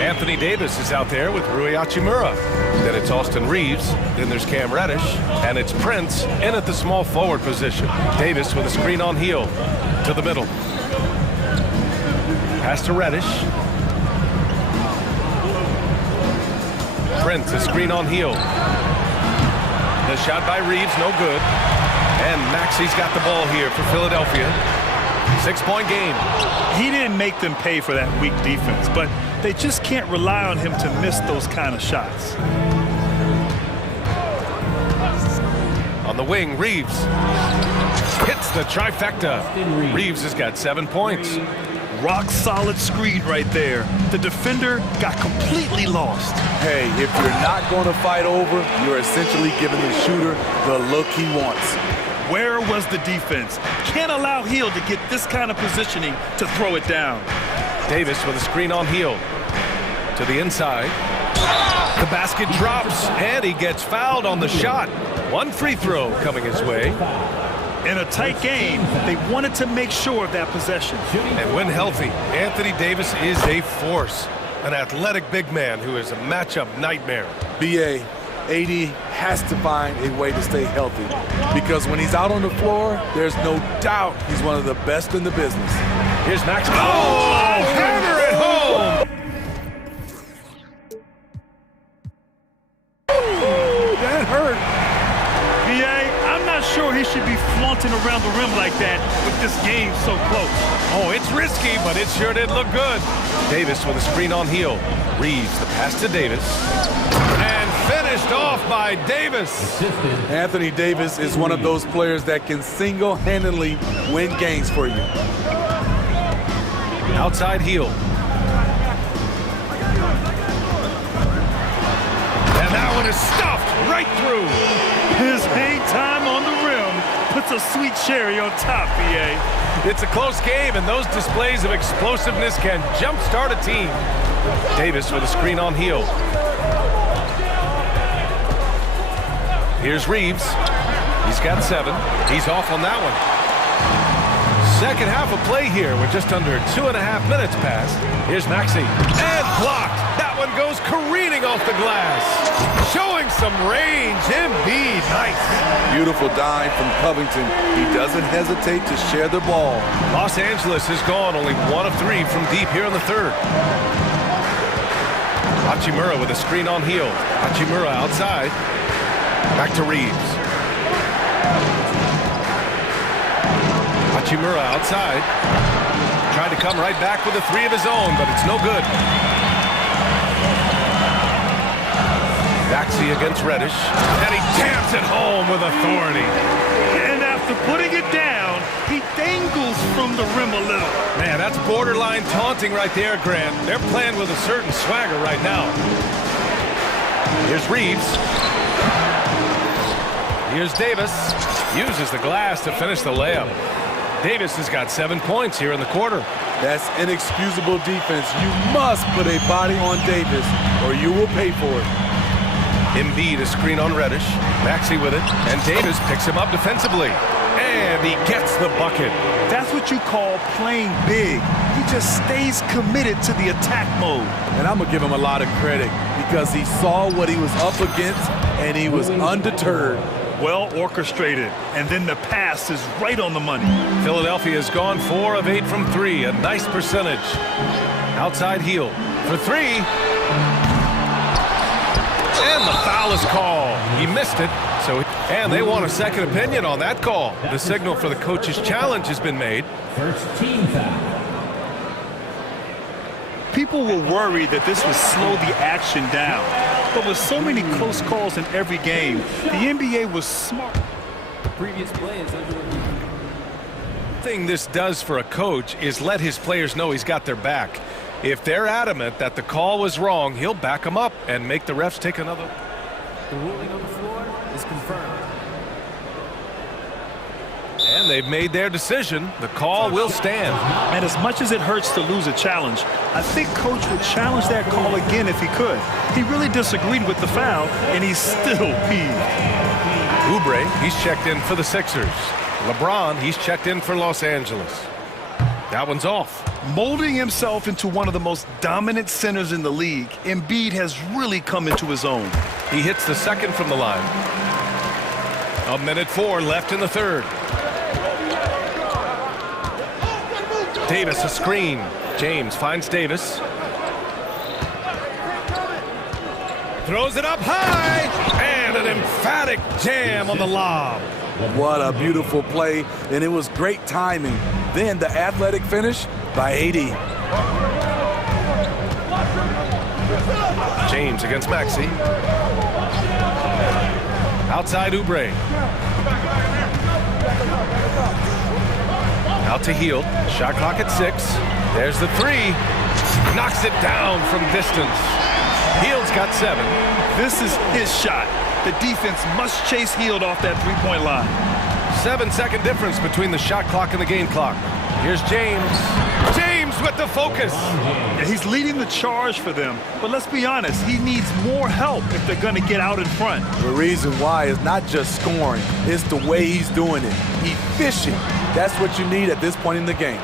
Anthony Davis is out there with Rui Hachimura. Then it's Austin Reeves. Then there's Cam Reddish. And it's Prince in at the small forward position. Davis with a screen on Heel to the middle. Pass to Reddish. Prince, a screen on Heel. The shot by Reeves, no good. And Maxey's got the ball here for Philadelphia. 6-point game. He didn't make them pay for that weak defense, but they just can't rely on him to miss those kind of shots. On the wing, Reeves hits the trifecta. Reeves has got 7 points. Rock solid screen right there. The defender got completely lost. Hey, if you're not going to fight over, you're essentially giving the shooter the look he wants. Where was the defense? Can't allow Heel to get this kind of positioning to throw it down. Davis with a screen on Heel. To the inside. The basket drops, and he gets fouled on the shot. 1 free throw coming his way. In a tight game, they wanted to make sure of that possession. And when healthy, Anthony Davis is a force. An athletic big man who is a matchup nightmare. BA, AD has to find a way to stay healthy, because when he's out on the floor, there's no doubt he's one of the best in the business. Here's Max. Oh, hammer it home! Ooh, that hurt. I'm not sure he should be flaunting around the rim like that with this game so close. Oh, it's risky, but it sure did look good. Davis with a screen on Heel. Reeves, the pass to Davis. And finished off by Davis. Anthony Davis is one of those players that can single-handedly win games for you. Outside Heel. And that one is stuffed right through. His hang time on the rim puts a sweet cherry on top, BA. It's a close game, and those displays of explosiveness can jumpstart a team. Davis with a screen on Heel. Here's Reeves. He's got 7. He's off on that one. Second half of play here. We're just under 2.5 minutes past. Here's Maxey. And blocked. That one goes careening off the glass. Showing some range. Embiid. Nice. Beautiful dime from Covington. He doesn't hesitate to share the ball. Los Angeles has gone only 1 of 3 from deep here in the third. Hachimura with a screen on Heel. Hachimura outside. Back to Reeves. Hachimura outside. Tried to come right back with a 3 of his own, but it's no good. Maxey against Reddish. And he jams it home with authority. And after putting it down, he dangles from the rim a little. Man, that's borderline taunting right there, Grant. They're playing with a certain swagger right now. Here's Reeves. Here's Davis. Uses the glass to finish the layup. Davis has got 7 points here in the quarter. That's inexcusable defense. You must put a body on Davis or you will pay for it. Embiid a screen on Reddish. Maxey with it. And Davis picks him up defensively. And he gets the bucket. That's what you call playing big. He just stays committed to the attack mode. And I'm going to give him a lot of credit because he saw what he was up against and he was undeterred. Well orchestrated, and then the pass is right on the money. Philadelphia has gone 4 of 8 from 3, a nice percentage. Outside heel for 3. And the foul is called. He missed it, and they want a second opinion on that call. The signal for the coach's challenge has been made. First team foul. People were worried that this would slow the action down. But with so many close calls in every game, the NBA was smart. The previous play is under review. The thing this does for a coach is let his players know he's got their back. If they're adamant that the call was wrong, he'll back them up and make the refs take another. The ruling on the floor is confirmed. And they've made their decision. The call will stand. And as much as it hurts to lose a challenge, I think Coach would challenge that call again if he could. He really disagreed with the foul, and he's still peeved. Oubre, he's checked in for the Sixers. LeBron, he's checked in for Los Angeles. That one's off. Molding himself into one of the most dominant centers in the league, Embiid has really come into his own. He hits the second from the line. 1:04 left in the third. Davis a screen. James finds Davis. Throws it up high. And an emphatic jam on the lob. What a beautiful play, and it was great timing. Then the athletic finish by AD. James against Maxey. Outside Oubre. Out to Hield. Shot clock at 6. There's the 3. Knocks it down from distance. Hield's got 7. This is his shot. The defense must chase Hield off that three-point line. 7-second difference between the shot clock and the game clock. Here's James. James with the focus. Yeah, he's leading the charge for them. But let's be honest, he needs more help if they're going to get out in front. The reason why is not just scoring, it's the way he's doing it. Efficient. That's what you need at this point in the game.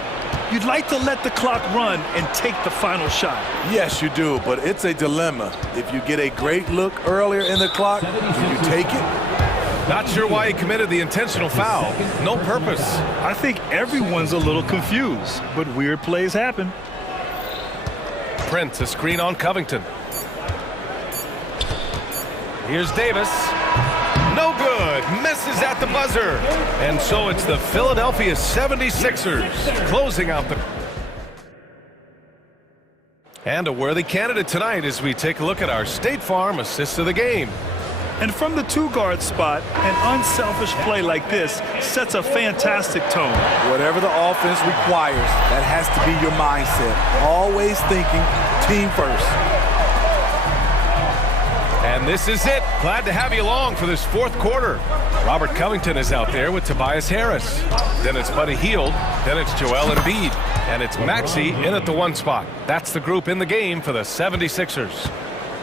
You'd like to let the clock run and take the final shot. Yes, you do, but it's a dilemma. If you get a great look earlier in the clock, do you take it? Not sure why he committed the intentional foul. No purpose. I think everyone's a little confused, but weird plays happen. Prince, a screen on Covington. Here's Davis. No good. Misses at the buzzer. And so it's the Philadelphia 76ers closing out the... And a worthy candidate tonight as we take a look at our State Farm assist of the game. And from the two-guard spot, an unselfish play like this sets a fantastic tone. Whatever the offense requires, that has to be your mindset. Always thinking team first. And this is it. Glad to have you along for this fourth quarter. Robert Covington is out there with Tobias Harris. Then it's Buddy Hield. Then it's Joel Embiid. And it's Maxey in at the 1 spot. That's the group in the game for the 76ers.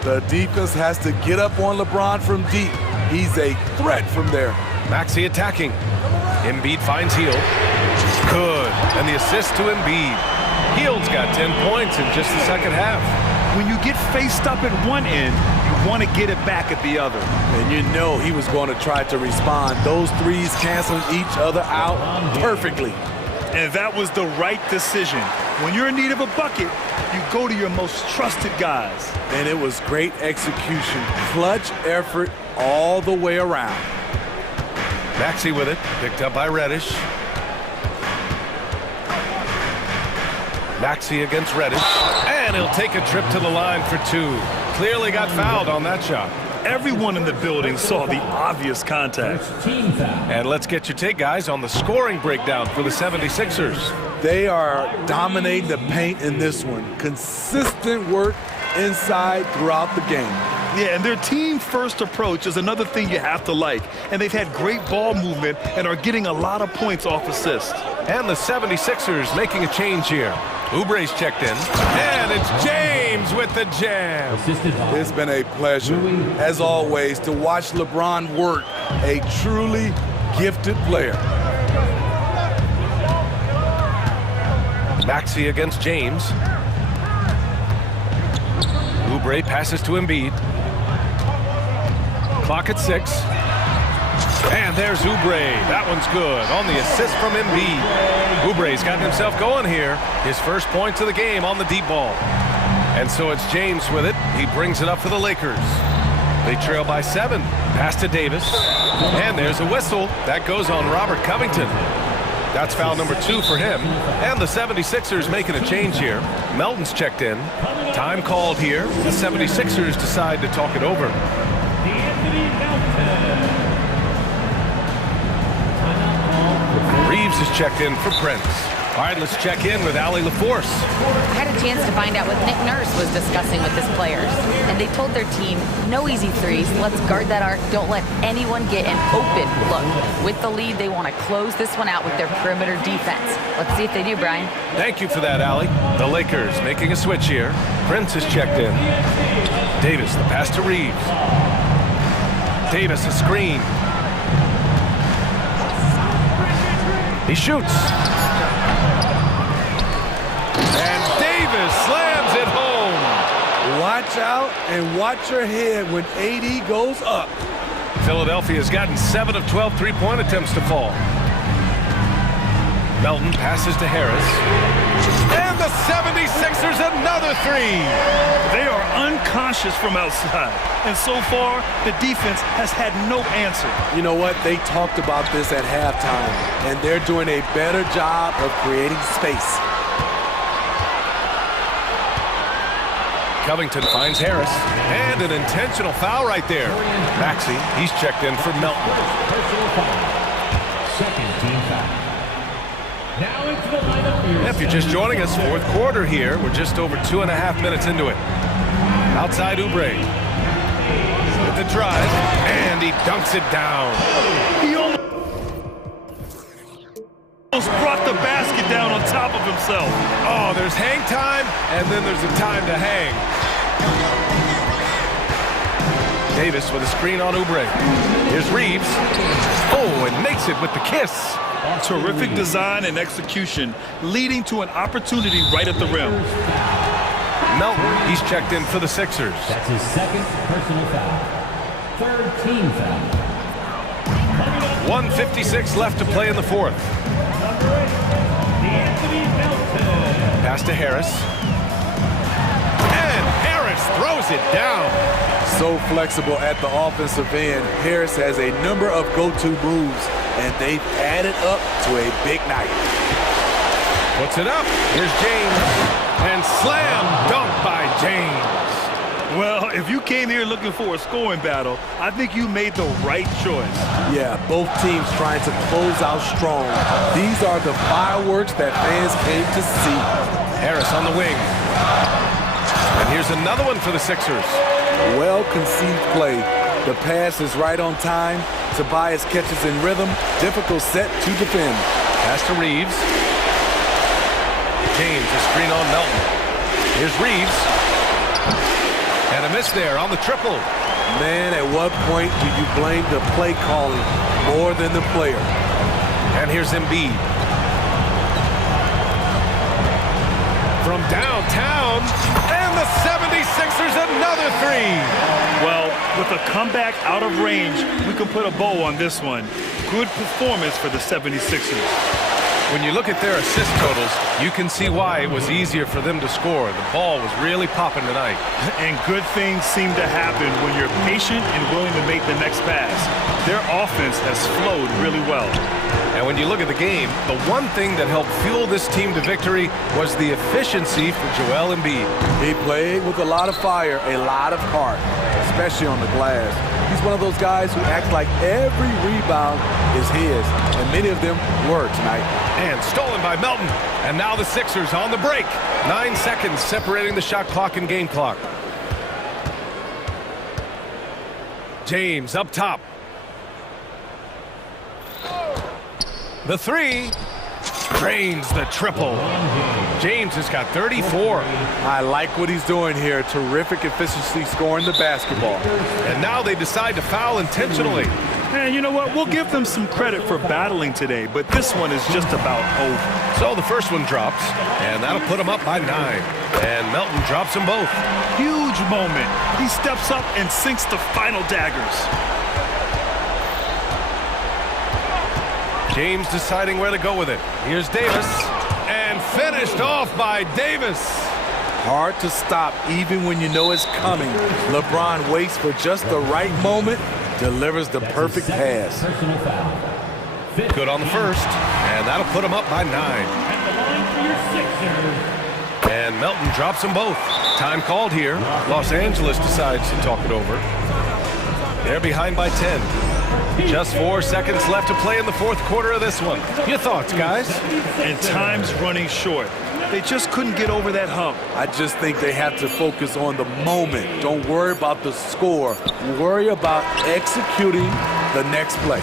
The defense has to get up on LeBron from deep. He's a threat from there. Maxey attacking. Embiid finds Hield. Good. And the assist to Embiid. Hield's got 10 points in just the second half. When you get faced up at one end, you want to get it back at the other. And you know he was going to try to respond. Those threes canceling each other out perfectly. And that was the right decision. When you're in need of a bucket, you go to your most trusted guys. And it was great execution. Clutch effort all the way around. Maxey with it, picked up by Reddish. Maxey against Reddish. And he'll take a trip to the line for 2. Clearly got fouled on that shot. Everyone in the building saw the obvious contact. And let's get your take, guys, on the scoring breakdown for the 76ers. They are dominating the paint in this one. Consistent work inside throughout the game. Yeah, and their team-first approach is another thing you have to like. And they've had great ball movement and are getting a lot of points off assists. And the 76ers making a change here. Oubre's checked in, and it's James with the jam. It's been a pleasure, as always, to watch LeBron work, a truly gifted player. Maxey against James. Oubre passes to Embiid. Clock at 6. And there's Oubre. That one's good on the assist from Embiid. Oubre's gotten himself going here. His first points of the game on the deep ball. And so it's James with it. He brings it up for the Lakers. They trail by 7. Pass to Davis. And there's a whistle. That goes on Robert Covington. That's foul number 2 for him. And the 76ers making a change here. Melton's checked in. Time called here. The 76ers decide to talk it over. Reeves is checked in for Prince. All right, let's check in with Allie LaForce. I had a chance to find out what Nick Nurse was discussing with his players. And they told their team, no easy threes. Let's guard that arc. Don't let anyone get an open look. With the lead, they want to close this one out with their perimeter defense. Let's see if they do, Brian. Thank you for that, Allie. The Lakers making a switch here. Prince is checked in. Davis, the pass to Reeves. Davis, a screen. He shoots. And Davis slams it home. Watch out and watch your head when AD goes up. Philadelphia's gotten 7 of 12 three-point attempts to fall. Melton passes to Harris. And the 76ers another 3. They are unconscious from outside. And so far, the defense has had no answer. You know what? They talked about this at halftime, and they're doing a better job of creating space. Covington finds Harris. And an intentional foul right there. Maxey, he's checked in for Melton. Second team foul. Now into the lineup. If you're just joining us, fourth quarter here. We're just over 2.5 minutes into it. Outside Oubre. With the drive, and he dunks it down. He almost brought the basket down on top of himself. Oh, there's hang time, and then there's a time to hang. Davis with a screen on Oubre. Here's Reeves. Oh, and makes it with the kiss. Terrific design and execution, leading to an opportunity right at the rim. Melton, he's checked in for the Sixers. That's his second personal foul. Third team foul. 1:56 left to play in the fourth. Pass to Harris. And Harris throws it down. So flexible at the offensive end. Harris has a number of go-to moves, and they've added up to a big night. Puts it up. Here's James. And slam dunk by James. Well, if you came here looking for a scoring battle, I think you made the right choice. Yeah, both teams trying to close out strong. These are the fireworks that fans came to see. Harris on the wing. And here's another one for the Sixers. Well-conceived play. The pass is right on time. Tobias catches in rhythm. Difficult set to defend. Pass to Reeves. James, a screen on Melton. Here's Reeves. And a miss there on the triple. Man, at what point do you blame the play calling more than the player? And here's Embiid. From downtown, and the 76ers another 3. Well, with a comeback out of range, we can put a bow on this one. Good performance for the 76ers. When you look at their assist totals, you can see why it was easier for them to score. The ball was really popping tonight. And good things seem to happen when you're patient and willing to make the next pass. Their offense has flowed really well. And when you look at the game, the one thing that helped fuel this team to victory was the efficiency for Joel Embiid. He played with a lot of fire, a lot of heart, especially on the glass. He's one of those guys who acts like every rebound is his, and many of them were tonight. And stolen by Melton. And now the Sixers on the break. 9 seconds separating the shot clock and game clock. James up top. The 3. drains the triple. James has got 34. I like what he's doing here. Terrific efficiency scoring the basketball. And now they decide to foul intentionally. And you know what? We'll give them some credit for battling today, but this one is just about over. So the first one drops, and that'll put them up by 9. And Melton drops them both. Huge moment. He steps up and sinks the final daggers. James deciding where to go with it. Here's Davis, and finished off by Davis. Hard to stop even when you know it's coming. LeBron waits for just the right moment, delivers the perfect pass. Good on the first, and that'll put him up by 9. And Melton drops them both. Time called here. Los Angeles decides to talk it over. They're behind by 10. Just 4 seconds left to play in the fourth quarter of this one. Your thoughts, guys? And time's running short. They just couldn't get over that hump. I just think they have to focus on the moment. Don't worry about the score. Worry about executing the next play.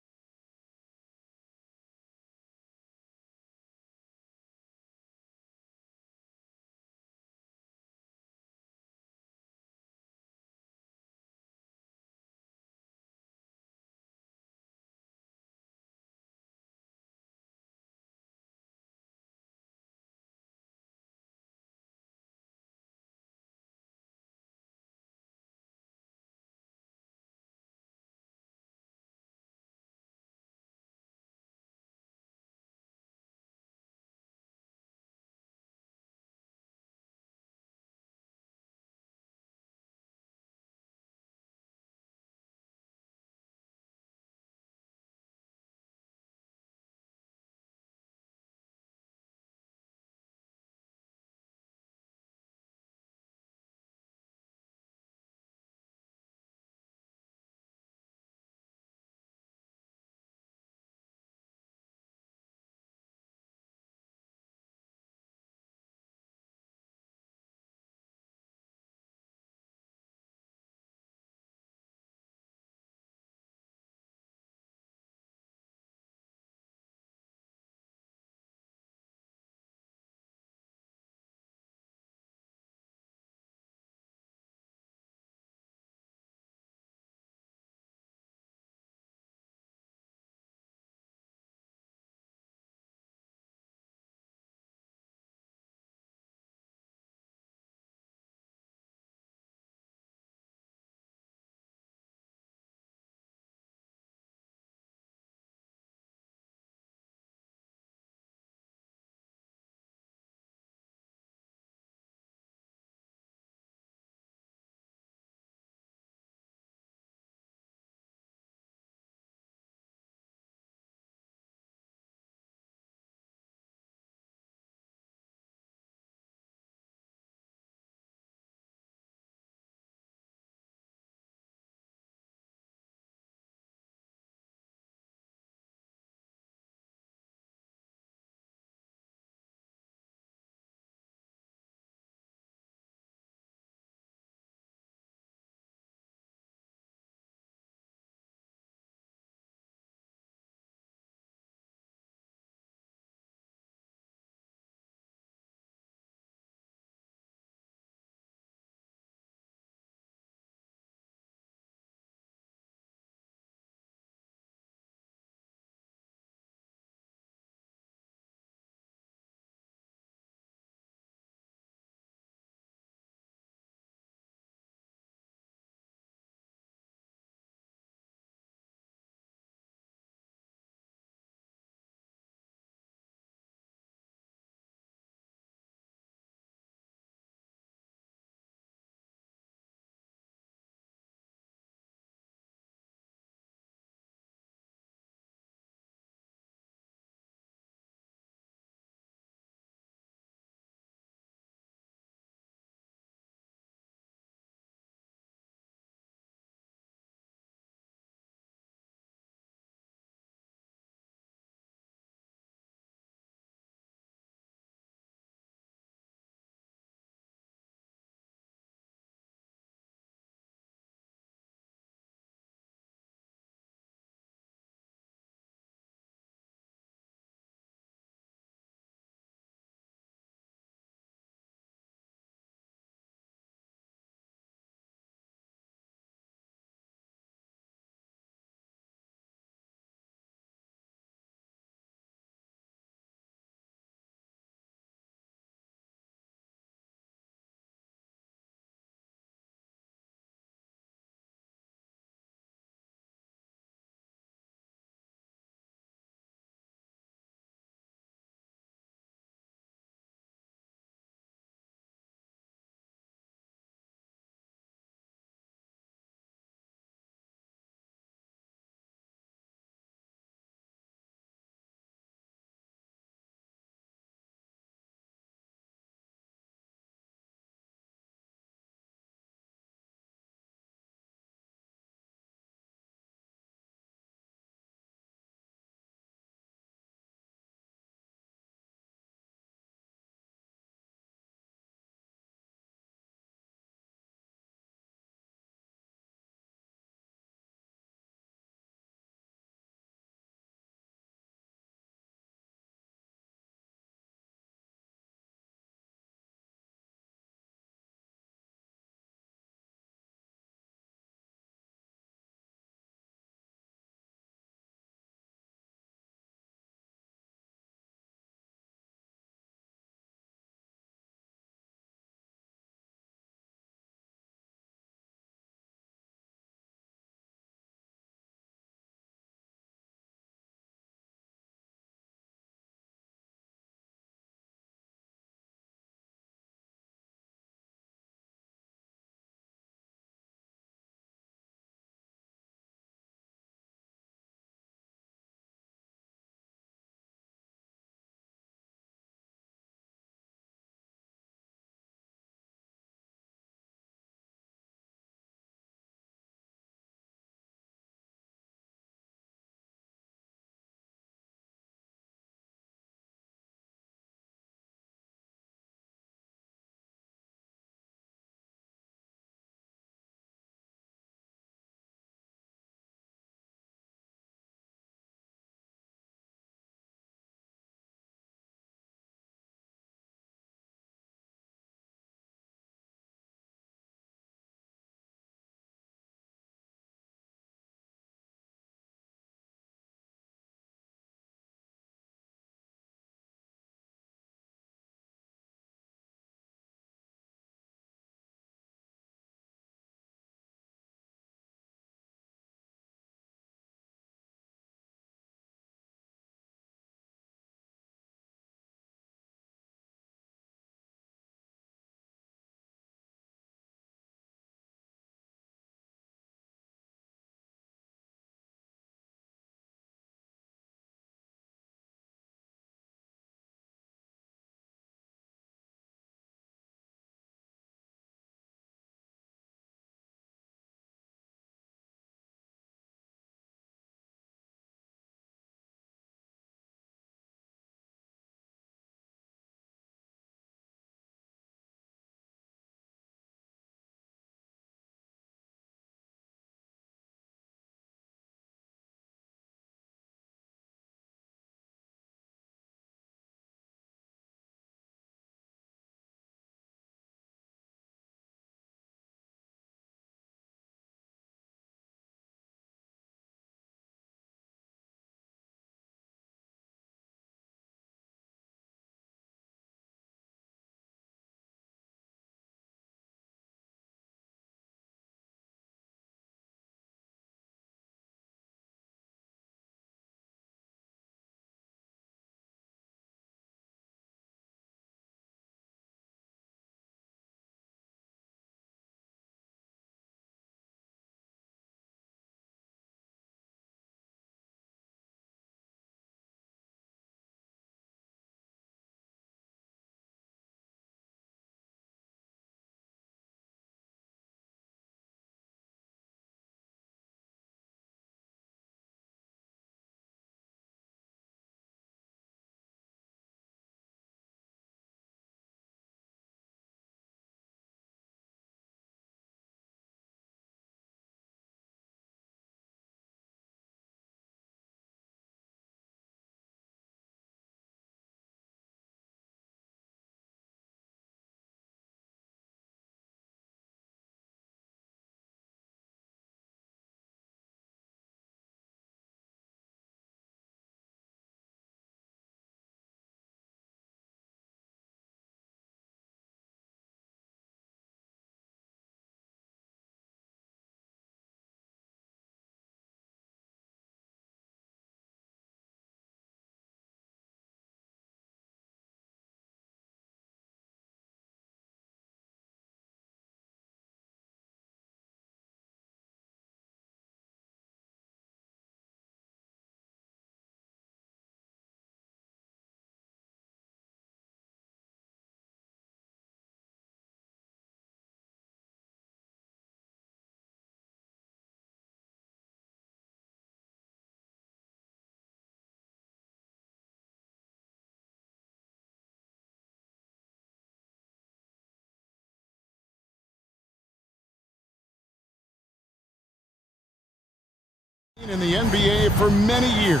In the NBA for many years.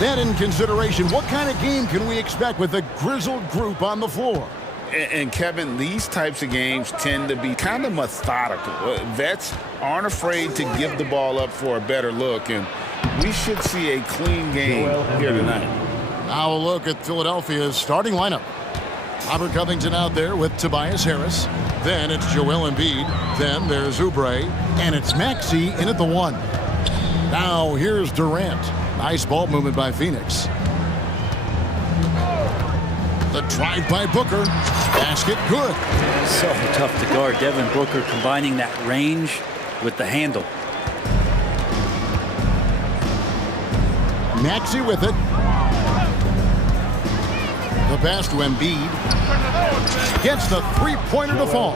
That in consideration, what kind of game can we expect with a grizzled group on the floor? And Kevin, these types of games tend to be kind of methodical. Vets aren't afraid to give the ball up for a better look, and we should see a clean game here tonight. Now a look at Philadelphia's starting lineup. Robert Covington out there with Tobias Harris. Then it's Joel Embiid. Then there's Oubre. And it's Maxey in at the 1. Now here's Durant. Nice ball movement by Phoenix. The drive by Booker. Basket good. So tough to guard. Devin Booker combining that range with the handle. Maxey with it. The pass to Embiid. Gets the three-pointer to fall.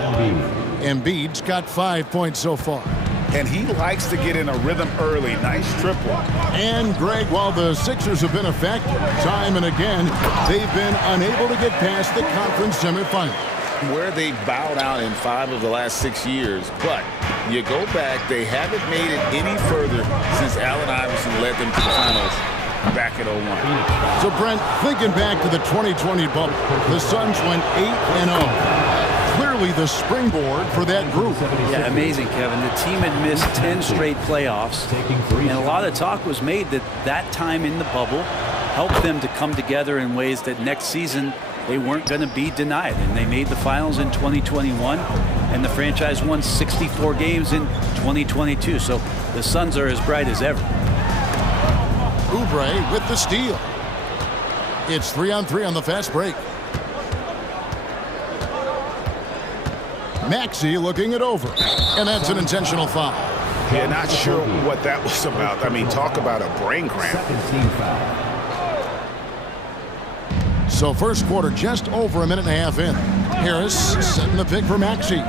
Embiid's got 5 points so far. And he likes to get in a rhythm early. Nice triple. And, Greg, while the Sixers have been effective time and again, they've been unable to get past the conference semifinal. Where they bowed out in 5 of the last 6 years. But you go back, they haven't made it any further since Allen Iverson led them to the finals back at 01. So, Brent, thinking back to the 2020 bubble, the Suns went 8-0. Clearly the springboard for that group. Yeah, amazing, Kevin. The team had missed 10 straight playoffs, and a lot of talk was made that that time in the bubble helped them to come together in ways that next season they weren't going to be denied. And they made the finals in 2021, and the franchise won 64 games in 2022. So the Suns are as bright as ever. Oubre with the steal. It's 3-on-3 on the fast break. Maxey looking it over, and that's an intentional foul. Yeah, not sure what that was about. I mean, talk about a brain cramp. So first quarter just over a minute and a half in. Harris setting the pick for Maxey.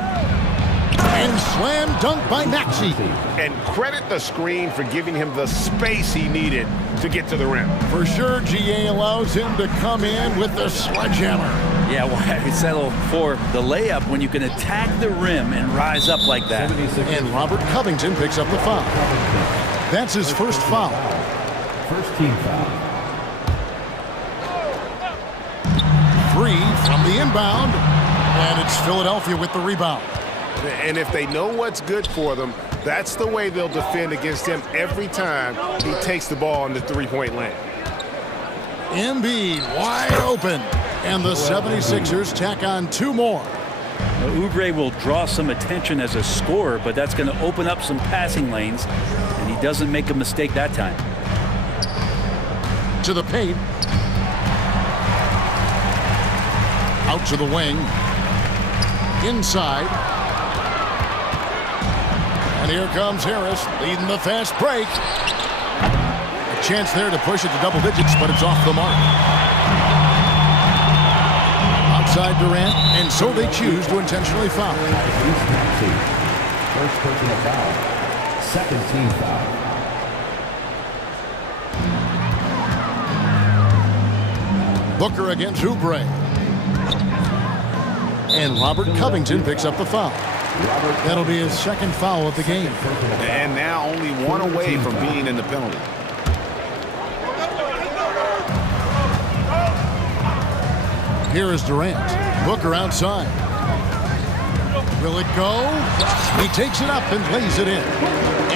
And slam dunk by Maxey. And credit the screen for giving him the space he needed to get to the rim. For sure, GA allows him to come in with the sledgehammer. Yeah, why settle for the layup when you can attack the rim and rise up like that? And Robert Covington picks up the foul. That's his first foul. First team foul. 3 from the inbound. And it's Philadelphia with the rebound. And if they know what's good for them, that's the way they'll defend against him every time he takes the ball in the three-point lane. Embiid wide open. And the 76ers tack on 2 more. Now, Oubre will draw some attention as a scorer, but that's going to open up some passing lanes, and he doesn't make a mistake that time. To the paint. Out to the wing. Inside. And here comes Harris leading the fast break. A chance there to push it to double digits, but it's off the mark. Outside Durant, and so they choose to intentionally foul. First personal foul. Second team foul. Booker against Oubre. And Robert Covington picks up the foul. That'll be his second foul of the game. And now only 1 away from being in the penalty. Here is Durant. Booker outside. Will it go? He takes it up and lays it in.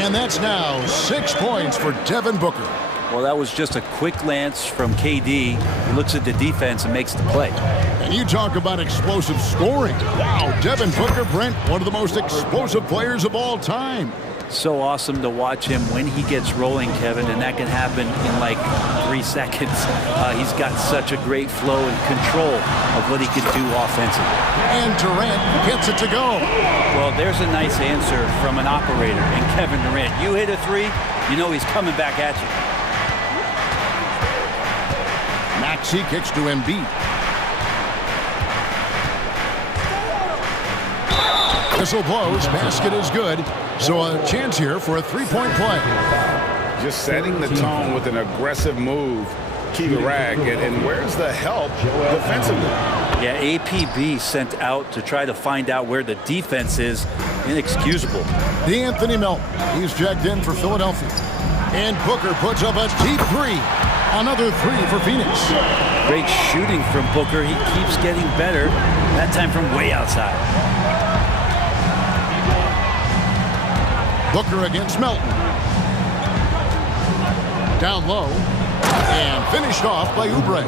And that's now 6 points for Devin Booker. Well, that was just a quick glance from KD. He looks at the defense and makes the play. And you talk about explosive scoring. Wow, Devin Booker, Brent, one of the most explosive players of all time. So awesome to watch him when he gets rolling, Kevin, and that can happen in like 3 seconds. He's got such a great flow and control of what he can do offensively. And Durant gets it to go. Well, there's a nice answer from an operator. And Kevin Durant, you hit a 3, you know he's coming back at you. Maxey kicks to Embiid. Whistle blows, basket is good. So a chance here for a 3-point play. Just setting the tone with an aggressive move. Keep it rag. And where's the help defensively? Yeah, APB sent out to try to find out where the defense is. Inexcusable. D'Anthony Melton. He's checked in for Philadelphia. And Booker puts up a deep three. Another three for Phoenix. Great shooting from Booker. He keeps getting better, that time from way outside. Booker against Melton. Down low. And finished off by Oubre.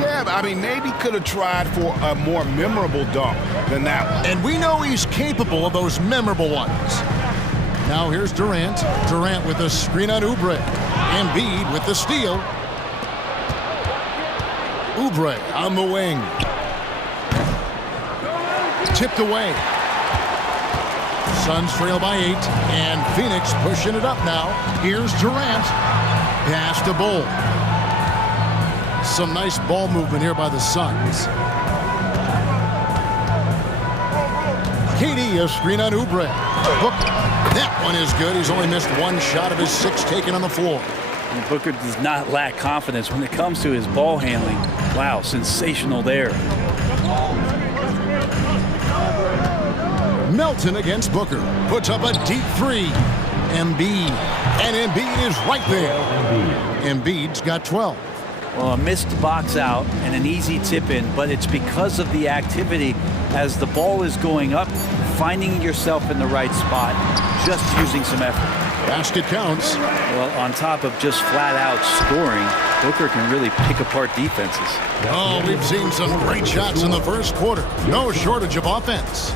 Yeah, I mean, maybe could have tried for a more memorable dunk than that one. And we know he's capable of those memorable ones. Now here's Durant. Durant with a screen on Oubre. Embiid with the steal. Oubre on the wing. Tipped away. Suns trail by 8. And Phoenix pushing it up now. Here's Durant. Pass to Bull. Some nice ball movement here by the Suns. KD, a screen on Oubre. Booker. That one is good. He's only missed one shot of his 6 taken on the floor. And Booker does not lack confidence when it comes to his ball handling. Wow, sensational there. Melton against Booker. Puts up a deep three. Embiid. And Embiid is right there. Embiid's got 12. Well, a missed box out and an easy tip in, but it's because of the activity as the ball is going up, finding yourself in the right spot, just using some effort. Basket counts. Well, on top of just flat out scoring, Booker can really pick apart defenses. Oh, we've seen some great shots in the first quarter. No shortage of offense.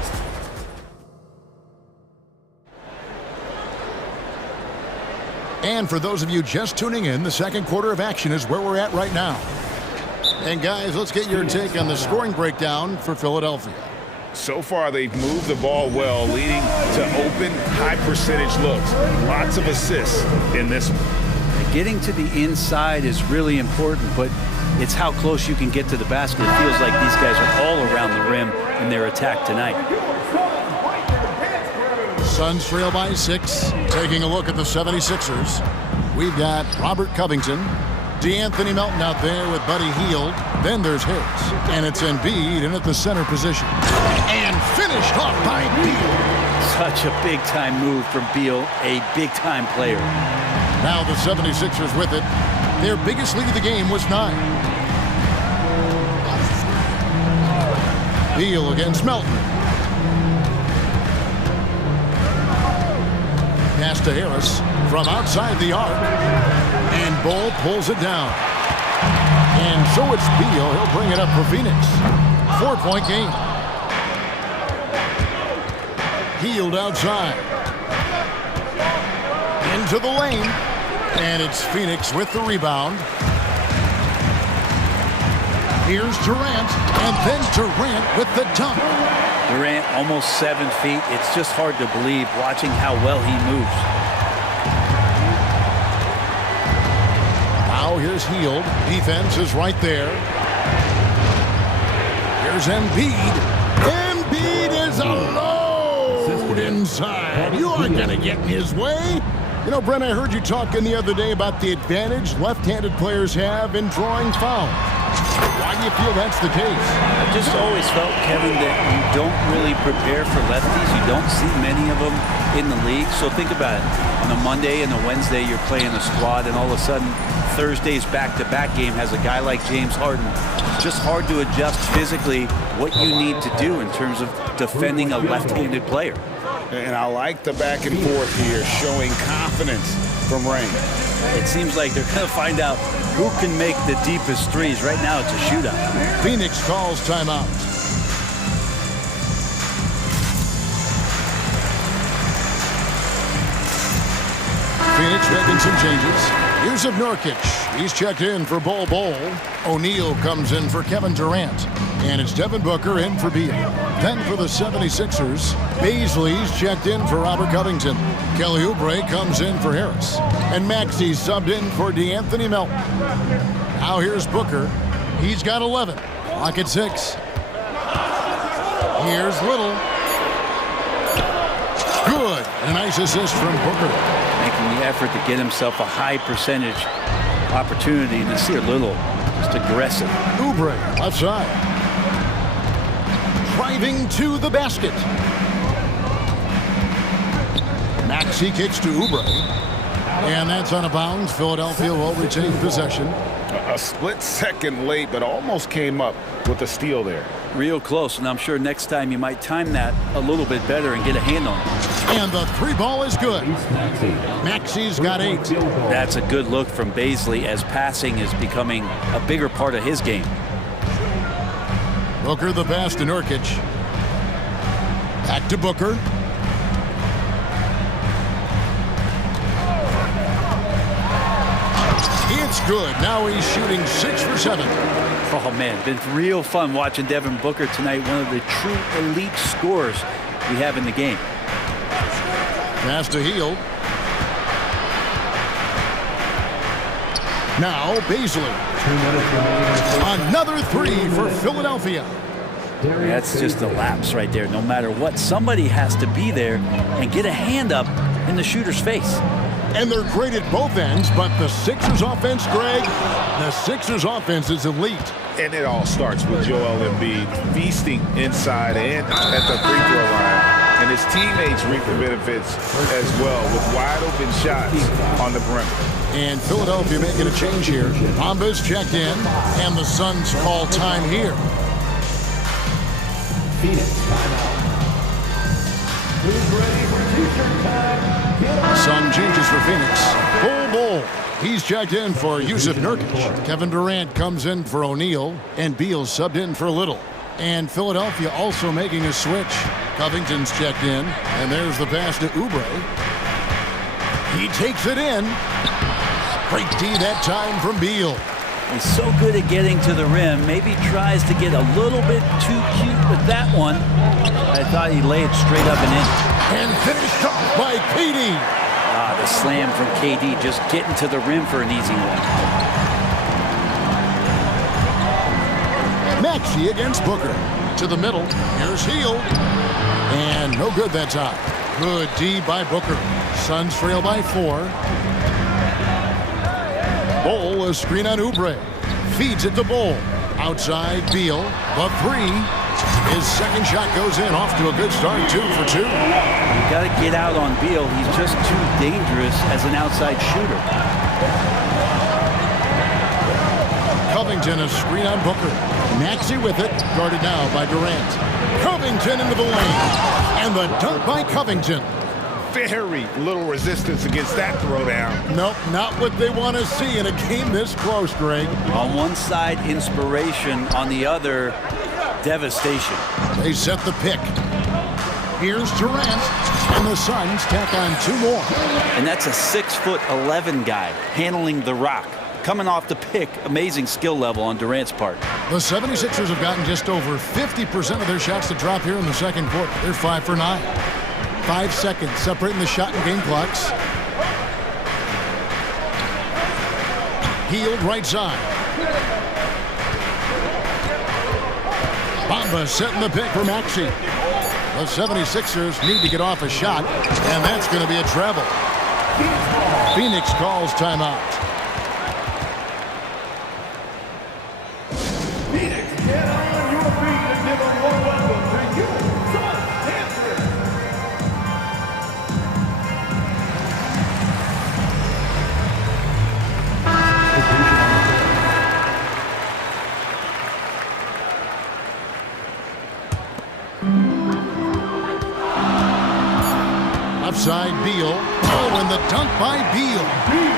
And for those of you just tuning in, the second quarter of action is where we're at right now. And guys, let's get your take on the scoring breakdown for Philadelphia. So far, they've moved the ball well, leading to open, high-percentage looks. Lots of assists in this one. Getting to the inside is really important, but it's how close you can get to the basket. It feels like these guys are all around the rim in their attack tonight. Suns trail by 6. Taking a look at the 76ers. We've got Robert Covington. DeAnthony Melton out there with Buddy Hield. Then there's Harris. And it's Embiid in at the center position. And finished off by Beal. Such a big-time move from Beal, a big-time player. Now the 76ers with it. Their biggest lead of the game was 9. Beal against Melton. Pass to Harris from outside the arc. And Bull pulls it down. And so it's Beal. He'll bring it up for Phoenix. 4-point game. Hield outside. Into the lane. And it's Phoenix with the rebound. Here's Durant. And then Durant with the dunk. Durant almost 7 feet. It's just hard to believe watching how well he moves. Now here's Hield. Defense is right there. Here's Embiid. Embiid is alone inside. You aren't going to get in his way. You know, Brent, I heard you talking the other day about the advantage left-handed players have in drawing fouls. Why do you feel that's the case? I just always felt, Kevin, that you don't really prepare for lefties. You don't see many of them in the league. So think about it. On a Monday and a Wednesday, you're playing a squad, and all of a sudden, Thursday's back-to-back game has a guy like James Harden. It's just hard to adjust physically what you need to do in terms of defending a left-handed player. And I like the back and forth here, showing confidence from Rain. It seems like they're going to find out who can make the deepest threes. Right now, it's a shootout. Phoenix calls timeout. Phoenix making some changes. Here's of Nurkic. He's checked in for Bol Bol. O'Neal comes in for Kevin Durant. And it's Devin Booker in for Beal. Then for the 76ers, Baisley's checked in for Robert Covington. Kelly Oubre comes in for Harris. And Maxi's subbed in for DeAnthony Melton. Now here's Booker. He's got 11. Clock at 6. Here's Little. Good. A nice assist from Booker. Making the effort to get himself a high percentage opportunity. And see a Little just aggressive. Oubre left side. Driving to the basket. Maxey kicks to Oubre. And that's out of bounds. Philadelphia will retain possession. A split second late, but almost came up with a steal there. Real close, and I'm sure next time you might time that a little bit better and get a hand on it. And the three ball is good. Maxi's got 8. That's a good look from Baisley as passing is becoming a bigger part of his game. Booker the pass to Nurkic. Back to Booker. It's good. Now he's shooting 6 for 7. Oh, man, been real fun watching Devin Booker tonight. One of the true elite scorers we have in the game. Pass to Hield. Now Baisley. Another 3 for Philadelphia. That's just a lapse right there. No matter what, somebody has to be there and get a hand up in the shooter's face. And they're great at both ends, but the Sixers offense, Greg, the Sixers offense is elite. And it all starts with Joel Embiid feasting inside and at the free throw line. And his teammates reap the benefits as well with wide open shots on the perimeter. And Philadelphia making a change here. Bamba's checked in, and the Suns call time here. Phoenix timeout. Who's ready for t-shirt time? Some changes for Phoenix. Bull. He's checked in for Yusuf Nurkic. Kevin Durant comes in for O'Neal, and Beal subbed in for Little. And Philadelphia also making a switch. Covington's checked in, and there's the pass to Oubre. He takes it in. Great D that time from Beal. He's so good at getting to the rim. Maybe tries to get a little bit too cute with that one. I thought he laid it straight up and in. And finished off by KD. The slam from KD, just getting to the rim for an easy one. Maxey against Booker. To the middle. Here's Hield. And no good that time. Good D by Booker. Suns trail by 4. Bull, a screen on Oubre. Feeds it to Bull. Outside Beal. The 3. His second shot goes in. Off to a good start. 2 for 2. You got to get out on Beal. He's just too dangerous as an outside shooter. Covington, a screen on Booker. Maxey with it. Guarded now by Durant. Covington into the lane. And the dunk by Covington. Very little resistance against that throwdown. Nope, not what they want to see in a game this close, Greg. On one side, inspiration. On the other, devastation. They set the pick. Here's Durant, and the Suns tack on 2 more. And that's a 6'11" guy handling the rock. Coming off the pick, amazing skill level on Durant's part. The 76ers have gotten just over 50% of their shots to drop here in the second quarter. They're 5 for 9. 5 seconds separating the shot and game clocks. Hield right side. Bamba setting the pick for Maxey. The 76ers need to get off a shot, and that's going to be a travel. Phoenix calls timeout. Phoenix, get on your feet and give a warm welcome to you, Suns dancers. Upside Beal. Oh, and the dunk by Beal.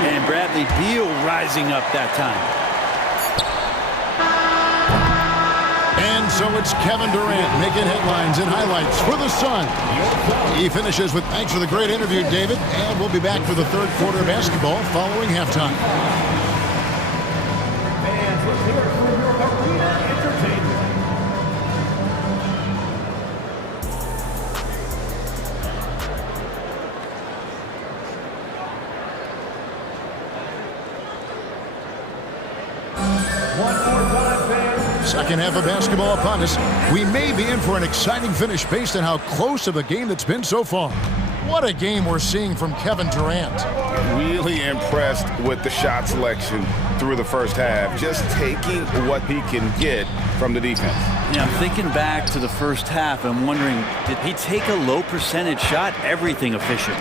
And Bradley Beal rising up that time. And so it's Kevin Durant making headlines and highlights for the Sun. He finishes with thanks for the great interview, David, and we'll be back for the third quarter of basketball following halftime. Fans, let's hear it for your arena entertainment. One more time, fans. Second half of basketball upon us. We may be in for an exciting finish based on how close of a game that's been so far. What a game we're seeing from Kevin Durant. Really impressed with the shot selection through the first half. Just taking what he can get from the defense. Yeah, I'm thinking back to the first half and wondering, did he take a low percentage shot? Everything efficient.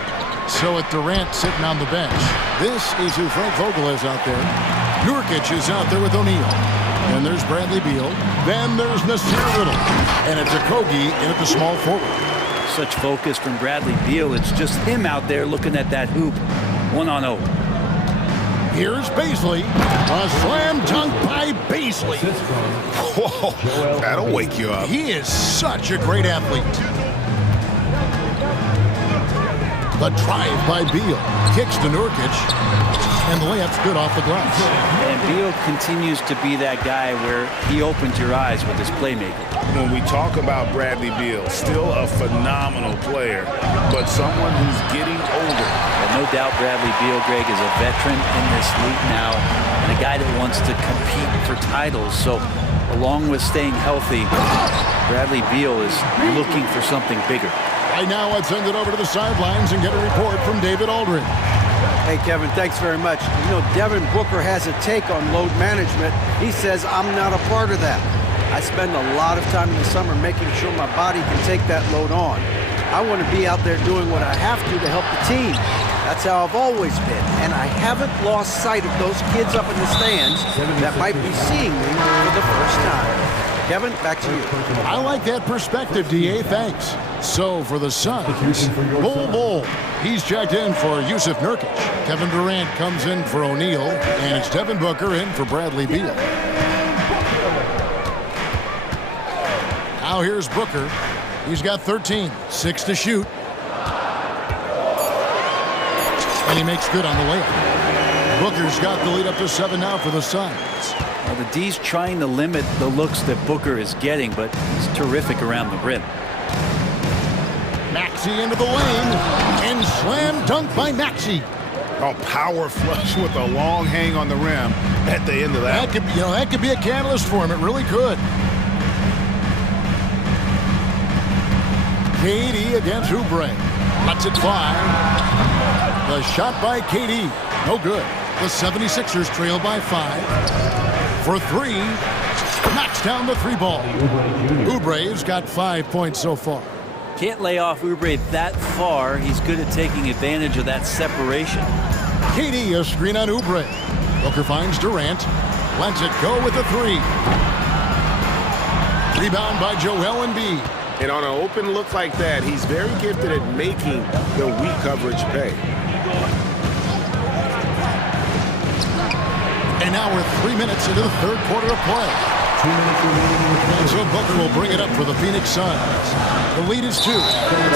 So with Durant sitting on the bench, this is who Frank Vogel is out there. Nurkic is out there with O'Neal. And there's Bradley Beal. Then there's Nasir Little. And it's Okogie in at the small forward. Such focus from Bradley Beal. It's just him out there looking at that hoop. 1-on-0. Here's Baisley. A slam dunk by Baisley. Whoa, that'll wake you up. He is such a great athlete. The drive by Beal. Kicks to Nurkic. And the layup's good off the glass. And Beal continues to be that guy where he opens your eyes with his playmaking. When we talk about Bradley Beal, still a phenomenal player, but someone who's getting older. And no doubt Bradley Beal, Greg, is a veteran in this league now and a guy that wants to compete for titles. So along with staying healthy, Bradley Beal is looking for something bigger. Right now, let's send it over to the sidelines and get a report from David Aldridge. Hey, Kevin, thanks very much. You know, Devin Booker has a take on load management. He says, I'm not a part of that. I spend a lot of time in the summer making sure my body can take that load on. I want to be out there doing what I have to help the team. That's how I've always been. And I haven't lost sight of those kids up in the stands that might be seeing me for the first time. Kevin, back to you. I like that perspective, D.A. Thanks. So for the Suns, Bull. He's checked in for Yusuf Nurkic. Kevin Durant comes in for O'Neal, and it's Devin Booker in for Bradley Beal. Now here's Booker. He's got 13, 6 to shoot. And he makes good on the layup. Booker's got the lead up to 7 now for the Suns. Well, the D's trying to limit the looks that Booker is getting, but he's terrific around the rim. Maxey into the lane, and slam dunk by Maxey. A power flush with a long hang on the rim at the end of that. That could be a catalyst for him. It really could. KD against Oubre. Lets it fly. The shot by KD. No good. The 76ers trail by 5. For 3. Knocks down the 3 ball. Oubre's got 5 points so far. Can't lay off Oubre that far. He's good at taking advantage of that separation. KD, a screen on Oubre. Booker finds Durant. Lets it go with the 3. Rebound by Joel Embiid. And on an open look like that, he's very gifted at making the weak coverage pay. And now we're 3 minutes into the third quarter of play. 2 minutes remaining. And so Booker will bring it up for the Phoenix Suns. The lead is 2.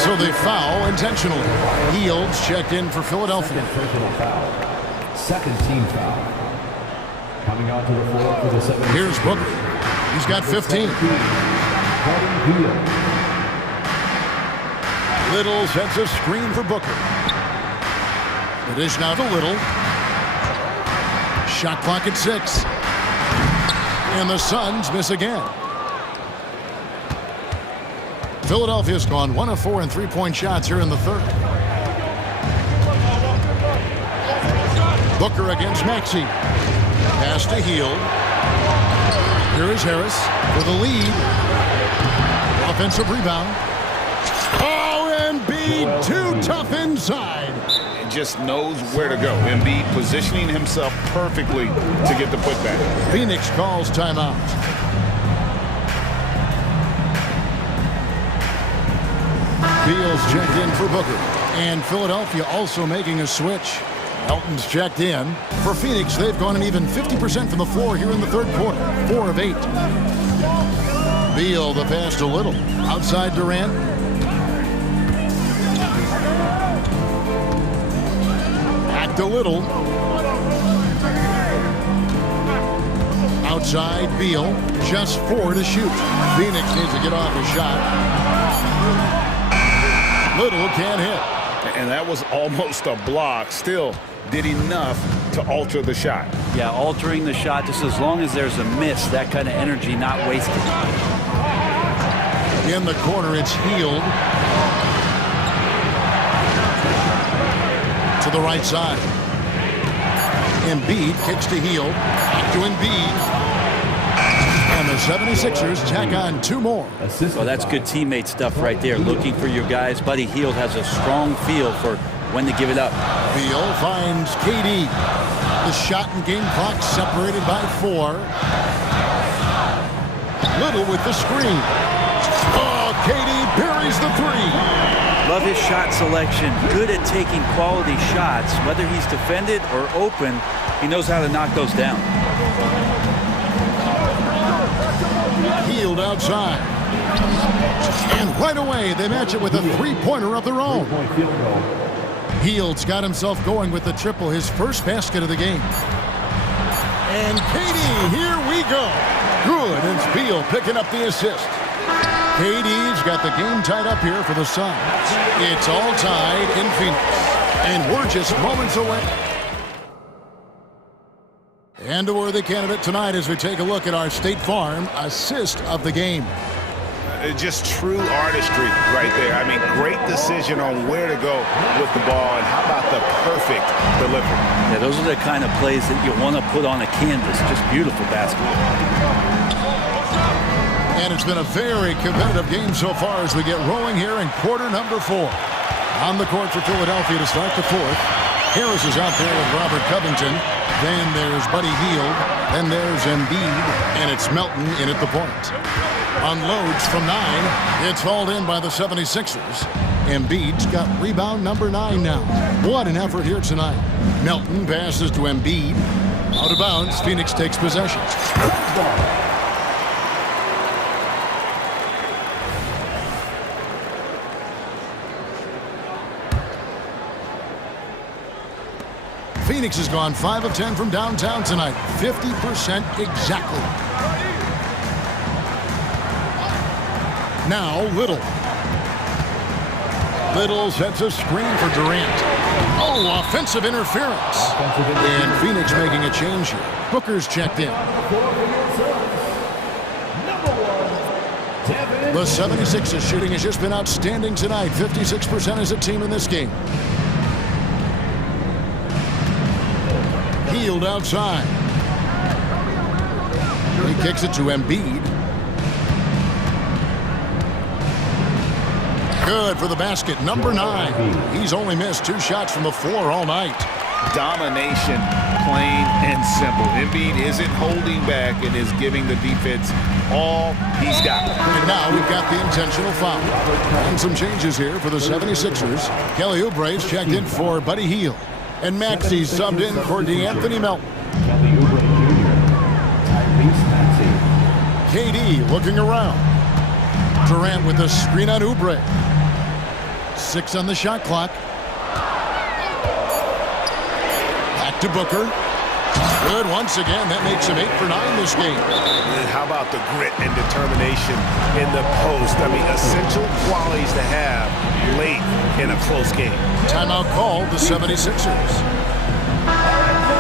So they foul intentionally. Hields checked in for Philadelphia. Second team foul. Coming onto the floor for the 7th. Here's Booker. He's got 15. Little sets a screen for Booker. The dish now to Little. Shot clock at 6. And the Suns miss again. Philadelphia's gone 1 of 4 in three-point shots here in the third. Booker against Maxey. Pass to Hield. Here is Harris for the lead. Offensive rebound. Oh, Embiid too tough inside. Just knows where to go. Embiid positioning himself perfectly to get the putback. Phoenix calls timeout. Beal's checked in for Booker. And Philadelphia also making a switch. Elton's checked in. For Phoenix, they've gone an even 50% from the floor here in the third quarter. 4 of 8. Beal, the pass to Little. Outside Durant. Back to Little. Outside Beal. Just 4 to shoot. Phoenix needs to get off a shot. Little can't hit. And that was almost a block. Still did enough to alter the shot. Yeah, altering the shot just as long as there's a miss, that kind of energy not wasted. In the corner, it's Hield. To the right side. Embiid kicks to Hield. Back to Embiid. And the 76ers tack on 2 more. Well, that's good teammate stuff right there. Looking for your guys. Buddy Hield has a strong feel for when to give it up. Beal finds KD. The shot and game clock separated by 4. Little with the screen. Oh, KD buries the 3. Love his shot selection. Good at taking quality shots. Whether he's defended or open, he knows how to knock those down. Healed outside. And right away, they match it with a three-pointer of their own. Heald's got himself going with the triple, his first basket of the game. And KD, here we go. Good, and it's Beal picking up the assist. KD's got the game tied up here for the Suns. It's all tied in Phoenix. And we're just moments away. And a worthy candidate tonight as we take a look at our State Farm assist of the game. Just true artistry right there. I mean, great decision on where to go with the ball, and how about the perfect delivery? Yeah, those are the kind of plays that you want to put on a canvas. Just beautiful basketball. And it's been a very competitive game so far as we get rolling here in quarter number 4. On the court for Philadelphia to start the 4th. Harris is out there with Robert Covington. Then there's Buddy Hield. Then there's Embiid. And it's Melton in at the point. Unloads from 9. It's hauled in by the 76ers. Embiid's got rebound number 9 now. What an effort here tonight. Melton passes to Embiid. Out of bounds, Phoenix takes possession. Phoenix has gone 5 of 10 from downtown tonight. 50% exactly. Now Little. Little sets a screen for Durant. Oh, offensive interference. And Phoenix making a change here. Booker's checked in. The 76ers shooting has just been outstanding tonight. 56% as a team in this game. Hield outside. He kicks it to Embiid. Good for the basket, number 9. He's only missed 2 shots from the floor all night. Domination, plain and simple. Embiid isn't holding back and is giving the defense all he's got. And now we've got the intentional foul. And some changes here for the 76ers. Kelly Oubre's checked in for Buddy Hield. And Maxey's subbed in for DeAnthony Melton. KD looking around. Durant with a screen on Oubre. 6 on the shot clock. Back to Booker. Good once again. That makes him 8 for 9 this game. And how about the grit and determination in the post? I mean, essential qualities to have late in a close game. Timeout called the 76ers.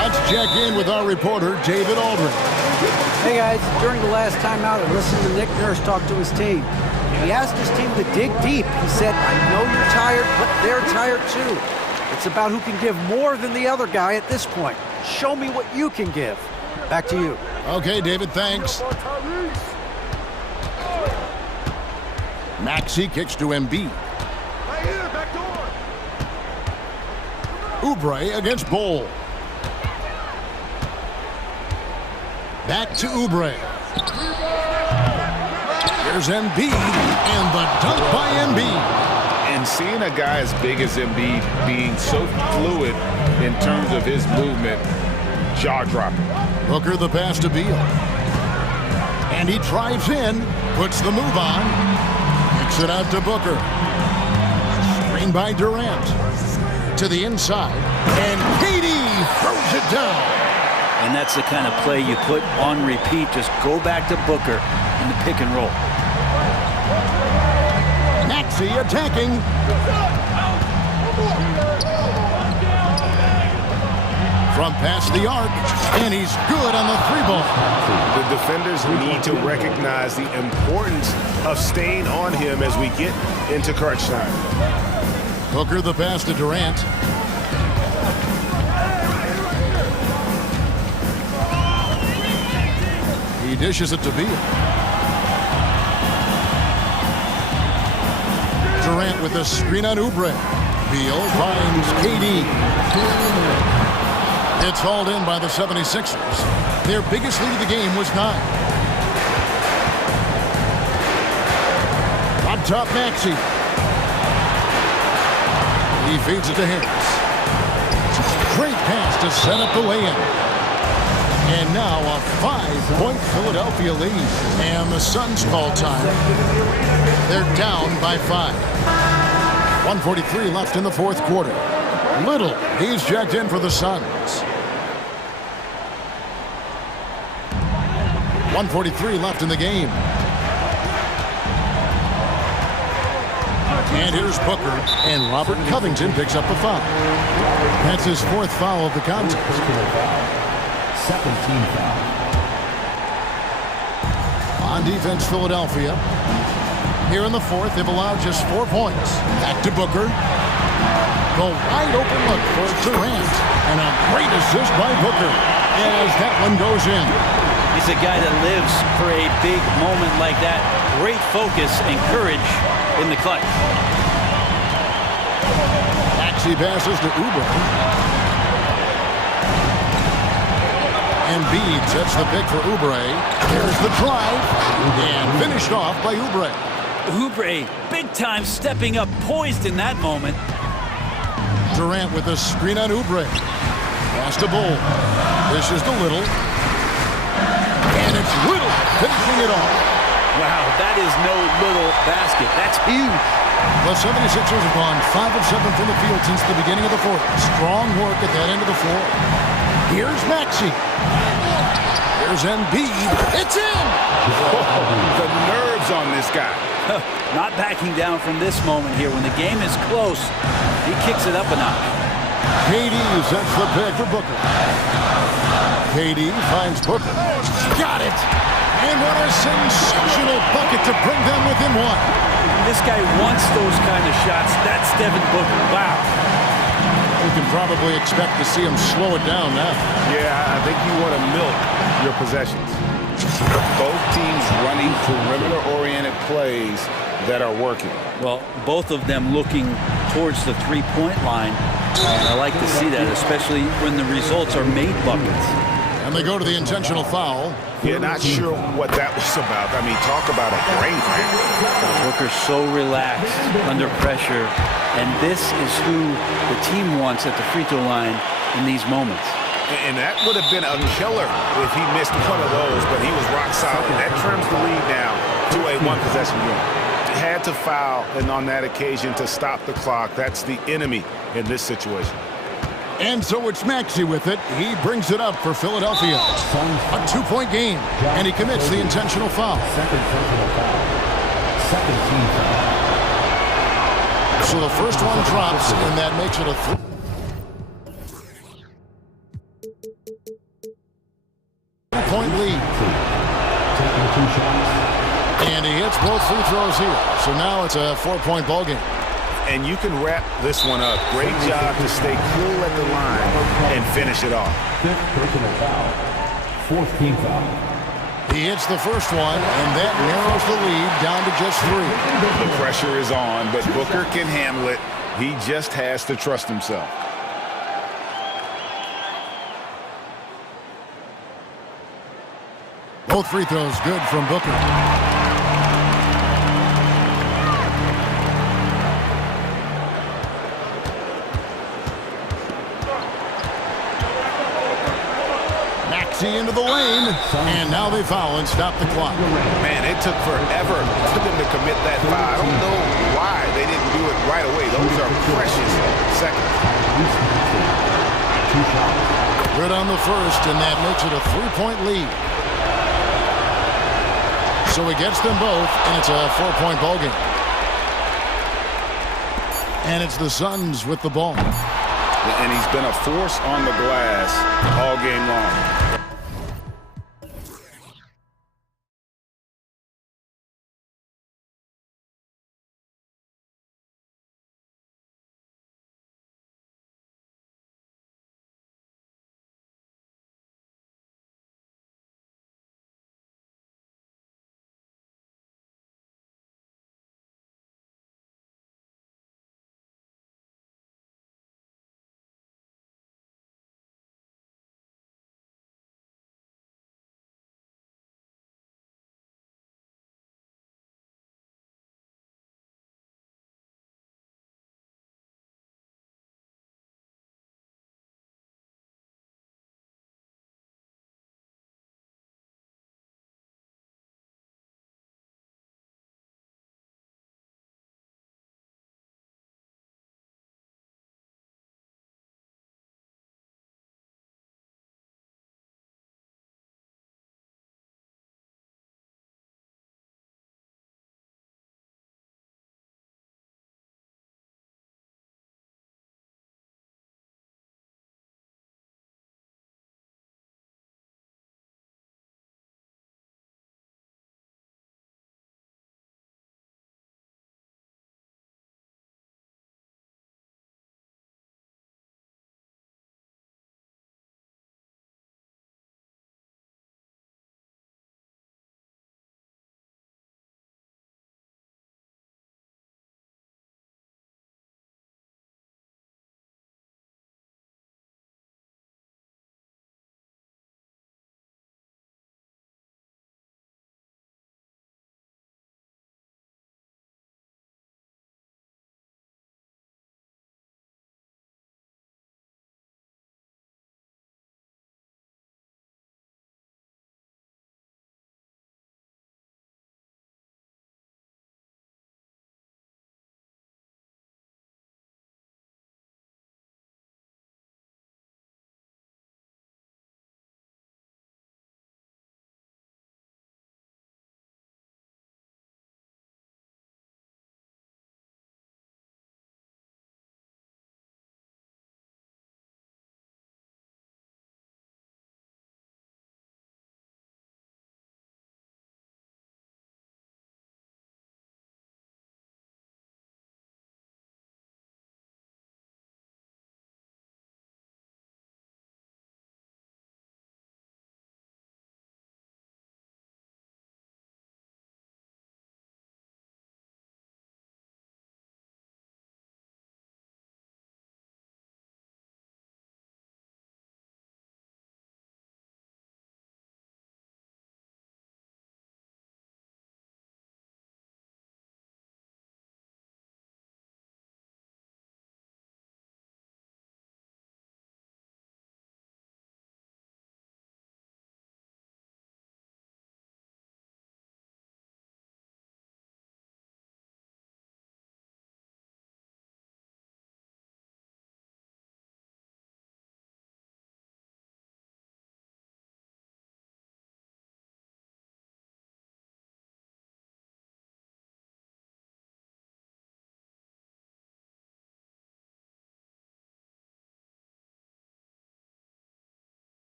Let's check in with our reporter, David Aldridge. Hey guys, during the last timeout, I listened to Nick Nurse talk to his team. He asked his team to dig deep. He said, I know you're tired, but they're tired too. It's about who can give more than the other guy at this point. Show me what you can give. Back to you. Okay, David, thanks. Maxey kicks to Embiid. Oubre against Bol. Back to Oubre. Here's Embiid, and the dunk by Embiid. And seeing a guy as big as Embiid being so fluid in terms of his movement, jaw-dropping. Booker the pass to Beal. And he drives in, puts the move on, kicks it out to Booker. Screen by Durant. To the inside, and KD throws it down. And that's the kind of play you put on repeat. Just go back to Booker in the pick and roll. Maxey attacking. From past the arc, and he's good on the 3-ball. The defenders need to recognize the importance of staying on him as we get into crunch time. Booker the pass to Durant. He dishes it to Beal. Durant with a screen on Oubre. Beal finds KD. It's hauled in by the 76ers. Their biggest lead of the game was 9. On top, Maxey. He feeds it to Harris. Great pass to set up the lay-in. And now a 5-point Philadelphia lead. And the Suns call time. They're down by 5. 1:43 left in the fourth quarter. Little, he's checked in for the Suns. 1:43 left in the game. And here's Booker, and Robert Covington picks up the foul. That's his 4th foul of the contest. Second team foul. On defense, Philadelphia. Here in the 4th, they've allowed just 4 points. Back to Booker. The wide open look for Durant. And a great assist by Booker as that one goes in. He's a guy that lives for a big moment like that. Great focus and courage in the clutch. Maxey passes to Oubre. And Embiid sets the pick for Oubre. Here's the drive. And finished off by Oubre. Oubre, big time stepping up, poised in that moment. Durant with a screen on Oubre. Pass to Bull. This is to Little. And it's Little finishing it off. Wow, that is no little basket. That's huge. The 76ers have gone 5 of 7 from the field since the beginning of the 4th. Strong work at that end of the floor. Here's Maxey. Here's Embiid. It's in! The nerves on this guy. Not backing down from this moment here. When the game is close, he kicks it up a notch. KD sets the pick for Booker. KD finds Booker. Got it! And what a sensational bucket to bring them within 1. This guy wants those kind of shots. That's Devin Booker. Wow. We can probably expect to see him slow it down now. Yeah, I think you want to milk your possessions. Both teams running perimeter-oriented plays that are working. Well, both of them looking towards the three-point line. And I like to see that, especially when the results are made buckets. And they go to the intentional foul. Yeah, not sure what that was about. I mean, talk about a brain cramp. Booker's so relaxed under pressure, and this is who the team wants at the free throw line in these moments. And that would have been a killer if he missed one of those, but he was rock solid. That trims the lead now to a one-possession game. Had to foul, and on that occasion to stop the clock. That's the enemy in this situation. And so it's Maxey with it. He brings it up for Philadelphia. A 2-point game, and he commits the intentional foul. Second personal foul. Second team foul. So the first one drops, and that makes it a 3-point lead. Taking 2 shots. And he hits both free throws here. So now it's a 4-point ball game. And you can wrap this one up. Great job to stay cool at the line and finish it off. 5th personal foul. 4th team foul. He hits the first one, and that narrows the lead down to just 3. The pressure is on, but Booker can handle it. He just has to trust himself. Both free throws good from Booker. Into the lane, and now they foul and stop the clock. Man, it took forever for them to commit that foul. I don't know why they didn't do it right away. Those are precious seconds. Good on the first, and that makes it a 3-point lead. So he gets them both, and it's a 4-point ball game. And it's the Suns with the ball. And he's been a force on the glass all game long.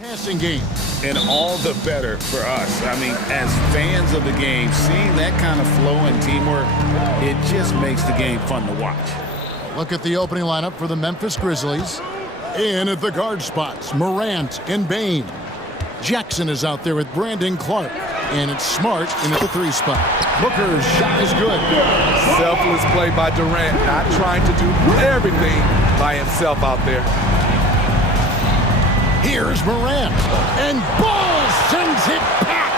Passing game. And all the better for us. I mean, as fans of the game, seeing that kind of flow and teamwork, it just makes the game fun to watch. Look at the opening lineup for the Memphis Grizzlies. In at the guard spots, Morant and Bain. Jackson is out there with Brandon Clark. And it's Smart in at the 3 spot. Booker's shot is good. Selfless play by Durant, not trying to do everything by himself out there. Here's Morant, and Ball sends it back.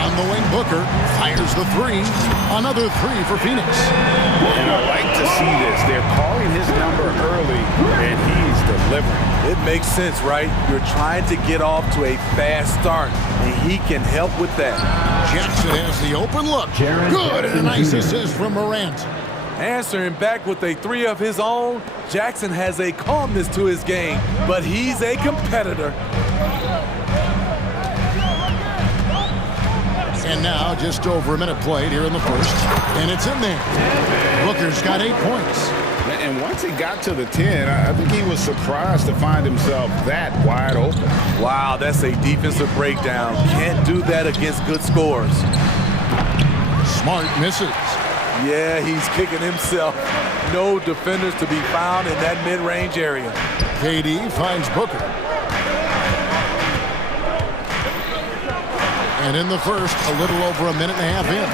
On the wing, Booker fires the 3. Another 3 for Phoenix. And I like to see this. They're calling his number early, and he's delivering. It makes sense, right? You're trying to get off to a fast start, and he can help with that. Jackson has the open look. Good, and a nice assist from Morant. Answering back with a 3 of his own, Jackson has a calmness to his game, but he's a competitor. And now just over a minute played here in the first, and it's in there. Booker's got 8 points. And once he got to the 10, I think he was surprised to find himself that wide open. Wow, that's a defensive breakdown. Can't do that against good scores. Smart misses. Yeah, he's kicking himself. No defenders to be found in that mid-range area. KD finds Booker. And in the first, a little over a minute and a half in.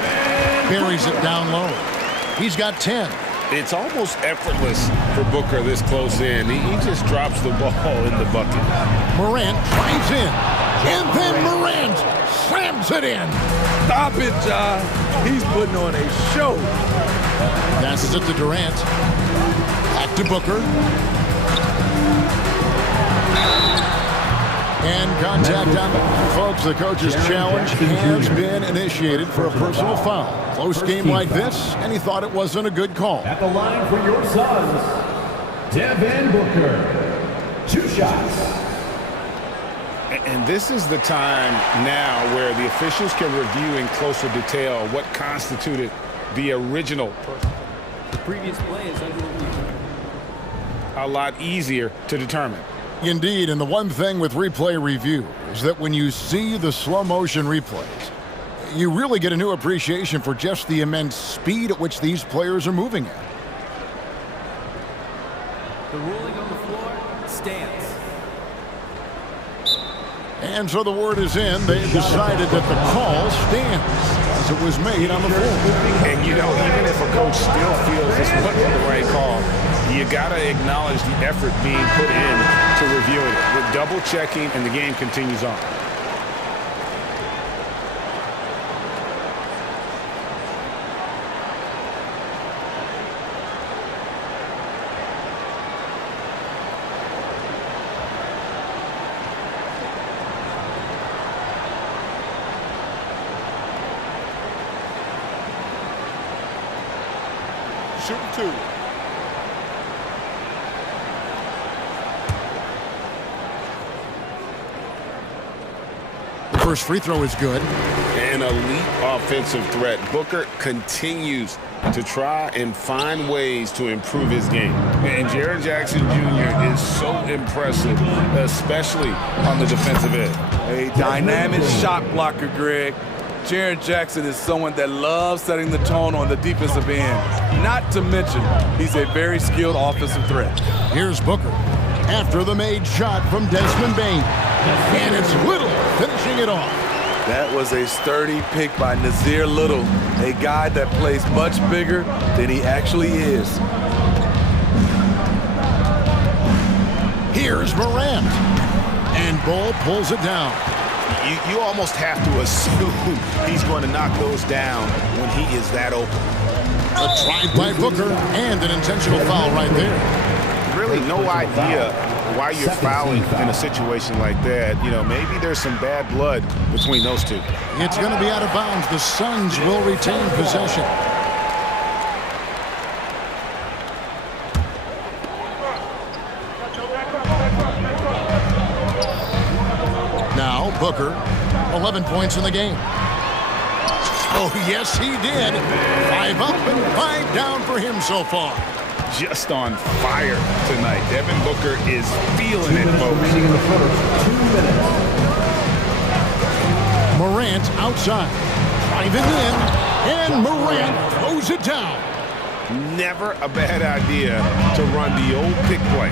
Buries it down low. He's got 10. It's almost effortless for Booker this close in. He just drops the ball in the bucket. Morant drives in. And then Morant slams it in. Stop it, Ja. He's putting on a show. Passes it to Durant. Back to Booker. And contact on the folks. The coach's challenge has been initiated for a personal foul. Close game like this, and he thought it wasn't a good call. At the line for your Suns, Devin Booker. 2 shots. And this is the time now where the officials can review in closer detail what constituted the original. The previous play is under review. A lot easier to determine. Indeed, and the one thing with replay review is that when you see the slow motion replays, you really get a new appreciation for just the immense speed at which these players are moving at. The ruling on the floor stands. And so the word is in. They've decided that the call stands as it was made on the floor. And you know, even if a coach still feels this wasn't the right call, you got to acknowledge the effort being put in to reviewing it. With double checking, and the game continues on. Shooting 2. The first free throw is good. An elite offensive threat. Booker continues to try and find ways to improve his game. And Jaren Jackson Jr. is so impressive, especially on the defensive end. A dynamic shot blocker, Greg. Jaren Jackson is someone that loves setting the tone on the defensive end. Not to mention, he's a very skilled offensive threat. Here's Booker after the made shot from Desmond Bain. And it's Little finishing it off. That was a sturdy pick by Nazir Little, a guy that plays much bigger than he actually is. Here's Morant. And Ball pulls it down. You almost have to assume he's going to knock those down when he is that open. A drive by Booker and an intentional foul right there. Really no idea why you're fouling in a situation like that. You know, maybe there's some bad blood between those two. It's going to be out of bounds. The Suns will retain possession. Now Booker, 11 points in the game. Oh, yes, he did. 5 up and 5 down for him so far. just on fire tonight. Devin Booker is feeling it, folks. Morant outside. Driving in, and Morant throws it down. Never a bad idea to run the old pick play.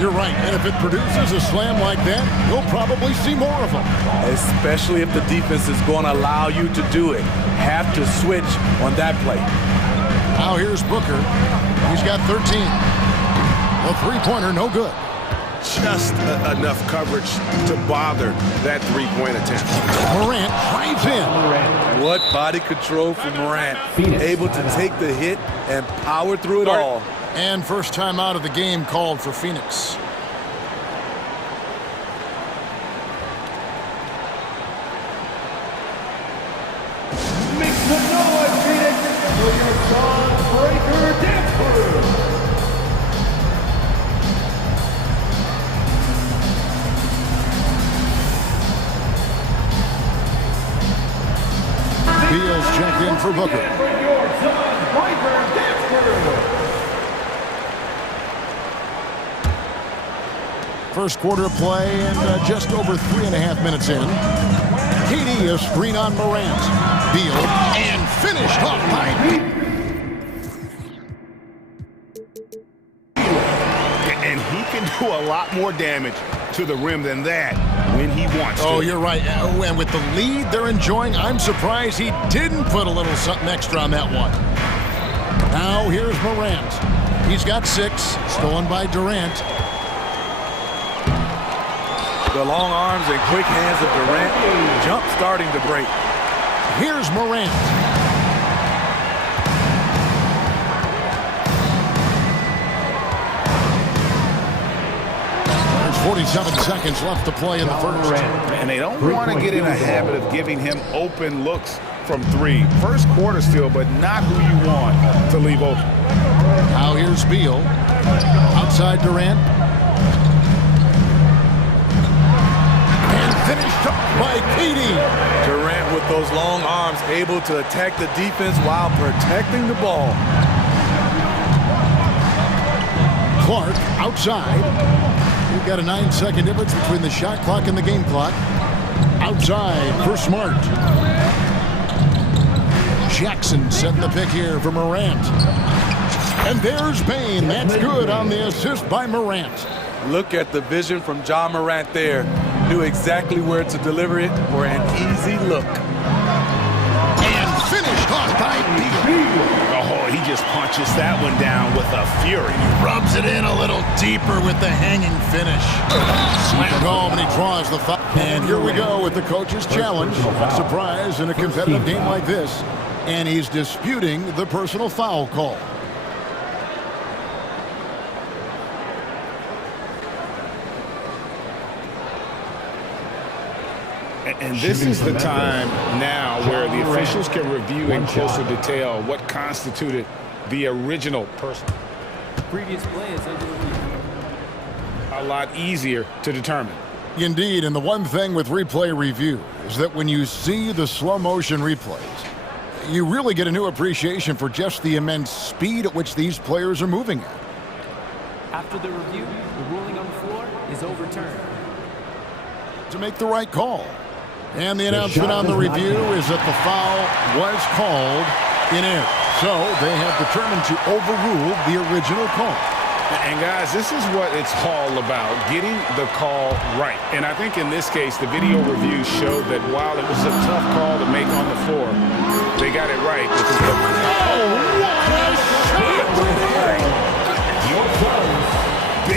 You're right. And if it produces a slam like that, you'll probably see more of them. Especially if the defense is going to allow you to do it. Have to switch on that play. Now here's Booker. He's got 13. A three-pointer, no good. Just enough coverage to bother that three-point attempt. Morant drives in. What body control from Morant. Able to take the hit and power through it all. And first time out of the game called for Phoenix. Make some noise, Phoenix, for your Breaker dance crew. Beal's checked in for Booker. First quarter play and just over 3.5 minutes in. KD a screen on Morant. Beal and finished off by Beal. And he can do a lot more damage to the rim than that when he wants to. Oh, you're right. And with the lead they're enjoying, I'm surprised he didn't put a little something extra on that one. Now here's Morant. He's got 6, stolen by Durant. The long arms and quick hands of Durant. Jump starting to break. Here's Morant. There's 47 seconds left to play in the first. And they don't want to get in a habit of giving him open looks from 3. First quarter still, but not who you want to leave open. Now here's Beal. Outside Durant. Finished up by KD. Durant with those long arms able to attack the defense while protecting the ball. Clark outside. We've got a 9-second difference between the shot clock and the game clock. Outside for Smart. Jackson setting the pick here for Morant. And there's Bain. That's good on the assist by Morant. Look at the vision from Ja Morant there. Knew exactly where to deliver it for an easy look. And finished off by Beal. Oh, he just punches that one down with a fury. He rubs it in a little deeper with the hanging finish. Slam home and he draws the foul. And here we go with the coach's challenge. A surprise in a competitive game like this. And he's disputing the personal foul call. And this is the time now where the officials can review in closer detail what constituted the original person. Previous play is under review. A lot easier to determine. Indeed, and the one thing with replay review is that when you see the slow motion replays, you really get a new appreciation for just the immense speed at which these players are moving at. After the review, the ruling on the floor is overturned. To make the right call. And the announcement on the review is that the foul was called in error. So they have determined to overrule the original call. And guys, this is what it's all about, getting the call right. And I think in this case, the video review showed that while it was a tough call to make on the floor, they got it right.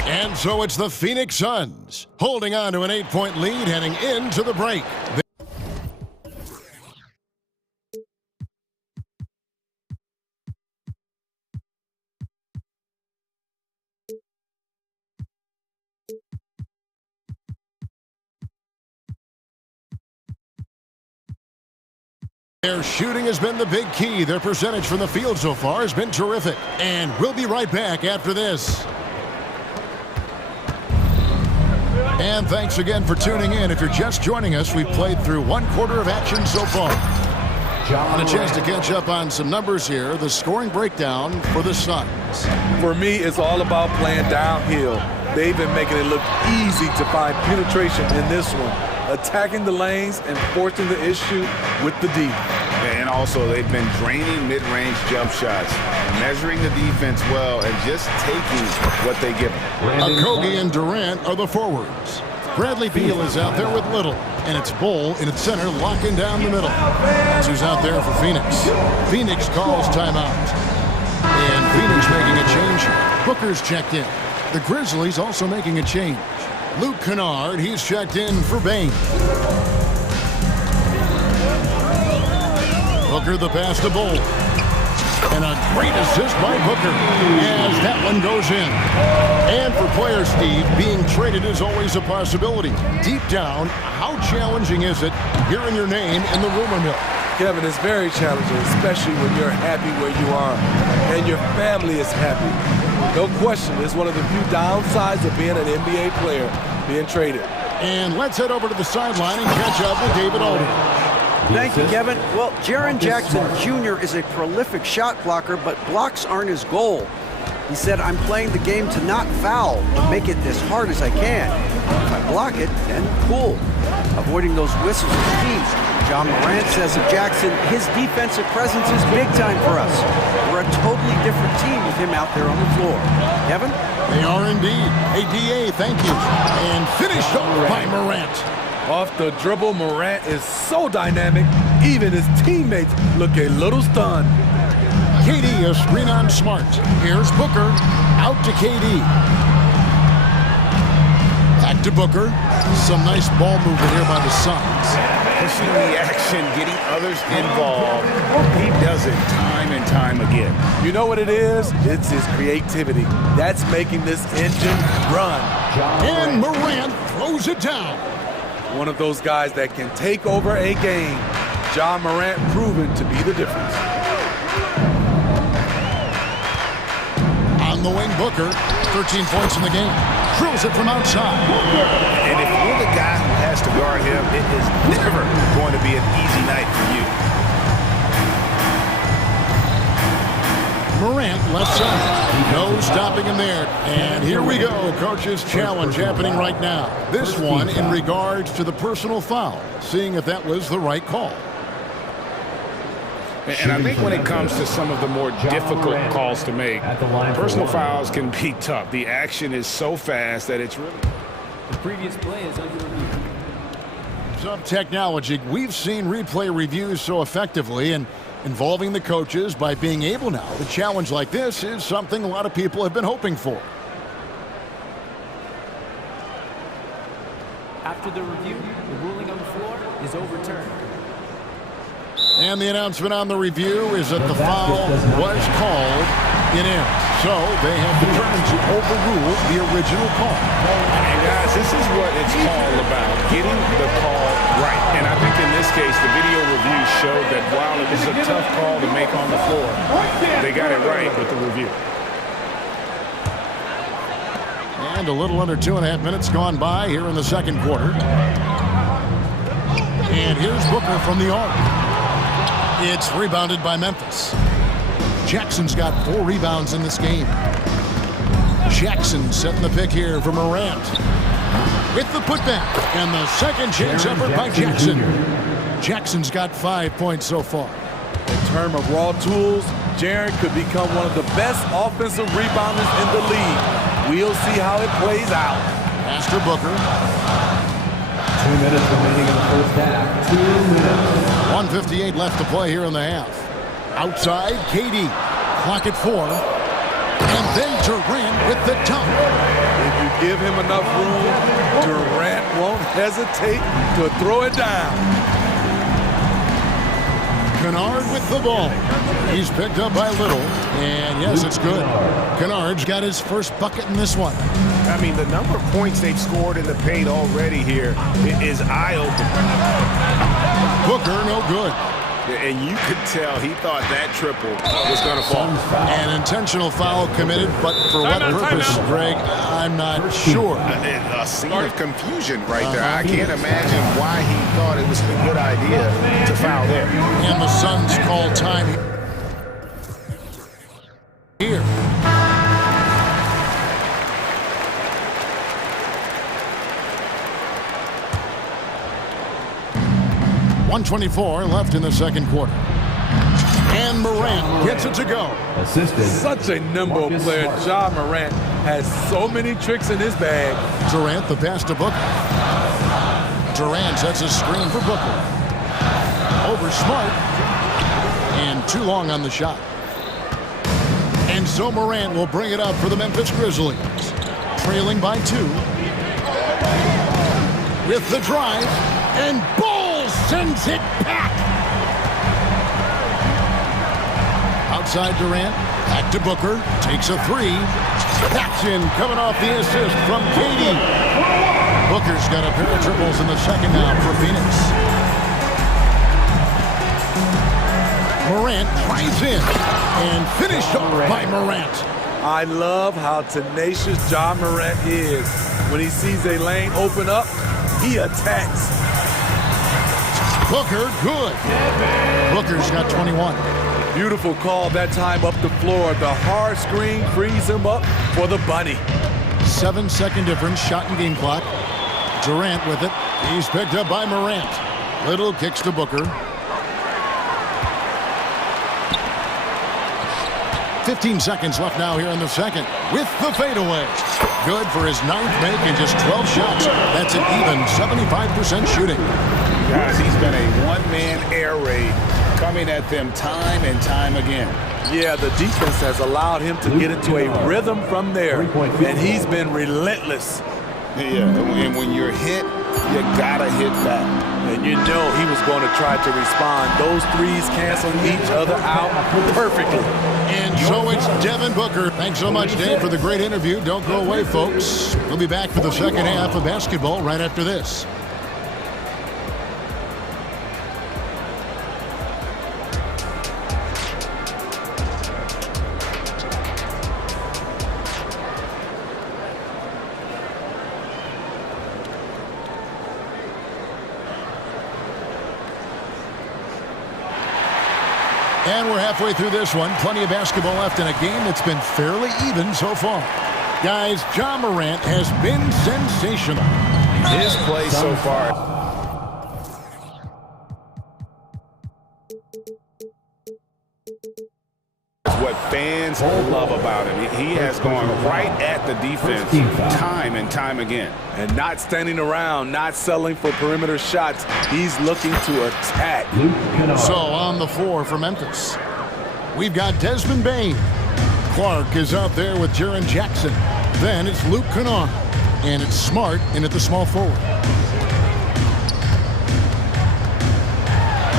And so it's the Phoenix Suns holding on to an 8-point lead heading into the break. Their shooting has been the big key. Their percentage from the field so far has been terrific. And we'll be right back after this. And thanks again for tuning in. If you're just joining us, we've played through 1 quarter of action so far. And a chance to catch up on some numbers here. The scoring breakdown for the Suns. For me, it's all about playing downhill. They've been making it look easy to find penetration in this one, attacking the lanes and forcing the issue with the D. And also, they've been draining mid-range jump shots, measuring the defense well, and just taking what they give them. Okogie and Durant are the forwards. Bradley Beal is out there with Little, and it's Bull in its center locking down the middle. That's who's out there for Phoenix. Phoenix calls timeout. And Phoenix making a change here. Booker's checked in. The Grizzlies also making a change. Luke Kennard, he's checked in for Bain. Booker the pass to Bull. And a great assist by Booker as that one goes in. And for players, Steve, being traded is always a possibility. Deep down, how challenging is it hearing your name in the rumor mill? Kevin, it's very challenging, especially when you're happy where you are and your family is happy. No question, it's one of the few downsides of being an NBA player, being traded. And let's head over to the sideline and catch up with David Aldridge. Thank you, Kevin. Well, Jaren Jackson Jr. is a prolific shot blocker, but blocks aren't his goal. He said, I'm playing the game to not foul, but make it as hard as I can. If I block it, then cool. Avoiding those whistles is key. John Morant says of Jackson, his defensive presence is big time for us. We're a totally different team with him out there on the floor. Kevin? They are indeed. Hey, DA, thank you. And finished off by Morant. Off the dribble, Morant is so dynamic, even his teammates look a little stunned. KD, a screen on Smart. Here's Booker, out to KD. Back to Booker. Some nice ball movement here by the Suns. Pushing the action, getting others involved. He does it time and time again. You know what it is? It's his creativity. That's making this engine run. And Morant throws it down. One of those guys that can take over a game. John Morant proven to be the difference. On the wing, Booker, 13 points in the game. Drills it from outside. And if you're the guy who has to guard him, it is never going to be an easy night for you. Morant left side. No stopping him there. And here we go. Coach's challenge happening right now. This one in regards to the personal foul. Seeing if that was the right call. And I think when it comes to some of the more difficult calls to make, personal fouls can be tough. The action is so fast that it's really... The previous play is under review. Some technology. We've seen replay reviews so effectively and involving the coaches by being able now. The challenge like this is something a lot of people have been hoping for. After the review, the ruling on the floor is overturned. And the announcement on the review is that the foul was called in error. So they have determined to overrule the original call. And guys, this is what it's all about, getting the call right. And I think in this case, the video review showed that while it was a tough call to make on the floor, they got it right with the review. And a little under 2.5 minutes gone by here in the second quarter. And here's Booker from the arc. It's rebounded by Memphis. Jackson's got 4 rebounds in this game. Jackson setting the pick here for Morant. With the putback. And the second chance effort by Jackson. Jackson's got 5 points so far. In terms of raw tools, Jaren could become one of the best offensive rebounders in the league. We'll see how it plays out. Master Booker. 2 minutes remaining in the first half. 2 minutes. 1:58 left to play here in the half. Outside, KD. Clock at 4. And then Durant with the dunk. If you give him enough room, Durant won't hesitate to throw it down. Kennard with the ball. He's picked up by Little. And yes, it's good. Kennard's got his first bucket in this one. I mean, the number of points they've scored in the paint already here is eye-opening. Booker, no good. And you could tell he thought that triple was going to fall. An intentional foul committed, but for what purpose, Greg, I'm not sure. A scene of confusion right there. I can't imagine why he thought it was a good idea to foul there. And the Suns call time here. .124 left in the second quarter. And Morant gets it to go. Assisted. Such a nimble player. Ja Morant has so many tricks in his bag. Durant, the pass to Booker. Durant sets a screen for Booker. Over Smart. And too long on the shot. And so Morant will bring it up for the Memphis Grizzlies. Trailing by 2. With the drive. And sends it back. Outside Durant, back to Booker, takes a 3. That's in, coming off the assist from KD. Booker's got a pair of triples in the second now for Phoenix. Morant drives in and finished off by Morant. I love how tenacious Ja Morant is. When he sees a lane open up, he attacks. Booker, good. Booker's got 21. Beautiful call that time up the floor. The hard screen frees him up for the bunny. 7-second difference, shot and game clock. Durant with it. He's picked up by Morant. Little kicks to Booker. 15 seconds left now here in the second. With the fadeaway. Good for his 9th make in just 12 shots. That's an even 75% shooting. Guys, he's been a one-man air raid coming at them time and time again. Yeah, the defense has allowed him to get into a rhythm from there, and he's been relentless. Yeah, and when you're hit, you gotta hit back. And you know he was going to try to respond. Those threes cancel each other out perfectly. And so it's Devin Booker. Thanks so much, Dave, for the great interview. Don't go away, folks. We'll be back for the second half of basketball right after this. And we're halfway through this one. Plenty of basketball left in a game that's been fairly even so far. Guys, Ja Morant has been sensational. His play so far. What fans love about him. He has gone right at the defense time and time again. And not standing around, not settling for perimeter shots. He's looking to attack. So on the floor for Memphis, we've got Desmond Bane. Clark is out there with Jaren Jackson. Then it's Luke Kennard. And it's Smart in at the small forward.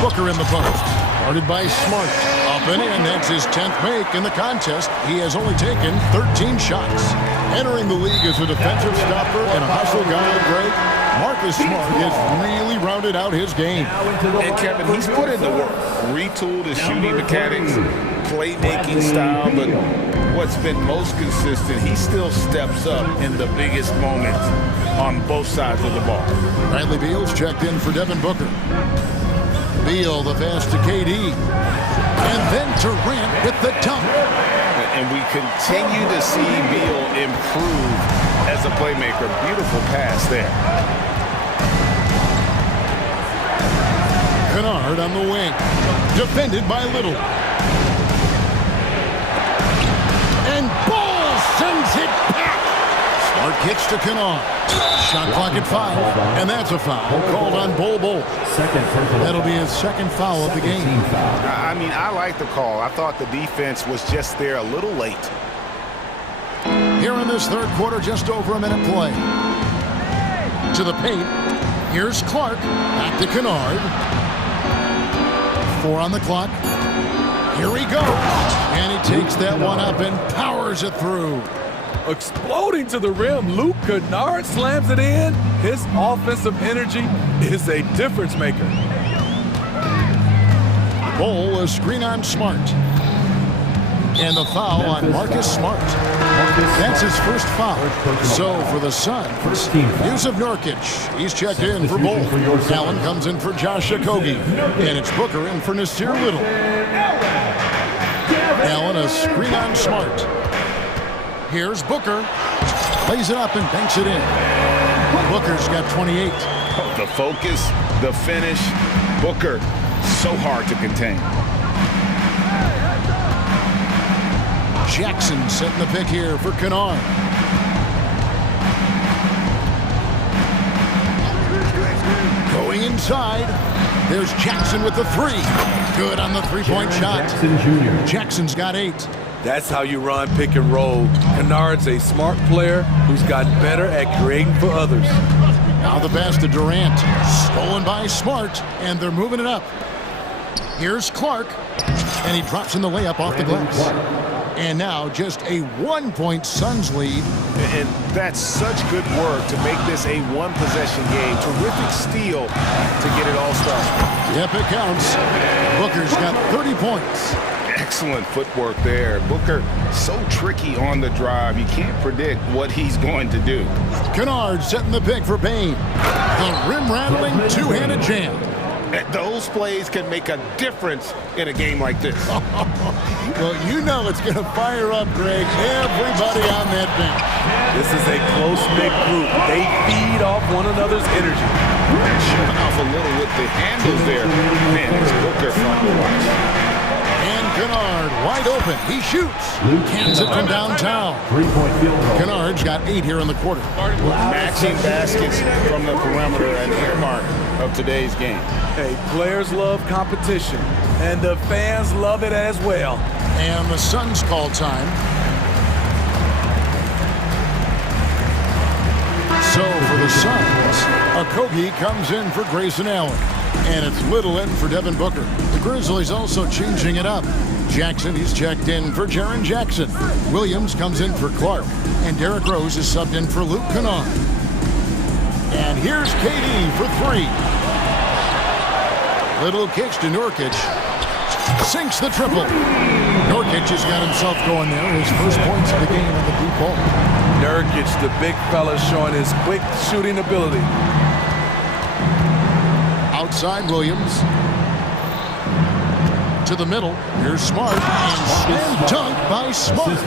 Booker in the post. Guarded by Smart. Up and in, that's his 10th make in the contest. He has only taken 13 shots. Entering the league as a defensive stopper and a hustle guy, Greg, Marcus Smart has really rounded out his game. And Kevin, he's put in the work. Retooled his shooting mechanics, playmaking style, but what's been most consistent, he still steps up in the biggest moments on both sides of the ball. Bradley Beal's checked in for Devin Booker. Beal, the pass to KD. And then Durant with the dunk. And we continue to see Beal improve as a playmaker. Beautiful pass there. Kennard on the wing. Defended by Little. And Ball sends it back. Smart kicks to Kennard. Shot clock at 5. And that's a foul called on Bol. That'll be his second foul of the game. I mean, I like the call. I thought the defense was just there a little late. Here in this third quarter, just over a minute play. To the paint. Here's Clark. Back to Kennard. 4 on the clock. Here he goes. And he takes that one up and powers it through. Exploding to the rim, Luke Kennard slams it in. His offensive energy is a difference maker. Bowl, a screen on Smart. And the foul on Marcus Smart. That's his first foul. So for the Suns, Yusuf Nurkic. He's checked in for Bowl. Allen comes in for Josh Okogie. And it's Booker in for Nasir Little. Allen, a screen on Smart. Here's Booker. Plays it up and banks it in. Booker's got 28. The focus, the finish. Booker, so hard to contain. Jackson setting the pick here for Kennard. Going inside. There's Jackson with the three. Good on the three-point shot. Jackson's got 8. That's how you run pick and roll. Kennard's a smart player who's gotten better at creating for others. Now the pass to Durant. Stolen by Smart, and they're moving it up. Here's Clark, and he drops in the layup off the glass. And now just a 1-point Suns lead. And that's such good work to make this a one-possession game. Terrific steal to get it all started. Yep, it counts. Booker's got 30 points. Excellent footwork there. Booker, so tricky on the drive. You can't predict what he's going to do. Kennard setting the pick for Payne. The rim-rattling two-handed jam. And those plays can make a difference in a game like this. Well, you know it's going to fire up, Greg. Everybody on that bench. This is a close-knit group. They feed off one another's energy. Showing off a little with the handles there. Man, it's Booker fun to watch. And Kennard wide open. He shoots. Cans it from downtown. Kennard's got 8 here in the quarter. Matching baskets from the perimeter, an earmark of today's game. Hey, players love competition, and the fans love it as well. And the Suns call time. So for the Suns, Okogie comes in for Grayson Allen. And it's Little in for Devin Booker. The Grizzlies also changing it up. Jackson, he's checked in for Jaren Jackson. Williams comes in for Clark. And Derrick Rose is subbed in for Luke Kennard. And here's KD for 3. Little kicks to Nurkic. Sinks the triple. Nurkic has got himself going there. His first points of the game in the deep ball. Nurkic, the big fella, showing his quick shooting ability. Outside Williams. To the middle. Here's Smart. And dunk by Smart.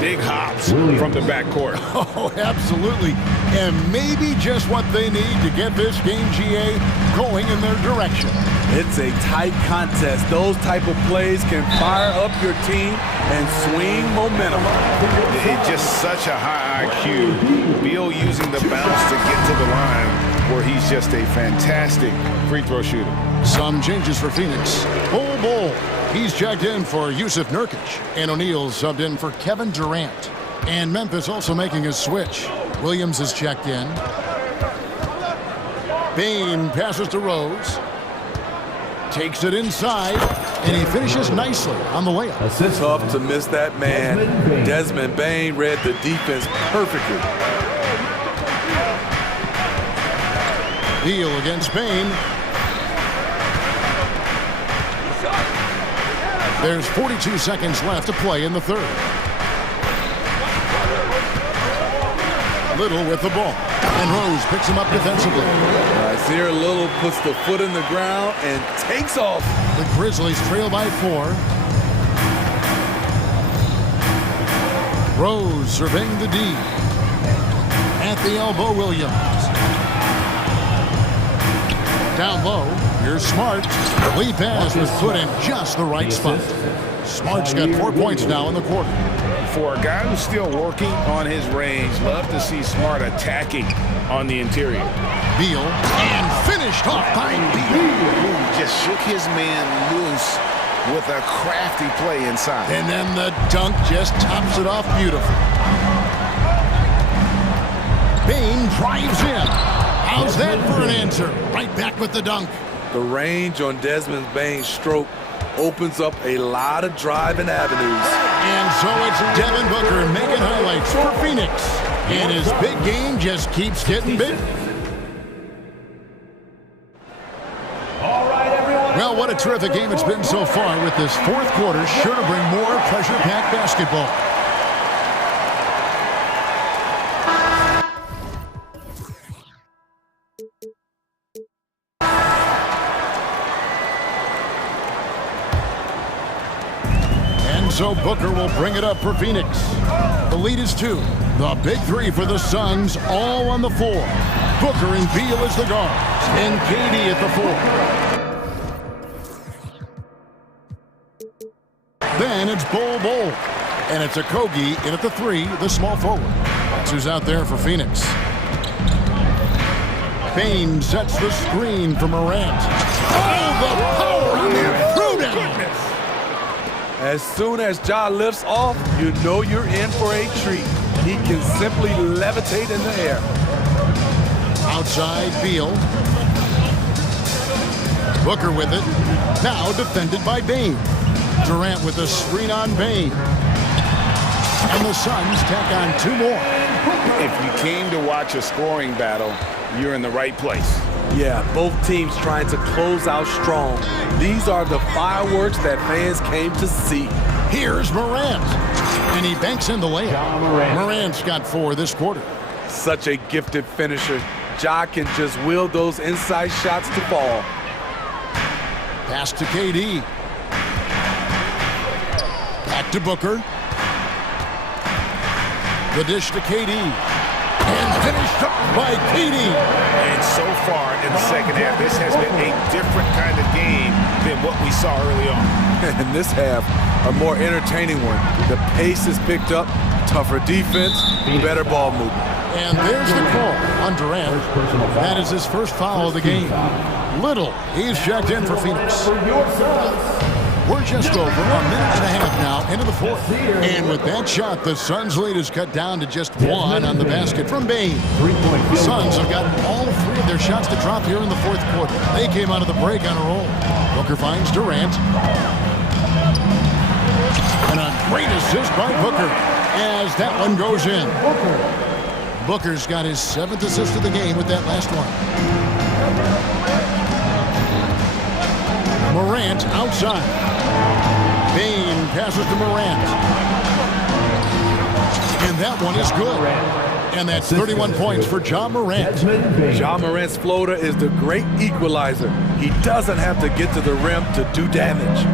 Big hops from the backcourt. Oh, absolutely. And maybe just what they need to get this game, GA, going in their direction. It's a tight contest. Those type of plays can fire up your team and swing momentum. It's just such a high IQ. Beal using the bounce to get to the line where he's just a fantastic free throw shooter. Some changes for Phoenix. Bull. He's checked in for Yusuf Nurkic. And O'Neal subbed in for Kevin Durant. And Memphis also making a switch. Williams is checked in. Payne passes to Rose. Takes it inside, and he finishes nicely on the layup. Tough to miss that man. Desmond Bane read the defense perfectly. Beal against Payne. There's 42 seconds left to play in the third. Little with the ball. And Rose picks him up defensively. Isaiah Little puts the foot in the ground and takes off. The Grizzlies trail by 4. Rose surveying the D. At the elbow, Williams. Down low, here's Smart. The lead pass was put in just the right spot. Smart's got 4 points now in the quarter. For a guy who's still working on his range, love to see Smart attacking on the interior. Beal, and finished off by Beal. Just shook his man loose with a crafty play inside. And then the dunk just tops it off beautifully. Payne drives in. How's that for an answer? Right back with the dunk. The range on Desmond Bane's stroke opens up a lot of driving avenues. And so it's Devin Booker making highlights for Phoenix. And his big game just keeps getting big. All right, everyone, Well, what a terrific game it's been so far, with this fourth quarter sure to bring more pressure-packed basketball. And so Booker will bring it up for Phoenix. The lead is 2. The big 3 for the Suns, all on the floor. Booker and Beal as the guards, and KD at the 4. Then it's Bol, and it's Okogie in at the 3, the small forward. That's who's out there for Phoenix. Bane sets the screen for Morant. Oh, the power on the throwdown! As soon as Ja lifts off, you know you're in for a treat. He can simply levitate in the air. Outside, Beal. Booker with it. Now defended by Bane. Durant with the screen on Bane. And the Suns tack on 2 more. If you came to watch a scoring battle, you're in the right place. Yeah, both teams trying to close out strong. These are the fireworks that fans came to see. Here's Morant. And he banks in the layup. Morant's got 4 this quarter. Such a gifted finisher. Ja can just will those inside shots to fall. Pass to KD. Back to Booker. The dish to KD. And finished up by KD. And so far in the second half, this has been a different kind of game than what we saw early on. In this half, a more entertaining one. The pace is picked up, tougher defense, better ball movement. And there's the call on Durant. That is his first foul of the game. Little, he's checked in for Phoenix. We're just over a minute and a half now into the 4th. And with that shot, the Suns' lead is cut down to just 1 on the basket from Bane. The Suns have gotten all 3 of their shots to drop here in the 4th quarter. They came out of the break on a roll. Booker finds Durant. And a great assist by Booker as that one goes in. Booker's got his 7th assist of the game with that last one. Morant outside. Bane passes to Morant. And that one is good. And that's 31 points for Ja Morant. Ja Morant's floater is the great equalizer. He doesn't have to get to the rim to do damage.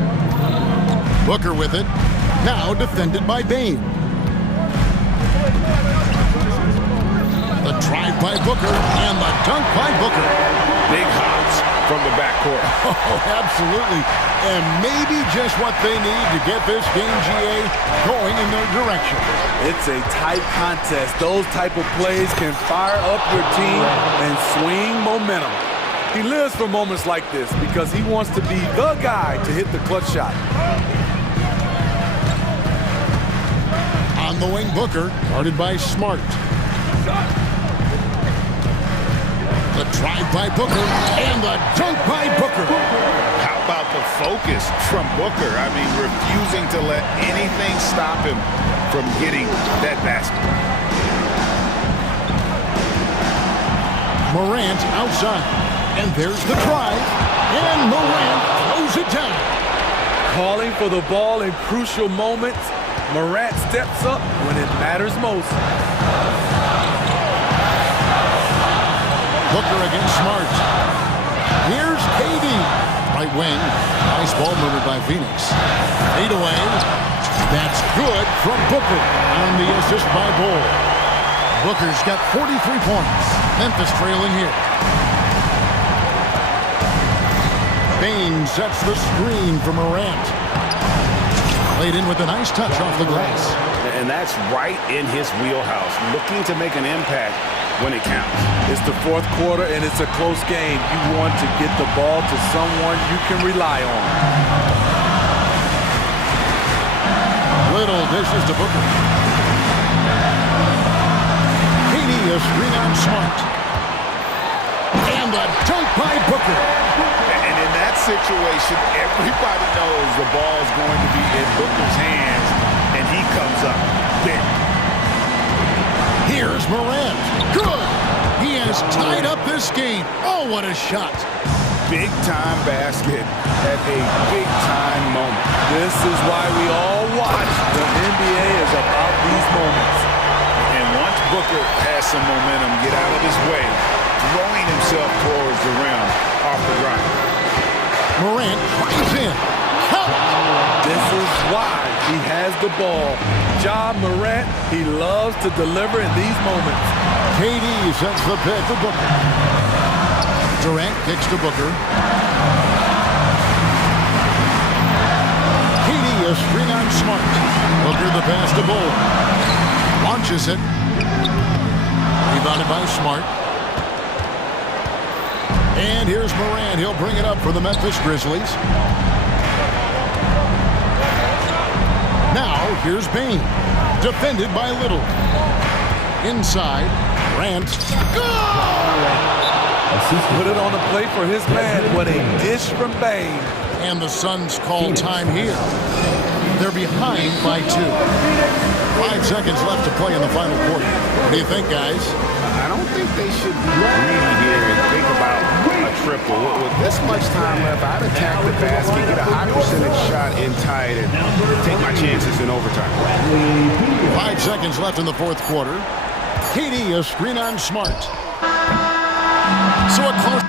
Booker with it. Now defended by Bane. The drive by Booker and the dunk by Booker. Big hops from the backcourt. Oh, absolutely. And maybe just what they need to get this game, GA, going in their direction. It's a tight contest. Those type of plays can fire up your team and swing momentum. He lives for moments like this because he wants to be the guy to hit the clutch shot. On the wing, Booker, guarded by Smart. The drive by Booker and the dunk by Booker. How about the focus from Booker? I mean, refusing to let anything stop him from getting that basket. Morant outside. And there's the drive. And Morant throws it down. Calling for the ball in crucial moments. Morant steps up when it matters most. Booker against Smart. Here's KD. Right wing. Nice ball movement by Phoenix. 8 away. That's good from Booker on the assist by Bol. Booker's got 43 points. Memphis trailing here. Bane sets the screen for Morant. Played in with a nice touch off the glass. And that's right in his wheelhouse. Looking to make an impact when it counts. It's the 4th quarter and it's a close game. You want to get the ball to someone you can rely on. Little dishes to Booker. KD a screen on Smart. And the dunk by Booker. And in that situation, everybody knows the ball is going to be in Booker's hands, and he comes up big. Here's Morant. Good. He has tied up this game. Oh, what a shot. big-time basket at a big-time moment. This is why we all watch. The NBA is about these moments. And once Booker has some momentum, get out of his way, throwing himself towards the rim off the drive. Morant drives in. Count. This is why he has the ball. Ja Morant, he loves to deliver in these moments. KD sends the pick to Booker. Durant kicks to Booker. KD is screen on Smart. Booker the pass to Bull. Launches it. Rebounded by Smart. And here's Morant. He'll bring it up for the Memphis Grizzlies. Now, here's Bain. Defended by Little. Inside, Grant. Put it on the plate for his man. What a dish from Bain. And the Suns call time here. They're behind by 2. 5 seconds left to play in the final quarter. What do you think, guys? I don't think they should be greedy here and think about a triple. With this much time left, I'd attack the basket, get a high percentage shot in tight, and take my chances in overtime. 5 seconds left in the fourth quarter. KD is screen on Smart. So a close.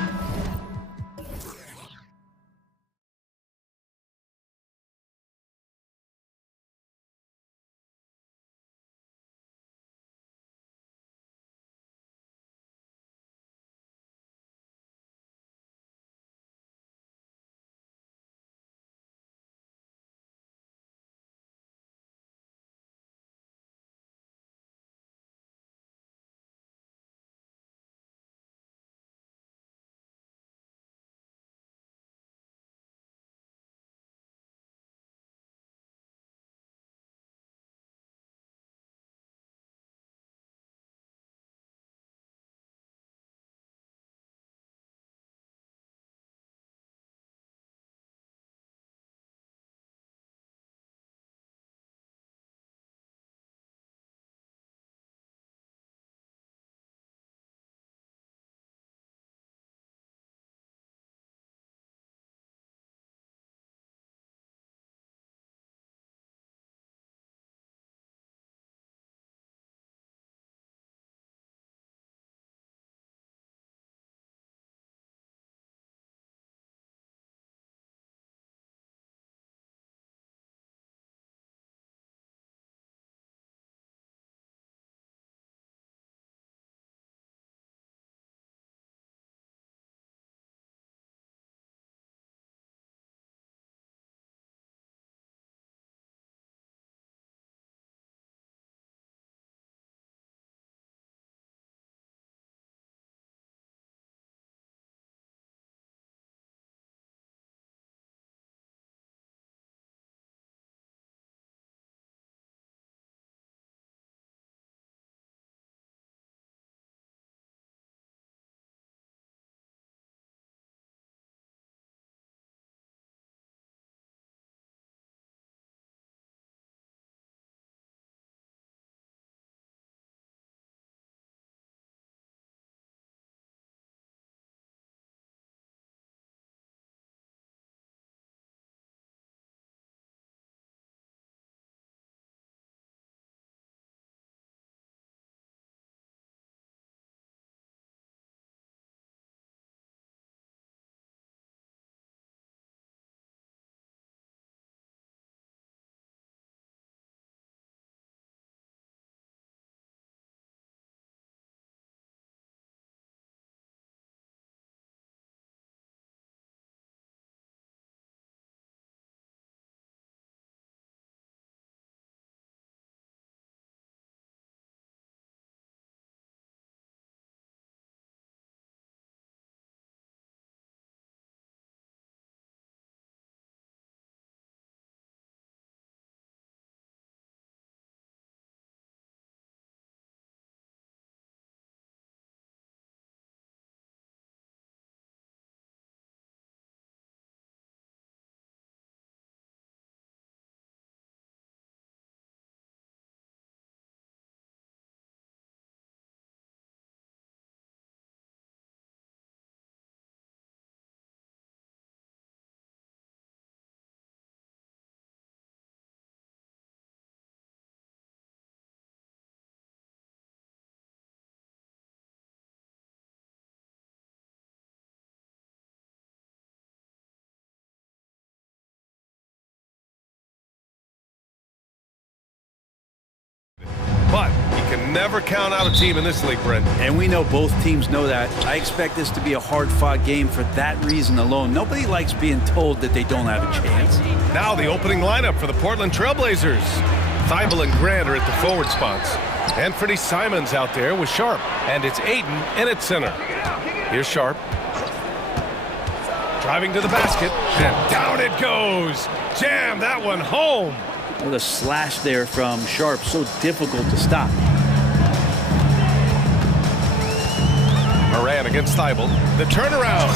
never count out a team in this league, Brent. And we know both teams know that. I expect this to be a hard-fought game for that reason alone. Nobody likes being told that they don't have a chance. Now the opening lineup for the Portland Trailblazers. Thibault and Grant are at the forward spots. Anthony Simons out there with Sharp. And it's Aiden in at center. Here's Sharp. Driving to the basket. And down it goes. Jam that one home. What a slash there from Sharp. So difficult to stop. Moran against Thibault. The turnaround.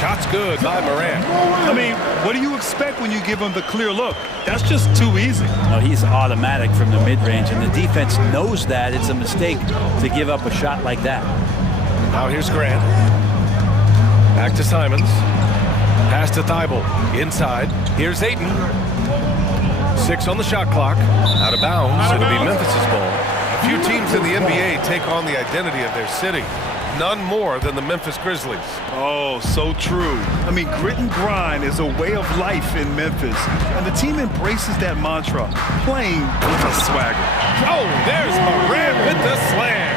Shot's good by Moran. I mean, what do you expect when you give him the clear look? That's just too easy. No, he's automatic from the mid-range, and the defense knows that. It's a mistake to give up a shot like that. Now here's Grant. Back to Simons. Pass to Thibault. Inside. Here's Ayton. 6 on the shot clock. Out of bounds. It'll be Memphis' ball. A few teams in the NBA take on the identity of their city. None more than the Memphis Grizzlies. Oh, so true. I mean, grit and grind is a way of life in Memphis, and the team embraces that mantra, playing with a swagger. Oh, there's Morant with the slam.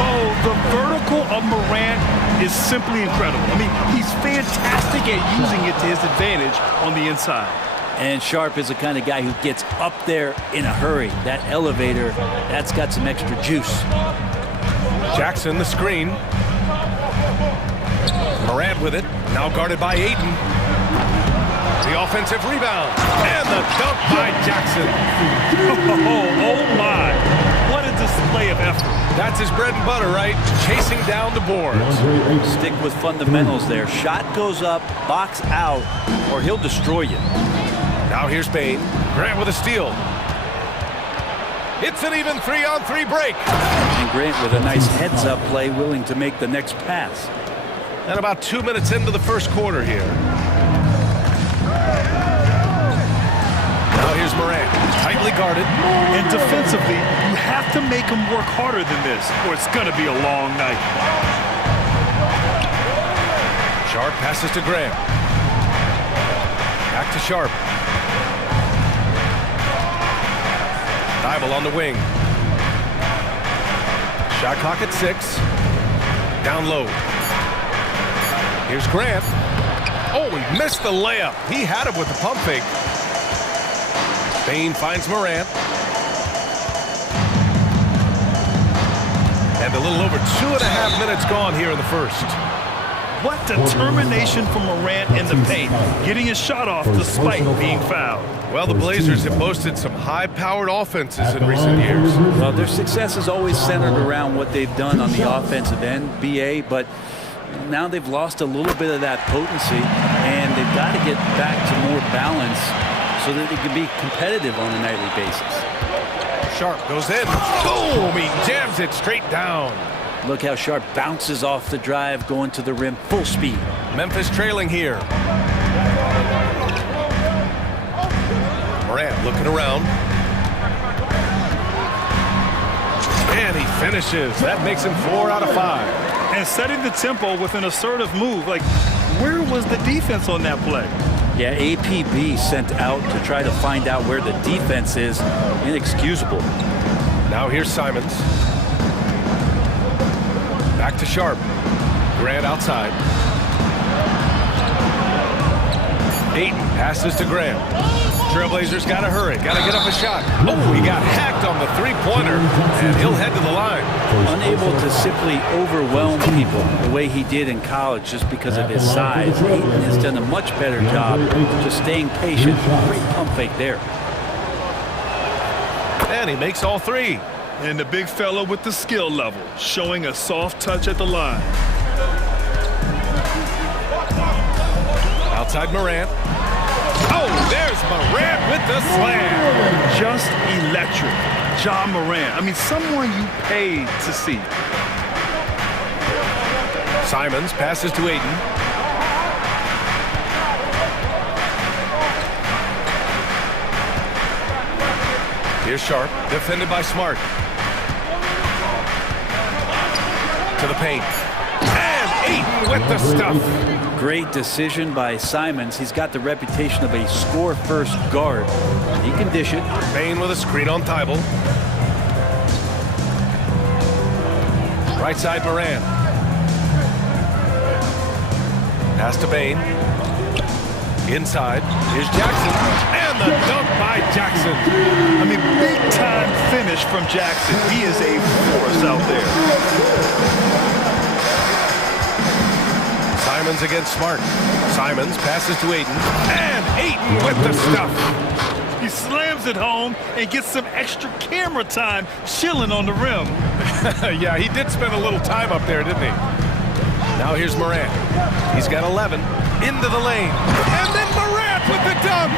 Oh, the vertical of Morant is simply incredible. I mean, he's fantastic at using it to his advantage on the inside. And Sharp is the kind of guy who gets up there in a hurry. That elevator, that's got some extra juice. Jackson, the screen. Morant with it. Now guarded by Ayton. The offensive rebound. And the dunk by Jackson. Oh my. What a display of effort. That's his bread and butter, right? Chasing down the boards. Stick with fundamentals there. Shot goes up, box out, or he'll destroy you. Now here's Bain. Grant with a steal. It's an even 3-on-3 break. And Grant with a nice heads-up play, willing to make the next pass. And about 2 minutes into the first quarter here. Now here's Morant, tightly guarded. And defensively, you have to make him work harder than this, or it's going to be a long night. Sharp passes to Grant. Back to Sharp. Thibault on the wing. Shot clock at 6. Down low. Here's Grant. Oh, he missed the layup. He had him with the pump fake. Bain finds Morant. And a little over 2.5 minutes gone here in the first. What determination from Morant in the paint, getting his shot off despite being fouled. Well, the Blazers have boasted some high-powered offenses in recent years. Well, their success is always centered around what they've done on the offensive end, BA, but now they've lost a little bit of that potency, and they've got to get back to more balance so that they can be competitive on a nightly basis. Sharp goes in. Boom! He jams it straight down. Look how Sharp bounces off the drive, going to the rim full speed. Memphis trailing here. Morant looking around. And he finishes. That makes him 4 out of 5. And setting the tempo with an assertive move. Like, where was the defense on that play? Yeah, APB sent out to try to find out where the defense is. Inexcusable. Now here's Simons. Back to Sharp. Grant outside. Ayton passes to Grant. Trailblazers got to hurry. Got to get up a shot. Oh, he got hacked on the three-pointer, and he'll head to the line. Unable to simply overwhelm people the way he did in college just because of his size. Ayton has done a much better job just staying patient. Great pump fake there. And he makes all 3. And the big fella with the skill level, showing a soft touch at the line. Outside Morant. Oh, there's Morant with the slam. Just electric. Ja Morant. I mean, someone you paid to see. Simons passes to Ayton. Here's Sharp, defended by Smart. To the paint. And Ayton with the stuff. Great decision by Simons. He's got the reputation of a score-first guard. He can dish it. Bain with a screen on Thibault. Right side, Moran. Pass to Bain. Inside. Here's Jackson. And the dunk by Jackson. I mean, big-time finish from Jackson. He is a force out there. Simons against Smart. Simons passes to Ayton. And Ayton with the stuff. He slams it home and gets some extra camera time chilling on the rim. Yeah, he did spend a little time up there, didn't he? Now here's Morant. He's got 11. Into the lane. And then Morant with the dunk.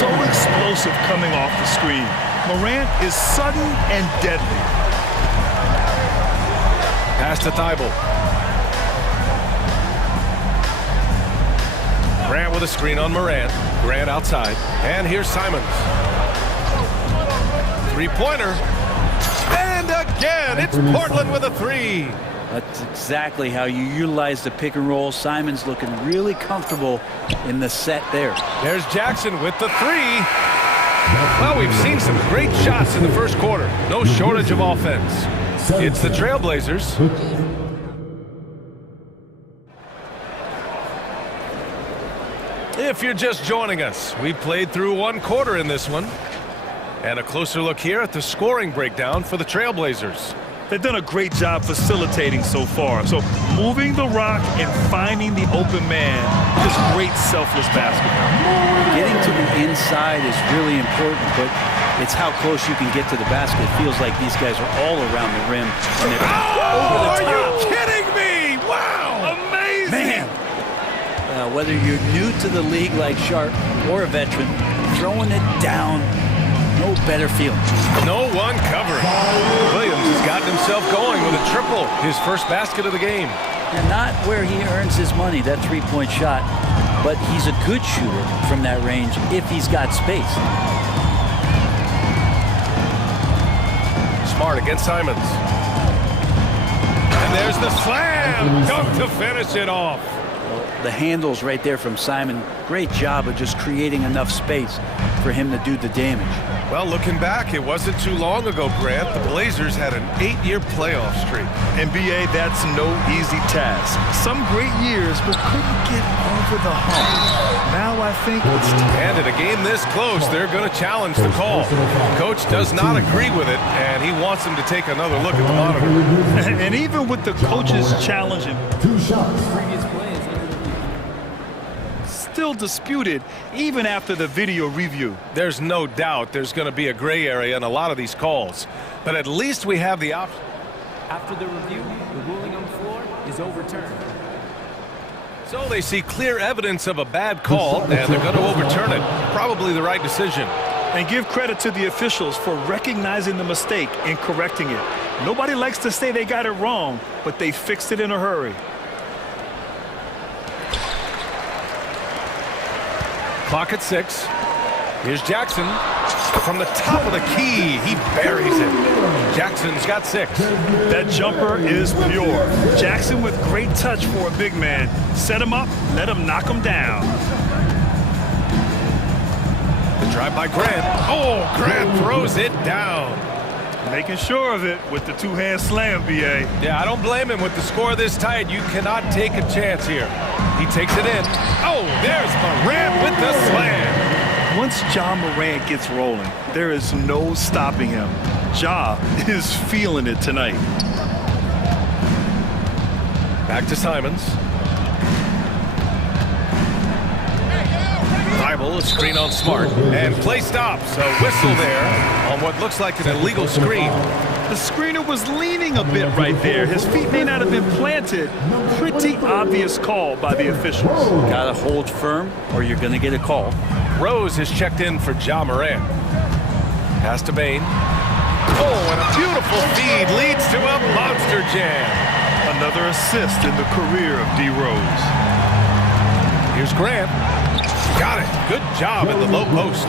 So explosive coming off the screen. Morant is sudden and deadly. Pass to Thibault. Grant with a screen on Morant. Grant outside. And here's Simons. Three-pointer. And again, it's Portland with a three. That's exactly how you utilize the pick and roll. Simons looking really comfortable in the set there. There's Jackson with the three. Well, we've seen some great shots in the first quarter. No shortage of offense. It's the Trailblazers. If you're just joining us, we played through one quarter in this one. And a closer look here at the scoring breakdown for the Trailblazers. They've done a great job facilitating so far. So moving the rock and finding the open man, just great selfless basketball. Getting to the inside is really important, but it's how close you can get to the basket. It feels like these guys are all around the rim. And they're over the top. Are you kidding me? Wow! Amazing! Man! Whether you're new to the league like Sharp or a veteran, throwing it down, no better feeling. No one covering. Williams has gotten himself going with a triple, his first basket of the game. And not where he earns his money, that three-point shot, but he's a good shooter from that range if he's got space. Smart against Simons. And there's the slam dunk to finish it off. The handles right there from Simon. Great job of just creating enough space for him to do the damage. Well, looking back, it wasn't too long ago, Grant. The Blazers had an 8-year playoff streak. NBA, that's no easy task. Some great years, but couldn't get over the hump. Now I think it's time. And in a game this close, they're going to challenge the call. Coach does not agree with it, and he wants him to take another look at the monitor. And even with the coaches challenging, 2 shots. Previous play is still disputed even after the video review. There's no doubt there's going to be a gray area in a lot of these calls, but at least we have the option. After the review, the ruling on the floor is overturned. So they see clear evidence of a bad call, and they're going to overturn it. Probably the right decision. And give credit to the officials for recognizing the mistake and correcting it. Nobody likes to say they got it wrong, but they fixed it in a hurry. Clock at 6. Here's Jackson. From the top of the key, he buries it. Jackson's got 6. That jumper is pure. Jackson with great touch for a big man. Set him up, let him knock him down. The drive by Grant. Oh, Grant throws it down. Making sure of it with the two-hand slam, B.A. Yeah, I don't blame him with the score this tight. You cannot take a chance here. He takes it in. Oh, there's Morant with the slam. Once Ja Morant gets rolling, there is no stopping him. Ja is feeling it tonight. Back to Simons. Thibault, a screen on Smart. And play stops. A whistle there on what looks like an illegal screen. The screener was leaning a bit right there. His feet may not have been planted. Pretty obvious call by the officials. Gotta hold firm or you're gonna get a call. Rose has checked in for Ja Morant. Pass to Bain. Oh, and a beautiful feed leads to a monster jam. Another assist in the career of D. Rose. Here's Grant. Got it. Good job at the low post.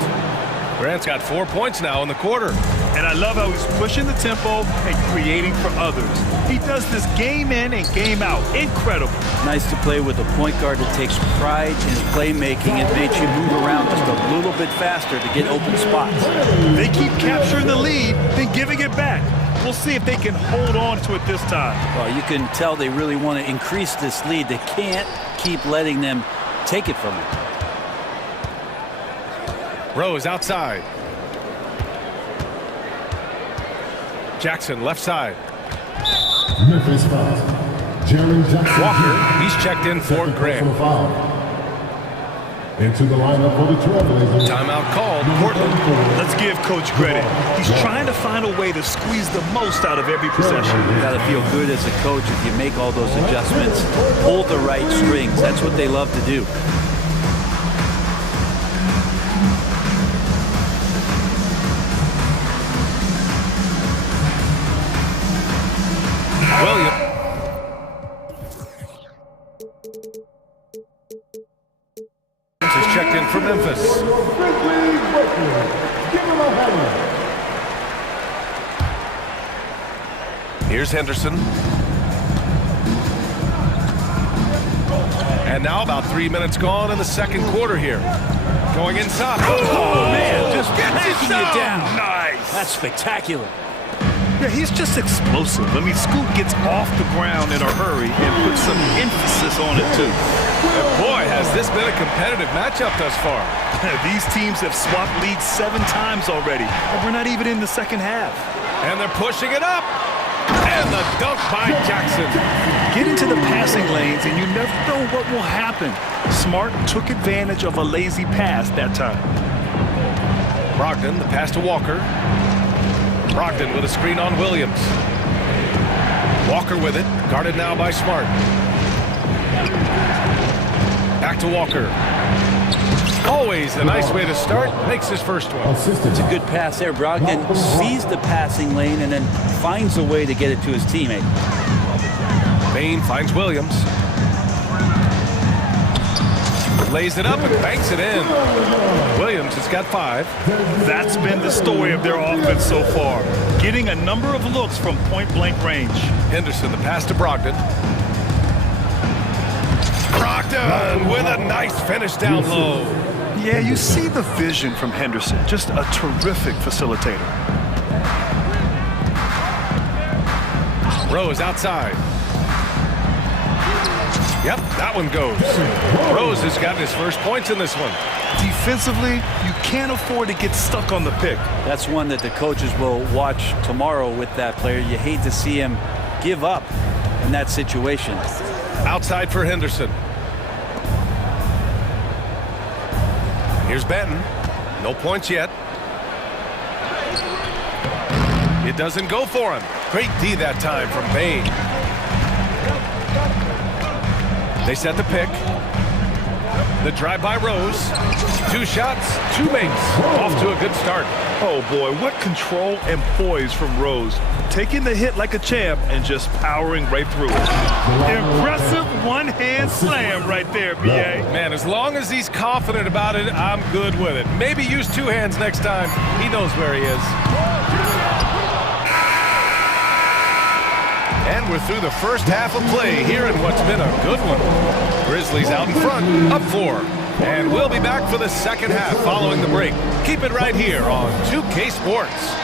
Grant's got 4 points now in the quarter. And I love how he's pushing the tempo and creating for others. He does this game in and game out. Incredible. Nice to play with a point guard that takes pride in playmaking and makes you move around just a little bit faster to get open spots. They keep capturing the lead, then giving it back. We'll see if they can hold on to it this time. Well, you can tell they really want to increase this lead. They can't keep letting them take it from them. Rose outside. Jackson left side. Memphis foul. Jaren Jackson. Walker, he's checked in for Grant. Into the lineup for the Trailblazers. Timeout called. Portland. Let's give Coach credit. He's trying to find a way to squeeze the most out of every possession. You got to feel good as a coach if you make all those adjustments, pull the right strings. That's what they love to do. Williams. Is checked in for Memphis. Here's Henderson. And now about 3 minutes gone in the second quarter here. Going inside. Oh man, just Gets you down. Nice. That's spectacular. Yeah, he's just explosive. I mean, Scoot gets off the ground in a hurry and puts some emphasis on it, too. And boy, has this been a competitive matchup thus far. These teams have swapped leads 7 times already, and we're not even in the second half. And they're pushing it up. And the dunk by Jackson. Get into the passing lanes, and you never know what will happen. Smart took advantage of a lazy pass that time. Brogdon, the pass to Walker. Brogdon with a screen on Williams. Walker with it, guarded now by Smart. Back to Walker. Always a nice way to start, makes his first one. It's a good pass there. Brogdon sees the passing lane and then finds a way to get it to his teammate. Bain finds Williams. Lays it up and banks it in. Williams has got 5. That's been the story of their offense so far, getting a number of looks from point-blank range. Henderson, the pass to Brogdon. Brogdon with a nice finish down low. Yeah, you see the vision from Henderson. Just a terrific facilitator. Rose outside. Yep, that one goes. Rose has gotten his first points in this one. Defensively, you can't afford to get stuck on the pick. That's one that the coaches will watch tomorrow with that player. You hate to see him give up in that situation. Outside for Henderson. Here's Benton. No points yet. It doesn't go for him. Great D that time from Bain. They set the pick. The drive by Rose. 2 shots, 2 makes. Off to a good start. Oh boy, what control and poise from Rose. Taking the hit like a champ and just powering right through it. Impressive one-hand slam right there, B.A. Man, as long as he's confident about it, I'm good with it. Maybe use 2 hands next time. He knows where he is. And we're through the first half of play here in what's been a good one. Grizzlies out in front, up 4. And we'll be back for the second half following the break. Keep it right here on 2K Sports.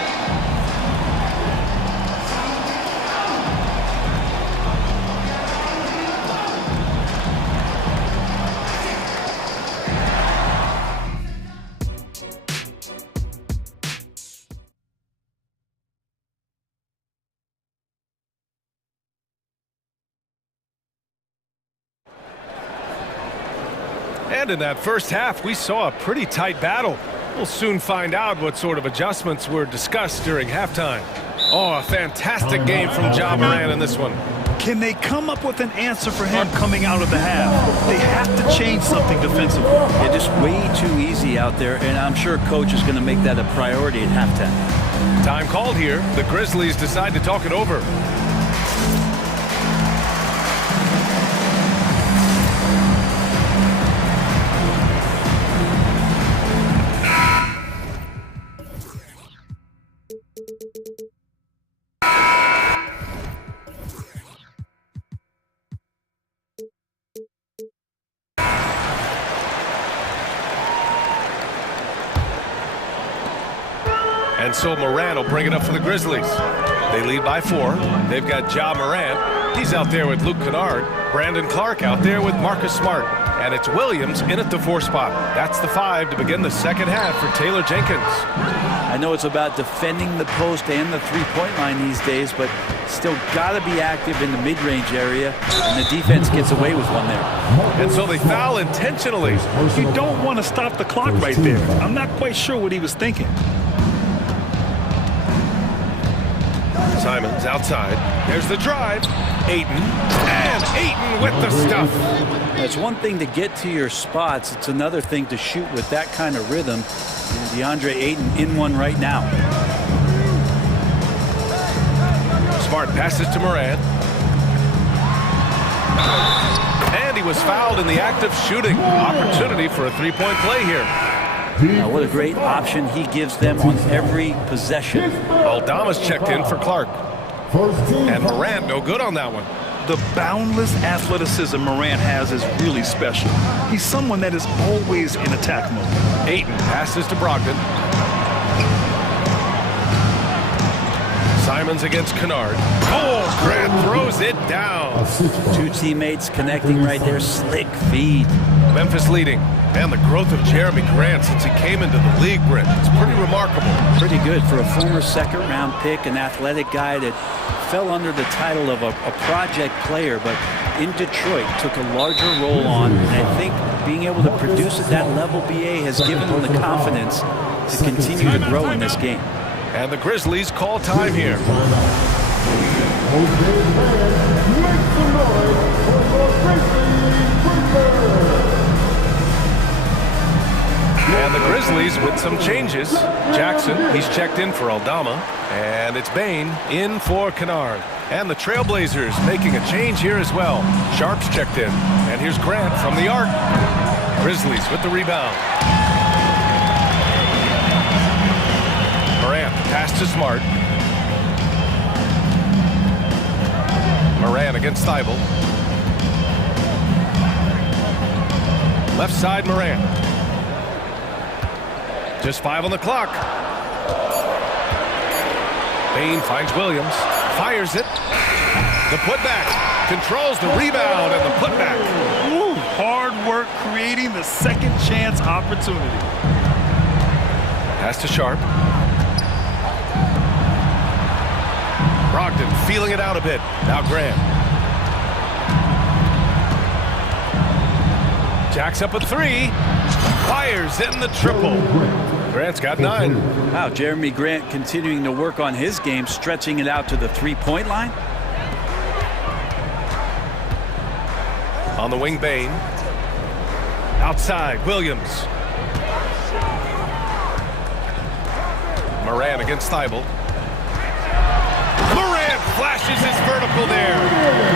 And in that first half, we saw a pretty tight battle. We'll soon find out what sort of adjustments were discussed during halftime. Oh, a fantastic game from Ja Morant in this one. Can they come up with an answer for him coming out of the half? They have to change something defensively. Yeah, just way too easy out there, and I'm sure coach is going to make that a priority at halftime. Time called here. The Grizzlies decide to talk it over. And so Morant will bring it up for the Grizzlies. They lead by 4. They've got Ja Morant. He's out there with Luke Kennard. Brandon Clark out there with Marcus Smart. And it's Williams in at the 4 spot. That's the 5 to begin the second half for Taylor Jenkins. I know it's about defending the post and the three-point line these days, but still got to be active in the mid-range area, and the defense gets away with one there. And so they foul intentionally. You don't want to stop the clock right there. I'm not quite sure what he was thinking. Simons outside. There's the drive. Ayton. And Ayton with the stuff. It's one thing to get to your spots. It's another thing to shoot with that kind of rhythm. And DeAndre Ayton in one right now. Smart passes to Morant. And he was fouled in the act of shooting. Opportunity for a three-point play here. What a great option he gives them on every possession. Aldama's checked in for Clark. And Morant no good on that one. The boundless athleticism Morant has is really special. He's someone that is always in attack mode. Ayton passes to Brogdon. Simons against Kennard. Oh, Grant throws it down. 2 teammates connecting right there. Slick feed. Memphis leading. And the growth of Jeremy Grant since he came into the league, Brent, it's pretty remarkable. Pretty good for a former second-round pick, an athletic guy that fell under the title of a project player, but in Detroit took a larger role on. And I think being able to produce at that level, BA, has given him the confidence to continue to grow in this game. And the Grizzlies call time here. And the Grizzlies with some changes. Jackson, he's checked in for Aldama. And it's Bain in for Kennard. And the Trailblazers making a change here as well. Sharp's checked in. And here's Grant from the arc. Grizzlies with the rebound. Morant, pass to Smart. Morant against Thibault. Left side, Morant. Just 5 on the clock. Bain finds Williams. Fires it. The putback. Controls the rebound and the putback. Ooh, hard work creating the second chance opportunity. Pass to Sharp. Brogdon feeling it out a bit. Now Grant. Jacks up a 3. Fires in the triple. Grant's got 9. Wow, Jeremy Grant continuing to work on his game, stretching it out to the three-point line. On the wing, Bain. Outside, Williams. Morant against Thibault. Morant flashes his vertical there.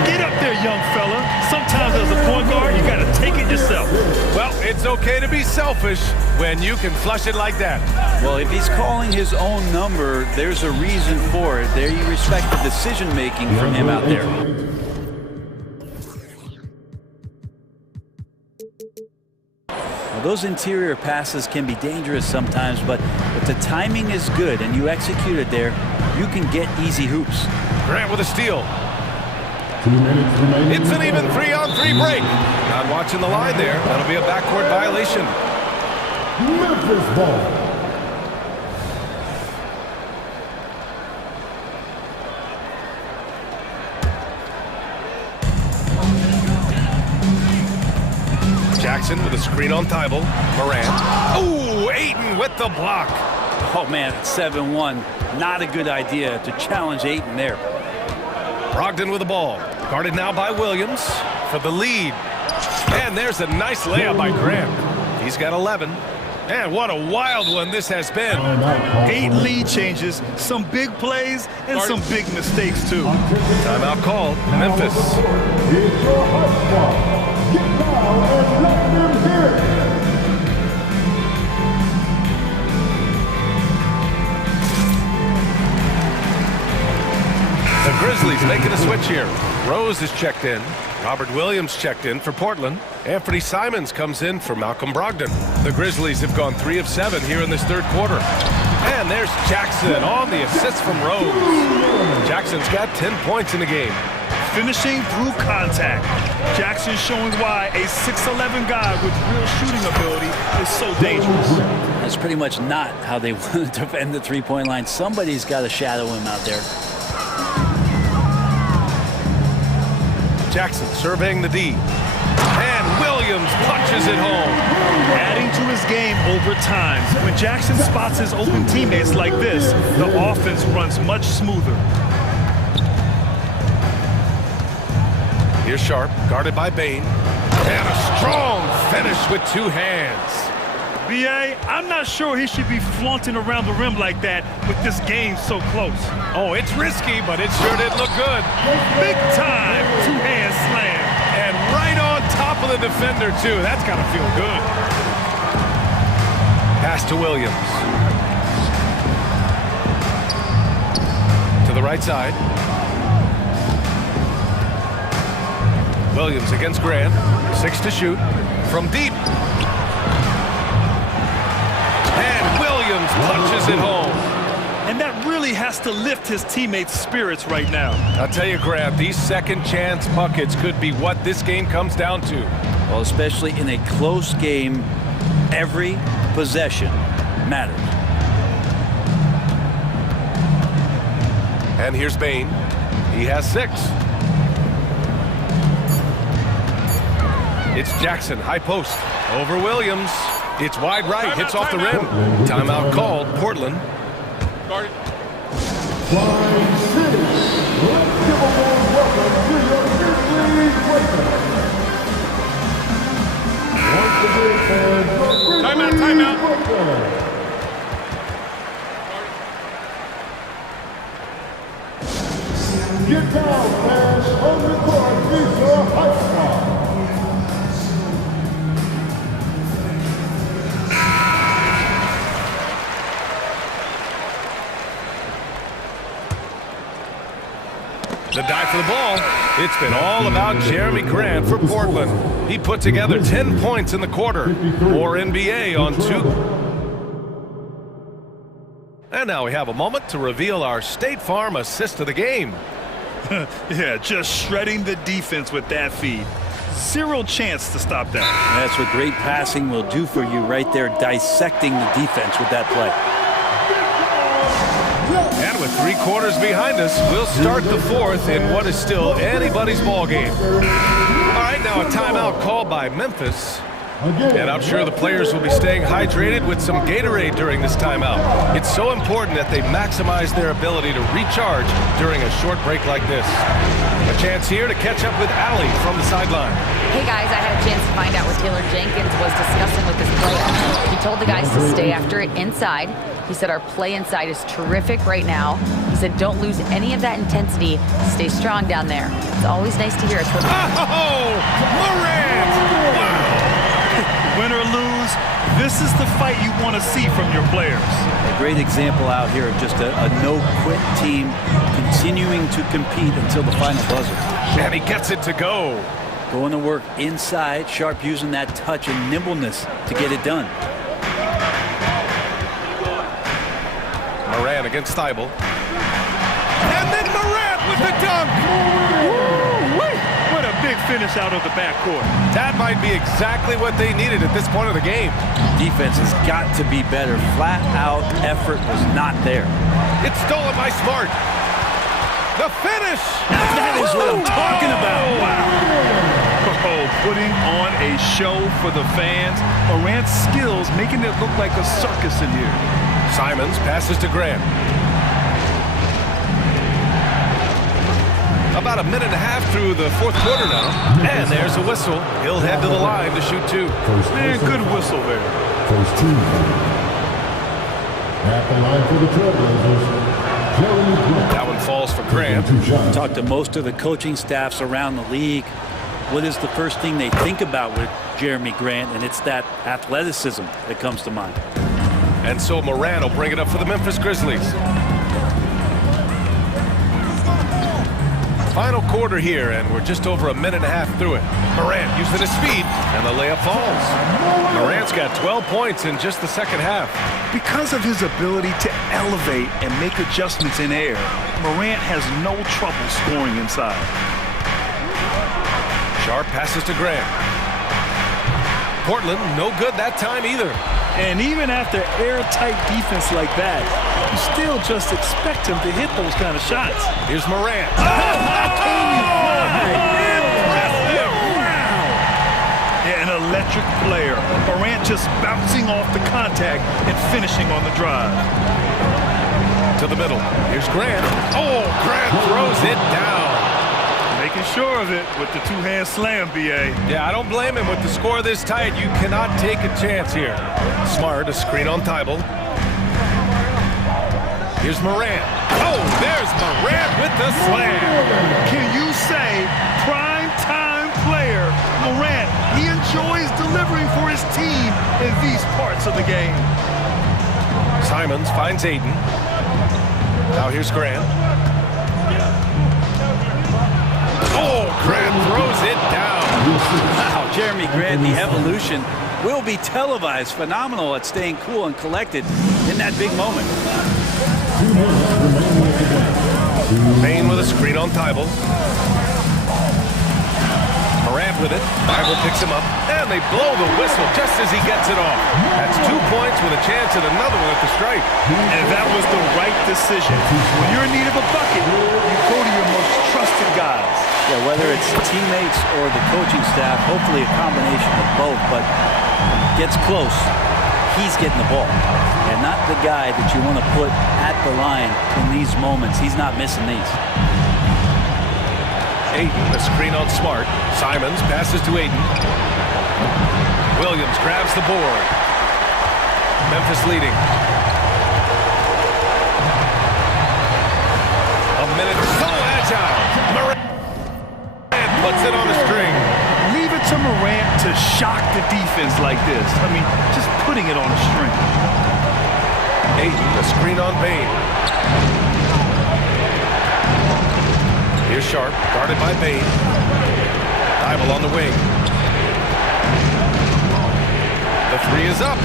Get up there, young fella. Sometimes as a point guard, you got to take it yourself. Well, it's okay to be selfish when you can flush it like that. Well, if he's calling his own number, there's a reason for it. There you respect the decision-making from him out there. Well, those interior passes can be dangerous sometimes, but if the timing is good and you execute it there, you can get easy hoops. Grant with a steal. 2 minutes remaining. It's an even 3-on-3 break. Not watching the line there. That'll be a backcourt violation. Memphis ball. Jackson with a screen on Thibault. Morant. Oh, Ayton with the block. Oh, man, it's 7-1. Not a good idea to challenge Ayton there. Brogdon with the ball. Guarded now by Williams for the lead. And there's a nice layup by Grant. He's got 11. And what a wild one this has been. 8 lead changes, some big plays, and some big mistakes, too. Timeout called. Memphis. It's your hot spot. Get down and let them hear it. The Grizzlies making a switch here. Rose is checked in. Robert Williams checked in for Portland. Anthony Simons comes in for Malcolm Brogdon. The Grizzlies have gone 3 of 7 here in this third quarter. And there's Jackson on the assist from Rose. Jackson's got 10 points in the game. Finishing through contact. Jackson showing why a 6'11 guy with real shooting ability is so dangerous. That's pretty much not how they want to defend the three-point line. Somebody's got to shadow him out there. Jackson surveying the D. And Williams punches it home. Adding to his game over time. When Jackson spots his open teammates like this, the offense runs much smoother. Here's Sharp, guarded by Bain. And a strong finish with two hands. B.A., I'm not sure he should be flaunting around the rim like that with this game so close. Oh, it's risky, but it sure did look good. Big time two-hand slam. And right on top of the defender, too. That's got to feel good. Pass to Williams. To the right side. Williams against Grant. 6 to shoot. From deep. And Williams punches it home. And that really has to lift his teammates' spirits right now. I'll tell you, Grant, these second chance buckets could be what this game comes down to. Well, especially in a close game, every possession matters. And here's Bain. He has 6. It's Jackson, high post, over Williams. It's wide right, hits off the rim. Timeout called, Portland. Flying City, let's give a warm welcome to your Grizzlies Lakers. Once again, fans, Timeout. Get down, fans. On the court is your high squad. The dive for the ball. It's been all about Jeremy Grant for Portland. He put together 10 points in the quarter. More NBA on 2. And now we have a moment to reveal our State Farm assist of the game. Yeah, just shredding the defense with that feed. Zero chance to stop that. That's what great passing will do for you right there, dissecting the defense with that play. And with 3 quarters behind us, we'll start the 4th in what is still anybody's ball game. All right, now a timeout called by Memphis. And I'm sure the players will be staying hydrated with some Gatorade during this timeout. It's so important that they maximize their ability to recharge during a short break like this. A chance here to catch up with Allie from the sideline. Hey guys, I had a chance to find out what Taylor Jenkins was discussing with his players. He told the guys to stay after it inside. He said our play inside is terrific right now. He said don't lose any of that intensity. Stay strong down there. It's always nice to hear it. Oh, Morant! Wow. Win or lose, this is the fight you want to see from your players. A great example out here of just a no-quit team continuing to compete until the final buzzer. And he gets it to go. Going to work inside, Sharp using that touch and nimbleness to get it done. Morant against Thibault. And then Morant with the dunk! What a big finish out of the backcourt. That might be exactly what they needed at this point of the game. Defense has got to be better. Flat out effort was not there. It's stolen by Smart. The finish! That is what I'm talking about. Wow. Oh, putting on a show for the fans. Morant's skills making it look like a circus in here. Simons passes to Grant. About a minute and a half through the 4th quarter now. And there's a whistle. He'll head to the line to shoot 2. Man, good whistle there. First 2. At the line for the Trailblazers. That one falls for Grant. Talk to most of the coaching staffs around the league. What is the first thing they think about with Jeremy Grant? And it's that athleticism that comes to mind. And so Morant will bring it up for the Memphis Grizzlies. final quarter here, and we're just over a minute and a half through it. Morant using his speed, and the layup falls. Morant's got 12 points in just the second half. Because of his ability to elevate and make adjustments in air, Morant has no trouble scoring inside. Sharp passes to Grant. Portland, no good that time either. And even after airtight defense like that, you still just expect him to hit those kind of shots. Here's Morant. Yeah, an electric player. Morant just bouncing off the contact and finishing on the drive. To the middle. Here's Grant. Oh, Grant throws it down. Making sure of it with the two-hand slam, B.A. Yeah, I don't blame him. With the score this tight, you cannot take a chance here. Smart, a screen on Thibault. Here's Morant. Oh, there's Morant with the slam. Can you say prime-time player Morant? He enjoys delivering for his team in these parts of the game. Simons finds Aiden. Now here's Grant. Oh, Grant throws it down. Wow, Jeremy Grant, the evolution will be televised. Phenomenal at staying cool and collected in that big moment. Payne with a screen on Thibault. Morant with it. Thibault picks him up, and they blow the whistle just as he gets it off. That's 2 points with a chance at another one at the stripe. And that was the right decision. When you're in need of a bucket, you go to your most trusted guys. Yeah, whether it's teammates or the coaching staff, hopefully a combination of both, but gets close, he's getting the ball. And not the guy that you want to put at the line in these moments. He's not missing these. Aiden, a screen on Smart. Simons passes to Aiden. Williams grabs the board. Memphis leading. A minute, so agile. Morant puts it on a string. Leave it to Morant to shock the defense like this. I mean, just putting it on a string. Aiden, a screen on Payne. Here's Sharp, guarded by Payne. Thibault on the wing. The three is up.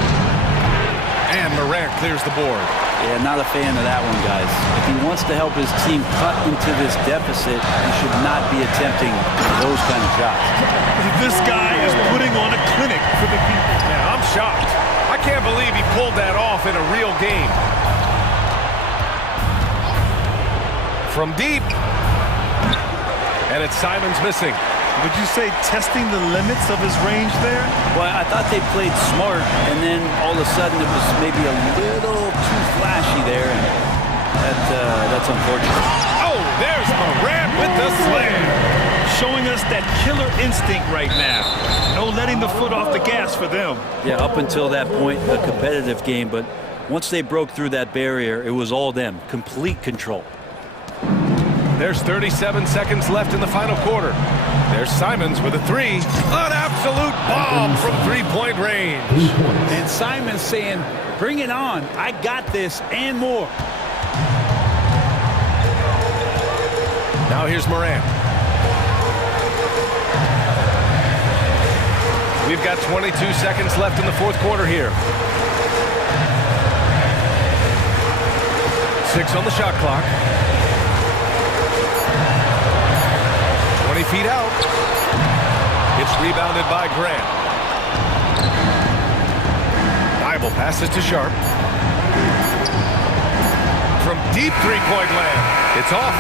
And Morant clears the board. Yeah, not a fan of that one, guys. If he wants to help his team cut into this deficit, he should not be attempting those kind of shots. This guy is putting on a clinic for the people. Yeah, I'm shocked. I can't believe he pulled that off in a real game. From deep. And it's Simons missing. Would you say testing the limits of his range there? Well, I thought they played smart, and then all of a sudden it was maybe a little too flashy there, and that's unfortunate. Oh, there's Morant with the slam. Showing us that killer instinct right now. No letting the foot off the gas for them. Yeah, up until that point, a competitive game, but once they broke through that barrier, it was all them. Complete control. There's 37 seconds left in the final quarter. There's Simons with a three. An absolute bomb from three-point range. And Simons saying, bring it on. I got this and more. Now here's Morant. We've got 22 seconds left in the fourth quarter here. 6 on the shot clock. 20 feet out. It's rebounded by Grant. Thibault passes to Sharp. From deep three-point land. It's off.